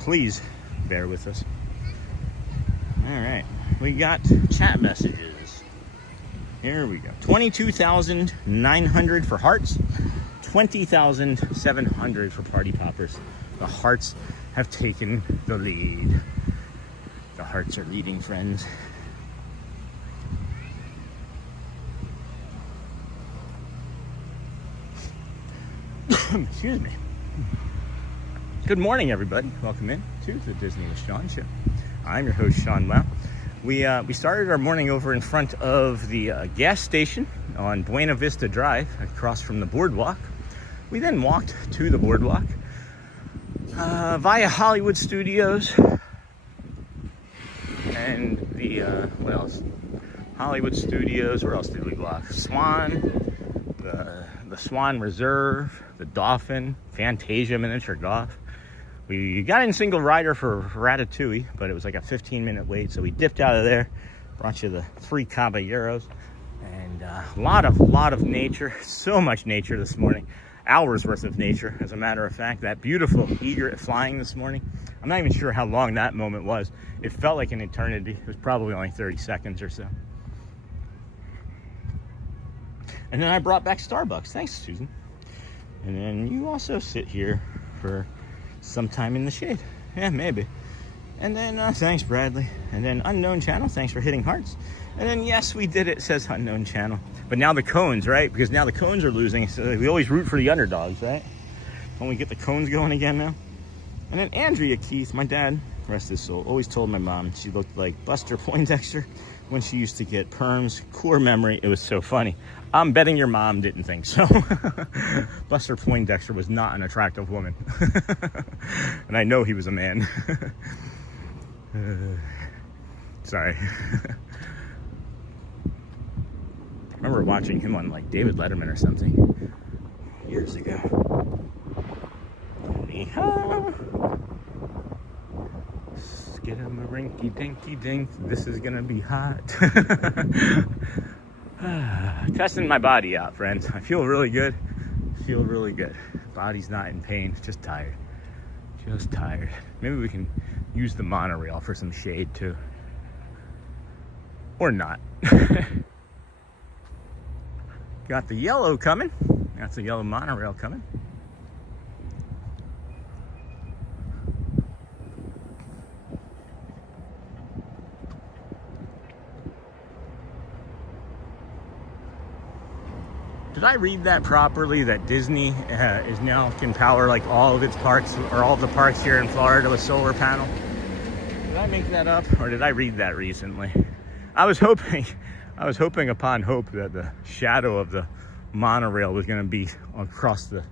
Please bear with us. All right, we got chat messages. Here we go. 22,900 for hearts, 20,700 for party poppers. The hearts have taken the lead. The hearts are leading, friends. Excuse me. Good morning, everybody. Welcome in to the Disney with Sean show. I'm your host, Sean Lau. We started our morning over in front of the gas station on Buena Vista Drive, across from the BoardWalk. We then walked to the BoardWalk via Hollywood Studios and the what else? Hollywood Studios. Where else did we walk? Swan, the Swan Reserve, the Dolphin, Fantasia miniature golf. We got in single rider for Ratatouille, but it was like a 15-minute wait, so we dipped out of there, brought you the 3 Caballeros, and a lot of nature, so much nature this morning, hours worth of nature, as a matter of fact. That beautiful egret flying this morning, I'm not even sure how long that moment was. It felt like an eternity. It was probably only 30 seconds or so. And then I brought back Starbucks. Thanks, Susan. And then you also sit here for some time in the shade. Yeah, maybe. And then thanks, Bradley. And then unknown channel, thanks for hitting hearts. And then yes, we did it, says unknown channel. But now the cones, right? Because now the cones are losing, so we always root for the underdogs, right? Don't we get the cones going again now? And then Andrea Keith, my dad, rest his soul, always told my mom she looked like Buster Poindexter when she used to get perms. Core memory, it was so funny. I'm betting your mom didn't think so. Buster Poindexter was not an attractive woman. And I know he was a man. Sorry. I remember watching him on like David Letterman or something years ago. Get him a rinky dinky dink. This is gonna be hot. Testing my body out, friends. I feel really good. Feel really good. Body's not in pain, just tired. Just tired. Maybe we can use the monorail for some shade too. Or not. Got the yellow coming. That's the yellow monorail coming. Did I read that properly, that Disney is now can power like all of its parks, or all of the parks here in Florida with solar panel? Did I make that up, or did I read that recently? I was hoping upon hope that the shadow of the monorail was going to be across the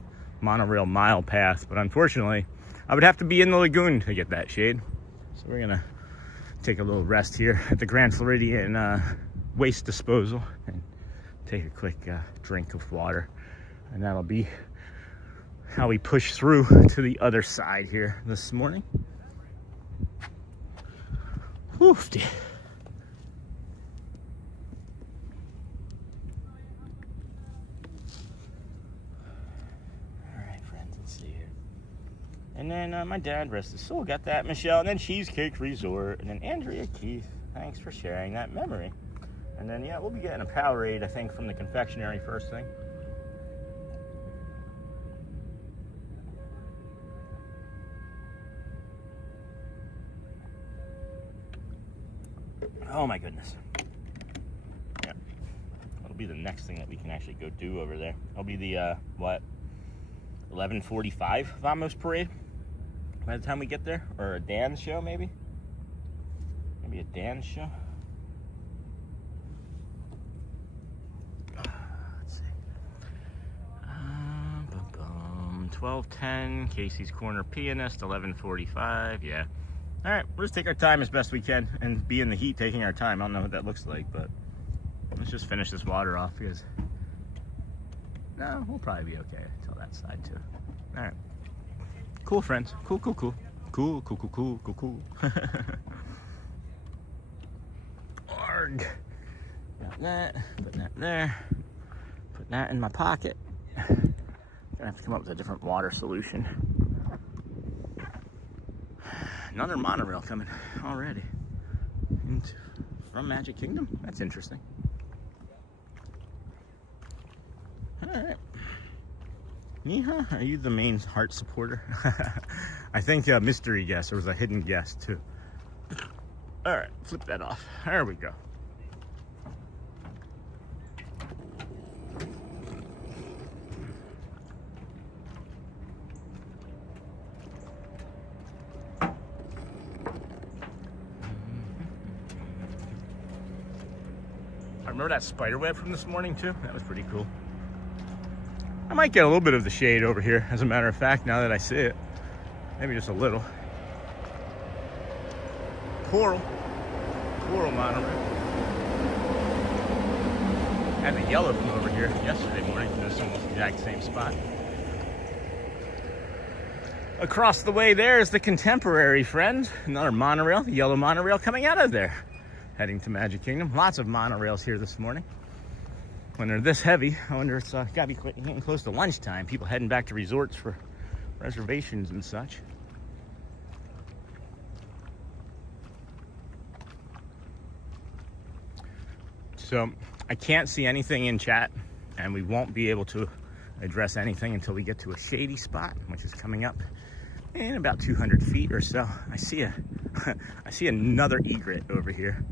monorail mile path, but unfortunately I would have to be in the lagoon to get that shade. So we're gonna take a little rest here at the Grand Floridian waste disposal and take a quick drink of water, and that'll be how we push through to the other side here this morning. Woofy. Alright, friends, let's see here. And then my dad, rest his soul, got that, Michelle, and then Cheesecake Resort, and then Andrea Keith, thanks for sharing that memory. And then, yeah, we'll be getting a Powerade, I think, from the confectionery first thing. Oh my goodness. Yeah. That'll be the next thing that we can actually go do over there. That'll be the, 11:45 Vamos Parade by the time we get there. Or a dance show, maybe? Maybe a dance show? Let's see. 12:10, Casey's Corner Pianist, 11:45, yeah. All right, we'll just take our time as best we can and be in the heat taking our time. I don't know what that looks like, but let's just finish this water off because, no, we'll probably be okay until that side too. All right. Cool, friends. Cool, cool, cool. Cool, cool, cool, cool, cool, cool. Arg. Got that, put that there, put that in my pocket. Gonna have to come up with a different water solution. Another monorail coming already from Magic Kingdom. That's interesting. All right. Neha, are you the main heart supporter? I think a mystery guest. There was a hidden guest too. All right, flip that off. There we go. Remember that Spiderweb from this morning too? That was pretty cool. I might get a little bit of the shade over here, as a matter of fact, now that I see it. Maybe just a little. Coral monorail. Had the yellow from over here yesterday morning. This almost the exact same spot. Across the way there is the Contemporary, friends. Another monorail, the yellow monorail coming out of there. Heading to Magic Kingdom. Lots of monorails here this morning. When they're this heavy, I wonder it's gotta be getting close to lunchtime. People heading back to resorts for reservations and such. So I can't see anything in chat, and we won't be able to address anything until we get to a shady spot, which is coming up in about 200 feet or so. I see another egret over here.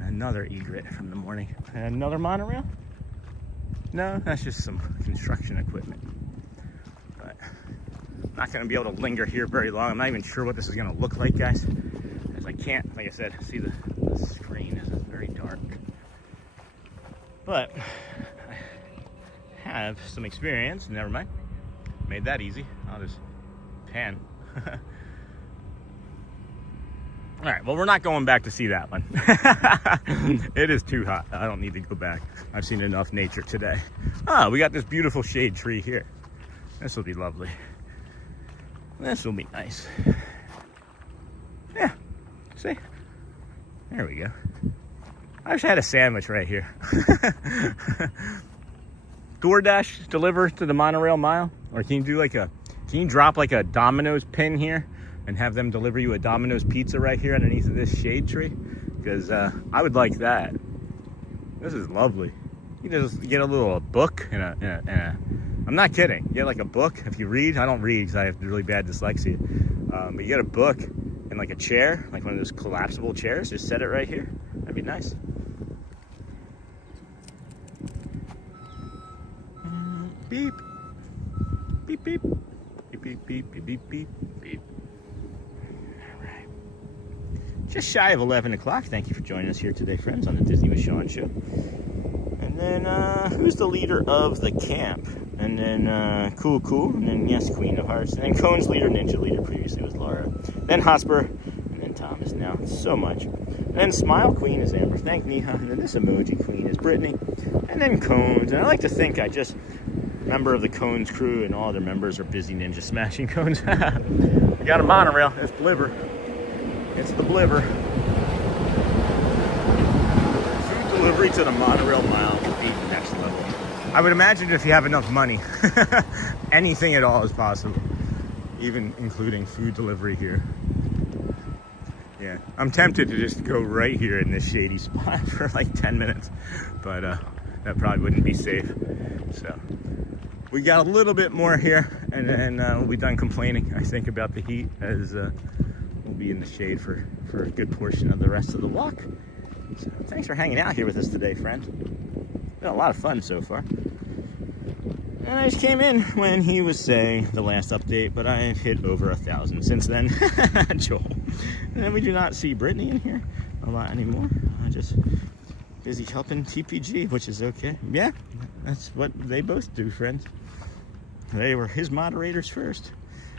Another egret from the morning. And another monorail? No, that's just some construction equipment. But I'm not gonna be able to linger here very long. I'm not even sure what this is gonna look like, guys. As I can't, like I said, see the screen is very dark. But I have some experience, never mind. Made that easy. I'll just pan. All right, well, we're not going back to see that one. It is too hot. I don't need to go back. I've seen enough nature today. Oh, we got this beautiful shade tree here. This will be lovely. This will be nice. Yeah, see? There we go. I wish I had a sandwich right here. DoorDash deliver to the monorail mile? Or can you drop like a Domino's pin here and have them deliver you a Domino's pizza right here underneath of this shade tree? Because I would like that. This is lovely. You just get a little book and I'm not kidding. You get like a book. If you read, I don't read because I have really bad dyslexia. But you get a book and like a chair, like one of those collapsible chairs. Just set it right here. That'd be nice. Beep. Beep, beep. Beep, beep, beep, beep, beep, beep, beep. All right. Just shy of 11 o'clock. Thank you for joining us here today, friends, on the Disney with Sean show. And then, who's the leader of the camp? And then, Cool, and then, yes, Queen of Hearts. And then Cone's leader, Ninja leader, previously was Laura. Then Hosper, and then Thomas now, so much. And then Smile Queen is Amber, thank Neha. And then this emoji queen is Brittany. And then Cones, and I like to think I just member of the Cones crew and all their members are busy ninja smashing cones. We got a monorail, it's Blibber. It's the Blibber. Food delivery to the monorail mile would be next level. I would imagine if you have enough money, anything at all is possible. Even including food delivery here. Yeah, I'm tempted to just go right here in this shady spot for like 10 minutes, but that probably wouldn't be safe. So we got a little bit more here, and then we'll be done complaining, I think, about the heat, as we'll be in the shade for a good portion of the rest of the walk. So thanks for hanging out here with us today, friend. Been a lot of fun so far. And I just came in when he was saying the last update, but I've hit over 1,000 since then. Joel. And then we do not see Brittany in here a lot anymore. I just busy helping TPG, which is okay. Yeah, that's what they both do, friends. They were his moderators first.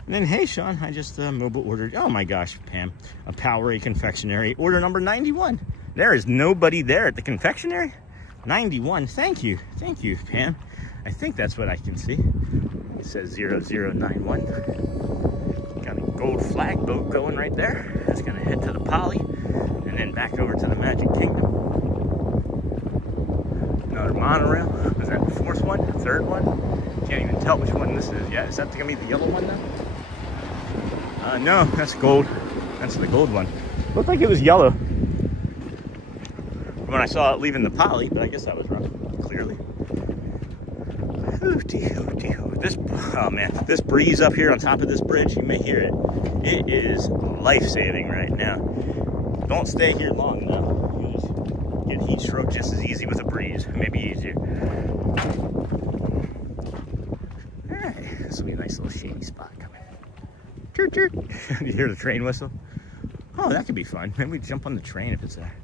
And then, hey, Sean, I just mobile ordered, oh my gosh, Pam, a Powerade confectionery, order number 91. There is nobody there at the confectionery. 91, thank you, Pam. I think that's what I can see. It says 0091. Got a gold flag boat going right there. That's gonna head to the Poly and then back over to the Magic Kingdom. Another monorail. Is that the fourth one? Third one? Can't even tell which one this is yet. Is that gonna be the yellow one now? No, that's gold. That's the gold one. Looked like it was yellow when I saw it leaving the Poly, but I guess I was wrong, clearly. This, oh man, this breeze up here on top of this bridge, you may hear it. It is life-saving right now. Don't stay here long though. You'll just get heat stroke just as easy with a breeze, maybe easier. All right, this will be a nice little shady spot coming. Chirp, chirp. You hear the train whistle? Oh, that could be fun. Maybe we jump on the train if it's there.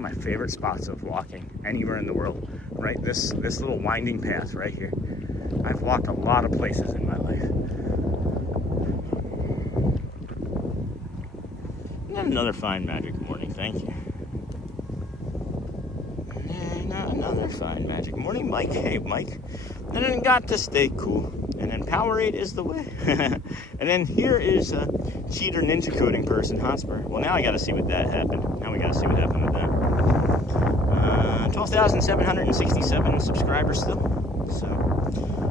My favorite spots of walking anywhere in the world, right? This little winding path right here. I've walked a lot of places in my life. And another fine magic morning, thank you. And another fine magic morning, Mike. Hey, Mike. And then got to stay cool. And then Powerade is the way. And then here is a cheater ninja coding person, Hotspur. Well, now I got to see what that happened. Now we got to see what happened with that. 12,767 subscribers still. So,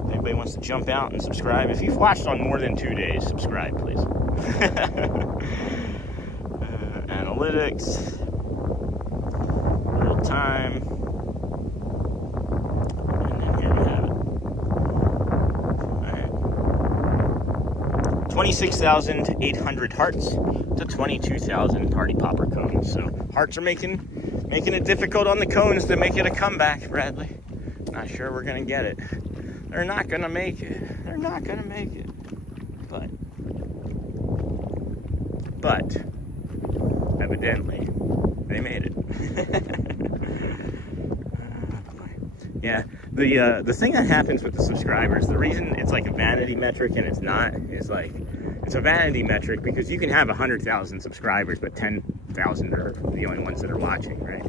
if anybody wants to jump out and subscribe, if you've watched on more than 2 days, subscribe, please. Analytics, real time, and then here we have it. All right. 26,800 hearts to 22,000 party popper cones. So hearts are making it difficult on the cones to make it a comeback, Bradley. Not sure we're gonna get it. They're not gonna make it. They're not gonna make it. But evidently they made it. Yeah, the thing that happens with the subscribers, the reason it's like a vanity metric and it's not, is like, it's a vanity metric because you can have 100,000 subscribers, but 10,000 are the only ones that are watching, right?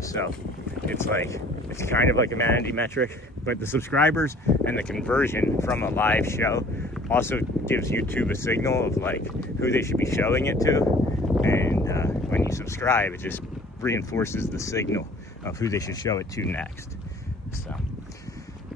So it's like, it's kind of like a vanity metric, but the subscribers and the conversion from a live show also gives YouTube a signal of like who they should be showing it to. And when you subscribe, it just reinforces the signal of who they should show it to next. So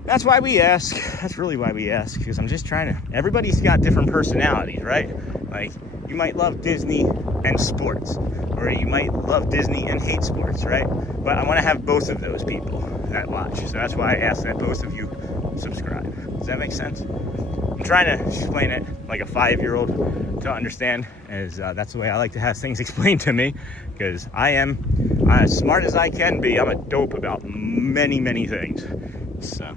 that's why we ask. That's really why we ask, because I'm just trying to, everybody's got different personalities, right? Like, you might love Disney and sports, or you might love Disney and hate sports, right? But I want to have both of those people that watch. So that's why I ask that both of you subscribe. Does that make sense? I'm trying to explain it like a 5-year-old to understand, as that's the way I like to have things explained to me, because I am as smart as I can be. I'm a dope about many, many things. So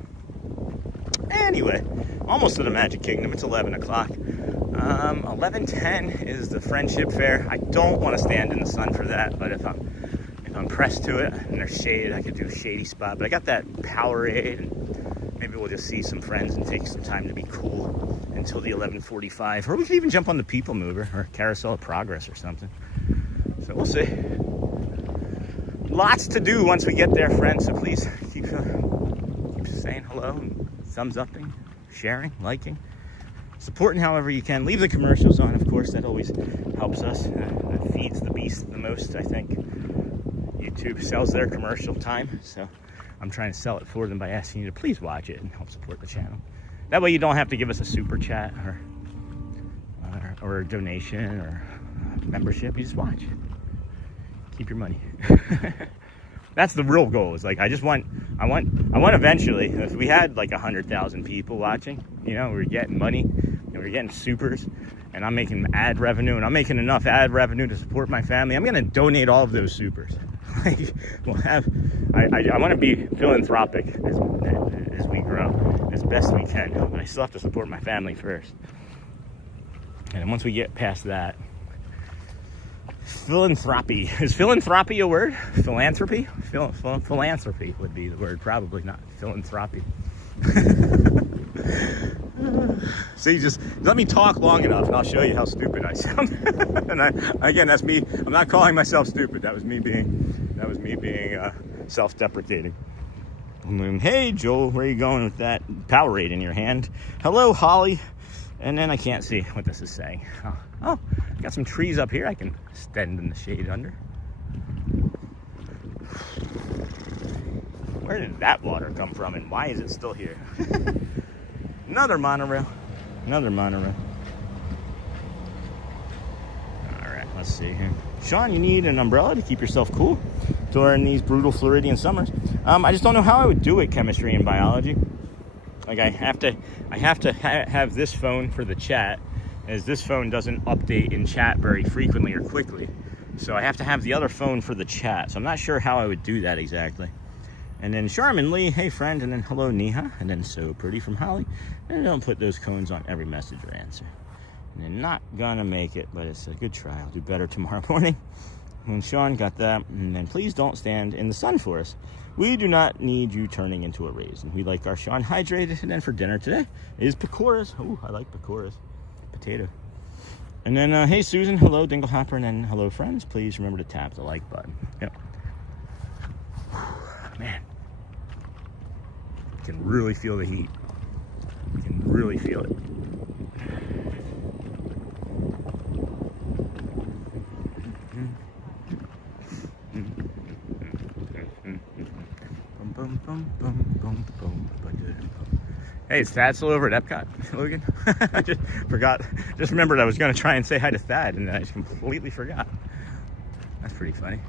anyway, almost to the Magic Kingdom. It's 11 o'clock. 11:10 is the Friendship Fair. I don't want to stand in the sun for that, but if I'm I'm pressed to it, and there's shade. I could do a shady spot, but I got that Powerade, and maybe we'll just see some friends and take some time to be cool until the 11:45. Or we could even jump on the People Mover or Carousel of Progress or something. So we'll see. Lots to do once we get there, friends. So please keep saying hello, and thumbs upping, sharing, liking, supporting however you can. Leave the commercials on, of course. That always helps us. That feeds the beast the most, I think. YouTube sells their commercial time, so I'm trying to sell it for them by asking you to please watch it and help support the channel. That way you don't have to give us a super chat or a donation or membership. You just watch. Keep your money. That's the real goal. Is like I want eventually, if we had like 100,000 people watching, you know, we're getting money and we're getting supers, and I'm making ad revenue, and I'm making enough ad revenue to support my family. I'm gonna donate all of those supers. We'll have. I want to be philanthropic as we grow, as best we can. But I still have to support my family first. And then once we get past that, philanthropy. Is philanthropy a word? Philanthropy? Philanthropy would be the word, probably not philanthropy. See, just let me talk long enough and I'll show you how stupid I sound. And again, that's me. I'm not calling myself stupid. That was me being self-deprecating. Hey, Joel, where are you going with that Powerade in your hand? Hello, Holly. And then I can't see what this is saying. Oh, got some trees up here I can stand in the shade under. Where did that water come from and why is it still here? Another monorail. Another monorail. All right, let's see here. Sean, you need an umbrella to keep yourself cool during these brutal Floridian summers. I just don't know how I would do it, chemistry and biology. Like I have to have this phone for the chat, as this phone doesn't update in chat very frequently or quickly. So I have to have the other phone for the chat. So I'm not sure how I would do that exactly. And then Charmin Lee, hey friend, and then hello Neha, and then so pretty from Holly. And don't put those cones on every message or answer. And then not gonna make it, but it's a good try. I'll do better tomorrow morning. And Sean got that. And then please don't stand in the sun for us. We do not need you turning into a raisin. We like our Sean hydrated. And then for dinner today is pecoras. Oh, I like pecoras. Potato. And then, hey Susan, hello Dinglehopper, and then hello friends. Please remember to tap the like button. Yep. Man. You can really feel the heat. You can really feel it. Hey, is Thad still over at EPCOT, Logan? I just forgot. Just remembered I was going to try and say hi to Thad, and I just completely forgot. That's pretty funny.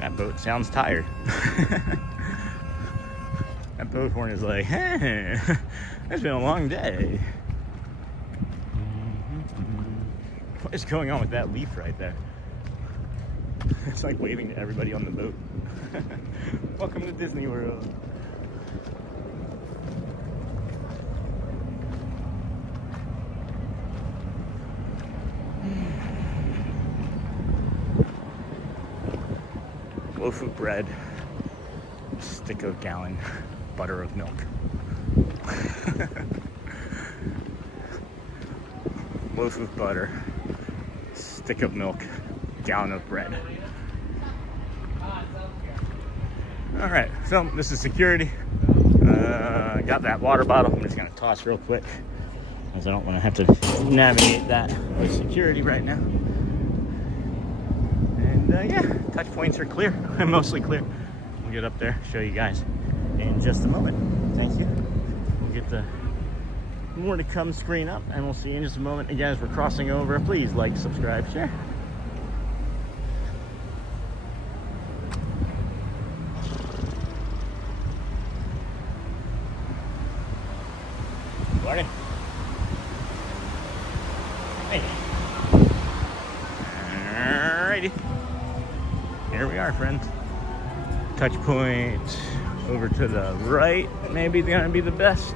That boat sounds tired. That boat horn is like, hey, it's been a long day. What is going on with that leaf right there? It's like waving to everybody on the boat. Welcome to Disney World. Loaf of bread, stick of gallon, butter of milk. Loaf of butter, stick of milk, gallon of bread. All right, so this is security. Got that water bottle. I'm just gonna toss real quick, as I don't want to have to navigate that with security right now. And yeah, touch points are clear. Mostly clear. We'll get up there, show you guys in just a moment. Thank you. We'll get the more to come screen up, and we'll see you in just a moment. Again, as we're crossing over, please like, subscribe, share. Morning. Hey. Here we are, friends. Touch point over to the right, maybe gonna be the best.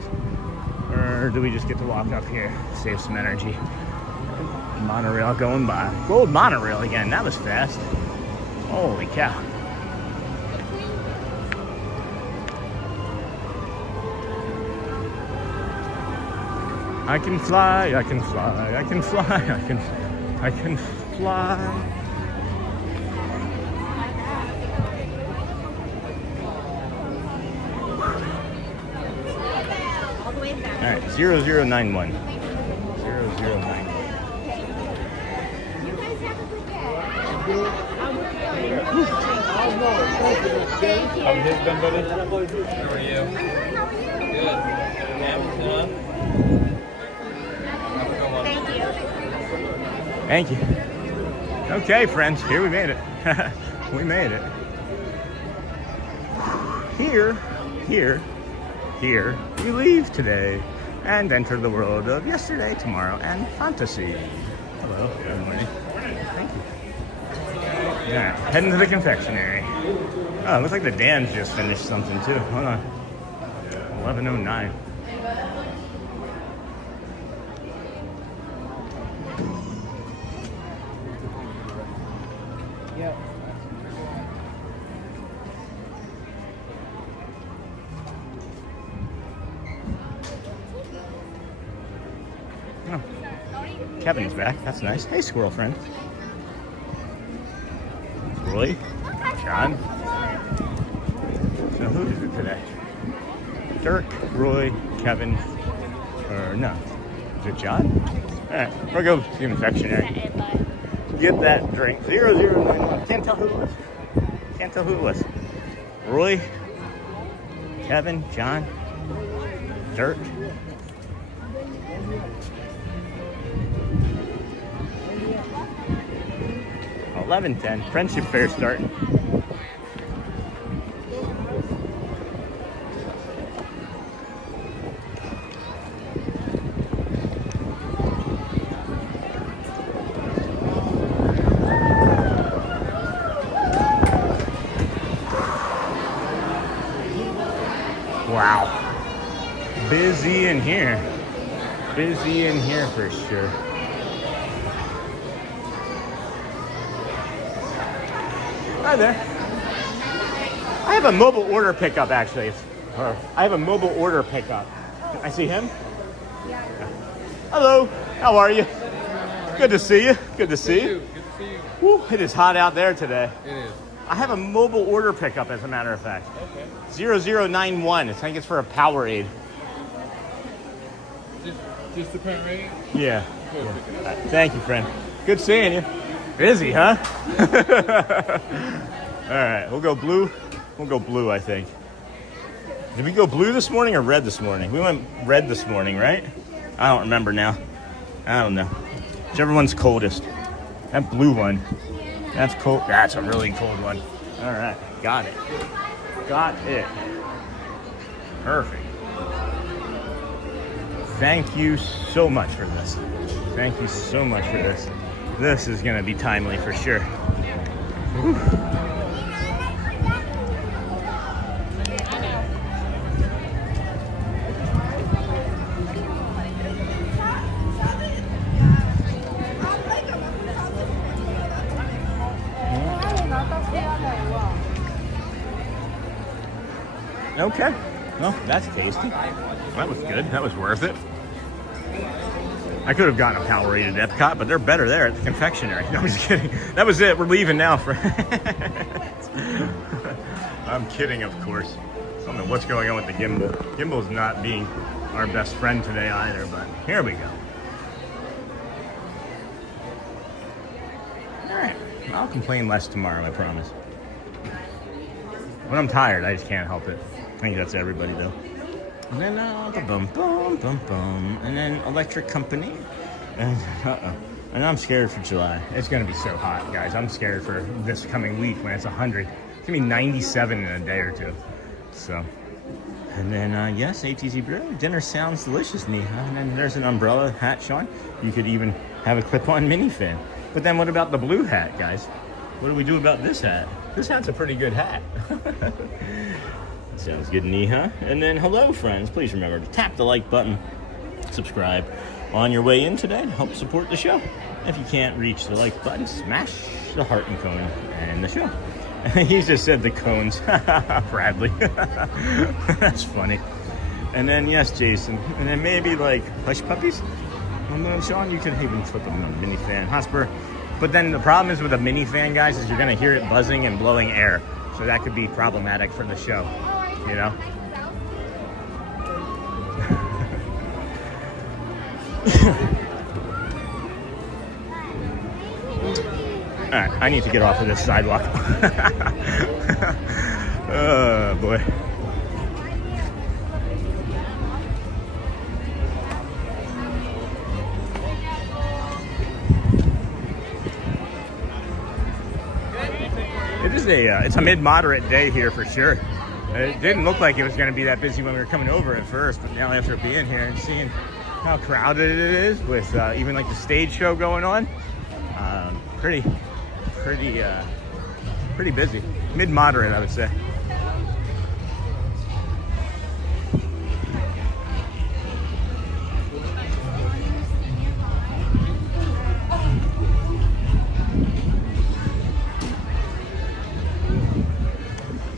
Or do we just get to walk up here, save some energy? Monorail going by. Gold monorail again, that was fast. Holy cow. I can fly, I can fly, I can fly, I can fly. All right, 0091. 0091. How are you? Good. Hamilton. Have a good one. Thank you. Okay, friends, here we made it. We made it. Here, we leave today and enter the world of yesterday, tomorrow, and fantasy. Hello, good morning. Thank you. All right, heading to the confectionery. Oh, it looks like the Dan's just finished something too. Hold on. 11:09. Yep. Oh. Kevin's back. That's nice. Hey, squirrel friend. Roy, John. So who is it today? Dirk, Roy, Kevin, or no? Is it John? All right, we'll go to the confectionery. Get that drink. 0091. Can't tell who it was. Can't tell who it was. Roy, Kevin, John, Dirk. $11.10. Friendship fair starting. Wow. Busy in here. Busy in here for sure. Hi there. I have a mobile order pickup actually. I have a mobile order pickup. I see him? Yeah. Hello. How are you? Good to see you. Good to see you. Good to see you. Woo, it is hot out there today. It is. I have a mobile order pickup as a matter of fact. Okay. 0091. I think it's for a Powerade. Just the Powerade? Yeah. Good. All right, thank you, friend. Good seeing you. Busy, huh? All right, we'll go blue. We'll go blue, I think. Did we go blue this morning or red this morning? We went red this morning, right? I don't remember now. I don't know. Whichever one's coldest. That blue one. That's cold. That's a really cold one. All right, got it. Got it. Perfect. Thank you so much for this. Thank you so much for this. This is gonna be timely for sure. Whew. Okay. Well, that's tasty. That was good. That was worth it. I could have gotten a Powerade at EPCOT, but they're better there at the confectionery. No, I'm just kidding. That was it. We're leaving now. I'm kidding, of course. I don't know what's going on with the gimbal. Gimbal's not being our best friend today either, but here we go. All right. I'll complain less tomorrow, I promise. When I'm tired, I just can't help it. I think that's everybody, though. And then, and then Electric Company. And, and I'm scared for July. It's going to be so hot, guys. I'm scared for this coming week when it's 100. It's going to be 97 in a day or two. So, and then, yes, ATZ Brew. Dinner sounds delicious, Neha. And then there's an umbrella hat, Sean. You could even have a clip-on mini fan. But then what about the blue hat, guys? What do we do about this hat? This hat's a pretty good hat. Sounds good to me, huh? And then, hello, friends. Please remember to tap the like button, subscribe on your way in today to help support the show. If you can't reach the like button, smash the heart and cone and the show. He just said the cones. Bradley. That's funny. And then, yes, Jason. And then maybe like hush puppies. And then, Sean, you could even put them on a minifan. Hotspur. But then the problem is with a minifan, guys, is you're going to hear it buzzing and blowing air. So that could be problematic for the show, you know? All right, I need to get off of this sidewalk. Oh, boy. It's a mid-moderate day here for sure. It didn't look like it was going to be that busy when we were coming over at first, but now after being here and seeing how crowded it is with even like the stage show going on, pretty busy. Mid-moderate, I would say.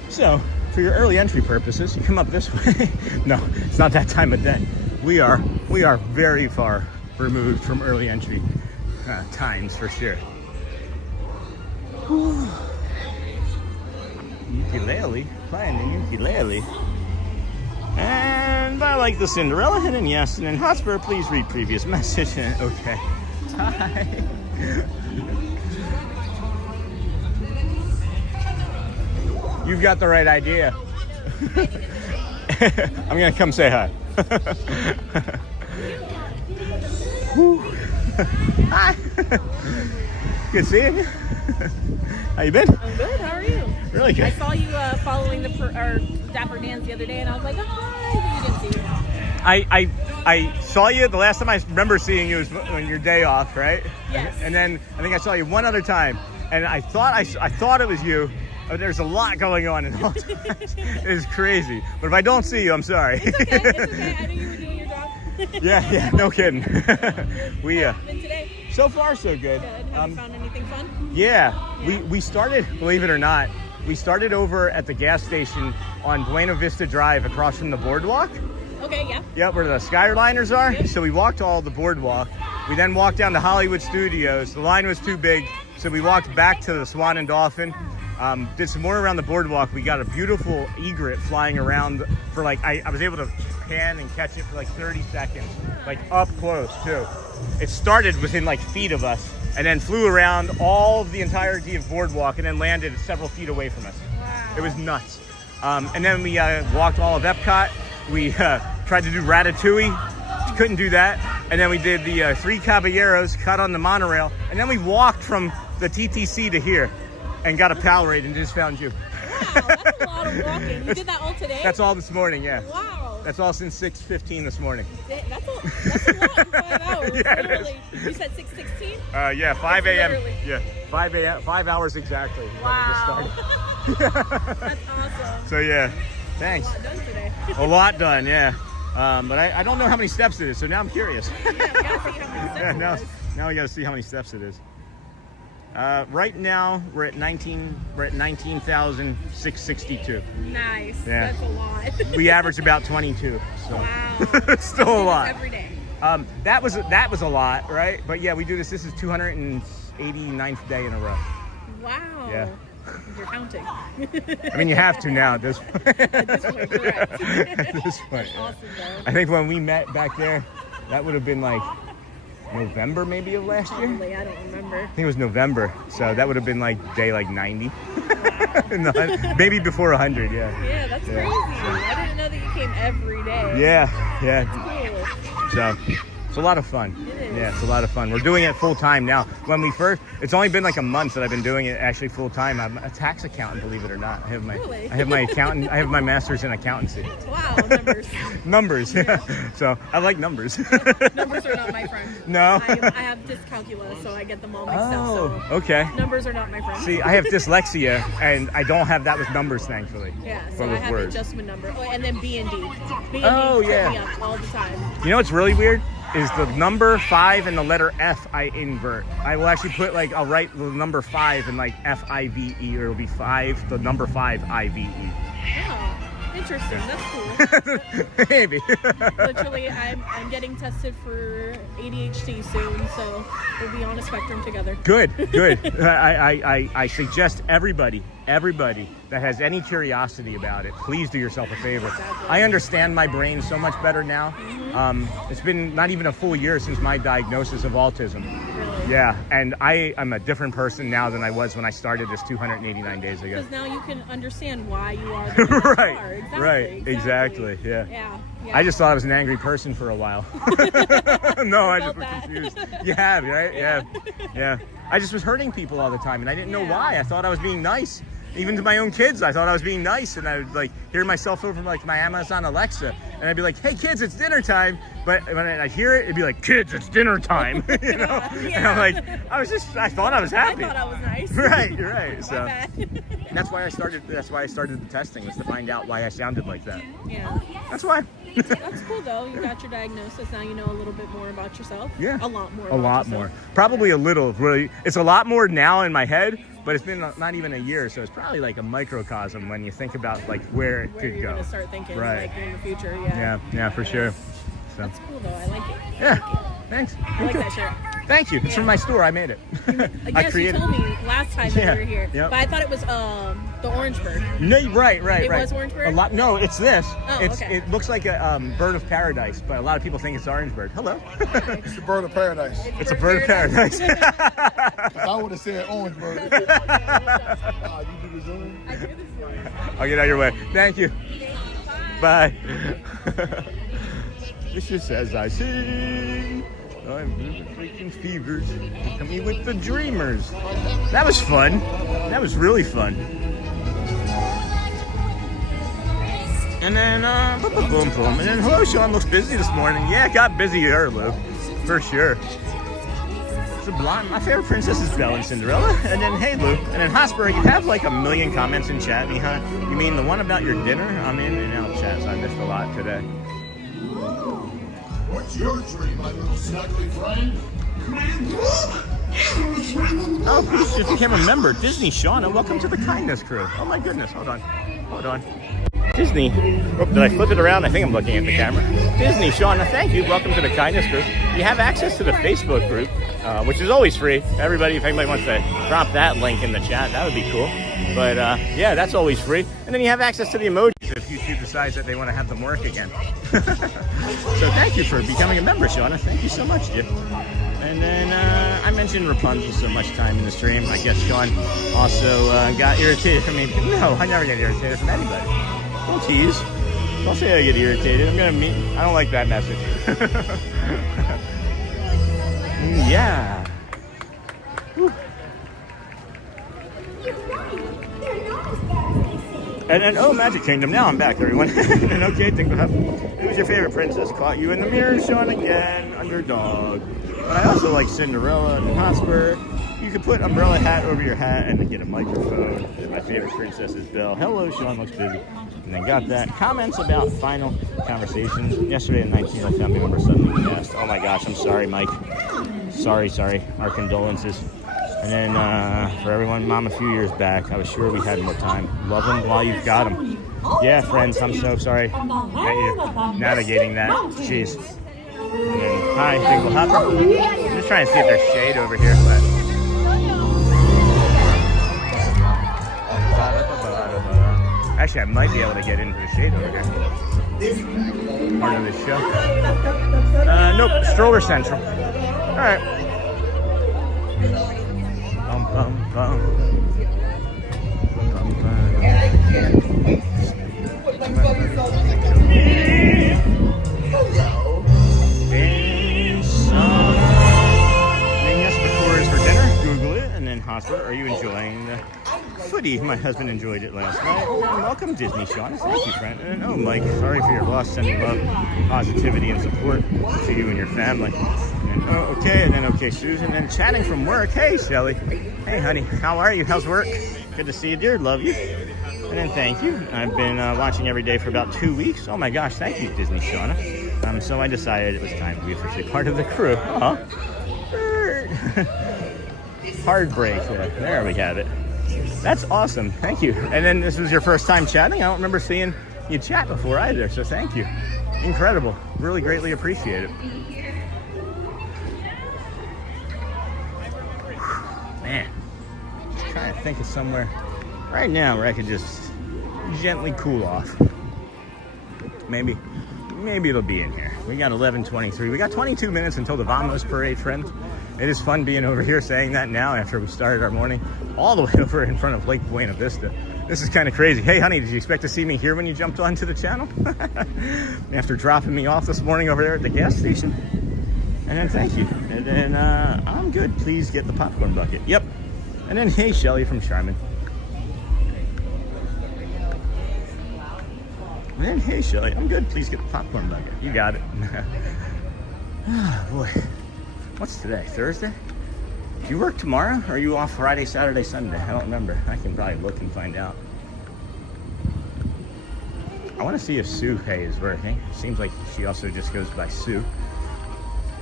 So, for your early entry purposes, you come up this way. No, it's not that time of day. We are very far removed from early entry times for sure. Whew. Ukulele, playing the ukulele. And I like the Cinderella, and then yes, and then Hotspur, please read previous message. Okay. Hi. You've got the right idea. I'm gonna come say hi. Hi. Good seeing you. How you been? I'm good. How are you? Really good. I saw you following our Dapper Dan's the other day, and I was like, oh, hi. But you didn't see me. I saw you the last time I remember seeing you was on your day off, right? Yes. And then I think I saw you one other time, and I thought it was you. There's a lot going on in all times. It's crazy. But if I don't see you, I'm sorry. It's okay. It's okay. I knew you were doing your job. Yeah, no kidding. We Been today? so far so good. Good. Have you found anything fun? Yeah, we started, believe it or not, we started over at the gas station on Buena Vista Drive across from the BoardWalk. Okay, yeah. Yep, where the Skyliners are. Yep. So we walked all the BoardWalk. We then walked down to Hollywood Studios. The line was too big, so we walked back to the Swan and Dolphin. Did some more around the BoardWalk. We got a beautiful egret flying around for like, I was able to pan and catch it for like 30 seconds, like up close too. It started within like feet of us and then flew around all of the entirety of BoardWalk and then landed several feet away from us. Wow. It was nuts. And then we walked all of EPCOT. We tried to do Ratatouille, couldn't do that. And then we did the 3 Caballeros, cut on the monorail. And then we walked from the TTC to here and got a Powerade and just found you. Wow, that's a lot of walking. You did that all today? That's all this morning, yeah. Wow. That's all since 6:15 this morning. That's a lot in 5 hours. Yeah, it literally. You said 6:16? Yeah, 5 a.m. Literally. Yeah, 5 a.m. 5 hours exactly. is when Wow. we just started. That's awesome. So yeah, thanks. A lot done today. A lot done, yeah. But I don't know how many steps it is, so now I'm curious. Yeah, we gotta see how many steps Yeah, it was. now we gotta see how many steps it is. Right now we're at 19,662. Nice. Yeah. That's a lot. We average about 22, so Wow. it's still a lot. Every day. That was a lot, right? But yeah, we do this. This is 289th day in a row. Wow. Yeah. You're counting. I mean, you have to now at this point. At this point, correct. At this point, yeah. Awesome, though. I think when we met back there, that would have been like November maybe of last year. Probably, I don't remember. I think it was November, so that would have been like day like 90. Maybe before 100, yeah. Yeah, that's crazy. I didn't know that you came every day. Yeah. Cool. So, It's a lot of fun. It is. Yeah, it's a lot of fun. We're doing it full time now. When we first, it's only been like a month that I've been doing it actually full time. I'm a tax accountant, believe it or not. I have my accountant. I have my master's in accountancy. Wow, numbers. Numbers. So I like numbers. Numbers are not my friend. No. I have dyscalculia, so I get them all mixed up. Oh, So okay. numbers are not my friend. See, I have dyslexia, and I don't have that with numbers, thankfully. Yeah, but so I with have words. it just with number. Oh, and then B and D. B and Oh, D trip yeah. me up all the time. You know what's really weird is the number 5 and the letter F I invert. I will actually put like, I'll write the number 5 and like F-I-V-E, or it'll be 5, the number 5 I-V-E. Oh, interesting. That's cool. Maybe. Literally, I'm getting tested for ADHD soon, so we'll be on a spectrum together. Good. I suggest everybody that has any curiosity about it, please do yourself a favor. Exactly. I understand my brain so much better now. It's been not even a full year since my diagnosis of autism. Really. Yeah, and I am a different person now than I was when I started this 289 days ago. Because now you can understand why you are the way that Right, you are. right, exactly, yeah. Yeah. I just thought I was an angry person for a while. No, I just was that. confused. You have, right? Yeah. I just was hurting people all the time, and I didn't know why. I thought I was being nice. Even to my own kids, I thought I was being nice, and I would like hear myself over like my Amazon Alexa, and I'd be like, "Hey kids, it's dinner time." But when I hear it, it'd be like, "Kids, it's dinner time," you know. Yeah. And I'm like, I thought I was happy. I thought I was nice. Right, you're right. My So bad. and that's why I started the testing, was to find out why I sounded like that. Yeah. That's why. That's cool though. You got your diagnosis. Now you know a little bit more about yourself. Yeah. A lot more. A lot more. Probably a little. Really, it's a lot more now in my head, but it's been not even a year, so it's probably like a microcosm when you think about like where it Where could you're go. gonna start thinking Right. like in the future. Yeah. Yeah, for sure. So That's cool though. I like it. yeah, thanks. I like that shirt. Thank you. It's from my store. I made it. Yes, you told me last time that Yeah, you were here, yep. but I thought it was the orange bird. No, right. It was orange bird? A lot. No, it's this. Oh, okay. It looks like a bird of paradise, but a lot of people think it's orange bird. Hello. It's the bird of paradise. It's a bird of paradise. I would have said orange bird. I You do the Zoom? do this one. I'll get out of your way. Thank you. Bye. It's just as I sing, I'm freaking fevers. Coming with the dreamers. That was fun. That was really fun. And then, boom, boom. And then, hello, Sean looks busy this morning. Yeah, it got busier, Lou. For sure. Sublime. My favorite princess is Belle and Cinderella. And then, hey, Lou. And then, Hotspur, you have like a million comments in chat, huh? You mean the one about your dinner? I'm in and out chat, so I missed a lot today. What's your dream, my little snuggly friend? Oh, please, if you can't remember, Disney Shauna, welcome to the Kindness Crew. Oh my goodness, hold on. Disney, oh, did I flip it around? I think I'm looking at the camera. Disney Shauna, thank you, welcome to the Kindness Crew. You have access to the Facebook group, which is always free. Everybody, if anybody wants to drop that link in the chat, that would be cool. But yeah, that's always free. And then you have access to the emojis if YouTube decides that they want to have them work again. So thank you for becoming a member, Shauna. Thank you so much, Jim. And then I mentioned Rapunzel so much time in the stream. I guess Sean also got irritated from me. No, I never get irritated from anybody. Don't tease. Don't say I get irritated. I'm gonna meet. I don't like that message. Yeah. Whew. And then, oh, Magic Kingdom. Now I'm back, everyone. And okay, think about who's your favorite princess? Caught you in the mirror, Sean again. Underdog. But I also like Cinderella and Hotspur. You could put umbrella hat over your hat and then get a microphone. My favorite princess is Belle. Hello, Sean looks busy. And then got that. Comments about final conversations. Yesterday at 19, a family member suddenly passed. Oh my gosh, I'm sorry, Mike. Sorry. Our condolences. And then for everyone, Mom, a few years back, I was sure we had more time. Love them while you've got them. Yeah, friends, I'm so sorry that you're navigating that. Jeez. And then, hi, Dingle Hopper. I'm just trying to see if there's shade over here. But... Actually, I might be able to get into the shade over here. Part of this show. Nope, stroller central. All right. Bum, bum, bum. Footy, my husband enjoyed it last night. And welcome, Disney Sean. Thank you, friend. And oh, Mike, sorry for your loss. Sending love, positivity, and support to you and your family. And oh, okay, and then okay, Susan. And chatting from work. Hey, Shelly. Hey, honey. How are you? How's work? Good to see you, dear. Love you. And then thank you. I've been watching every day for about 2 weeks. Oh my gosh, thank you, Disney Shauna. So I decided it was time to be officially part of the crew. Heartbreak. There we have it. That's awesome. Thank you. And then this was your first time chatting? I don't remember seeing you chat before either, so thank you. Incredible. Really greatly appreciate it. Man, just trying to think of somewhere right now where I could just gently cool off. Maybe it'll be in here. We got 11:23. We got 22 minutes until the Vamos Parade, friends. It is fun being over here saying that now after we started our morning all the way over in front of Lake Buena Vista. This is kind of crazy. Hey, honey, did you expect to see me here when you jumped onto the channel? After dropping me off this morning over there at the gas station. And then thank you. And then I'm good. Please get the popcorn bucket. Yep. And then hey, Shelly from Charmin. And then hey, Shelly, I'm good. Please get the popcorn bucket. You got it. Oh, boy. What's today? Thursday? Do you work tomorrow? Or are you off Friday, Saturday, Sunday? I don't remember. I can probably look and find out. I want to see if Sue Hay is working. Seems like she also just goes by Sue.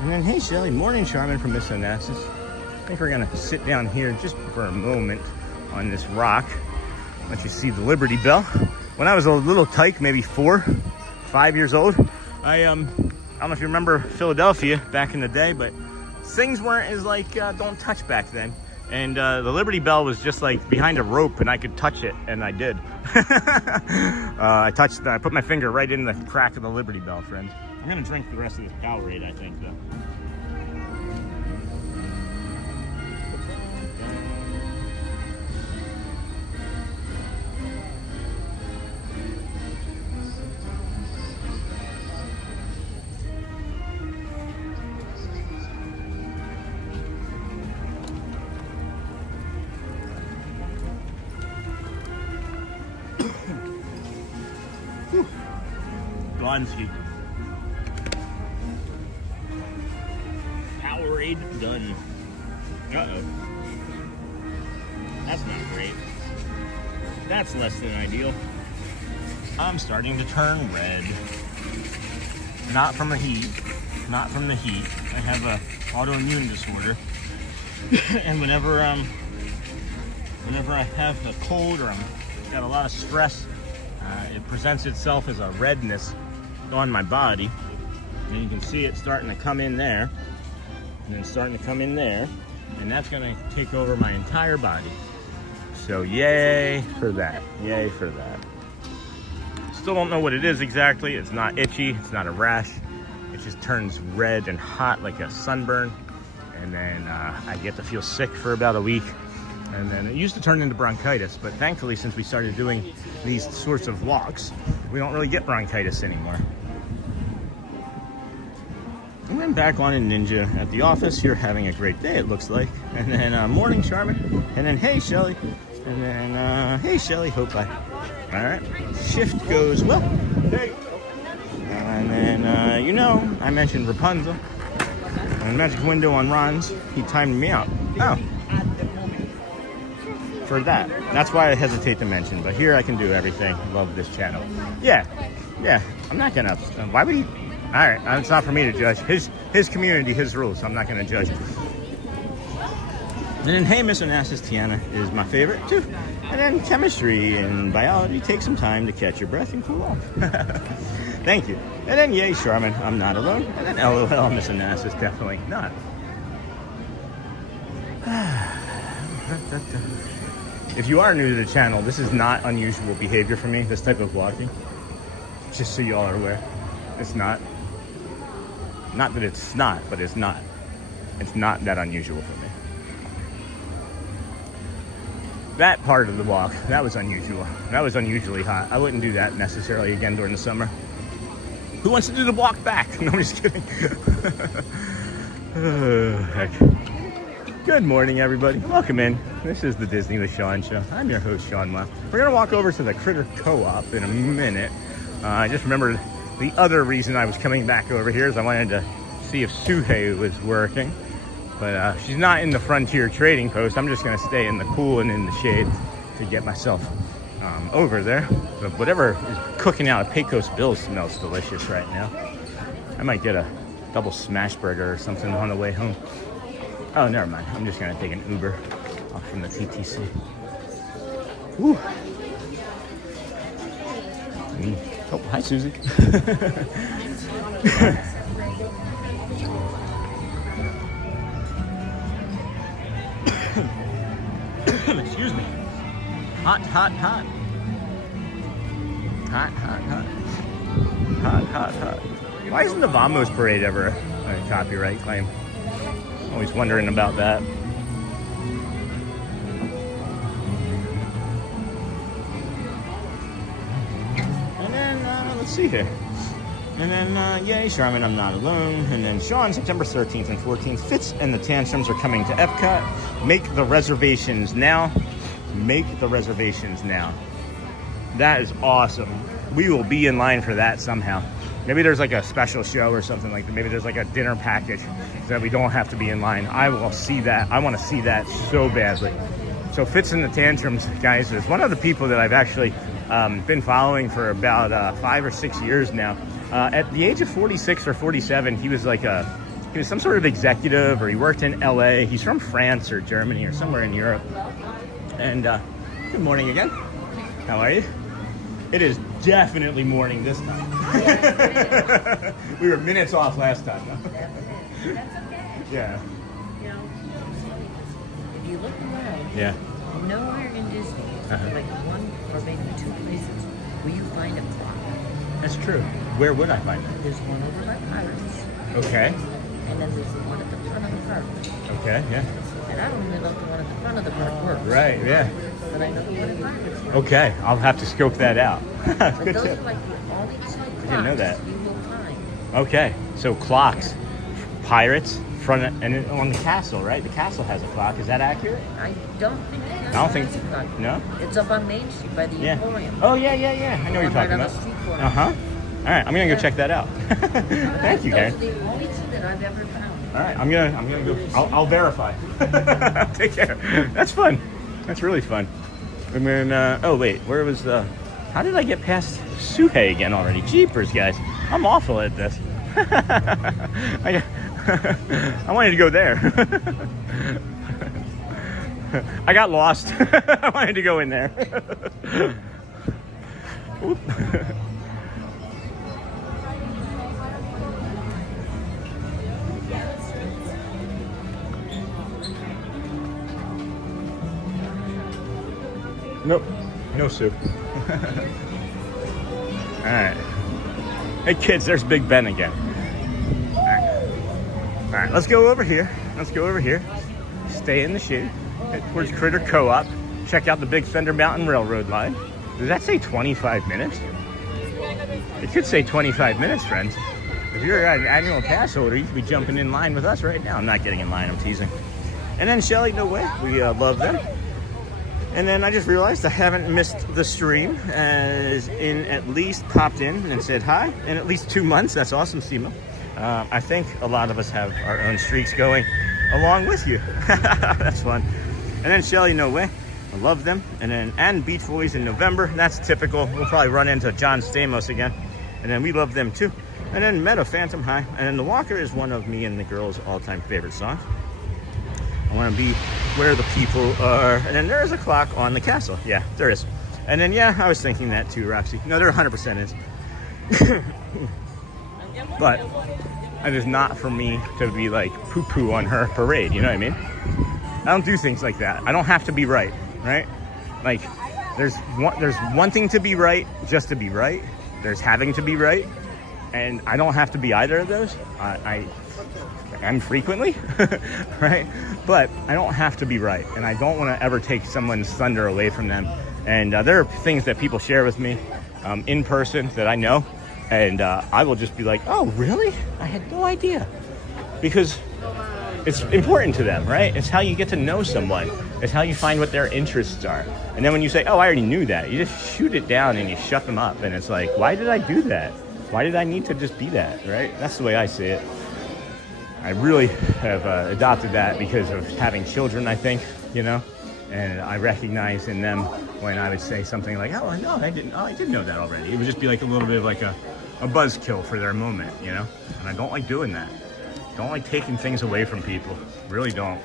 And then, hey, Shelly, morning, Charmin from Miss Onassis. I think we're going to sit down here just for a moment on this rock. Let you see the Liberty Bell. When I was a little tyke, maybe 4, 5 years old, I don't know if you remember Philadelphia back in the day, but things weren't as like don't touch back then. And the Liberty Bell was just like behind a rope and I could touch it, and I did. I put my finger right in the crack of the Liberty Bell, friends. I'm gonna drink the rest of this Powerade, I think, though. Gonski. Powerade done. Uh-oh. That's not great. That's less than ideal. I'm starting to turn red. Not from the heat. Not from the heat. I have a autoimmune disorder. And whenever I have a cold or I've got a lot of stress, it presents itself as a redness on my body. And you can see it starting to come in there. And then starting to come in there. And that's going to take over my entire body. So yay for that. Yay for that. Still don't know what it is exactly. It's not itchy. It's not a rash. It just turns red and hot like a sunburn. And then I get to feel sick for about a week. And then it used to turn into bronchitis, but thankfully since we started doing these sorts of walks, we don't really get bronchitis anymore. And then back on in Ninja at the office. You're having a great day, it looks like. And then morning, Charmin. And then hey, Shelly. And then hey, Shelly. Hope I. All right. Shift goes well. Hey. And then I mentioned Rapunzel. And Magic Window on Ron's. He timed me out. Oh. For that. That's why I hesitate to mention. But here I can do everything. Love this channel. Yeah. I'm not gonna. Why would he? All right. It's not for me to judge. His community, his rules. I'm not gonna judge. And then hey, Miss Onassis, Tiana is my favorite too. And then chemistry and biology. Take some time to catch your breath and cool off. Thank you. And then yay, Charmin. I'm not alone. And then LOL, Miss Onassis, definitely not. If you are new to the channel, this is not unusual behavior for me, this type of walking. Just so you all are aware. It's not. Not that it's not, but it's not. It's not that unusual for me. That part of the walk, that was unusual. That was unusually hot. I wouldn't do that necessarily again during the summer. Who wants to do the walk back? No, I'm just kidding. Heck. Good morning, everybody. Welcome in. This is the Disney with Sean show. I'm your host, Sean Muff. We're gonna walk over to the Critter Co-op in a minute. I just remembered the other reason I was coming back over here is I wanted to see if Suhei was working, but she's not in the Frontier Trading Post. I'm just gonna stay in the cool and in the shade to get myself over there. But whatever is cooking out of Pecos Bill smells delicious right now. I might get a double smash burger or something on the way home. Oh, never mind. I'm just gonna take an Uber off from the TTC. Woo. Oh, hi, Susie. Excuse me. Hot, hot, hot. Hot, hot, hot. Hot, hot, hot. Why isn't the Vamos Parade ever a copyright claim? Always wondering about that. And then, let's see here. And then, yay, Charmin, I'm not alone. And then Sean, September 13th and 14th. Fitz and the Tantrums are coming to EPCOT. Make the reservations now. Make the reservations now. That is awesome. We will be in line for that somehow. Maybe there's like a special show or something like that. Maybe there's like a dinner package so that we don't have to be in line. I will see that. I want to see that so badly. So Fitz and the Tantrums, guys, is one of the people that I've actually been following for about 5 or 6 years now. At the age of 46 or 47, he was like he was some sort of executive, or he worked in LA. He's from France or Germany or somewhere in Europe. And good morning again. How are you? It is definitely morning this time. We were minutes off last time. That's okay. Yeah. You know, if you look around, Yeah. nowhere in Disney, like one or maybe two places, where you find a clock. That's true. Where would I find it? There's one over by Pirates, Okay. and then there's the one at the front of the park. Okay, yeah. And I don't even know if the one at the front of the park works. Right, yeah. But I know the one at Pirates. Okay, I'll have to scope that out. But Good those tip. are like the only two clocks didn't know that. you will find. Okay, so clocks, Pirates, front, and on the castle, right? The castle has a clock. Is that accurate? I don't think it has I don't think a clock. no. It's up on Main Street by the Yeah. Emporium. Oh yeah. I know what you're Right talking on the about. street corner. Uh huh. All right, I'm gonna go check that out. Thank you, Karen. Those are the only two that I've ever found. All right, I'm gonna go. I'll verify. Take care. That's fun. That's really fun. And then, oh wait, where was the? How did I get past Suhei again already? Jeepers, guys, I'm awful at this. I wanted to go there. I got lost. I wanted to go in there. Oop. Nope, no soup. All right. Hey kids, there's Big Ben again. All right, let's go over here. Stay in the shade. Head towards Critter Co-op. Check out the Big Thunder Mountain Railroad line. Does that say 25 minutes? It could say 25 minutes, friends. If you're an annual pass holder, you could be jumping in line with us right now. I'm not getting in line, I'm teasing. And then Shelly, no way. We love them. And then I just realized I haven't missed the stream, as in at least popped in and said hi in at least 2 months. That's awesome, Simo. I think a lot of us have our own streaks going along with you. That's fun. And then Shelly, no way. I love them. And Beach Boys in November. That's typical. We'll probably run into John Stamos again. And then we love them too. And then Meta Phantom High. And then The Walker is one of me and the girls' all-time favorite songs. I want to be where the people are. And then there is a clock on the castle. Yeah, there is. And then, yeah, I was thinking that too, Roxy. No, there 100% is. But it is not for me to be like poo-poo on her parade, you know what I mean? I don't do things like that. I don't have to be right? Like, there's one thing to be right, just to be right. There's having to be right. And I don't have to be either of those. I'm frequently, right? But I don't have to be right. And I don't want to ever take someone's thunder away from them. And there are things that people share with me in person that I know. And I will just be like, oh, really? I had no idea. Because it's important to them, right? It's how you get to know someone. It's how you find what their interests are. And then when you say, oh, I already knew that, you just shoot it down and you shut them up. And it's like, why did I do that? Why did I need to just be that, right? That's the way I see it. I really have adopted that because of having children, I think, you know? And I recognize in them when I would say something like, oh, no, I didn't know that already. It would just be like a little bit of like a buzzkill for their moment, you know? And I don't like doing that. Don't like taking things away from people. Really don't.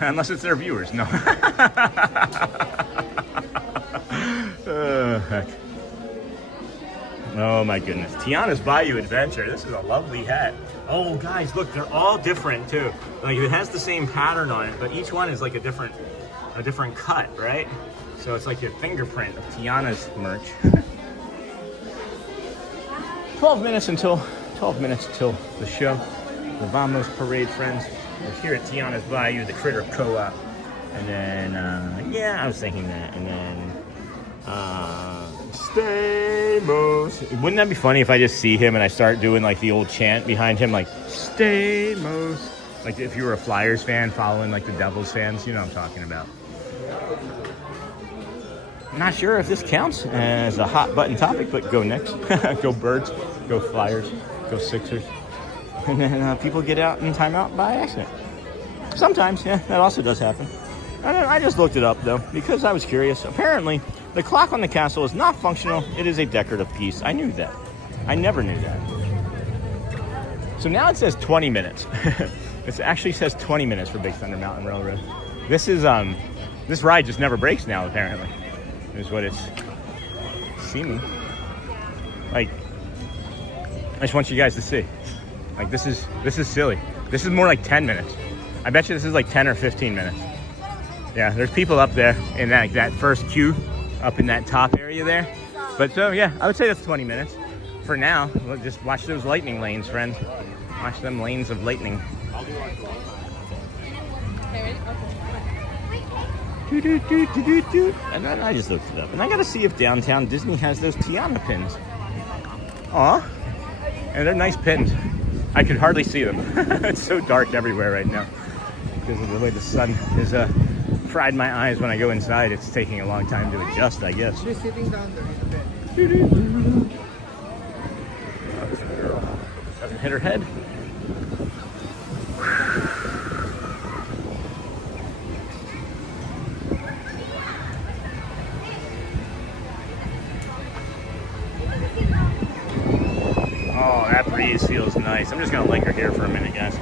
Unless it's their viewers, no. Heck. Oh my goodness. Tiana's Bayou Adventure. This is a lovely hat. Oh guys, look, they're all different too. Like it has the same pattern on it, but each one is like a different cut, right? So it's like your fingerprint of Tiana's merch. 12 minutes until the show. The Vamos Parade friends. We're here at Tiana's Bayou, the Critter Co-op. And then, yeah, I was thinking that. And then, Stamos. Wouldn't that be funny if I just see him and I start doing like the old chant behind him, like Stamos? Like if you were a Flyers fan following like the Devils fans, you know what I'm talking about. I'm not sure if this counts as a hot button topic, but go next. Go Birds, go Flyers, go Sixers. And then people get out in timeout by accident. Sometimes, yeah, that also does happen. I just looked it up, though, because I was curious. Apparently, the clock on the castle is not functional. It is a decorative piece. I knew that. I never knew that. So now it says 20 minutes. It actually says 20 minutes for Big Thunder Mountain Railroad. This is, this ride just never breaks now, apparently, is what it's seeming. Like, I just want you guys to see. Like, this is silly. This is more like 10 minutes. I bet you this is like 10 or 15 minutes. Yeah, there's people up there in that first queue, up in that top area there. But so, yeah, I would say that's 20 minutes. For now, we'll just watch those lightning lanes, friends. Watch them lanes of lightning. And then I just looked it up. And I gotta see if downtown Disney has those Tiana pins. Aw. And they're nice pins. I could hardly see them. It's so dark everywhere right now because of the way the sun has fried my eyes when I go inside. It's taking a long time to adjust, I guess. She's sitting down there in the bed. Doesn't hit her head. Oh, that breeze feels nice. I'm just gonna linger here for a minute, guys.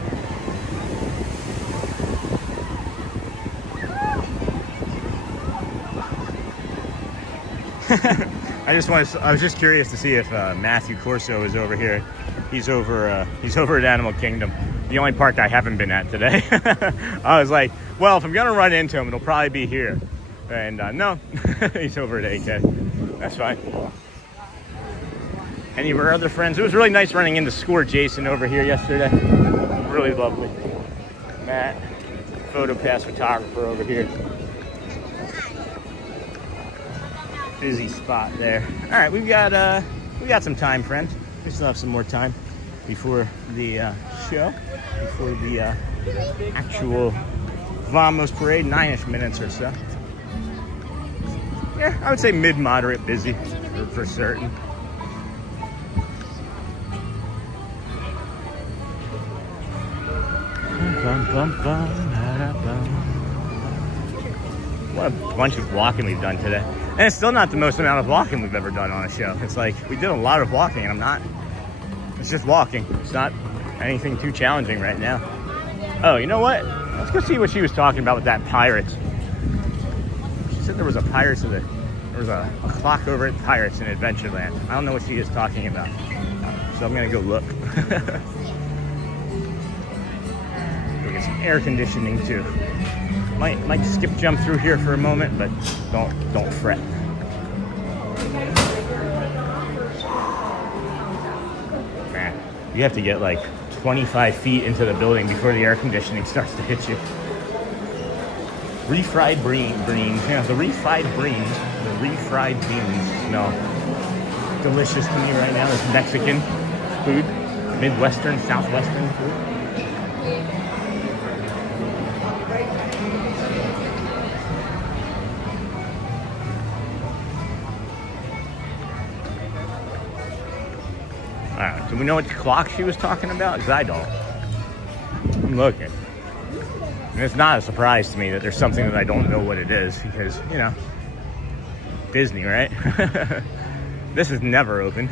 I was just curious to see if Matthew Corso is over here. He's over at Animal Kingdom, the only park I haven't been at today. I was like, well, if I'm gonna run into him, it'll probably be here. And no, he's over at AK. That's fine. Any of our other friends. It was really nice running into Score Jason over here yesterday. Really lovely. Matt, PhotoPass photographer over here. Busy spot there. All right, we got some time, friends. We still have some more time before the show, before the actual Vamos Parade, 9-ish minutes or so. Yeah, I would say mid-moderate busy for certain. What a bunch of walking we've done today. And it's still not the most amount of walking we've ever done on a show. It's like, we did a lot of walking and it's just walking. It's not anything too challenging right now. Oh, you know what? Let's go see what she was talking about with that Pirates. She said there was a clock over at Pirates in Adventureland. I don't know what she is talking about. So I'm gonna go look. Go get some air conditioning too. Might skip jump through here for a moment, but don't fret. Man, you have to get like 25 feet into the building before the air conditioning starts to hit you. Refried beans. Yeah, the refried beans. The refried beans smell delicious to me right now. It's Mexican food, Midwestern, Southwestern food. All right, do we know what clock she was talking about? Because I don't. I'm looking. And it's not a surprise to me that there's something that I don't know what it is because, you know, Disney, right? This is never open.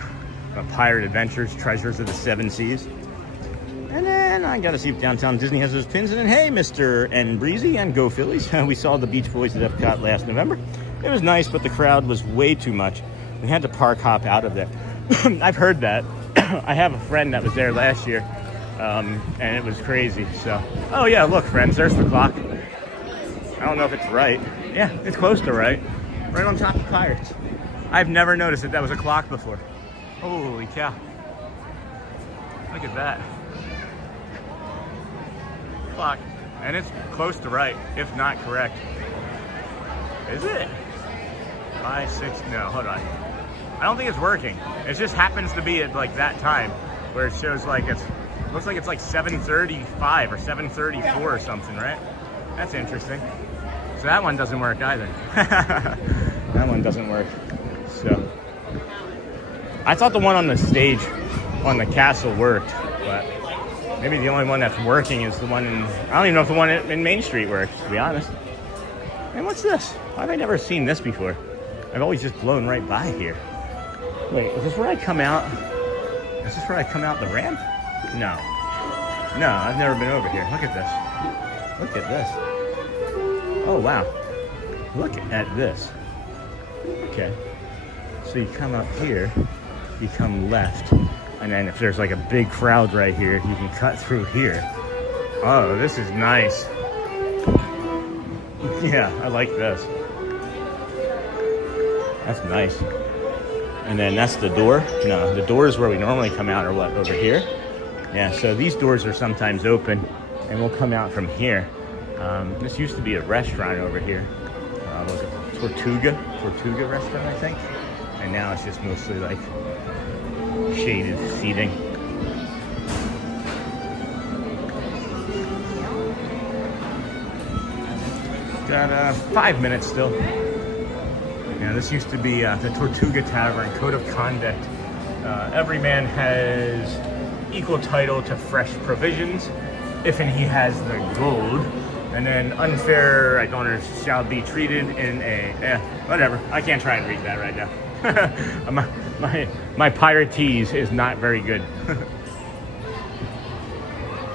Pirate Adventures, Treasures of the Seven Seas. And then I gotta see if downtown Disney has those pins. And then, hey, Mr. N. Breezy and Go Phillies. We saw the Beach Boys at EPCOT last November. It was nice, but the crowd was way too much. We had to park hop out of there. I've heard that. I have a friend that was there last year, and it was crazy. So, oh yeah, look, friends, there's the clock. I don't know if it's right. Yeah, it's close to right. Right on top of Pirates. I've never noticed that was a clock before. Holy cow. Look at that. Clock. And it's close to right, if not correct. Is it? 5, 6, no, hold on. I don't think it's working. It just happens to be at like that time where it shows like looks like it's like 7:35 or 7:34 or something, right? That's interesting. So that one doesn't work either. That one doesn't work. So I thought the one on the stage on the castle worked, but maybe the only one that's working is the one in, I don't even know if the one in Main Street works, to be honest. And what's this? Why have I never seen this before? I've always just blown right by here. Wait, is this where I come out? Is this where I come out the ramp? No. No, I've never been over here. Look at this. Look at this. Oh, wow. Look at this. Okay. So you come up here, you come left, and then if there's like a big crowd right here, you can cut through here. Oh, this is nice. Yeah, I like this. That's nice. And then that's the door. No, the doors where we normally come out are what, over here? Yeah, so these doors are sometimes open, and we'll come out from here. This used to be a restaurant over here. Was it Tortuga restaurant, I think? And now it's just mostly like shaded seating. Got 5 minutes still. Yeah, this used to be the Tortuga Tavern, Code of Conduct. Every man has equal title to fresh provisions, if and he has the gold. And then unfair owners shall be treated in a, whatever. I can't try and read that right now. my piratese is not very good.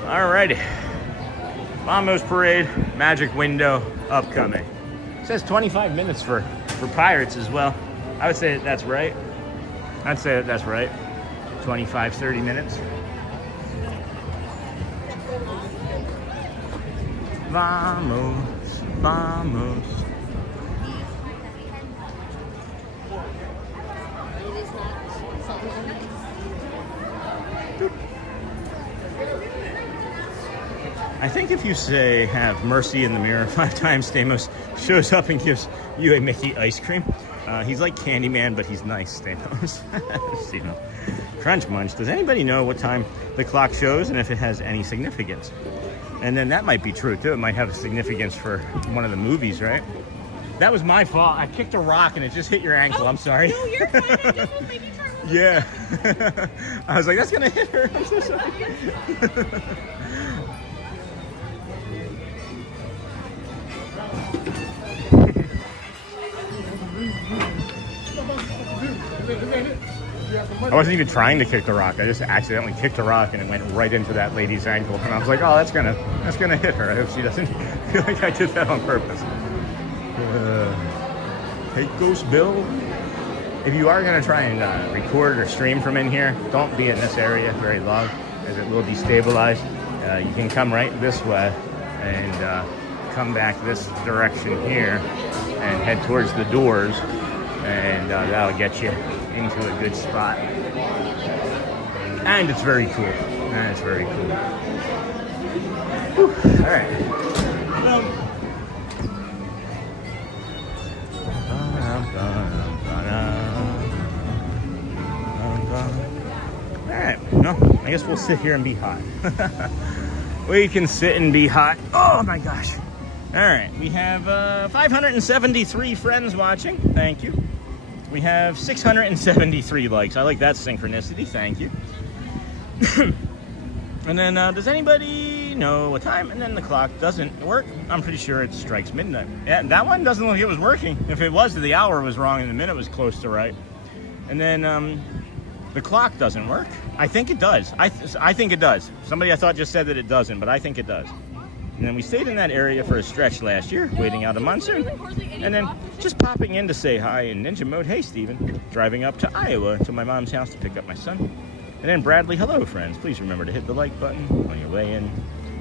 Alrighty. Mambo's Parade, Magic Window, upcoming. It says 25 minutes for Pirates as well. I would say that's right. I'd say that's right. 25, 30 minutes. Vamos, vamos. I think if you say have mercy in the mirror 5 times, Stamos shows up and gives you a Mickey ice cream. He's like Candyman, but he's nice, Stamos. Crunch Munch. Does anybody know what time the clock shows and if it has any significance? And then that might be true too. It might have a significance for one of the movies, right? That was my fault. I kicked a rock and it just hit your ankle. Oh, I'm sorry. No, you're fine. I just was making sure. Yeah. I was like, that's gonna hit her. I'm so sorry. I wasn't even trying to kick the rock. I just accidentally kicked a rock and it went right into that lady's ankle. And I was like, oh, that's gonna hit her. I hope she doesn't feel like I did that on purpose. Hey, Ghost Bill. If you are gonna try and record or stream from in here, don't be in this area very long, as it will destabilize. You can come right this way and come back this direction here and head towards the doors, and that'll get you into a good spot. And it's very cool. And it's very cool. Whew. All right. All right. No, I guess we'll sit here and be hot. We can sit and be hot. Oh my gosh. All right. We have 573 friends watching. Thank you. We have 673 likes. I like that synchronicity. Thank you. And then, does anybody know what time? And then the clock doesn't work. I'm pretty sure it strikes midnight. Yeah, that one doesn't look like it was working. If it was, the hour was wrong and the minute was close to right. And then the clock doesn't work. I think it does. I think it does. Somebody I thought just said that it doesn't, but I think it does. And then we stayed in that area for a stretch last year, waiting out a monsoon. And then just popping in to say hi in ninja mode. Hey, Steven. Driving up to Iowa to my mom's house to pick up my son. And then Bradley, hello, friends. Please remember to hit the like button on your way in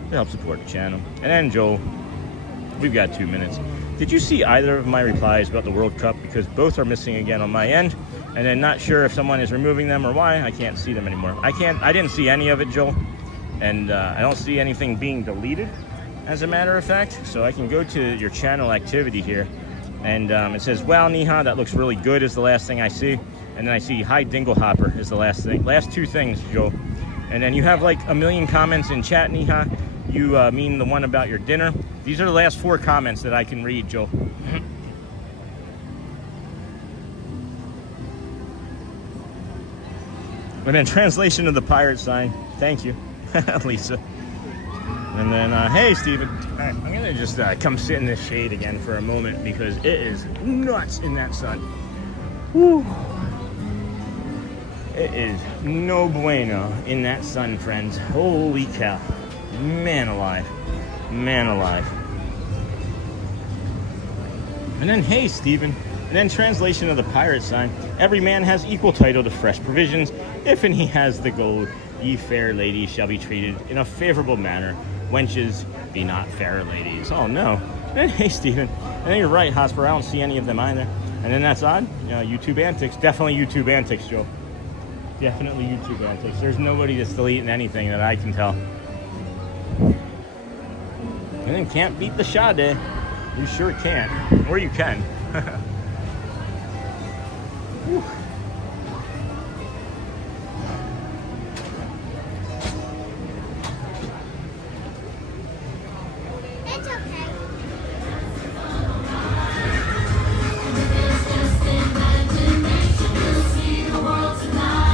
to help support the channel. And then Joel, we've got 2 minutes. Did you see either of my replies about the World Cup? Because both are missing again on my end. And then not sure if someone is removing them or why. I can't see them anymore. I didn't see any of it, Joel. And I don't see anything being deleted, as a matter of fact. So I can go to your channel activity here. And it says, wow, Neha, that looks really good is the last thing I see. And then I see hi Dinglehopper is the last thing. Last 2 things, Joel. And then you have like a million comments in chat, Neha. You mean the one about your dinner. These are the last 4 comments that I can read, Joel. And then translation of the pirate sign. Thank you, Lisa. And then, hey, Steven. All right, I'm gonna just come sit in this shade again for a moment because it is nuts in that sun. Woo. It is no bueno in that sun, friends. Holy cow. Man alive. Man alive. And then, hey, Steven. And then translation of the pirate sign. Every man has equal title to fresh provisions. If and he has the gold, ye fair ladies shall be treated in a favorable manner. Wenches, be not fair ladies. Oh, no. And then, hey, Steven. And then you're right, Hosper. I don't see any of them either. And then that's odd. YouTube antics. Definitely YouTube antics, Joe. Definitely YouTube antics. There's nobody that's deleting anything that I can tell. And then can't beat the Sade. You sure can't. Or you can. Whew. It's okay.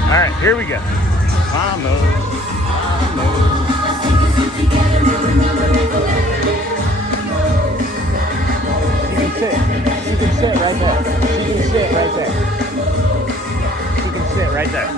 All right, here we go. Vamos. Vamos. She can sit right there. She can sit right there. She can sit right there.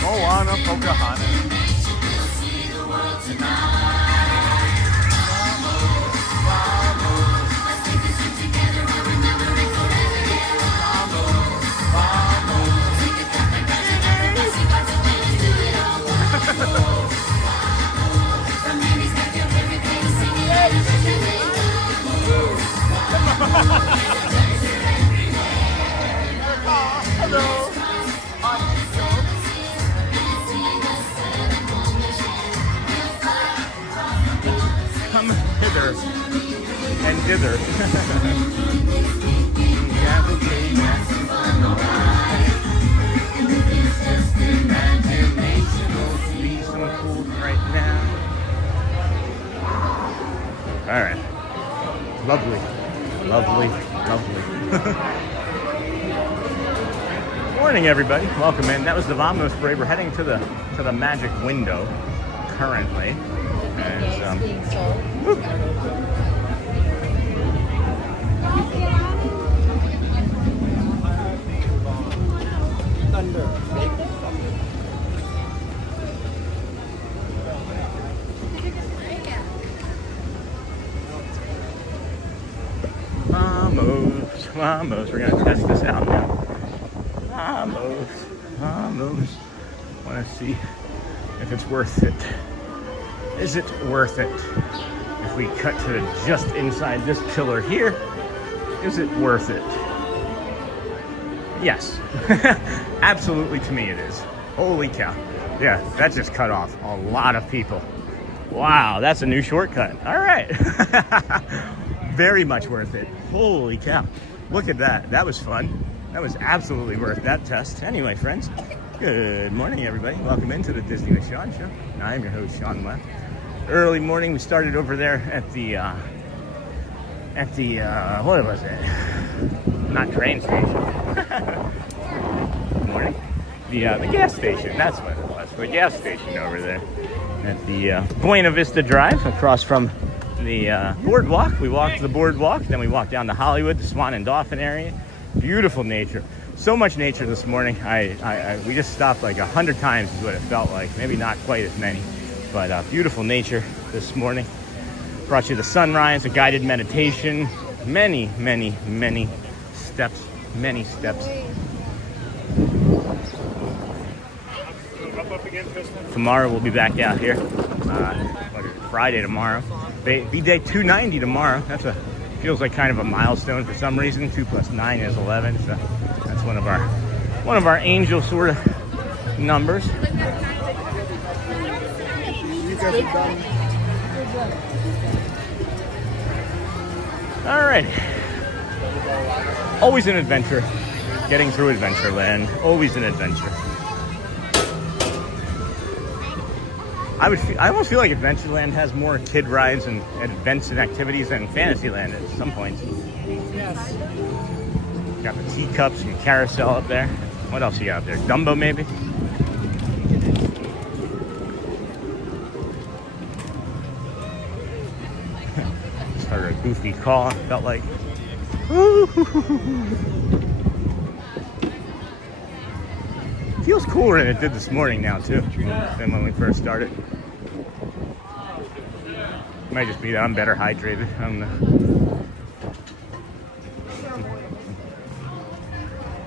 Moana, Pocahontas. Come hither and dither. Right now. All right. Lovely, lovely, lovely. Morning, everybody. Welcome in. That was the Vamos parade. We're heading to the magic window currently. And Vamos. We're gonna test this out now. Vamos. Want to see if it's worth it. Is it worth it? If we cut to just inside this pillar here, is it worth it? Yes. Absolutely, to me it is. Holy cow. Yeah, that just cut off a lot of people. Wow, that's a new shortcut. All right. Very much worth it. Holy cow. Look at that. That was fun. That was absolutely worth that test. Anyway, friends, good morning, everybody. Welcome into the Disney with Sean show. I'm your host, Sean Webb. Early morning, we started over there at the what was it? Not train station. Good morning. The gas station. That's what it was. The gas station over there at the Buena Vista Drive, across from the BoardWalk. We walked the BoardWalk, then we walked down to Hollywood, the Swan and Dolphin area. Beautiful nature. So much nature this morning. We just stopped like 100 times is what it felt like. Maybe not quite as many, but beautiful nature this morning. Brought you the sunrise, a guided meditation, many, many, many steps, many steps. Tomorrow we'll be back out here. Friday tomorrow. Be day 290 tomorrow. Feels like kind of a milestone for some reason. 2 + 9 is 11. So that's one of our angel sort of numbers. All right. Always an adventure. Getting through Adventureland. Always an adventure. I almost feel like Adventureland has more kid rides and events and activities than Fantasyland at some points. Yes. Got the teacups and carousel up there. What else you got up there? Dumbo, maybe? Just heard a goofy call, felt like. Feels cooler than it did this morning now, too, than when we first started. Might just be that I'm better hydrated. I don't know.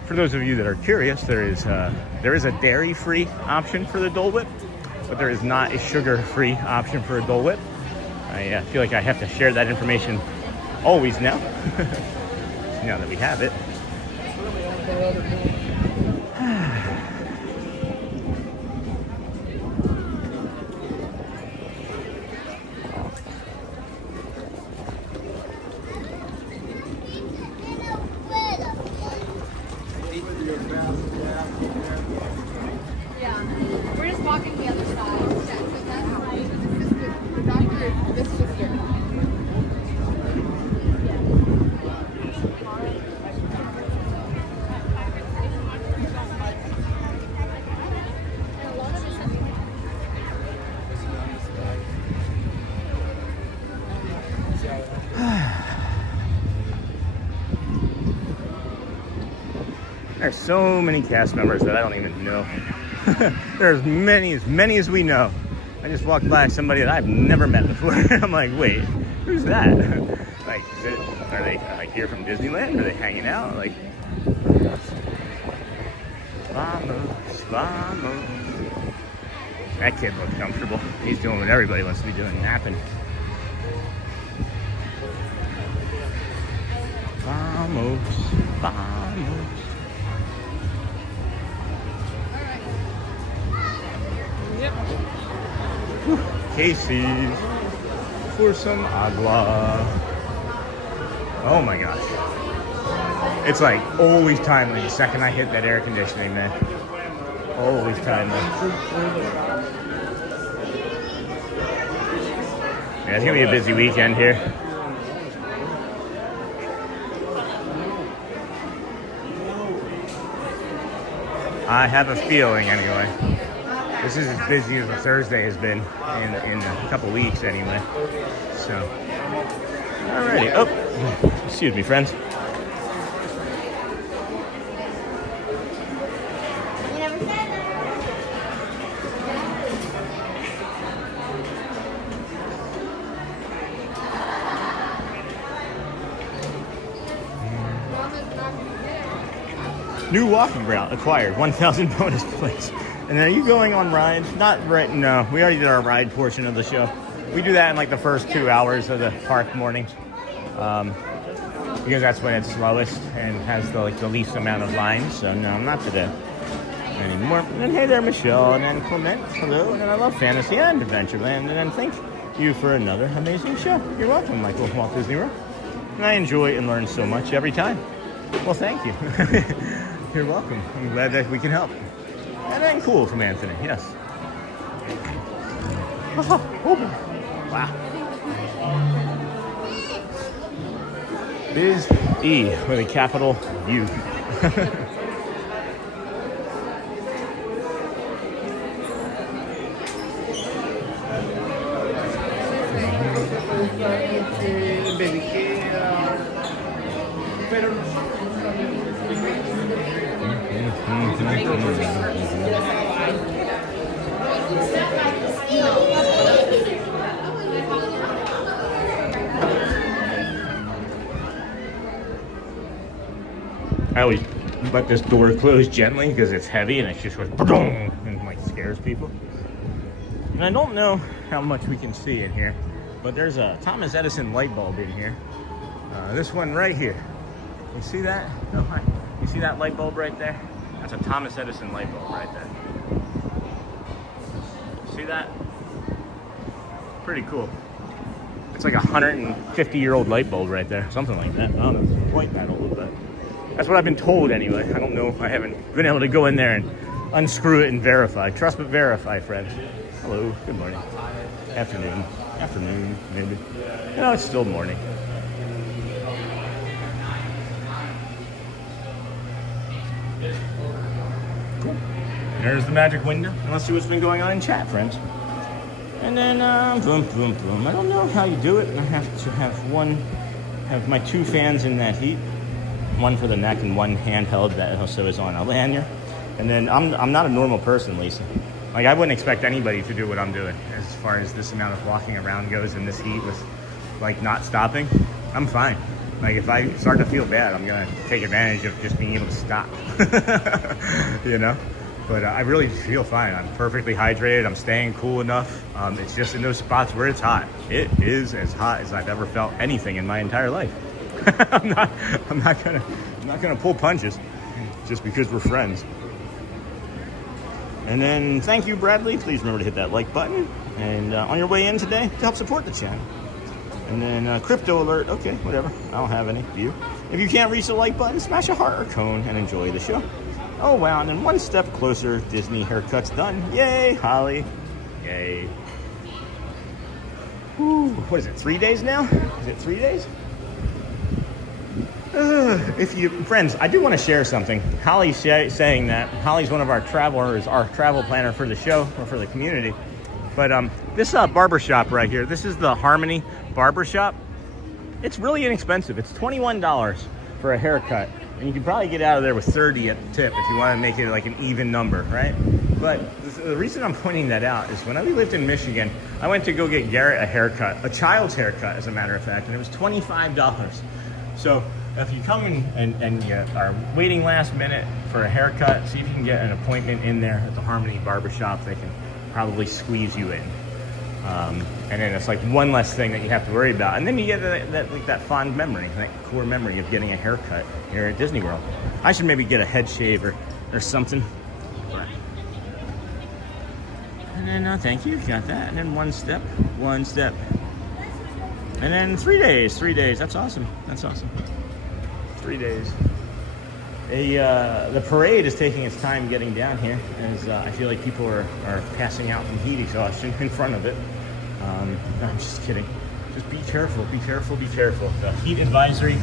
For those of you that are curious, there is a dairy-free option for the Dole Whip, but there is not a sugar-free option for a Dole Whip. I feel like I have to share that information always now, now that we have it. We're just walking the other side. This sister. There's so many cast members that I don't even know. There's as many as we know. I just walked by somebody that I've never met before. I'm like, wait, who's that? Like, are they like here from Disneyland? Are they hanging out? Like, vamos. That kid looks comfortable. He's doing what everybody wants to be doing, napping. Vamos. Casey's for some agua. Oh my gosh. It's like always timely the second I hit that air conditioning, man. Always timely. Yeah, it's gonna be a busy weekend here. I have a feeling anyway. This is as busy as a Thursday has been in a couple weeks anyway. So, alrighty. Oh, excuse me, friends. New walking route acquired, 1,000 bonus points. And are you going on rides? Not right, no. We already did our ride portion of the show. We do that in like the first 2 hours of the park morning. Because that's when it's slowest and has the least amount of lines. So no, not today anymore. And then hey there, Michelle, and then Clement, hello. And then I love Fantasy and Adventureland. And then thank you for another amazing show. You're welcome, Michael, Walt Disney World. And I enjoy and learn so much every time. Well, thank you. You're welcome. I'm glad that we can help. And then cool from Anthony, yes. Wow. Biz E with a capital U. I always let this door close gently because it's heavy and it just goes and like scares people. And I don't know how much we can see in here, but there's a Thomas Edison light bulb in here. This one right here. You see that? Oh, hi. You see that light bulb right there? That's a Thomas Edison light bulb right there. See that? Pretty cool. It's like a 150-year-old light bulb right there. Something like that. I don't know. Point that a little bit. That's what I've been told anyway. I don't know. I haven't been able to go in there and unscrew it and verify. Trust but verify, friends. Hello. Good morning. Afternoon. Afternoon, maybe. You know, it's still morning. Cool. There's the magic window. And let's see what's been going on in chat, friends. And then, boom, boom, boom. I don't know how you do it. I have to have my two fans in that heat. One for the neck and one handheld that also is on a lanyard. And then I'm not a normal person, Lisa. Like, I wouldn't expect anybody to do what I'm doing as far as this amount of walking around goes in this heat with, like, not stopping. I'm fine. Like, if I start to feel bad, I'm going to take advantage of just being able to stop, you know? But I really feel fine. I'm perfectly hydrated. I'm staying cool enough. It's just in those spots where it's hot. It is as hot as I've ever felt anything in my entire life. I'm not gonna pull punches just because we're friends. And then thank you, Bradley. Please remember to hit that like button. And on your way in today to help support the channel. And then crypto alert. Okay, whatever. I don't have any view. If you can't reach the like button, smash a heart or cone and enjoy the show. Oh wow! And then one step closer, Disney haircut's done. Yay, Holly. Yay. Whew. What is it? 3 days now? Is it 3 days? Friends, I do want to share something. Holly's saying that. Holly's one of our travelers, our travel planner for the show, or for the community. But this barbershop right here, this is the Harmony Barbershop. It's really inexpensive. It's $21 for a haircut. And you can probably get out of there with 30 at the tip if you want to make it like an even number, right? But the reason I'm pointing that out is when I lived in Michigan, I went to go get Garrett a haircut, a child's haircut, as a matter of fact, and it was $25. So if you come in and you are waiting last minute for a haircut, see if you can get an appointment in there at the Harmony Barbershop. They can probably squeeze you in. And then it's like one less thing that you have to worry about. And then you get that fond memory, that core memory of getting a haircut here at Disney World. I should maybe get a head shave or something. And then, thank you, got that. And then one step. And then 3 days, that's awesome, 3 days. The parade is taking its time getting down here, as I feel like people are passing out from heat exhaustion in front of it. No, I'm just kidding. Just be careful. The heat advisory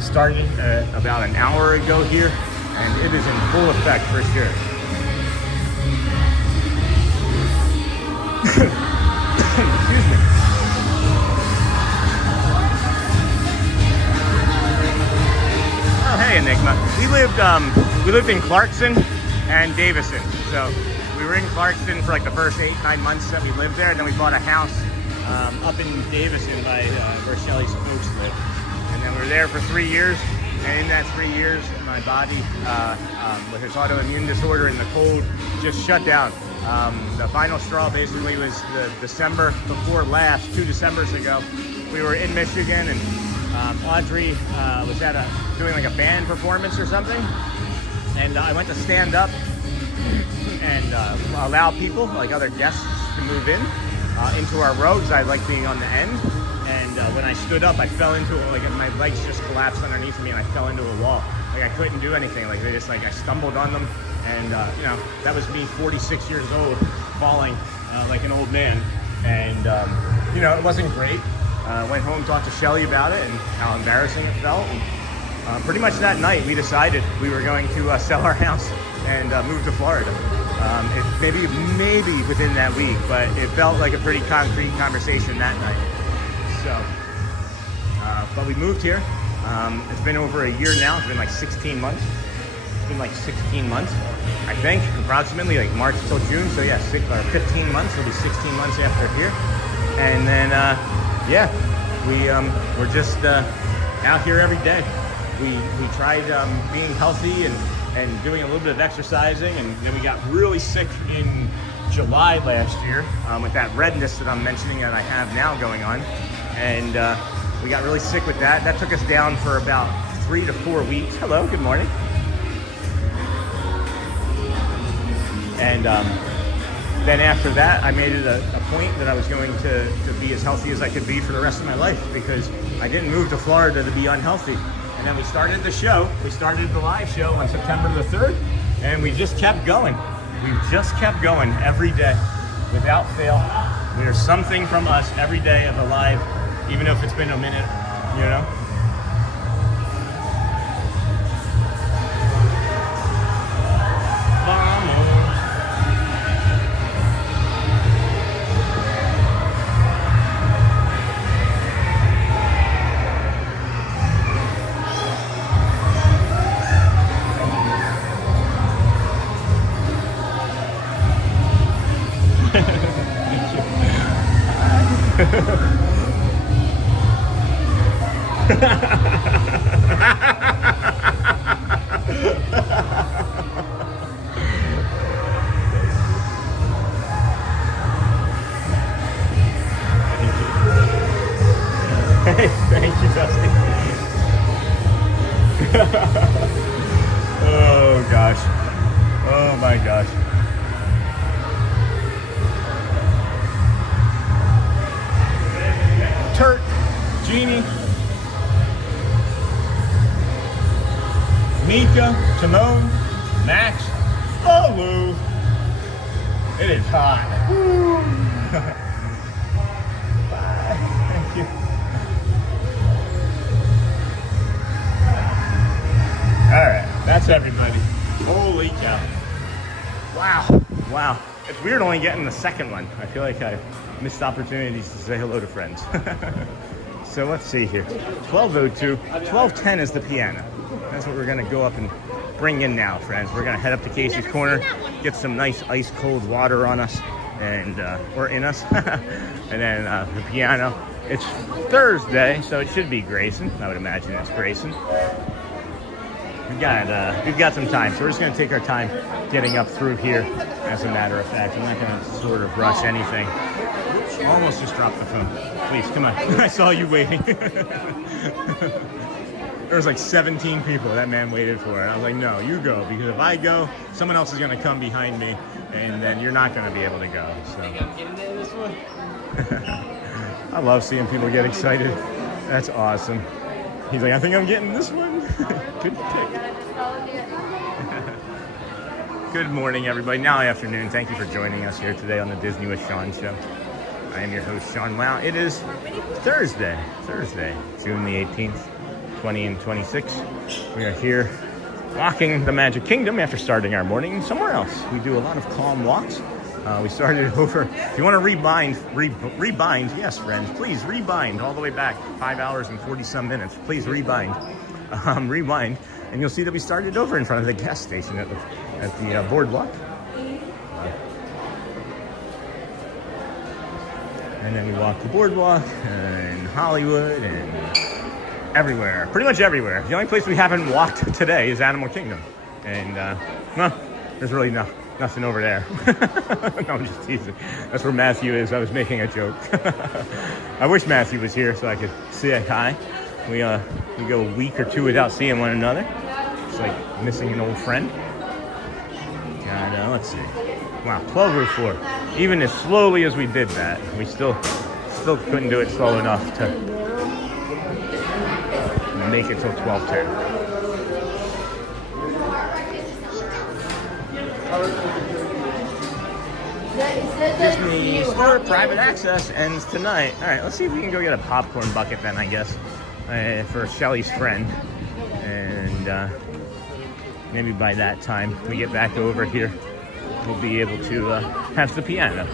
started about an hour ago here, and it is in full effect for sure. Excuse me. Oh, hey, Enigma. We lived in Clarkson and Davison. So we were in Clarkson for like the first 8-9 months that we lived there, and then we bought a house up in Davison by where Shelly's folks live. And then we were there for 3 years, and in that 3 years, my body, with its autoimmune disorder and the cold, just shut down. The final straw basically was the December before last, 2 Decembers ago. We were in Michigan, and Audrey was doing like a band performance or something, and I went to stand up and allow people, like other guests, to move into our row, because I like being on the end. And when I stood up, I fell into it, like my legs just collapsed underneath me, and I fell into a wall. Like I couldn't do anything. Like I stumbled on them, and you know, that was me, 46 years old, falling like an old man. And you know, it wasn't great. Went home, talked to Shelly about it and how embarrassing it felt. And, pretty much that night, we decided we were going to sell our house and move to Florida. Maybe within that week, but it felt like a pretty concrete conversation that night. So, but we moved here. It's been over a year now. It's been like 16 months. I think, approximately, like March till June. So yeah, 15 months. It'll be 16 months after here. And then, yeah, we're just out here every day. We tried being healthy and doing a little bit of exercising, and then we got really sick in July last year with that redness that I'm mentioning that I have now going on. And we got really sick with that. That took us down for about 3 to 4 weeks. Hello, good morning. And then after that, I made it a point that I was going to be as healthy as I could be for the rest of my life, because I didn't move to Florida to be unhealthy. And then we started the show. We started the live show on September the 3rd, and we just kept going. We just kept going every day without fail. There's something from us every day of the live, even if it's been a minute, you know? Thank you, Dusty. Oh gosh. Oh my gosh. Turt, Jeannie, Mika, Timon, Max, Olu. It is hot. Bye. Thank you. Alright, that's everybody. Holy cow. Wow. It's weird only getting the second one. I feel like I missed opportunities to say hello to friends. So let's see here. 12:02. 12:10 is the piano. That's what we're going to go up and bring in now, friends. We're going to head up to Casey's Corner, get some nice ice cold water on us, and or in us. And then the piano. It's Thursday, so it should be Grayson. I would imagine it's Grayson. We've got some time, so we're just going to take our time getting up through here, as a matter of fact. I'm not going to sort of rush anything. Almost just dropped the phone. Please, come on. I saw you waiting. There was like 17 people that man waited for. And I was like, no, you go. Because if I go, someone else is going to come behind me. and then you're not going to be able to go. So. I love seeing people get excited. That's awesome. He's like, I think I'm getting this one. Good pick. Good morning, everybody. Now afternoon. Thank you for joining us here today on the Disney with Sean show. I am your host, Sean. Wow, it is Thursday, June the 18th, 20 and 26. We are here walking the Magic Kingdom after starting our morning somewhere else. We do a lot of calm walks. We started over, if you want to rebind, yes, friends, please rebind all the way back 5 hours and 40-some minutes. Please rebind, rewind, and you'll see that we started over in front of the gas station at the BoardWalk. And then we walked the BoardWalk and Hollywood and everywhere, pretty much everywhere. The only place we haven't walked today is Animal Kingdom. And, well, there's really nothing over there. No, I'm just teasing. That's where Matthew is. I was making a joke. I wish Matthew was here so I could say hi. We go a week or two without seeing one another. It's like missing an old friend. Let's see. Wow, 12:04. Even as slowly as we did that, we still couldn't do it slow enough to make it till 12:10. Disney Store private access ends tonight. All right, let's see if we can go get a popcorn bucket then, I guess, for Shelly's friend. And maybe by that time we get back over here, we'll be able to have the piano.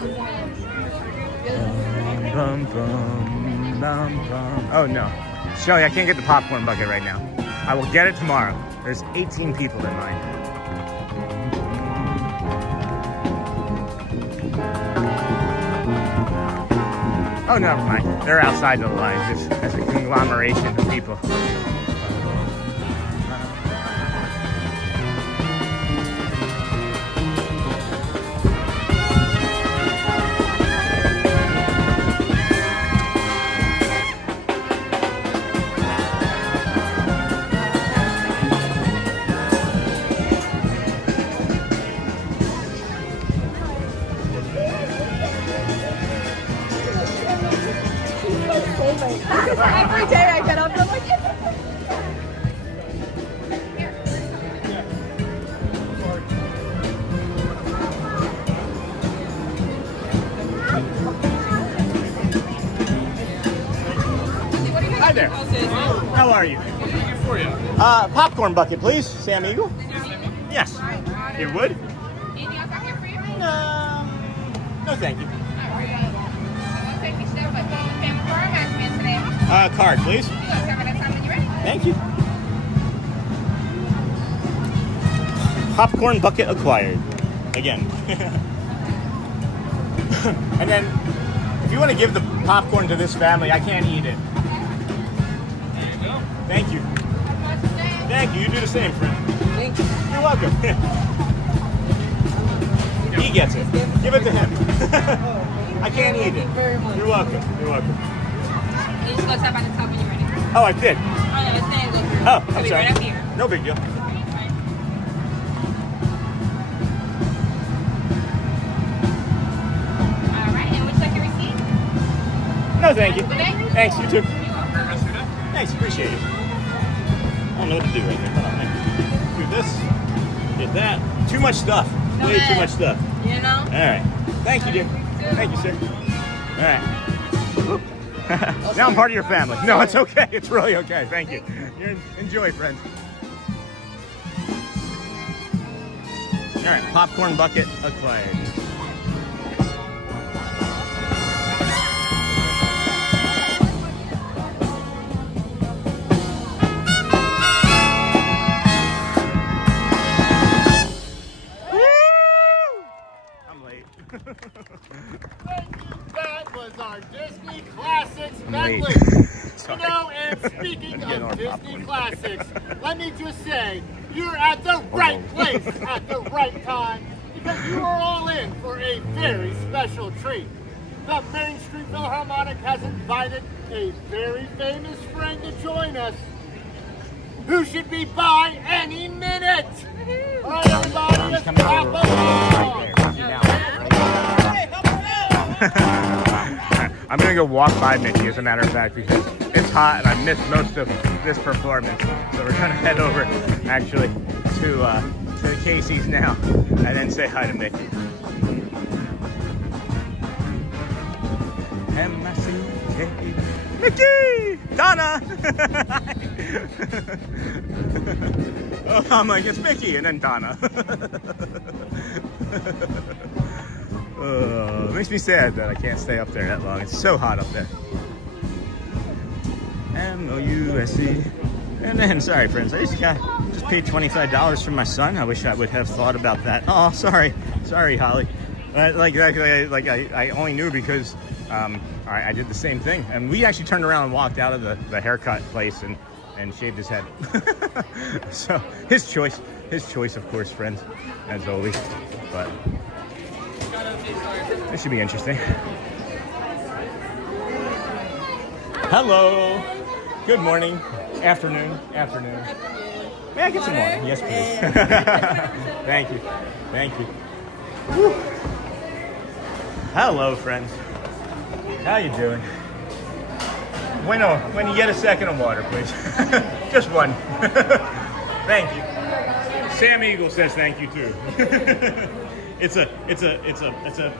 Oh no, Shelly, I can't get the popcorn bucket right now. I will get it tomorrow. There's 18 people in line. Oh, never mind. They're outside the line. Just as a conglomeration of people. Every day I get up and I'm like, Hi there. How are you? Popcorn bucket, please. Sam Eagle? Yes. You would? No, thank you. Card, please. Thank you. Popcorn bucket acquired. Again. And then, if you want to give the popcorn to this family, I can't eat it. There you go. Thank you. Thank you. You do the same, friend. Thank you. You're welcome. He gets it. Give it to him. I can't eat it. You're welcome. You're welcome. You just go tap on the top when you're ready. Oh, I did. Oh, no, it's going to go through. Oh, I'm It'll be sorry. right up here. No big deal. All right, and would you like your receipt? No, thank you. Good day. Thanks, you too. Thanks, appreciate it. I don't know what to do right there. Hold on, thank you. Do this, did that. Too much stuff. Way too much stuff. You know? All right. Thank you, dear. Thank you, sir. All right. Now I'm part of your family. No, it's okay. It's really okay. Thank you. Enjoy, friends. All right, popcorn bucket acquired. I'm late. That was our Disney Classics Wait. medley. You know, and speaking of Disney Classics, let me just say, you're at the right place at the right time, because you are all in for a very special treat. The Main Street Philharmonic has invited a very famous friend to join us, who should be by any minute. All right, everybody, let's clap along. I'm gonna go walk by Mickey, as a matter of fact, because it's hot and I missed most of this performance. So we're gonna head over, actually, to the Casey's now, and then say hi to Mickey. M-I-C-K. Mickey! Donna! Oh, I'm like, it's Mickey, and then Donna. It makes me sad that I can't stay up there that long. It's so hot up there. M-O-U-S-E. And then, sorry friends, I just paid $25 for my son. I wish I would have thought about that. Oh, sorry, Holly. I only knew because I did the same thing, and we actually turned around and walked out of the haircut place and shaved his head. So his choice, of course, friends, as always. But this should be interesting. Hello. Good morning. Afternoon. May I get some water? Yes, please. Thank you. Whew. Hello, friends. How you doing? When you get a second of water, please. Just one. Thank you. Sam Eagle says thank you too. It's a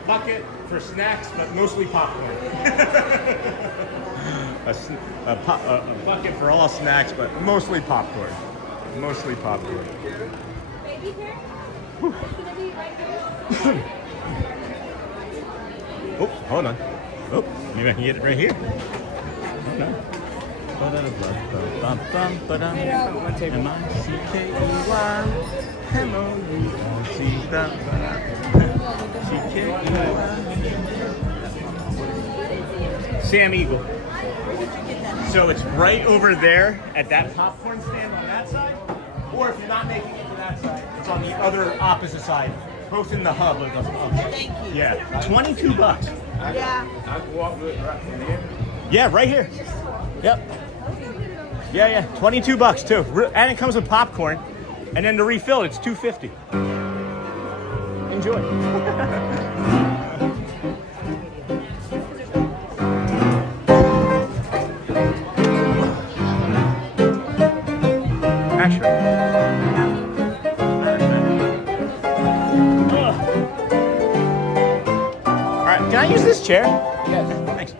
bucket for snacks, but mostly popcorn. a bucket for all snacks, but mostly popcorn. Baby here? It's gonna be right here. Oh, hold on. Oh, maybe I can get it right here. Hold on. Sam Eagle. So it's right over there at that popcorn stand on that side, or if you're not making it to that side, it's on the other opposite side, both in the hub of the hub. Thank you. Yeah, $22. Yeah. I can walk with it right from here. Yeah, right here. Yep. Yeah, $22 too, and it comes with popcorn, and then to refill it's $2.50. Enjoy. Actually. All right, can I use this chair? Yes. Thanks.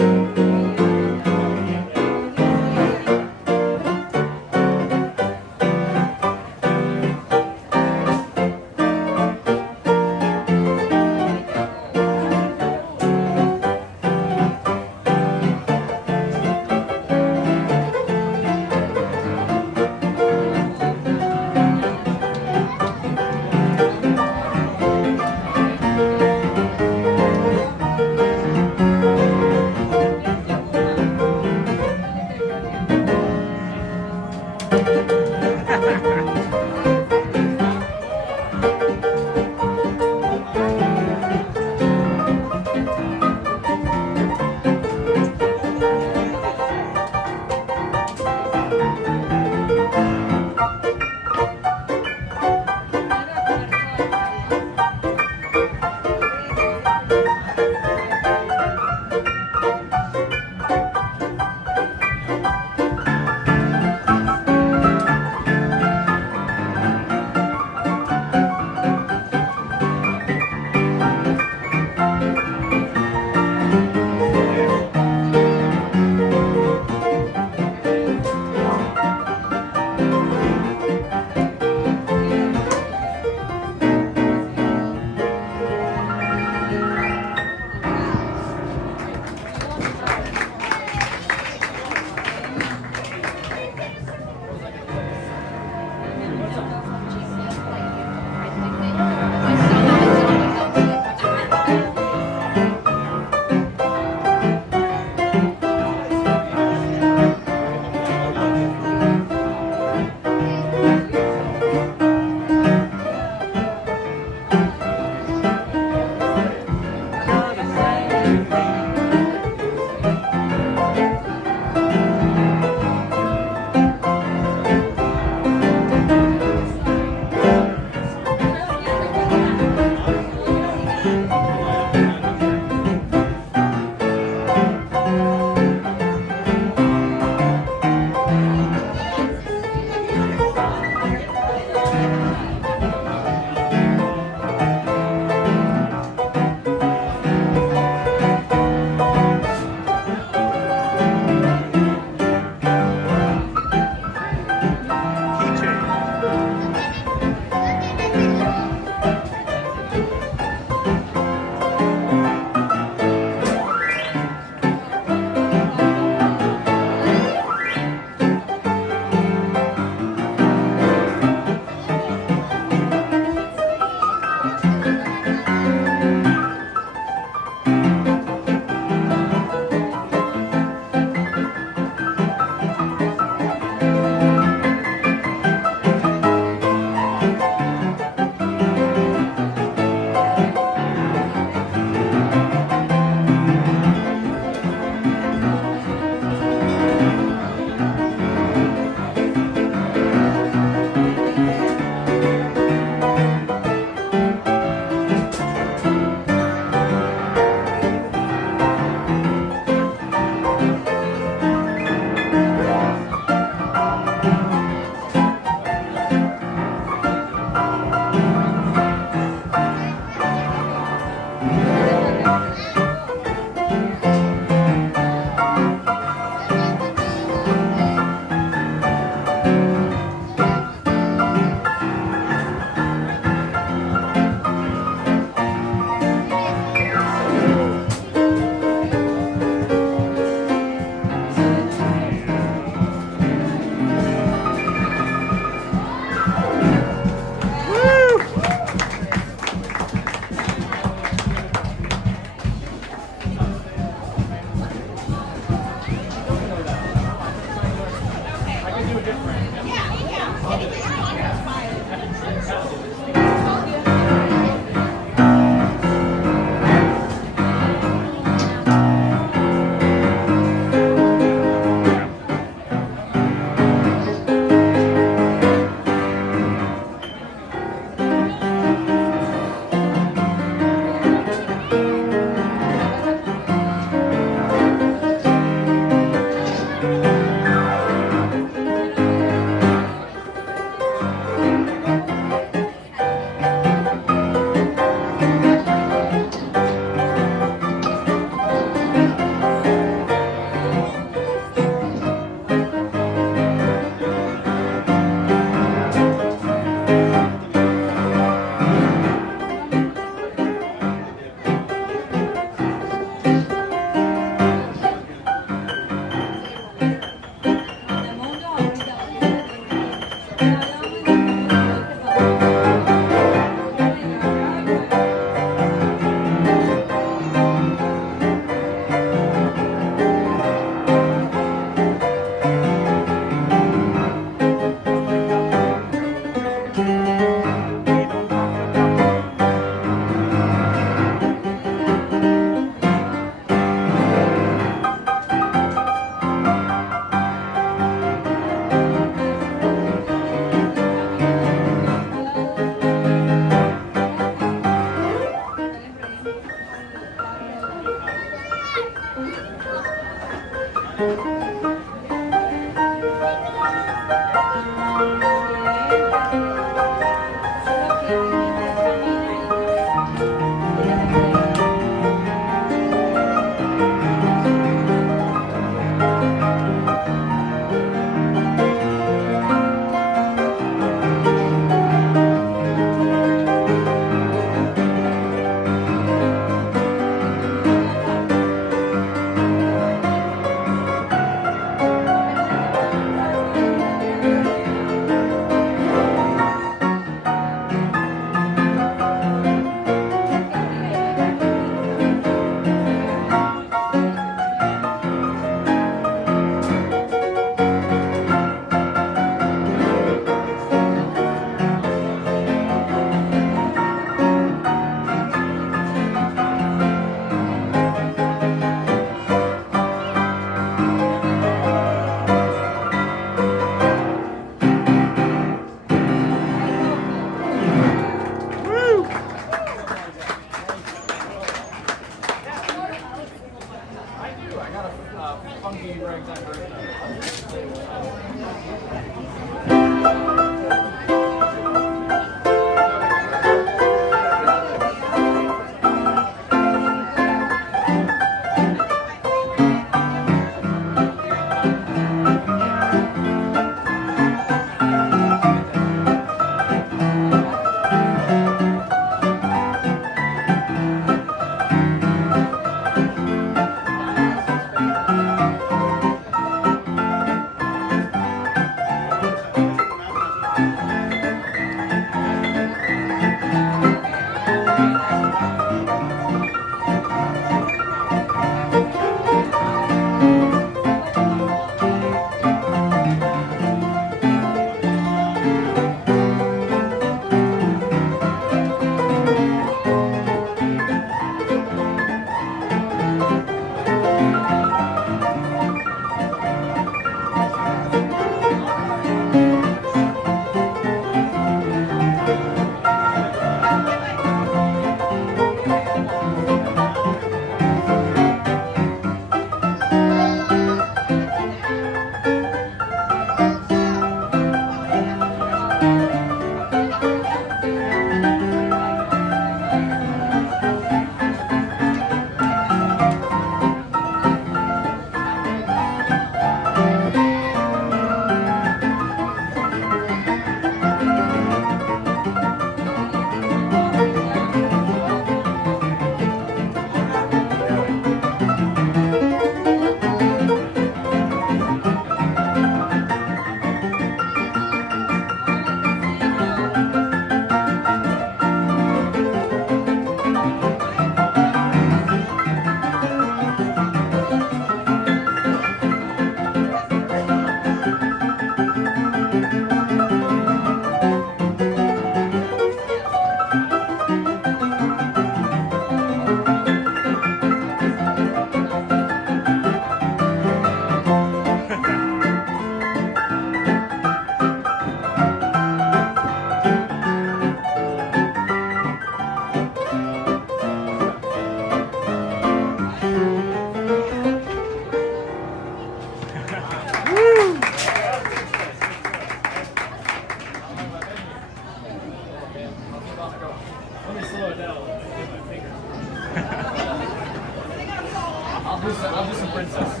I'll do some princess.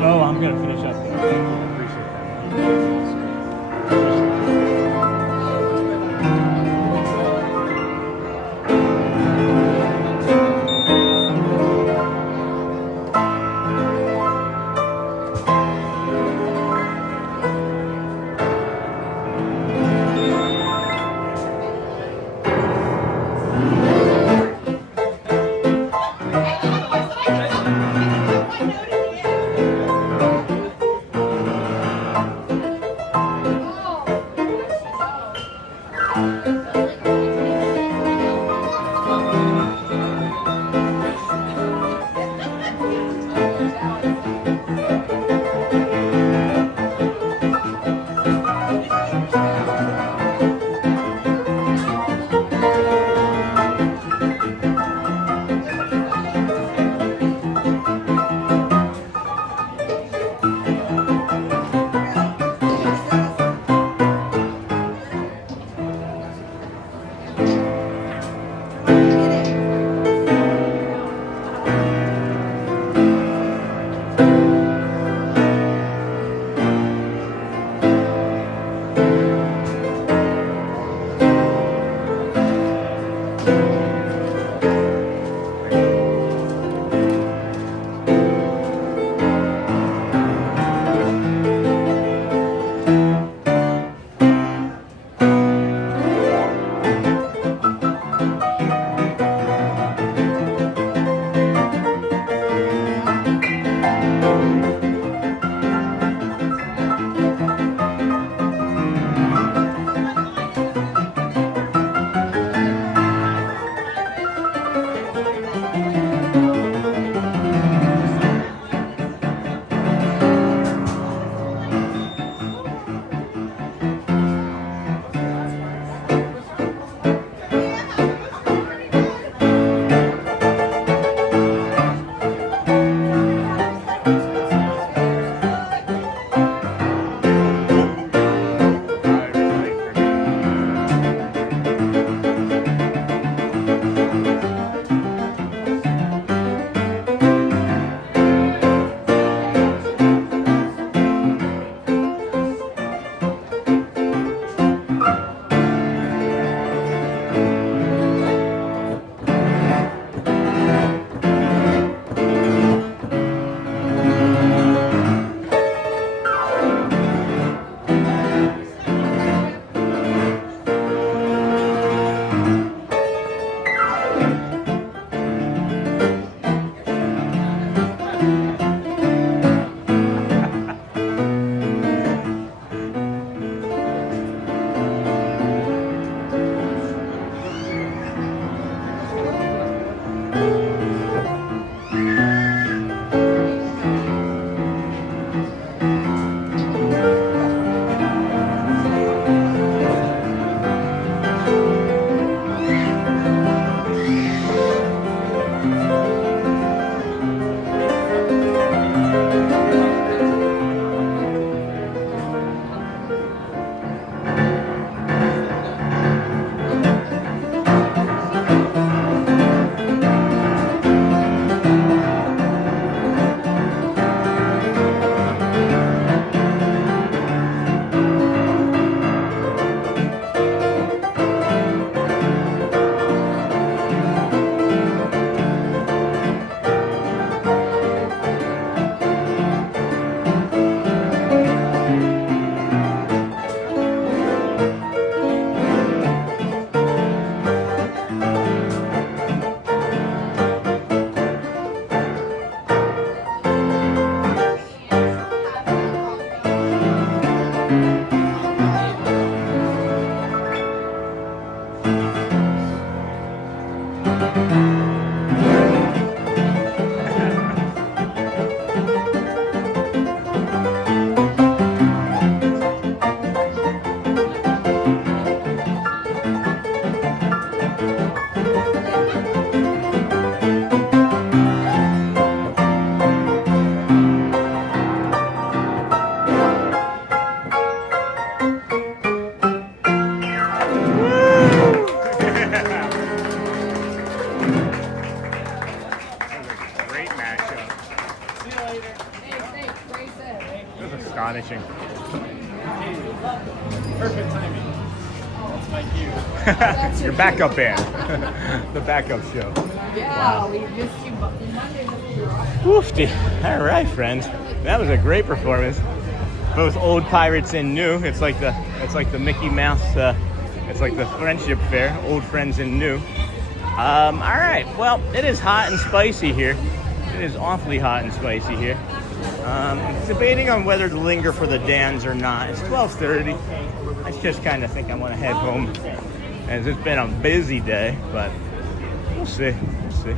Oh, I'm gonna finish up. I appreciate that. It was astonishing. Perfect timing. That's my cue. Your backup band. The backup show. Yeah, we missed you Monday. Woofty. All right, friends. That was a great performance. Both old pirates and new. It's like the Mickey Mouse. It's like the friendship fair. Old friends and new. All right. Well, it is hot and spicy here. It is awfully hot and spicy here. Debating on whether to linger for the Dans or not. It's 12:30. I just kind of think I want to head home, as it's been a busy day, but we'll see. We'll see.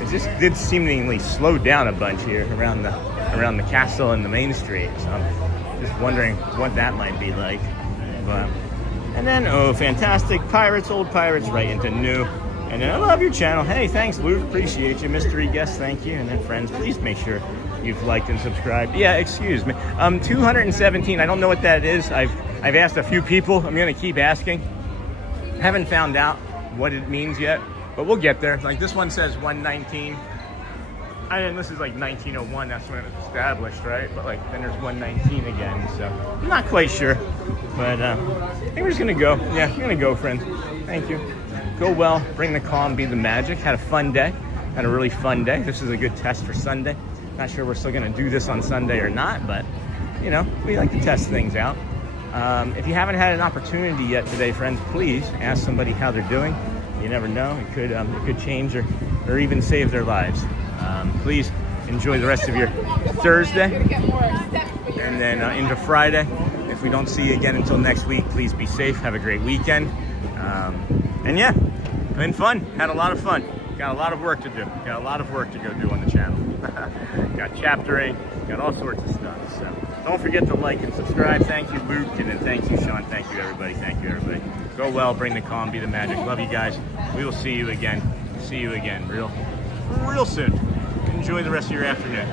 It just did seemingly slow down a bunch here around the castle and the Main Street. So I'm just wondering what that might be like. But, and then, oh, fantastic. Pirates, old pirates, right into new. And then I love your channel. Hey, thanks, Luke. Appreciate you. Mystery guest, thank you. And then friends, please make sure you've liked and subscribed. Yeah, excuse me. 217. I don't know what that is. I've asked a few people. I'm gonna keep asking. Haven't found out what it means yet, but we'll get there. Like this one says 119. And this is like 1901. That's when it was established, right? But like then there's 119 again. So I'm not quite sure, but I think we're just gonna go. Yeah, I'm gonna go, friends. Thank you. Go well, bring the calm, be the magic. Had a fun day, had a really fun day. This is a good test for Sunday. Not sure we're still gonna do this on Sunday or not, but you know, we like to test things out. If you haven't had an opportunity yet today, friends, please ask somebody how they're doing. You never know, it could change or even save their lives. Please enjoy the rest of your Thursday and then into Friday. If we don't see you again until next week, please be safe, have a great weekend. And yeah, been fun. Had a lot of fun. Got a lot of work to do. Got a lot of work to go do on the channel. Got chaptering, got all sorts of stuff. So don't forget to like and subscribe. Thank you, Luke, and then thank you, Sean. Thank you, everybody. Thank you, everybody. Go well, bring the calm, be the magic. Love you guys. We will see you again. See you again real soon. Enjoy the rest of your afternoon.